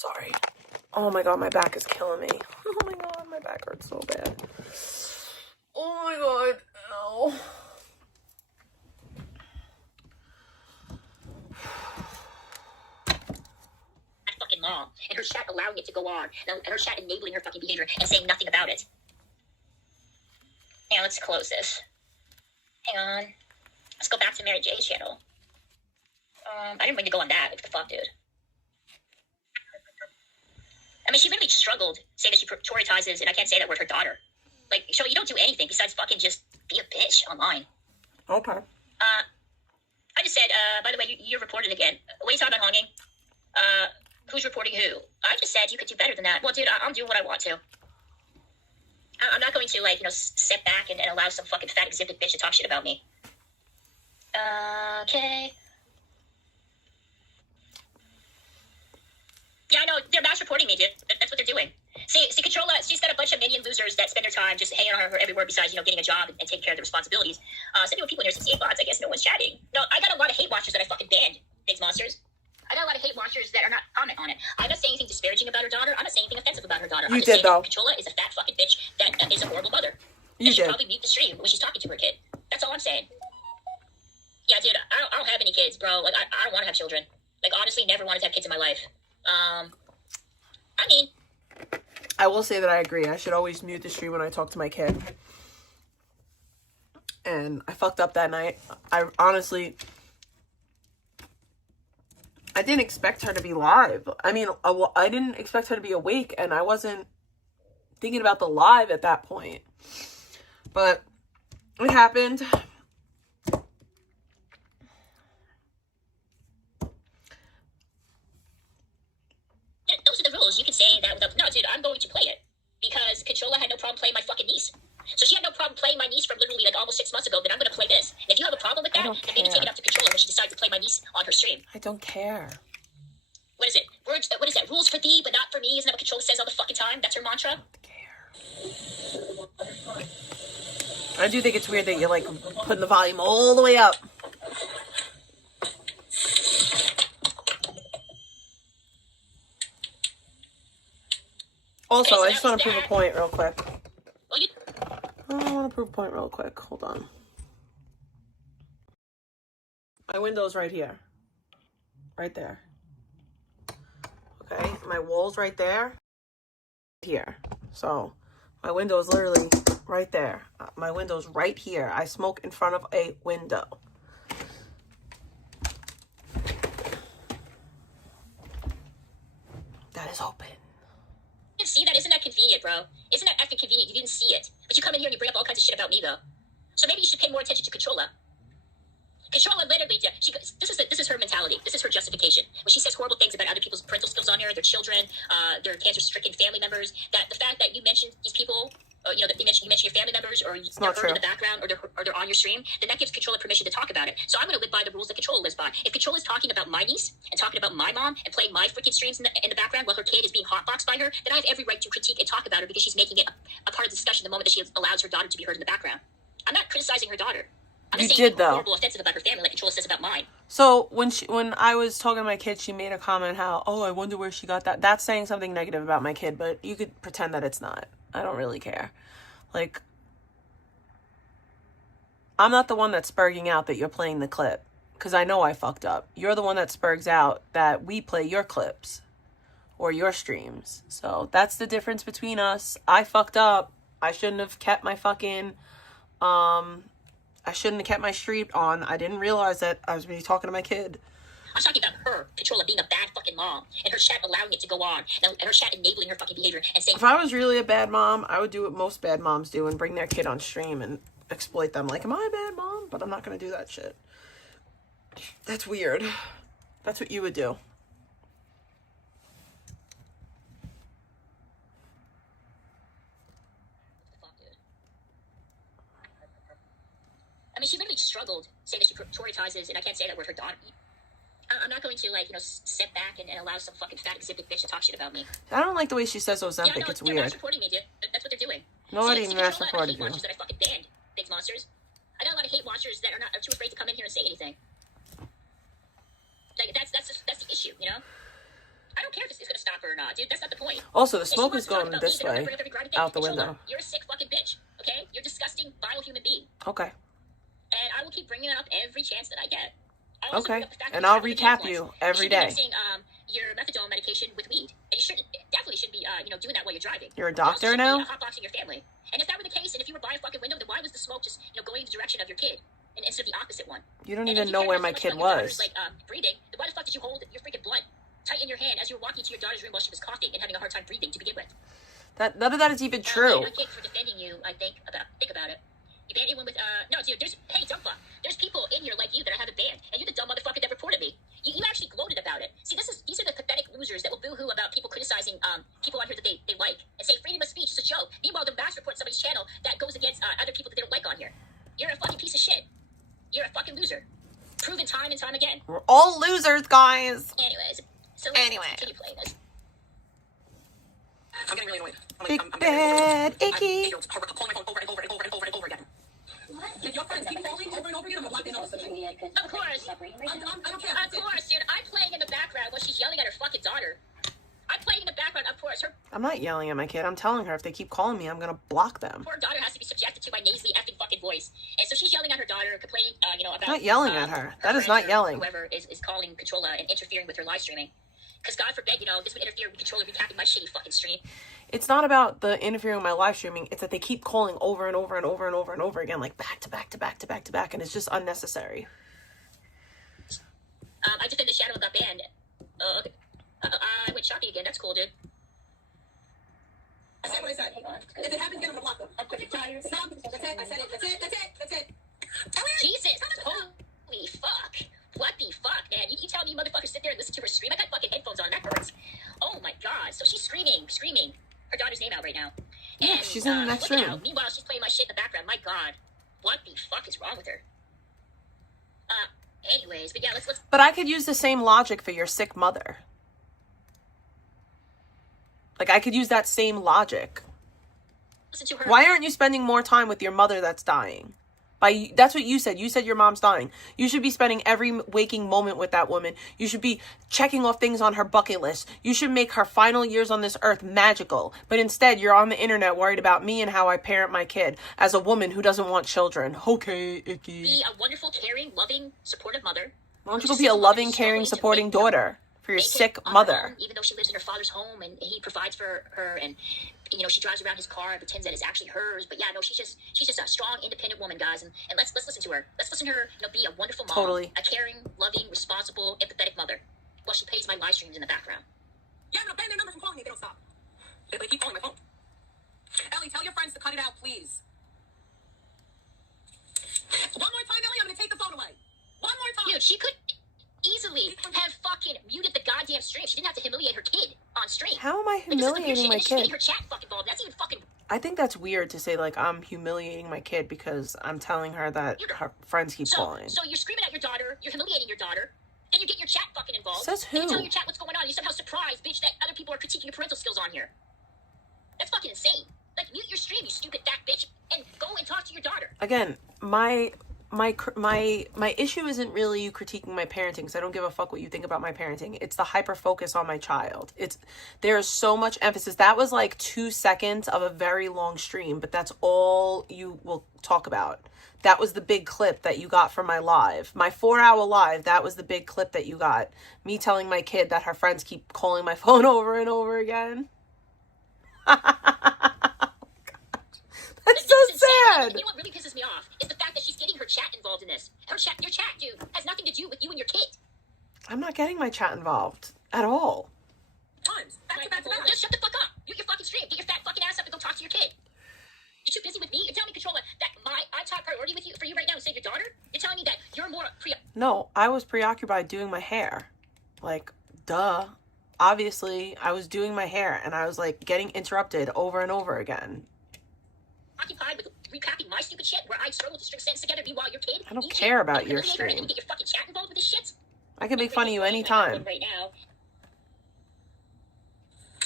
Sorry. Oh my god, my back is killing me. Oh my god, my back hurts so bad. Oh my god. Ow. Fucking law, and her chat allowing it to go on, and her chat enabling her fucking behavior and saying nothing about it. Now let's close this. Hang on. Let's go back to Mary J's channel. I didn't mean to go on that. What the fuck, dude? I mean, she literally struggled saying that she prioritizes, and I can't say that word, her daughter. Like, so you don't do anything besides fucking just be a bitch online. Okay. I just said, by the way, you're reported again. What are you talking about, honging? Who's reporting who? I just said you could do better than that. Well, dude, I'm doing what I want to. I'm not going to, like, sit back and allow some fucking fat exhibit bitch to talk shit about me. Okay. Yeah, I know, they're mass reporting me, dude. That's what they're doing. See, Controlla, she's got a bunch of minion losers that spend their time just hanging on her everywhere besides, getting a job and taking care of the responsibilities. Sending with people in here 68 bots, I guess no one's chatting. No, I got a lot of hate watchers that I fucking banned. Thanks, monsters. I got a lot of hate watchers that are not comment on it. I'm not saying anything disparaging about her daughter. I'm not saying anything offensive about her daughter. I'm just saying that Controlla is a fat fucking bitch that is a horrible mother. You should probably mute the stream when she's talking to her kid. That's all I'm saying. Yeah, dude, I don't have any kids, bro. Like, I don't want to have children. Like, honestly, never wanted to have kids in my life. I mean, I will say that I agree. I should always mute the stream when I talk to my kid. And I fucked up that night. I honestly, I didn't expect her to be live. I mean, I didn't expect her to be awake, and I wasn't thinking about the live at that point. But it happened. Those are the rules. You can say that without... No, dude, I'm going to play it. Because Controlla had no problem playing my fucking niece. So she had no problem playing my niece from literally like almost 6 months ago. Then I'm going to play this. And if you have a problem with that, then maybe take it up to Controlla when she decides to play my niece on her stream. I don't care. What is it? Words? What is that? Rules for thee, but not for me. Isn't that what Controlla says all the fucking time? That's her mantra. I don't care. I do think it's weird that you're like putting the volume all the way up. Also, I just want to prove a point real quick. I want to prove a point real quick. Hold on. My window's right here. Right there. Okay, my wall's right there. Here. So, my window is literally right there. My window's right here. I smoke in front of a window. That is open. You didn't see that? Isn't that convenient, bro? Isn't that effing convenient? You didn't see it. But you come in here and you bring up all kinds of shit about me, though. So maybe you should pay more attention to Controlla. Controlla literally, this is her mentality. This is her justification. When she says horrible things about other people's parental skills on here, their children, their cancer-stricken family members, that the fact that you mentioned these people, that you mention your family members, or they're heard in the background, or they're on your stream, then that gives Controlla permission to talk about it. So I'm going to live by the rules that Controlla lives by. If Controlla is talking about my niece and talking about my mom and playing my freaking streams in the background while her kid is being hotboxed by her, then I have every right to critique and talk about her because she's making it a part of the discussion the moment that she allows her daughter to be heard in the background. I'm not criticizing her daughter. I'm you just saying did though. Horrible, offensive about her family, like Controlla says about mine. So when I was talking to my kid, she made a comment how, oh, I wonder where she got that. That's saying something negative about my kid, but you could pretend that it's not. I don't really care. Like, I'm not the one that's spurging out that you're playing the clip, because I know I fucked up. You're the one that spurgs out that we play your clips or your streams. So that's the difference between us. I fucked up. I shouldn't have kept my fucking I shouldn't have kept my stream on. I didn't realize that I was going to be talking to my kid. I'm talking about her, Controlla, being a bad fucking mom, and her chat allowing it to go on, and her chat enabling her fucking behavior, and saying... If I was really a bad mom, I would do what most bad moms do and bring their kid on stream and exploit them. Like, am I a bad mom? But I'm not going to do that shit. That's weird. That's what you would do. I mean, she literally struggled saying that she prioritizes, and I can't say that word, her daughter. I'm not going to, sit back and allow some fucking fat exhibit bitch to talk shit about me. I don't like the way she says Ozempic. Yeah, no, it's they're weird. mass reporting me, dude. That's what they're doing. Nobody even mass reported you. That I fucking banned. Thanks, monsters. I got a lot of hate watchers that are too afraid to come in here and say anything. Like, that's the issue, you know? I don't care if it's gonna stop her or not, dude. That's not the point. Also, the If she smoke wants is to talk going about this me, then way, every grimy thing, out the control her. window. You're a sick fucking bitch, okay? You're a disgusting, vile human being. Okay. And I will keep bringing it up every chance that I get. I'll also Okay. bring up the fact And that I'll you recap have you influence. every You should be day. mixing your methadone medication with weed, and you definitely shouldn't be doing that while you're driving. You're a You also doctor shouldn't now? be, hotboxing your family. And if that were the case, and if you were by a fucking window, then why was the smoke just going in the direction of your kid and instead of the opposite one? You don't And even if you know cared where so my much kid about your daughter's, was. breathing, then why the fuck did you hold your freaking blunt tight in your hand as you were walking to your daughter's room while she was coughing and having a hard time breathing to begin with? None of that is even true. I'm for defending you. Think about it. You banned anyone with no, dude. Hey, dumb fuck. There's people in here like you that I haven't banned, and you're the dumb motherfucker that reported me. You actually gloated about it. See, these are the pathetic losers that will boohoo about people criticizing people on here that they like and say freedom of speech is a joke. Meanwhile, the mass report somebody's channel that goes against other people that they don't like on here. You're a fucking piece of shit. You're a fucking loser. Proven time and time again. We're all losers, guys. Anyways, so let's continue playing this. I'm getting really annoyed. Big bad icky. Calling my phone over and over and over and over and over again. If your friends keep calling over and over again, I'm gonna block their numbers. Of course. I don't care. Of course, dude. I'm playing in the background while she's yelling at her fucking daughter. I'm playing in the background, of course. Her I'm not yelling at my kid. I'm telling her if they keep calling me, I'm gonna block them. poor daughter has to be subjected to my nasally effing fucking voice. And so she's yelling at her daughter, complaining, about... I'm not yelling at her. That is not or yelling. Whoever is calling Controlla and interfering with her live streaming. Because God forbid, this would interfere with Controlla recapping my shitty fucking stream. It's not about the interfering with my live streaming. It's that they keep calling over and over and over and over and over again, like back to back to back to back to back, and it's just unnecessary. I defend the shadow and got banned. Okay. I went shopping again. That's cool, dude. I said what I said. If it happens again, I'm gonna block them. Stop. That's it. I said it. That's it. Jesus. Holy fuck. What the fuck, man? You tell me motherfuckers sit there and listen to her scream? I got fucking headphones on. That hurts. Oh my god. So she's screaming her daughter's name out right now. Yeah, And, she's in the next room. Meanwhile, she's playing my shit in the background. My god. What the fuck is wrong with her? Anyways, but yeah, let's... But I could use the same logic for your sick mother. Like, I could use that same logic. Listen to her. Why aren't you spending more time with your mother that's dying? That's what you said. You said your mom's dying. You should be spending every waking moment with that woman. You should be checking off things on her bucket list. You should make her final years on this earth magical. But instead, you're on the internet worried about me and how I parent my kid as a woman who doesn't want children. Okay, icky. Be a wonderful, caring, loving, supportive mother. Why don't you go be a loving, caring, supporting daughter for your sick mother? Even though she lives in her father's home and he provides for her and she drives around his car and pretends that it's actually hers. But yeah, no, she's just a strong, independent woman, guys. And let's listen to her. Let's listen to her, be a wonderful mom. Totally. A caring, loving, responsible, empathetic mother. While she plays my live streams in the background. Yeah, no, ban their numbers from calling me if they don't stop. They keep calling my phone. Ellie, tell your friends to cut it out, please. One more time, Ellie, I'm gonna take the phone away. One more time. Dude, she could easily have fucking muted the goddamn stream. She didn't have to humiliate her kid on stream. How am I humiliating my kid? Her chat fucking involved. That's even fucking... I think that's weird to say, like, I'm humiliating my kid because I'm telling her that her friends keep calling. So you're screaming at your daughter, you're humiliating your daughter, then you get your chat fucking involved. Says who? And you tell your chat what's going on, you're somehow surprised, bitch, that other people are critiquing your parental skills on here. That's fucking insane. Like, mute your stream, you stupid fat bitch, and go and talk to your daughter. Again, my issue isn't really you critiquing my parenting, because I don't give a fuck what you think about my parenting. It's the hyper focus on my child. There's so much emphasis. That was like 2 seconds of a very long stream, but that's all you will talk about. That was the big clip that you got from my live. My 4-hour live, that was the big clip that you got. Me telling my kid that her friends keep calling my phone over and over again. That's so sad. You know what really pisses me off is the fact that she's getting her chat involved in this. Your chat, dude, has nothing to do with you and your kid. I'm not getting my chat involved at all. Just shut the fuck up. Mute your fucking stream. Get your fat fucking ass up and go talk to your kid. You're too busy with me. You're telling me, Controlla, that my top priority for you right now is save your daughter. You're telling me that you're more No, I was preoccupied doing my hair. Like, duh. Obviously, I was doing my hair and I was like getting interrupted over and over again. Occupied with recapping my stupid shit where I struggle to string sentences together. Meanwhile, your kid. I don't care about your stream. And then you get your fucking chat involved with this shit. I can make fun of you anytime. Right now.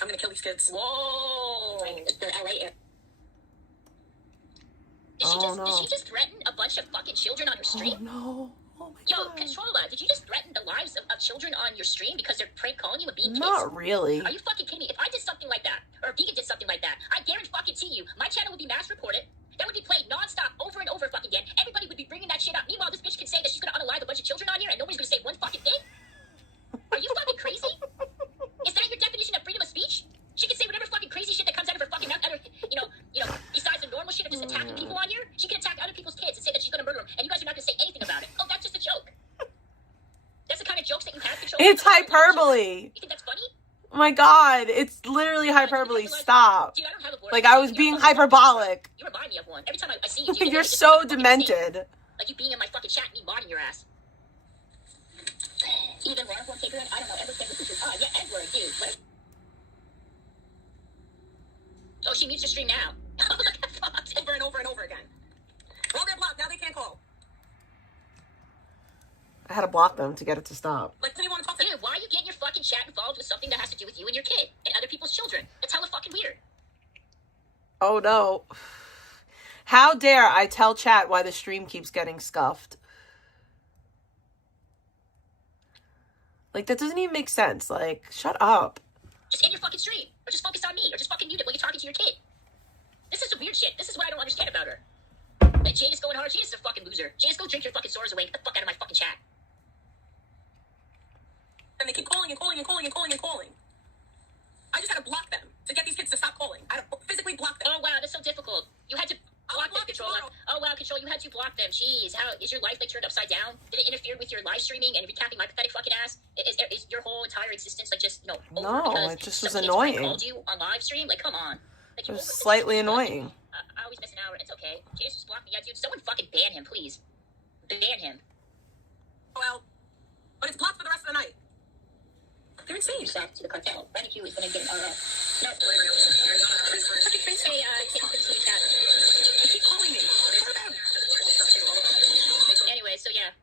I'm gonna kill these kids. Whoa! Like the LA air. Did she just threaten a bunch of fucking children on her stream? Oh, no. Yo, Controlla, did you just threaten the lives of children on your stream because they're prank calling you and being kids? Not really. Are you fucking kidding me? If I did something like that, or if Vegan did something like that, I guarantee you, my channel would be mass reported. That would be played non-stop over and over fucking again. Everybody would be bringing that shit up. Meanwhile, this bitch can say that she's gonna unalive a bunch of children on here and nobody's gonna say one fucking thing? Are you fucking crazy? Is that your definition of freedom of speech? She can say whatever fucking crazy shit that comes out of her fucking mouth, besides the normal shit of just attacking people on here, she can attack other people's kids and say that she's gonna murder them, and you guys are not gonna say anything about it. Oh, that's just a joke. That's the kind of jokes that you have control. It's hyperbole. You think that's funny? Oh my god, it's literally hyperbole. Stop. Dude, I don't have a voice. Like, I was being hyperbolic. You remind me of one. Every time I see you, dude, You're so demented. like you being in my fucking chat and me modding your ass. Even when everyone take her in, I don't know, Edward said this is your yeah, Edward, dude. What? Oh, she mutes your stream now. Look at Fox over and over and over again. Well, they're blocked. Now they can't call. I had to block them to get it to stop. Like, do you want to talk to? Dude, why are you getting your fucking chat involved with something that has to do with you and your kid and other people's children? That's hella fucking weird. Oh no. How dare I tell chat why the stream keeps getting scuffed? Like, that doesn't even make sense. Like, shut up. Just end your fucking stream. Or just focus on me. Or just fucking mute it when you're talking to your kid. This is some weird shit. This is what I don't understand about her. Like, Jade is going hard. Jade is a fucking loser. Jade is go drink your fucking sores away. Get the fuck out of my fucking chat. And they keep calling and calling and calling and calling and calling. I just had to block them to get these kids to stop calling. I had to physically block them. Oh, wow. That's so difficult. You had to block them, Controlla. Oh, wow, Control. You had to block them. Jeez. How is your life, like, turned upside down? Did it interfere with your live streaming and recapping my pathetic fucking ass? Is your whole entire existence, like, just, over No, it just was some annoying. kids called you on live stream? Like, come on. Like, it was slightly annoying. I always miss an hour. It's okay. James just blocked me. Yeah, dude, someone fucking ban him, please. Ban him. Well, but it's blocked for the rest of the night. They're insane. Back to the cartel. Randy Q is gonna get an RF. No. Hey, take a super chat. They keep calling me. Anyway, so yeah.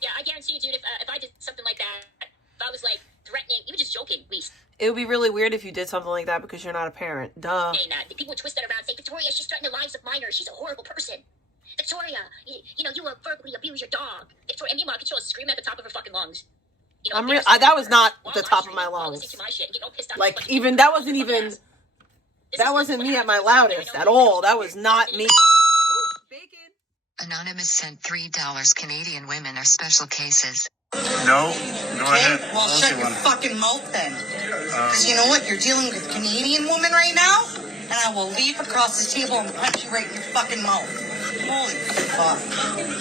Yeah, I guarantee you, dude, if I did something like that, if I was, like, threatening, even just joking, at least. It would be really weird if you did something like that because you're not a parent. Duh. Saying that. People would twist that around and say, Victoria, she's threatening the lives of minors. She's a horrible person. Victoria, you verbally abuse your dog. Victoria, and meanwhile, Controlla screaming at the top of her fucking lungs. That was not the top of my lungs. Like, even, that wasn't even, that wasn't me at my loudest at all. That was not me. Anonymous sent $3 Canadian women are special cases. No, go ahead. Well, shut your fucking mouth then. Because you know what? You're dealing with a Canadian woman right now, and I will leap across this table and punch you right in your fucking mouth. Holy fuck.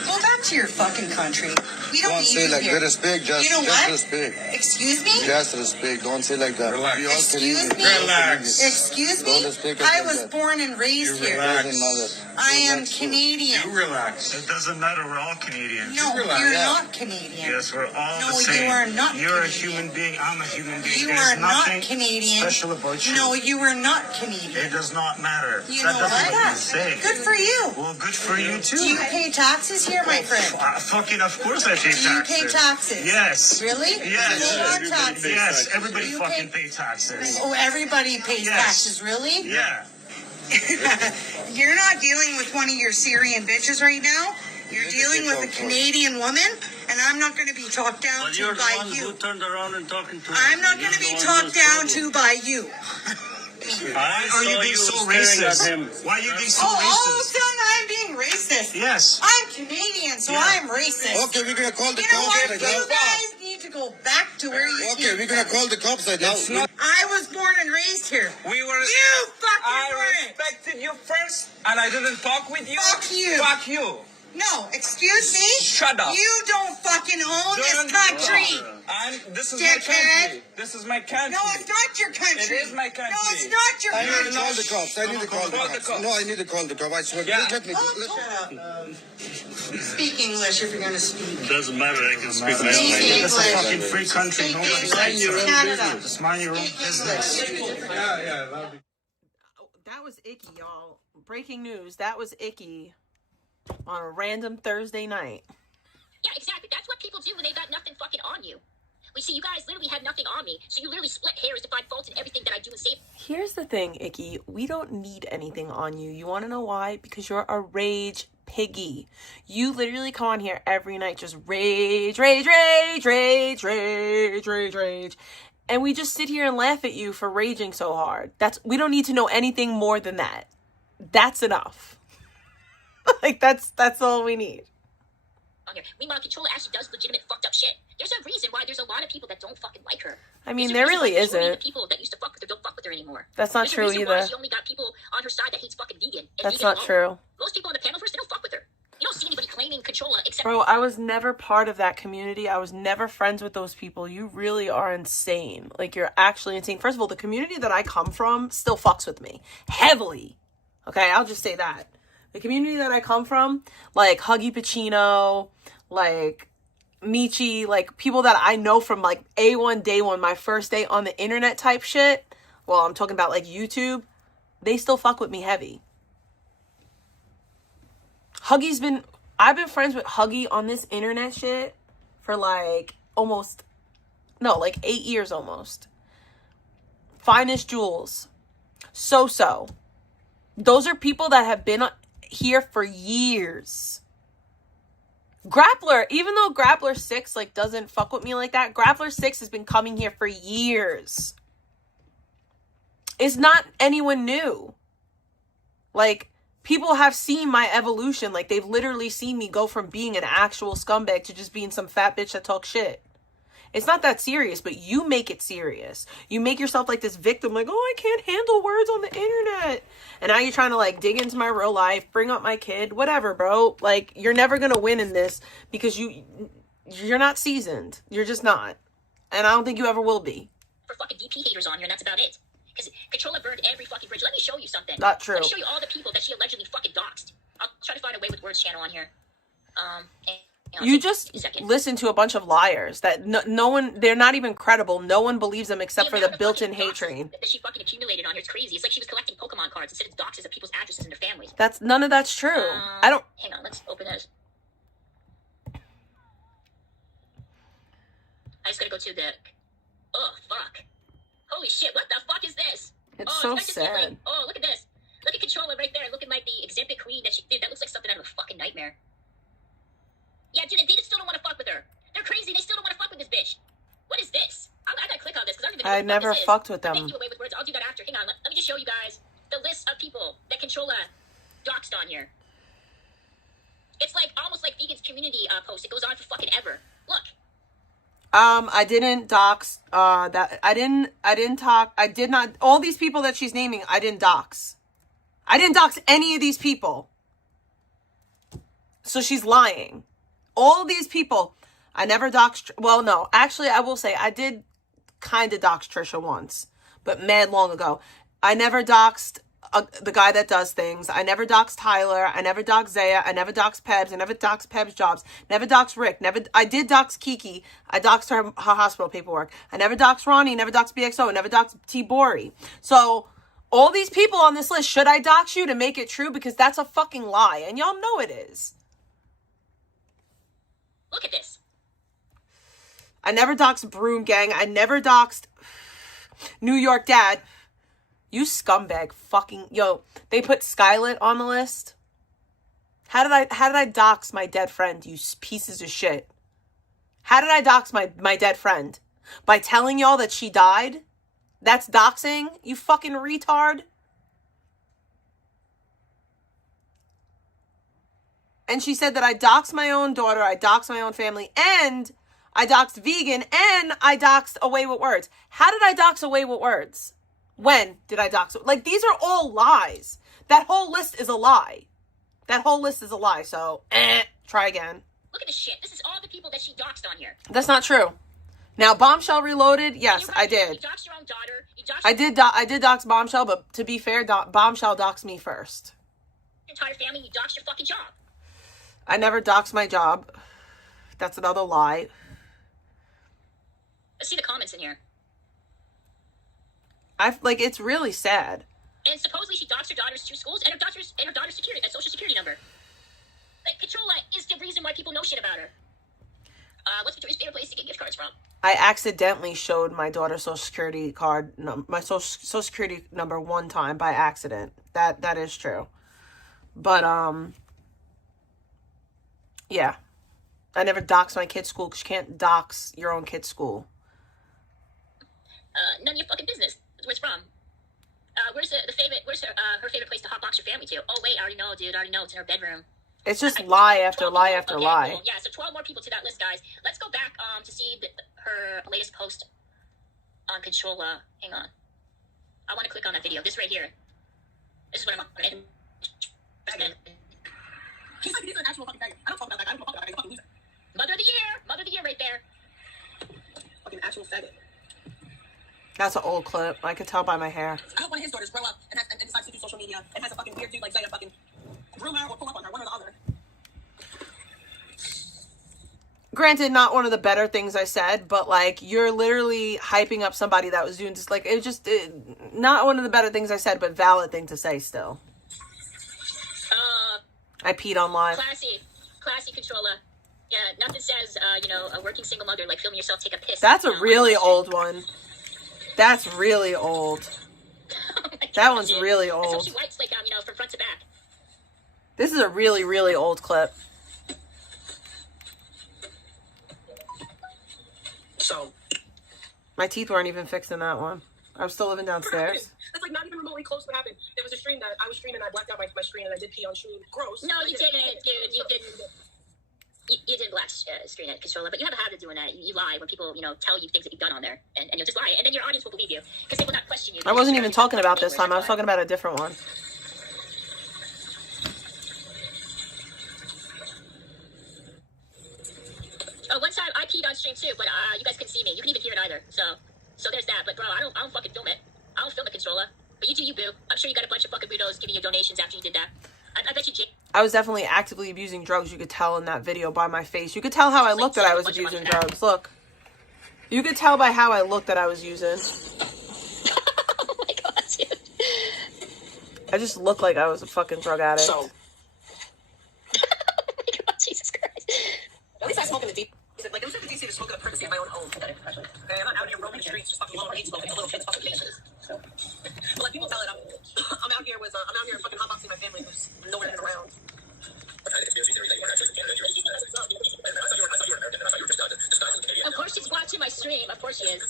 Go back to your fucking country. We don't need say you like here. that is big, just, you know just what? respect. Excuse me? Just respect. Don't say like that. Relax. Excuse me? Relax. Excuse me? I was born and raised here. I am Canadian. You relax. It doesn't matter. We're all Canadians. No, you're not Canadian. Yes, we're all no, the same. you are not You're Canadian. a human being. I'm a human being. You There's are not nothing Canadian. special about you. No, you are not Canadian. It does not matter. You that know doesn't what? you say. Good for you. Well, good for you too. Do you pay taxes here, my friend? Fucking, of course I pay taxes. Do you pay taxes? Yes. Really? Yes. You pay taxes? Yes. Everybody fucking pay taxes. Oh, everybody pays taxes, really? Yeah. You're not dealing with one of your Syrian bitches right now. You're dealing with a Canadian woman, and I'm not going to be talked down to by you. Who turned around and talking to I'm not going to be talked down to by you. Why are you being so racist? Why are you being so racist? All of a sudden I'm being racist. Yes. I'm Canadian, so I'm racist. Okay, we're going to call the cops right now. You guys need to go back to where you Okay, we're going to call the cops right now. I was born and raised here. We were. You fucking I respected you first, and I didn't talk with you. Fuck you. Fuck you. No, excuse me? Shut up. You don't fucking own this country. This is my country. This is my country. No, it's not your country. It is my country. No, it's not your country. I need to call the cops. I need to call the cops. No, I need to call the cops. I swear. Yeah. Let me. Speak English if you're going to speak. It doesn't matter. I can speak my Speak language. English. It's a fucking free country. Speak Nobody English. mind your own Canada. business. Just mind your own business. That was icky, y'all. Breaking news. That was icky on a random Thursday night. Yeah, exactly. That's what people do when they got nothing fucking on you. We see you guys literally had nothing on me, so you literally split hairs to find fault in everything that I do and say. Here's the thing, Icky. We don't need anything on you. You want to know why? Because you're a rage piggy. You literally come on here every night, just rage. And we just sit here and laugh at you for raging so hard. We don't need to know anything more than that. That's enough. Like, that's all we need. Meanwhile, Controller actually does legitimate fucked up shit. There's a reason why there's a lot of people that don't fucking like her. I mean, there really isn't. The people that used to fuck with her don't fuck with her anymore. That's not true either. Why she only got people on her side that hates fucking vegan. That's not true. Most people on the panel first, they don't fuck with her. You don't see anybody claiming Controller except... Bro, I was never part of that community. I was never friends with those people. You really are insane. Like, you're actually insane. First of all, the community that I come from still fucks with me. Heavily. Okay, I'll just say that. The community that I come from, like Huggy Pacino, like Michi, like people that I know from like A1 day one, my first day on the internet type shit. Well, I'm talking about like YouTube. They still fuck with me heavy. I've been friends with Huggy on this internet shit for like 8 years almost. Finest Jewels. So. Those are people that have been here for years. Grappler, even though Grappler 6 like doesn't fuck with me like that, Grappler 6 has been coming here for years. It's not anyone new. Like, people have seen my evolution. Like, they've literally seen me go from being an actual scumbag to just being some fat bitch that talks shit. It's not that serious, but you make it serious. You make yourself like this victim, like, oh, I can't handle words on the internet. And now you're trying to like dig into my real life, bring up my kid, whatever, bro. Like, you're never going to win in this because you're not seasoned. You're just not. And I don't think you ever will be. For fucking DP haters on here, and that's about it. Because Controller burned every fucking bridge. Let me show you something. Not true. Let me show you all the people that she allegedly fucking doxed. I'll try to find a Way with Words channel on here. You just listen to a bunch of liars that no one, they're not even credible. No one believes them except for the built-in hate train. That she fucking accumulated on here. It's crazy. It's like she was collecting Pokemon cards instead of doxes of people's addresses and their families. None of that's true. I don't. Hang on, let's open this. I just gotta go to the. Oh fuck! Holy shit! What the fuck is this? It's so sad. Oh, look at this. Look at Controller right there, looking like the exhibit queen that she did. That looks like something out of a fucking nightmare. Yeah, dude, they still don't want to fuck with her. They're crazy. They still don't want to fuck with this bitch. What is this? I gotta click on this because I don't even know what the fuck never this fucked with them. Thank you, Away with Words. I'll do that after. Hang on. Let me just show you guys the list of people that Controller doxed on here. It's like almost like Vegan's community post. It goes on for fucking ever. Look. I didn't dox. I did not. All these people that she's naming, I didn't dox. I didn't dox any of these people. So she's lying. All these people, I never doxed. Well, no, actually, I will say I did kind of dox Trisha once, but mad long ago. I never doxed the guy that does things. I never doxed Tyler. I never doxed Zaya. I never doxed Pebs. I never doxed Pebs jobs. Never doxed Rick. I did dox Kiki. I doxed her hospital paperwork. I never doxed Ronnie. Never doxed BXO. I never doxed T Bori. So all these people on this list, should I dox you to make it true? Because that's a fucking lie, and y'all know it is. Look at this. I never doxed Broom Gang. I never doxed New York Dad. You scumbag fucking... Yo, they put Skylit on the list. How did I dox my dead friend, you pieces of shit? How did I dox my dead friend? By telling y'all that she died? That's doxing? You fucking retard? And she said that I doxed my own daughter, I doxed my own family, and I doxed Vegan, and I doxed Away with Words. How did I dox Away with Words? When did I dox? Like, these are all lies. That whole list is a lie. That whole list is a lie, so, try again. Look at this shit. This is all the people that she doxed on here. That's not true. Now, Bombshell Reloaded, yes, I did. You doxed your own daughter. I did dox Bombshell, but to be fair, Bombshell doxed me first. Your entire family, you doxed your fucking job. I never doxed my job. That's another lie. Let's see the comments in here. It's really sad. And supposedly she doxed her daughter's 2 schools and her daughter's social security number. Like, Controller is the reason why people know shit about her. What's Victoria's favorite place to get gift cards from? I accidentally showed my daughter's social security card, my social security number one time by accident. That is true. But Yeah. I never doxed my kid's school because you can't dox your own kid's school. None of your fucking business. That's where it's from. Where's her favorite place to hotbox your family to? Oh wait, I already know, dude. I already know. It's in her bedroom. It's just lie after lie after Okay, lie. Cool. Yeah, so 12 more people to that list, guys. Let's go back to see her latest post on Controlla. Hang on. I want to click on that video. This right here. This is what I'm. He's like, he's an actual fucking faggot. I don't talk about that. I don't talk about that. He's a fucking loser. Mother of the year. Mother of the year right there. Fucking actual faggot. That's an old clip. I could tell by my hair. I hope one of his daughters grow up and decides to do social media and has a fucking weird dude like Zaya fucking groom her or pull up on her, one or the other. Granted, not one of the better things I said, but like, you're literally hyping up somebody that was doing just like, not one of the better things I said, but valid thing to say still. I peed on live. Classy Controlla. Yeah, nothing says, a working single mother like filming yourself take a piss. That's a really old one. That's really old. That one's really old. That's how she wipes, like, from front to back. This is a really, really old clip. So, my teeth weren't even fixed in that one. I was still living downstairs. That's like not even remotely close to what happened. There was a stream that I was streaming, I blacked out my screen, and I did pee on stream. Gross. No, you didn't, dude. You didn't. You did black screen at Controlla, but you have a habit of doing that. You lie when people, tell you things that you've done on there, and you'll just lie, and then your audience will believe you because they will not question you. I wasn't even talking about this time. I was talking about a different one. One time I peed on stream too, but you guys couldn't see me. You couldn't even hear it either. So there's that. But bro, I don't fucking film it. I don't film the Controlla. But you do you, boo. I'm sure you got a bunch of fucking weirdos giving you donations after you did that. I bet you. I was definitely actively abusing drugs. You could tell in that video by my face. You could tell how I looked that I was abusing drugs. Look. You could tell by how I looked that I was using. Oh my god, dude. I just looked like I was a fucking drug addict. Oh my god, Jesus Christ. At least I smoke in the deep. Like, it was easy to smoke in the privacy of my own home. And I'm not out here roaming streets just fucking blowing weed smoke in little kids' fucking faces. So, but like people tell it, I'm out here fucking hotboxing my family who's nowhere to get around. Of course she's watching my stream. Of course she is.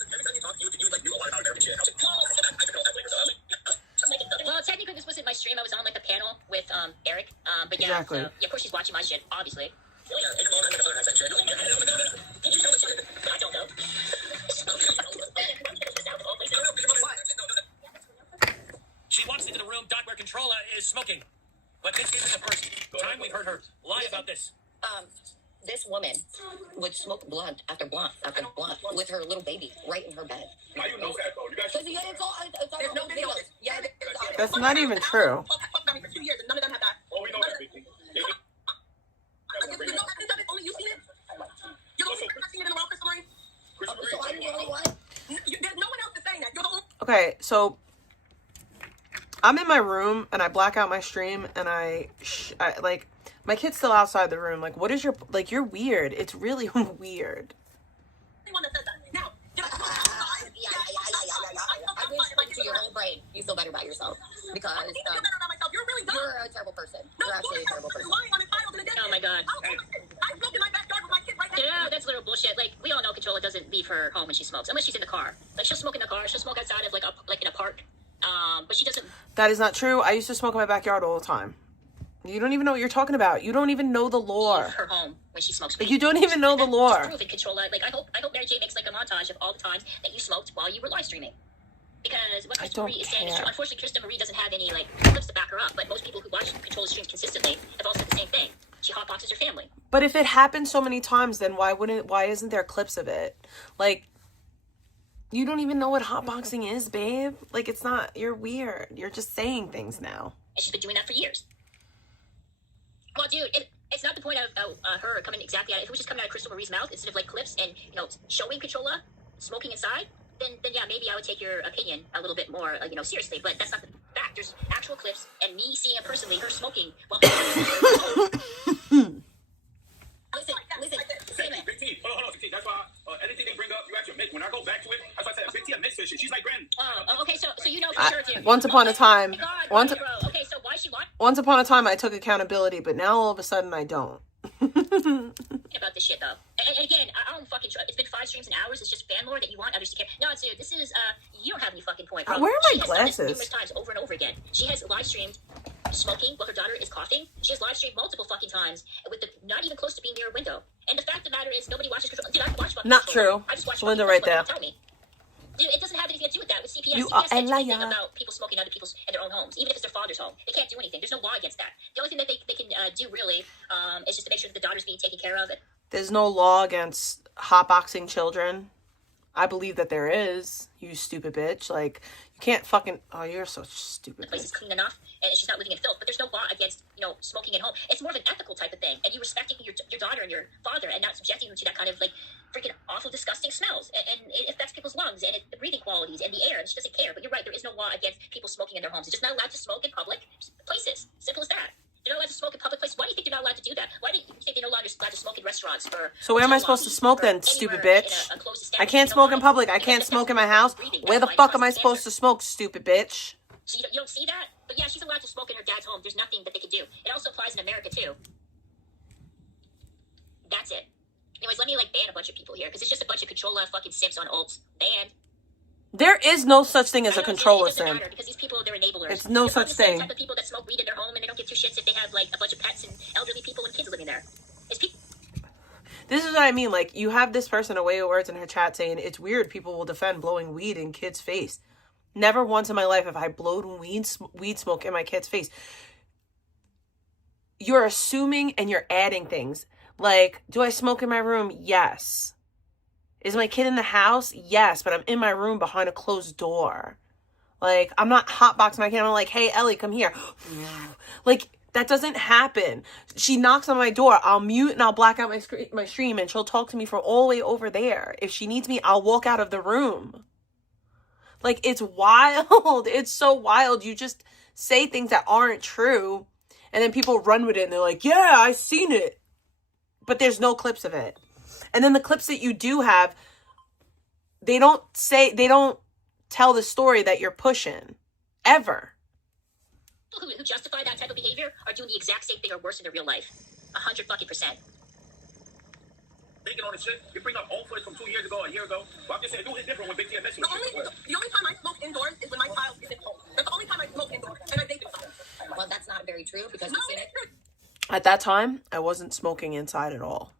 Well, technically this wasn't my stream. I was on like the panel with Eric. But yeah, exactly. So, yeah, of course she's watching my shit, obviously. I don't know. She walks into the room, where Controlla is smoking. But this isn't the first time we've heard her lie about this. This woman would smoke blunt after blunt after blunt with her little baby right in her bed. How you know that, though? You guys... There's no videos. Yeah, that's not even true. Fuck about me for 2 years and none of them had that. Oh, we know that, Vicky. Only you seen it? You're the only person that's seen it in the world, Chris Marie? So I'm the only one? There's no one else that's saying that. You're the only... Okay, so I'm in my room and I black out my stream and I like, my kid's still outside the room. Like, what is your, like, you're weird. It's really weird. Anyone that says that. Now, I wish into your whole brain you feel better about yourself because I feel better about myself. You're really dumb. You're a terrible person. You're actually a terrible person. Oh my god. I smoked in my backyard with my kid right now. Yeah, that's literal bullshit. Like, we all know Controlla doesn't leave her home when she smokes, unless she's in the car. Like, she'll smoke in the car. She'll smoke outside of like in a park. But she doesn't. That is not true. I used to smoke in my backyard all the time. You don't even know what you're talking about. You don't even know the lore. Leave her home when she smokes. You don't even know the lore. Proof in Controlla. Like, I hope Mary J makes like a montage of all the times that you smoked while you were live streaming. Because what Krista Marie is saying is true. Unfortunately, Krista Marie doesn't have any like clips to back her up. But most people who watch Controlla streams consistently have all said the same thing. She hotboxes her family. But if it happens so many times, then why isn't there clips of it? Like, you don't even know what hotboxing is, babe. Like, it's not, you're weird. You're just saying things now. And she's been doing that for years. Well, dude, it's not the point of her coming exactly out. If it was just coming out of Crystal Marie's mouth instead of like clips and, showing Controlla smoking inside, then yeah, maybe I would take your opinion a little bit more, seriously. But that's not the fact. There's actual clips and me seeing it personally, her smoking while Listen, Big T, hold on, Big T. That's why anything they bring up, you actually make. When I go back to it, that's why I said Big T a misfit. She's like Gren. Okay, so you know for sure, dude. Once upon a time, Okay, so why she lying? Once upon a time, I took accountability, but now all of a sudden I don't. About this shit though. And again, I don't fucking trust. It's been 5 streams and hours. It's just fan lore that you want others to care. No, it's this is you don't have any fucking point, bro. Where are my She has glasses? done this numerous times over and over again. She has live streamed smoking while her daughter is coughing. She has live streamed multiple fucking times with the not even close to being near a window. And the fact of the matter is nobody watches Control. Dude, I watch fucking Not Control. true. I just watch Linda fucking right Control. there. Tell me. Dude, it doesn't have anything to do with that. With CPS, You CPS are a can't do anything liar. about people smoking in their own homes, even if it's their father's home. They can't do anything. There's no law against that. The only thing that they can do really is just to make sure that the daughter's being taken care of. There's no law against hotboxing children. I believe that there is, you stupid bitch. Like, you can't fucking... Oh, you're so stupid. The place is clean enough, and she's not living in filth. But there's no law against, smoking at home. It's more of an ethical type of thing. And you respecting your daughter and your father and not subjecting them to that kind of, like, freaking awful, disgusting smells. And it affects people's lungs and the breathing qualities and the air. And she doesn't care. But you're right, there is no law against people smoking in their homes. They're just not allowed to smoke in public places. Simple as that. They're not allowed to smoke in public places. Why do you think they're not allowed to do that? Why do you think they're not allowed to smoke in restaurants? So where am I supposed to smoke then, stupid bitch? I can't smoke in public. I can't smoke in my house. Where the fuck am I supposed to smoke, stupid bitch? So you don't see that? But yeah, she's allowed to smoke in her dad's home. There's nothing that they can do. It also applies in America, too. That's it. Anyways, let me, ban a bunch of people here, because it's just a bunch of controller fucking simps on ults. Banned. There is no such thing as a controller simp. Because these people, they're enablers. It's no such thing. The type of people that smoke weed in their home and they don't give 2 shits if they have, a bunch of pets and elderly people and kids living there. This is what I mean. Like, you have this person, a way of words in her chat, saying it's weird people will defend blowing weed in kids' face. Never once in my life have I blown weed smoke in my kid's face. You're assuming and you're adding things. Like, do I smoke in my room? Yes. Is my kid in the house? Yes, but I'm in my room behind a closed door. Like, I'm not hotboxing my kid. I'm like, hey, Ellie, come here. Like, that doesn't happen. She knocks on my door. I'll mute and I'll black out my stream, and she'll talk to me from all the way over there. If she needs me, I'll walk out of the room. Like, it's wild. It's so wild. You just say things that aren't true, and then people run with it, and they're like, yeah, I seen it. But there's no clips of it. And then the clips that you do have, they don't tell the story that you're pushing. Ever. People who justify that type of behavior are doing the exact same thing or worse in their real life. 100%. Thinking on the shit, you bring up old footage from 2 years ago, a year ago. Well, I'm just saying, it's different when Big T and Missy. The only time I smoke indoors is when my child is at home. That's the only time I smoke indoors, and I vape inside. Well, that's not very true because we've seen it. At that time, I wasn't smoking inside at all.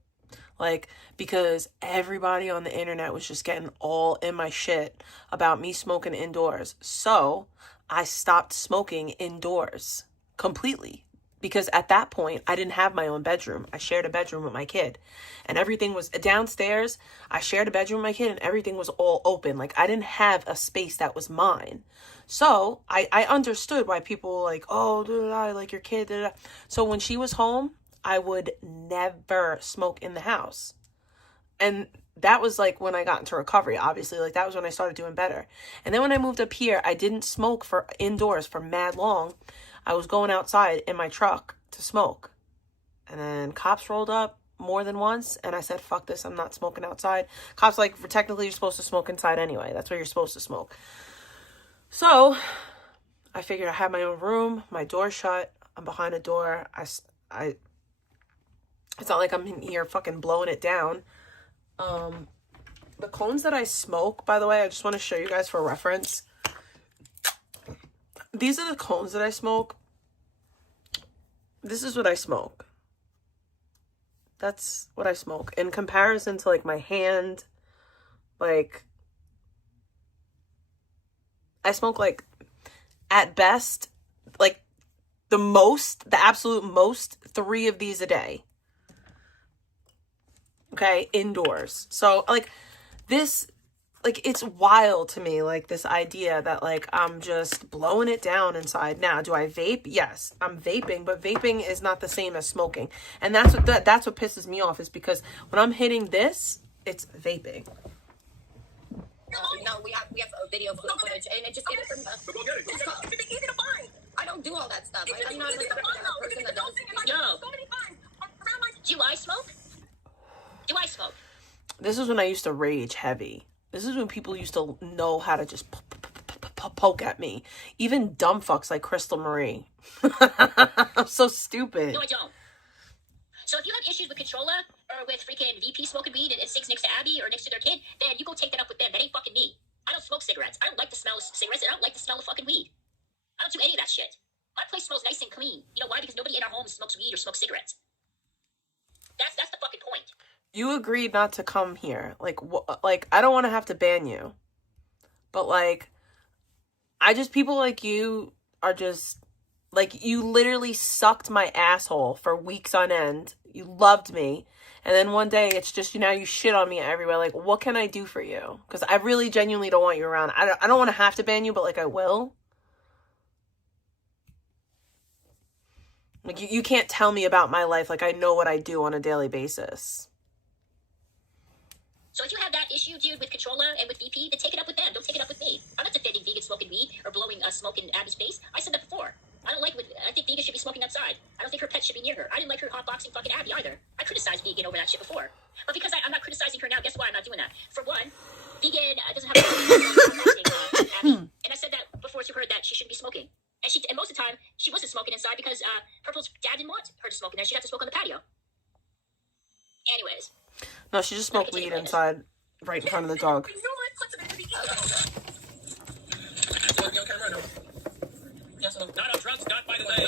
Like, because everybody on the internet was just getting all in my shit about me smoking indoors. So I stopped smoking indoors completely. Because at that point, I didn't have my own bedroom. I shared a bedroom with my kid. And everything was downstairs. I shared a bedroom with my kid, and everything was all open. Like, I didn't have a space that was mine. So I understood why people were like, oh, I like your kid. So when she was home, I would never smoke in the house. And that was like when I got into recovery, obviously. Like, that was when I started doing better. And then when I moved up here, I didn't smoke for indoors for mad long. I was going outside in my truck to smoke. And then cops rolled up more than once. And I said, fuck this, I'm not smoking outside. Cops like, technically you're supposed to smoke inside anyway. That's where you're supposed to smoke. So I figured I have my own room, my door shut. I'm behind a door. It's not like I'm in here fucking blowing it down. The cones that I smoke, by the way, I just want to show you guys for reference. These are the cones that I smoke. This is what I smoke. That's what I smoke. In comparison to, like, my hand, like, I smoke, like, at best, like, the absolute most, 3 of these a day. Okay, indoors. So, like, this, like, it's wild to me, like, this idea that, like, I'm just blowing it down inside. Now, do I vape? Yes, I'm vaping, but vaping is not the same as smoking. And that's what pisses me off, is because when I'm hitting this, it's vaping. No, we have a video footage, and it just Go get it. It's easy to find. I don't do all that stuff. I'm not easy to find, though. person that does. Yo. So many times around my... Do I smoke? Do I smoke? This is when I used to rage heavy. This is when people used to know how to just poke at me. Even dumb fucks like Crystal Marie. I'm so stupid. No, I don't. So if you have issues with Controlla or with freaking VP smoking weed and sits next to Abby or next to their kid, then you go take that up with them. That ain't fucking me. I don't smoke cigarettes. I don't like the smell of cigarettes. And I don't like the smell of fucking weed. I don't do any of that shit. My place smells nice and clean. You know why? Because nobody in our home smokes weed or smokes cigarettes. That's the fucking point. You agreed not to come here. Like I don't want to have to ban you. But, like, people like you are just, like, you literally sucked my asshole for weeks on end. You loved me. And then one day, it's just, you know, you shit on me everywhere. Like, what can I do for you? Because I really genuinely don't want you around. I don't want to have to ban you, but, like, I will. Like, you can't tell me about my life. Like, I know what I do on a daily basis. So if you have that issue, dude, with Controlla and with VP, then take it up with them. Don't take it up with me. I'm not defending vegans smoking weed or blowing smoke in Abby's face. I said that before. I think vegans should be smoking outside. I don't think her pet should be near her. I didn't like her hotboxing fucking Abby either. I criticized vegan over that shit before. But because I'm not criticizing her now, guess why I'm not doing that? For one, vegan doesn't have a hotboxing Abby. And I said that before to her that she shouldn't be smoking. And most of the time, she wasn't smoking inside because Purple's dad didn't want her to smoke in there. She'd have to smoke on the patio. Anyways. No, she just smoked weed inside, right in front of the dog. Not on drugs, not by the way.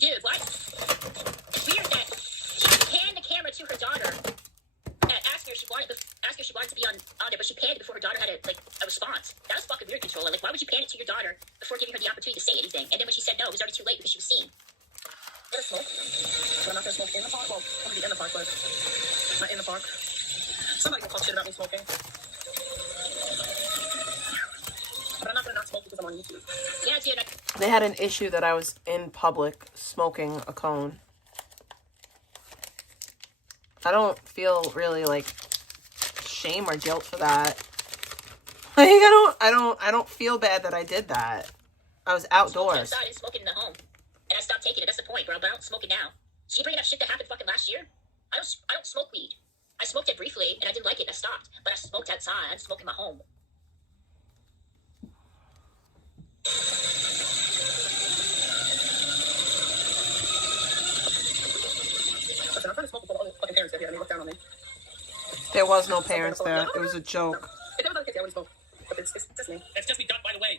Dude, what? It's weird that she panned the camera to her daughter and asked her if she wanted to be on there, but she panned it before her daughter had a response. That was fucking weird, Controlla. Like, why would you pan it to your daughter before giving her the opportunity to say anything? And then when she said no, it was already too late because she was seen. I'm gonna smoke, but I'm not gonna smoke in the park. Well, I'm gonna be in the park, but not in the park. Somebody can talk shit about me smoking. But I'm not gonna not smoke because I'm on YouTube. Yeah, dude. They had an issue that I was in public smoking a cone. I don't feel really like shame or guilt for that. Like I don't feel bad that I did that. I was outdoors. I didn't smoke it in the home. And I stopped taking it. That's the point, bro. But I don't smoke it now. So you bringing up shit that happened fucking last year? I don't smoke weed. I smoked it briefly, and I didn't like it, and I stopped. But I smoked outside. I didn't smoke in my home. Listen, I'm trying to smoke before all the fucking parents get here and they look down on me. There was no parents there. It was a joke. If there was other kids, I wouldn't smoke. But it's just me. That's just me done, by the way.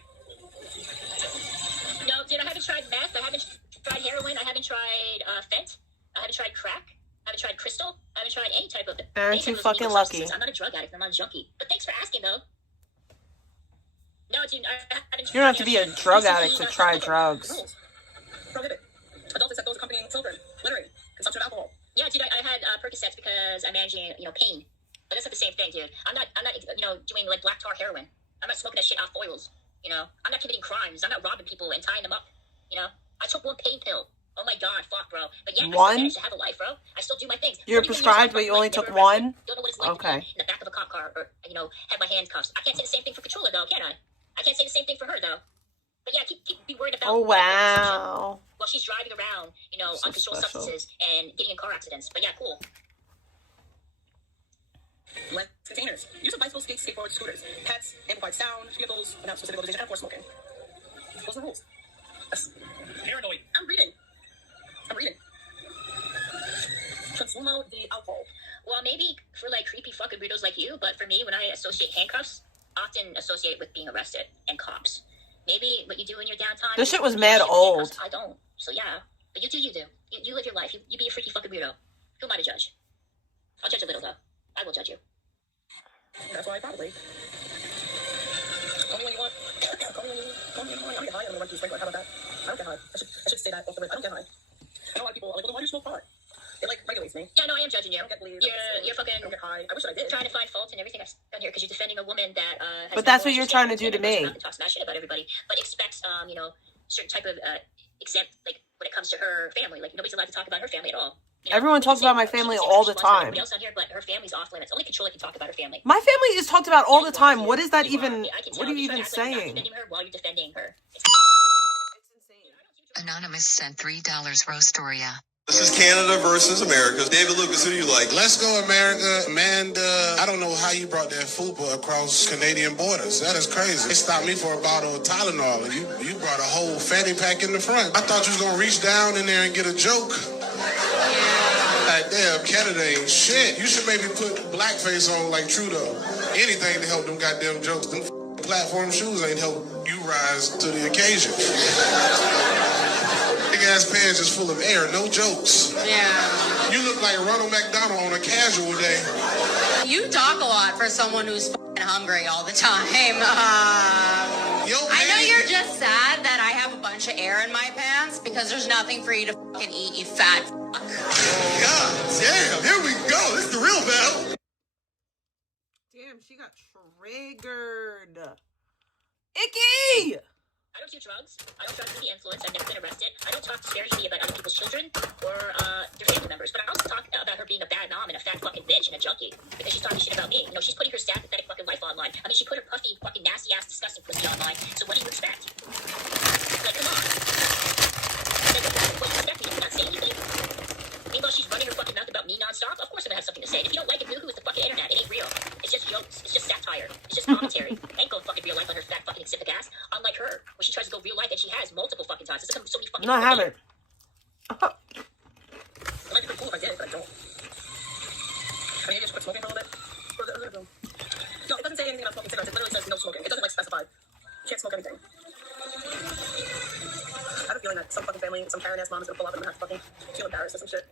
No, dude, I haven't tried meth. I haven't tried heroin. I haven't tried fent. I haven't tried crack. I haven't tried crystal. I haven't tried any type of it. Aren't you fucking lucky? I'm not a drug addict. I'm not a junkie. But thanks for asking, though. No, dude, I haven't. You don't have to be a drug addict to try drugs. Prohibit. Adults except those accompanying children. Littering. Consumption of alcohol. Yeah, dude, I had Percocets because I'm managing, pain. But that's not the same thing, dude. I'm not, doing like black tar heroin. I'm not smoking that shit off oils. I'm not committing crimes. I'm not robbing people and tying them up. I took one pain pill. Oh my god, fuck, bro. But yeah, I still managed to have a life, bro. I still do my things. You're prescribed, but you only took one? Don't know what it's like okay. to be in the back of a cop car or, have my handcuffs. I can't say the same thing for Controlla, though, can I? I can't say the same thing for her, though. But yeah, keep be worried about. Oh wow. Well, she's driving around, on controlled substances and getting in car accidents. But yeah, cool. Less containers. Use of bicycles, skates, skateboards, scooters, pets, amplified sound, vehicles without specific limitation, and for smoking. Those are the rules. Yes. Paranoid. I'm reading. Consumo de alcohol. Well, maybe for like creepy fucking weirdos like you, but for me, when I associate handcuffs, often associate it with being arrested and cops. Maybe what you do in your downtime. This shit was mad old. I don't. So yeah. But you do you do. You live your life. You be a freaky fucking weirdo. Who am I to judge? I'll judge a little, though. I will judge you. That's why probably. Call me when you want. Call me when you want. I don't get high. I don't want to sprinkler. How about that? I don't get high. I should say that off the list. I don't get high. I know a lot of people are like, well, then why do you smoke pot? It regulates me. Yeah, no, I am judging you. I don't get bleed. You're fucking. I don't get high. I wish I did. Trying to find fault in everything I've done here because you're defending a woman that has. But that's what you're trying to do to me. Talks mad shit about everybody, but expects certain type of exempt when it comes to her family. Like nobody's allowed to talk about her family at all. Everyone talks about my family all the time. Else on here, but her family's off limits. Only Controlla can talk about her family. My family is talked about all the time. What is that even? What are you even saying? Defending her while you're defending her. It's insane. Anonymous sent $3 Rostoria. This is Canada versus America. David Lucas, who do you like? Let's go, America. Amanda, I don't know how you brought that fupa across Canadian borders. That is crazy. They stopped me for a bottle of Tylenol, and you brought a whole fanny pack in the front. I thought you was going to reach down in there and get a joke. Like, damn, Canada ain't shit. You should maybe put blackface on like Trudeau. Anything to help them goddamn jokes. Them platform shoes ain't help you rise to the occasion. Big ass pants just full of air, no jokes. Yeah. You look like Ronald McDonald on a casual day. You talk a lot for someone who's hungry all the time. I know you're just sad that I have a bunch of air in my pants because there's nothing for you to fucking eat, you fat fuck. God damn, here we go. This is the real battle. Damn, she got triggered. Icky! I don't do drugs. I don't drugs under the influence. I've never been arrested. I don't talk disparagingly about other people's children or their family members. But I also talk about her being a bad mom and a fat fucking bitch and a junkie because she's talking shit about me. You know, she's putting her sad, pathetic fucking life online. I mean, she put her puffy, fucking nasty ass, disgusting pussy online. So what do you expect? Like, come on. What do you expect me to not say anything? Meanwhile, she's running her fucking mouth about me nonstop. Of course I'm gonna have something to say. And if you don't like it, boo-hoo, it's the fucking internet. It ain't real. It's just jokes. It's just satire. It's just commentary. Ain't going fucking real life on her fat fucking insipid ass. Unlike her, when she tries to go real life, and she has multiple fucking times. There's so many fucking. No, I haven't. It might be pretty cool if I did, but I don't. I mean, I just quit smoking for a little bit. No, it doesn't say anything about smoking cigarettes. It literally says no smoking. It doesn't like specify. You can't smoke anything. I have a feeling that some fucking family, some Karen ass mom is gonna pull up and have to fucking feel embarrassed or some shit.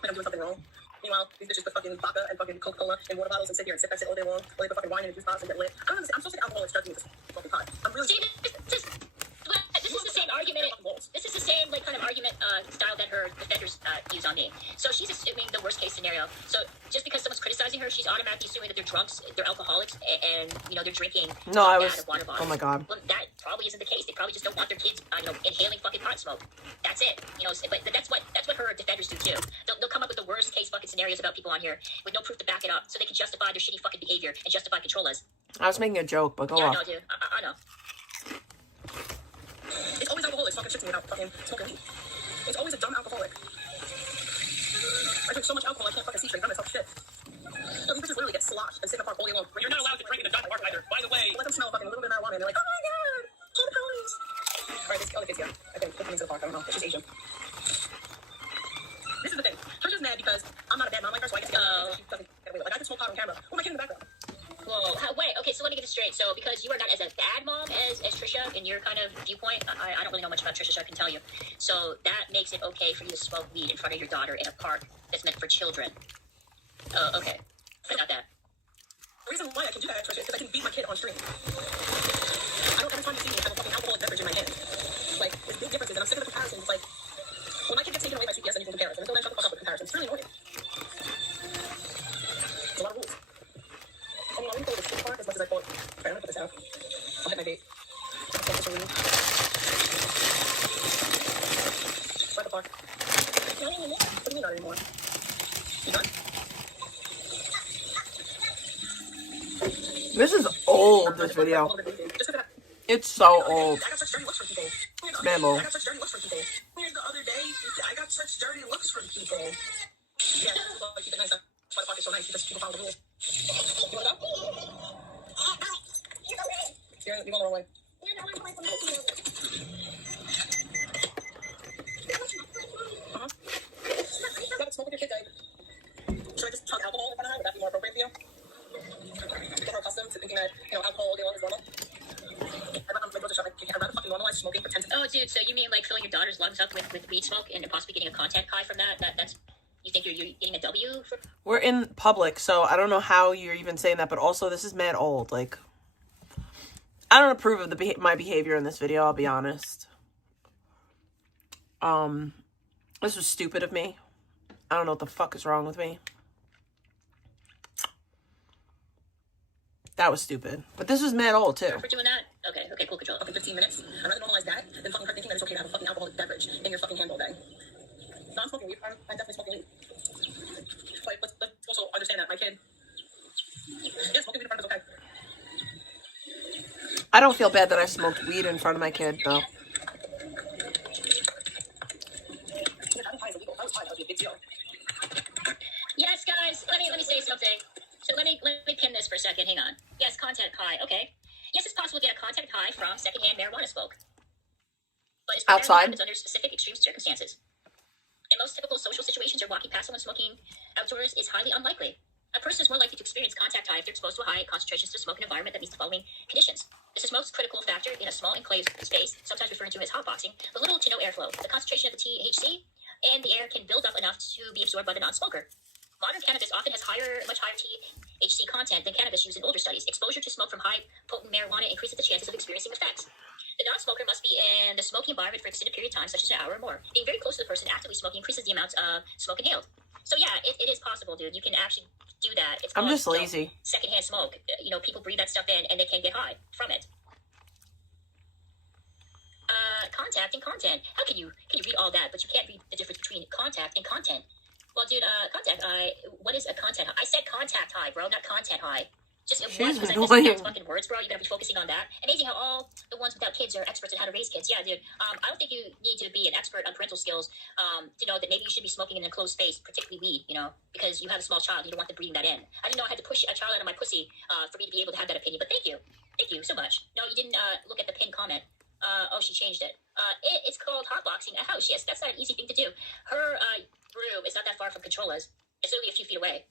Like I'm doing something wrong. Meanwhile, these bitches put fucking vodka and fucking Coca-Cola in water bottles and sit here and sip that shit all day long, or they put fucking wine in a juice box and get lit. I don't understand. I'm so sick of alcoholics judging me for smoking pot. I'm really. See, this is the same argument. This is the same like kind of argument style that her defenders use on me. So she's assuming the worst case scenario. So just because someone's criticizing her, she's automatically assuming that they're drunks, they're alcoholics, and you know they're drinking. No, I was. Out of water bottles. Oh my god. Well, that probably isn't the case. They probably just don't want their kids, inhaling fucking pot smoke. That's it. You know, but that's what her defenders do too. They'll come up with the worst case fucking scenarios about people on here with no proof to back it up, so they can justify their shitty fucking behavior and justify controllers. I was making a joke, but go yeah, off. I know, dude. I know. It's always alcoholics talking shit to me about fucking smoking weed. It's always a dumb alcoholic. I drink so much alcohol I can't fucking see straight. I'm gonna talk shit. So these bitches literally get sloshed and sit in the park all day long. But you're not allowed to drink in the dark park either. By the way, let them smell fucking a little bit of marijuana and they're like, oh my god, call the police. Alright, this other kid's here. I think they're coming to the park. I don't know. She's Asian. This is the thing. Trisha's mad because I'm not a bad mom like her, so I get to she doesn't get away with it. Like I can smoke pot on camera. Oh, my kid in the background. Whoa, wait, okay, so let me get this straight. So, because you are not as a bad mom as Trisha in your kind of viewpoint, I don't really know much about Trisha, so I can tell you. So, that makes it okay for you to smoke weed in front of your daughter in a park that's meant for children. Oh, okay. But not that. The reason why I can do that, Trisha, is because I can beat my kid on stream. I don't every time you see me have a fucking alcoholic beverage in my hand. Like, there's big differences, and I'm sick of the comparisons. It's like, when my kid gets taken away by CPS, then you can compare it. And until then, shut the fuck up with comparisons. It's really annoying. It's a lot of rules. I'm going to call it a skate park as much as I call it. Okay, I'm going to put this out. I'll hit my date. I'll call this a room. What the fuck? Not anymore? What do you mean not anymore? You done? This is old, this video. It's so old. I got such dirty looks from people. Memo. I got such dirty looks from people. Here's the other day, I got such dirty looks from people. Yeah, well, keep it nice. That's why the park is so nice, because people follow the rules. You want to go? You're going the wrong way. Uh-huh. You gotta smoke with your kids, should I just chug alcohol in front of her? Would that be more appropriate for you? Get her accustomed to thinking that, alcohol all day long is normal? I'd rather fucking normalize smoking for 10 seconds. Oh, dude, so you mean like filling your daughter's lungs up with weed smoke and possibly getting a content high from that? That's you think you're getting a W for? We're in public, so I don't know how you're even saying that, but also this is mad old. Like, I don't approve of my behavior in this video, I'll be honest. This was stupid of me. I don't know what the fuck is wrong with me. That was stupid. But this was mad old, too. For doing that? Okay, cool, control. Fucking 15 minutes. I'd rather normalize that than fucking her thinking that it's okay to have a fucking alcoholic beverage in your fucking hand all day. No, I'm smoking weed. I'm definitely smoking weed. But let's also understand that my kid... Yeah, smoking weed in front of is okay. I don't feel bad that I smoked weed in front of my kid, though. Yes, guys, let me say something. So let me pin this for a second. Hang on. Yes, content high. Okay. Yes, it's possible to get a content high from secondhand marijuana smoke. But it's outside. It's under specific extreme circumstances. most typical social situations or walking past someone smoking outdoors is highly unlikely. A person is more likely to experience contact high if they're exposed to high concentrations of smoke in an environment that meets the following conditions. This is most critical factor in a small enclosed space, sometimes referred to as hotboxing, with little to no airflow. The concentration of the THC and the air can build up enough to be absorbed by the non-smoker. Modern cannabis often has much higher THC content than cannabis used in older studies. Exposure to smoke from high potent marijuana increases the chances of experiencing effects. The non-smoker must be in the smoking environment for an extended period of time, such as an hour or more. Being very close to the person actively smoking increases the amount of smoke inhaled. So yeah, it is possible, dude. You can actually do that. It's I'm called, just lazy. Secondhand smoke. People breathe that stuff in and they can get high from it. Contact and content. How can you read all that, but you can't read the difference between contact and content? Well, dude, contact high. What is a content high? I said contact high, bro, not content high. Just because I missed fucking words, bro. You're gonna be focusing on that. Amazing how all the ones without kids are experts in how to raise kids. Yeah, dude. I don't think you need to be an expert on parental skills to know that maybe you should be smoking in an enclosed space, particularly weed. Because you have a small child, you don't want them breathing that in. I didn't know I had to push a child out of my pussy for me to be able to have that opinion. But thank you so much. No, you didn't look at the pinned comment. She changed it. It's called hotboxing a house. Yes, that's not an easy thing to do. Her room is not that far from Controlla's. It's literally a few feet away.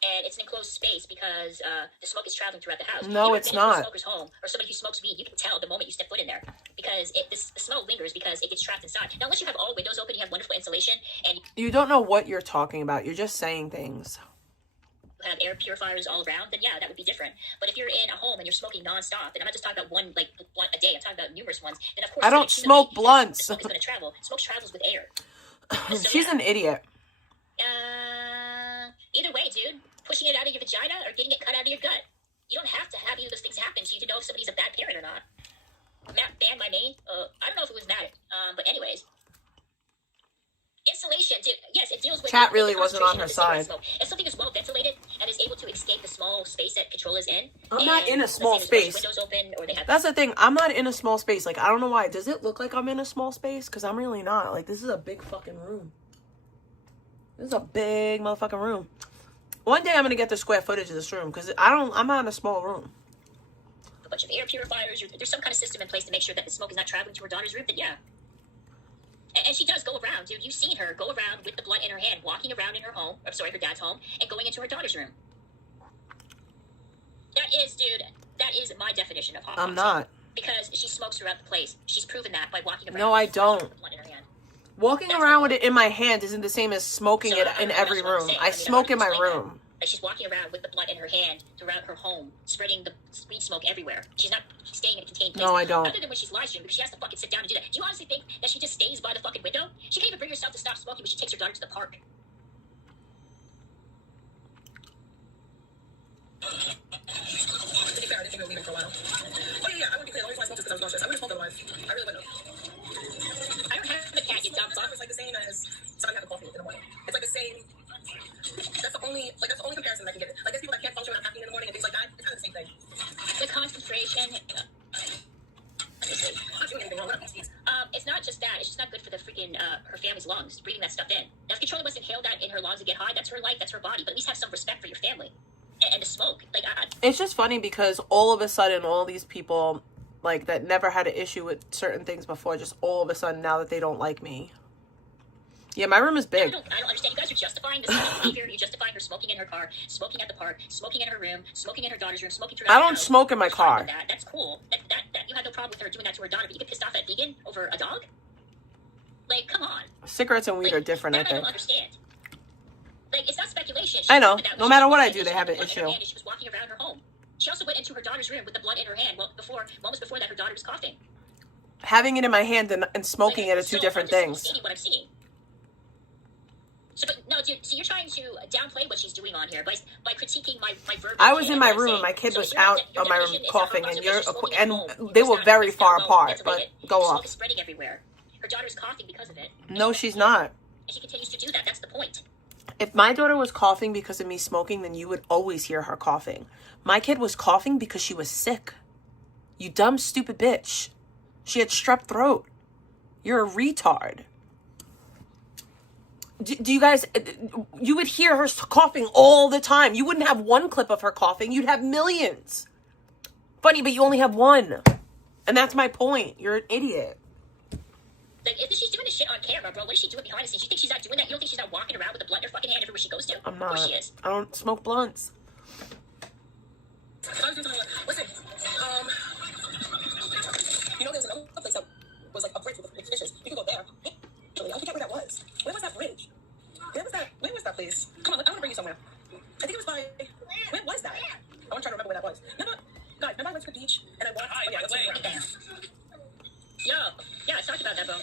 And it's an enclosed space because the smoke is traveling throughout the house. No, it's not. Smoker's home or somebody who smokes weed, you can tell the moment you step foot in there because the smell lingers because it gets trapped inside. Now, unless you have all windows open, you have wonderful insulation, and you don't know what you're talking about. You're just saying things. You have air purifiers all around, then yeah, that would be different. But if you're in a home and you're smoking nonstop, and I'm not just talking about one blunt a day, I'm talking about numerous ones, then of course I don't smoke blunts. The smoke is going to travel. Smoke travels with air. She's an idiot. Either way, dude. Pushing it out of your vagina or getting it cut out of your gut. You don't have to have either of those things happen to you to know if somebody's a bad parent or not. Matt banned my main. I don't know if it was Matt. But anyways. Insulation. Yes, it deals with... Chat really wasn't on her side. If something is well ventilated and is able to escape the small space that Controlla's in... I'm not in a small space. Windows open, or they have... That's the thing. I'm not in a small space. I don't know why. Does it look like I'm in a small space? Because I'm really not. This is a big fucking room. This is a big motherfucking room. One day I'm gonna get the square footage of this room because I'm not in a small room. A bunch of air purifiers. There's some kind of system in place to make sure that the smoke is not traveling to her daughter's room. Then yeah, and she does go around, dude. You've seen her go around with the blunt in her hand, walking around in her home. I'm sorry, her dad's home, and going into her daughter's room. That is my definition of hotboxing. I'm not, because she smokes throughout the place. She's proven that by walking around. No, I don't. With the blunt in her hand. Walking around with it in my hand isn't the same as smoking it in every room. I smoke in my room. She's walking around with the blunt in her hand throughout her home, spreading the weed smoke everywhere. She's not staying in a contained place. No, I don't. Other than when she's live streaming, because she has to fucking sit down and do that. Do you honestly think that she just stays by the fucking window? She can't even bring herself to stop smoking when she takes her daughter to the park. To be fair, I didn't think I would leave it for a while. Oh yeah, I would be clear. The only reason I smoked is because I was nauseous. I wouldn't smoke otherwise. I really wouldn't have. I don't have a cat, you dumb fuck. It's like the same as somebody having coffee in the morning. It's like the same. That's the only comparison I can give it. There's people that can't function without caffeine in the morning and things like that. It's kind of the same thing. The concentration. I'm not doing anything wrong. It's not just that. It's just not good for the freaking her family's lungs, breathing that stuff in. Now, if Controlla must inhale that in her lungs and get high, that's her life, that's her body. But at least have some respect for your family and the smoke. It's just funny because all of a sudden, all these people that never had an issue with certain things before, just all of a sudden now that they don't like me. Yeah, my room is big. I don't understand. You guys are justifying this behavior. You're justifying her smoking in her car, smoking at the park, smoking in her room, smoking in her daughter's room, smoking throughout I don't smoke in my car. That's cool. That you had no problem with her doing that to her daughter, but you get pissed off at vegan over a dog? Come on. Cigarettes and weed are different, I think. I don't understand. It's not speculation. I know. No matter what I do, they have an issue. She was walking around her home. She also went into her daughter's room with the blunt in her hand. Moments before that, her daughter was coughing. Having it in my hand and smoking it are two different things. Stating what I'm seeing. So, but no, dude. So you're trying to downplay what she's doing on here by critiquing my verbiage. I was in my room and my kid was out of my room coughing, and they were very far apart. But go off. Smoke is spreading everywhere. Her daughter's coughing because of it. No, she's not. And she continues to do that. That's the point. If my daughter was coughing because of me smoking, then you would always hear her coughing. My kid was coughing because she was sick. You dumb, stupid bitch. She had strep throat. You're a retard. Do you guys... You would hear her coughing all the time. You wouldn't have one clip of her coughing. You'd have millions. Funny, but you only have one. And that's my point. You're an idiot. Like, if she's doing this shit on camera, bro, what is she doing behind the scenes? You think she's not doing that? You don't think she's not walking around with a blunt in her fucking hand everywhere she goes to? I'm Of not. course she is. I don't smoke blunts. Listen, you know, there's another place that was like a bridge with fishes. You can go there. Actually, I forget where that was. Where was that bridge? Where was that place? Come on, I want to bring you somewhere. I think it was by. Where was that? I want to try to remember where that was. Remember I went to the beach and I walked. Hi, by the way. Yo, yeah, let's talk about that, bro.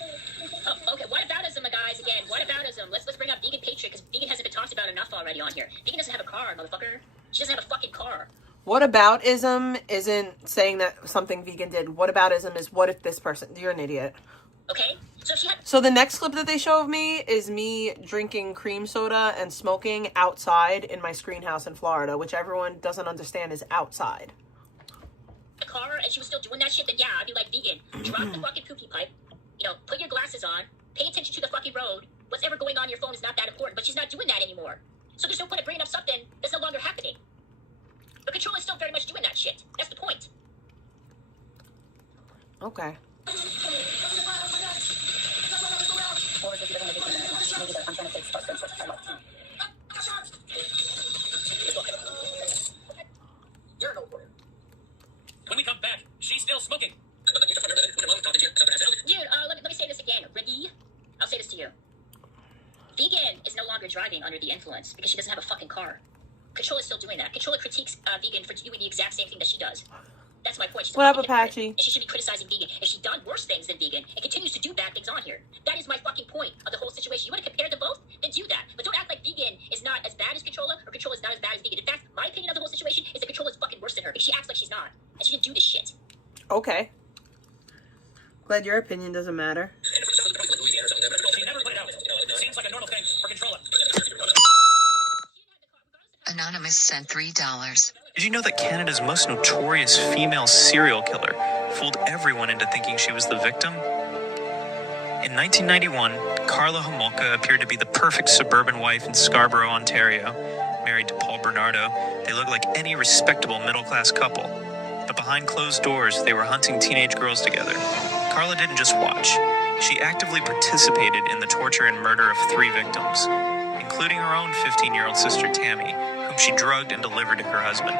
Oh, okay. Whataboutism, guys. Again, whataboutism. Let's bring up Vegan Patriot because Vegan hasn't been talked about enough already on here. Vegan doesn't have a car, motherfucker. She doesn't have a fucking car. Whataboutism isn't saying that something Vegan did. Whataboutism is what if this person. You're an idiot. Okay, so if she had. So the next clip that they show of me is me drinking cream soda and smoking outside in my screen house in Florida, which everyone doesn't understand is outside. A car and she was still doing that shit, then yeah, I'd be like, Vegan, drop the fucking poopy pipe, you know, put your glasses on, pay attention to the fucking road. What's ever going on your phone is not that important, but she's not doing that anymore. So there's no point of bringing up something that's no longer happening. But Control is still very much doing that shit. That's the point. Okay. When we come back, she's still smoking. Dude, let me say this again. Ready? I'll say this to you. Vegan is no longer driving under the influence because she doesn't have a fucking car. Control is still doing that. Controller critiques Vegan for doing the exact same thing that she does. That's my point. She's What up, fucking hypocrite, Apache? and she should be criticizing Vegan. If she's done worse things than Vegan and continues to do bad things on here, that is my fucking point of the whole situation. You want to compare them both? Then do that. But don't act like Vegan is not as bad as Controller or Controller is not as bad as Vegan. In fact, my opinion of the whole situation is that Controller is fucking worse than her because she acts like she's not. And she didn't do this shit. Okay. Glad your opinion doesn't matter. She never put it out. Seems like a normal thing for Controller. Anonymous sent $3. Did you know that Canada's most notorious female serial killer fooled everyone into thinking she was the victim? In 1991, Carla Homolka appeared to be the perfect suburban wife in Scarborough, Ontario. Married to Paul Bernardo, they looked like any respectable middle-class couple. But behind closed doors, they were hunting teenage girls together. Carla didn't just watch. She actively participated in the torture and murder of 3 victims, including her own 15-year-old sister Tammy, whom she drugged and delivered to her husband.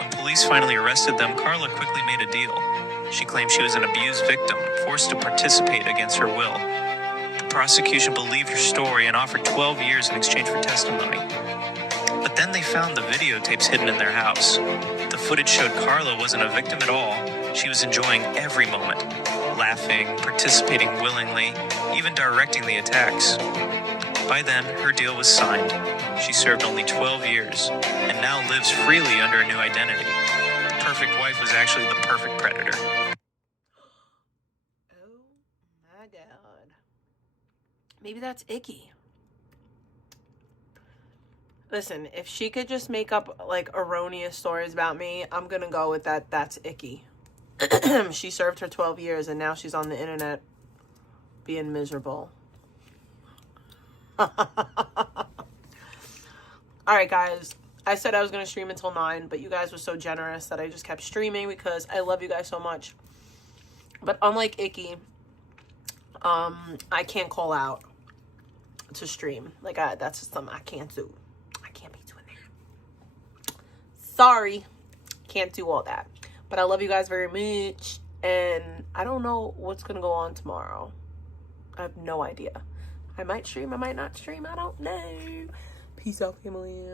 When police finally arrested them, Carla quickly made a deal. She claimed she was an abused victim, forced to participate against her will. The prosecution believed her story and offered 12 years in exchange for testimony. But then they found the videotapes hidden in their house. The footage showed Carla wasn't a victim at all. She was enjoying every moment, laughing, participating willingly, even directing the attacks. By then, her deal was signed. She served only 12 years, and now lives freely under a new identity. The perfect wife was actually the perfect predator. Oh my god. Maybe that's icky. Listen, if she could just make up, like, erroneous stories about me, I'm gonna go with that. That's icky. She served her 12 years, and now she's on the internet being miserable. Alright, guys. I said I was going to stream until 9, but you guys were so generous that I just kept streaming because I love you guys so much. But unlike Icky, I can't call out to stream. Like, that's just something I can't do. I can't be doing that. Sorry. Can't do all that. But I love you guys very much. And I don't know what's going to go on tomorrow. I have no idea. I might stream, I might not stream. I don't know. Peace out, family.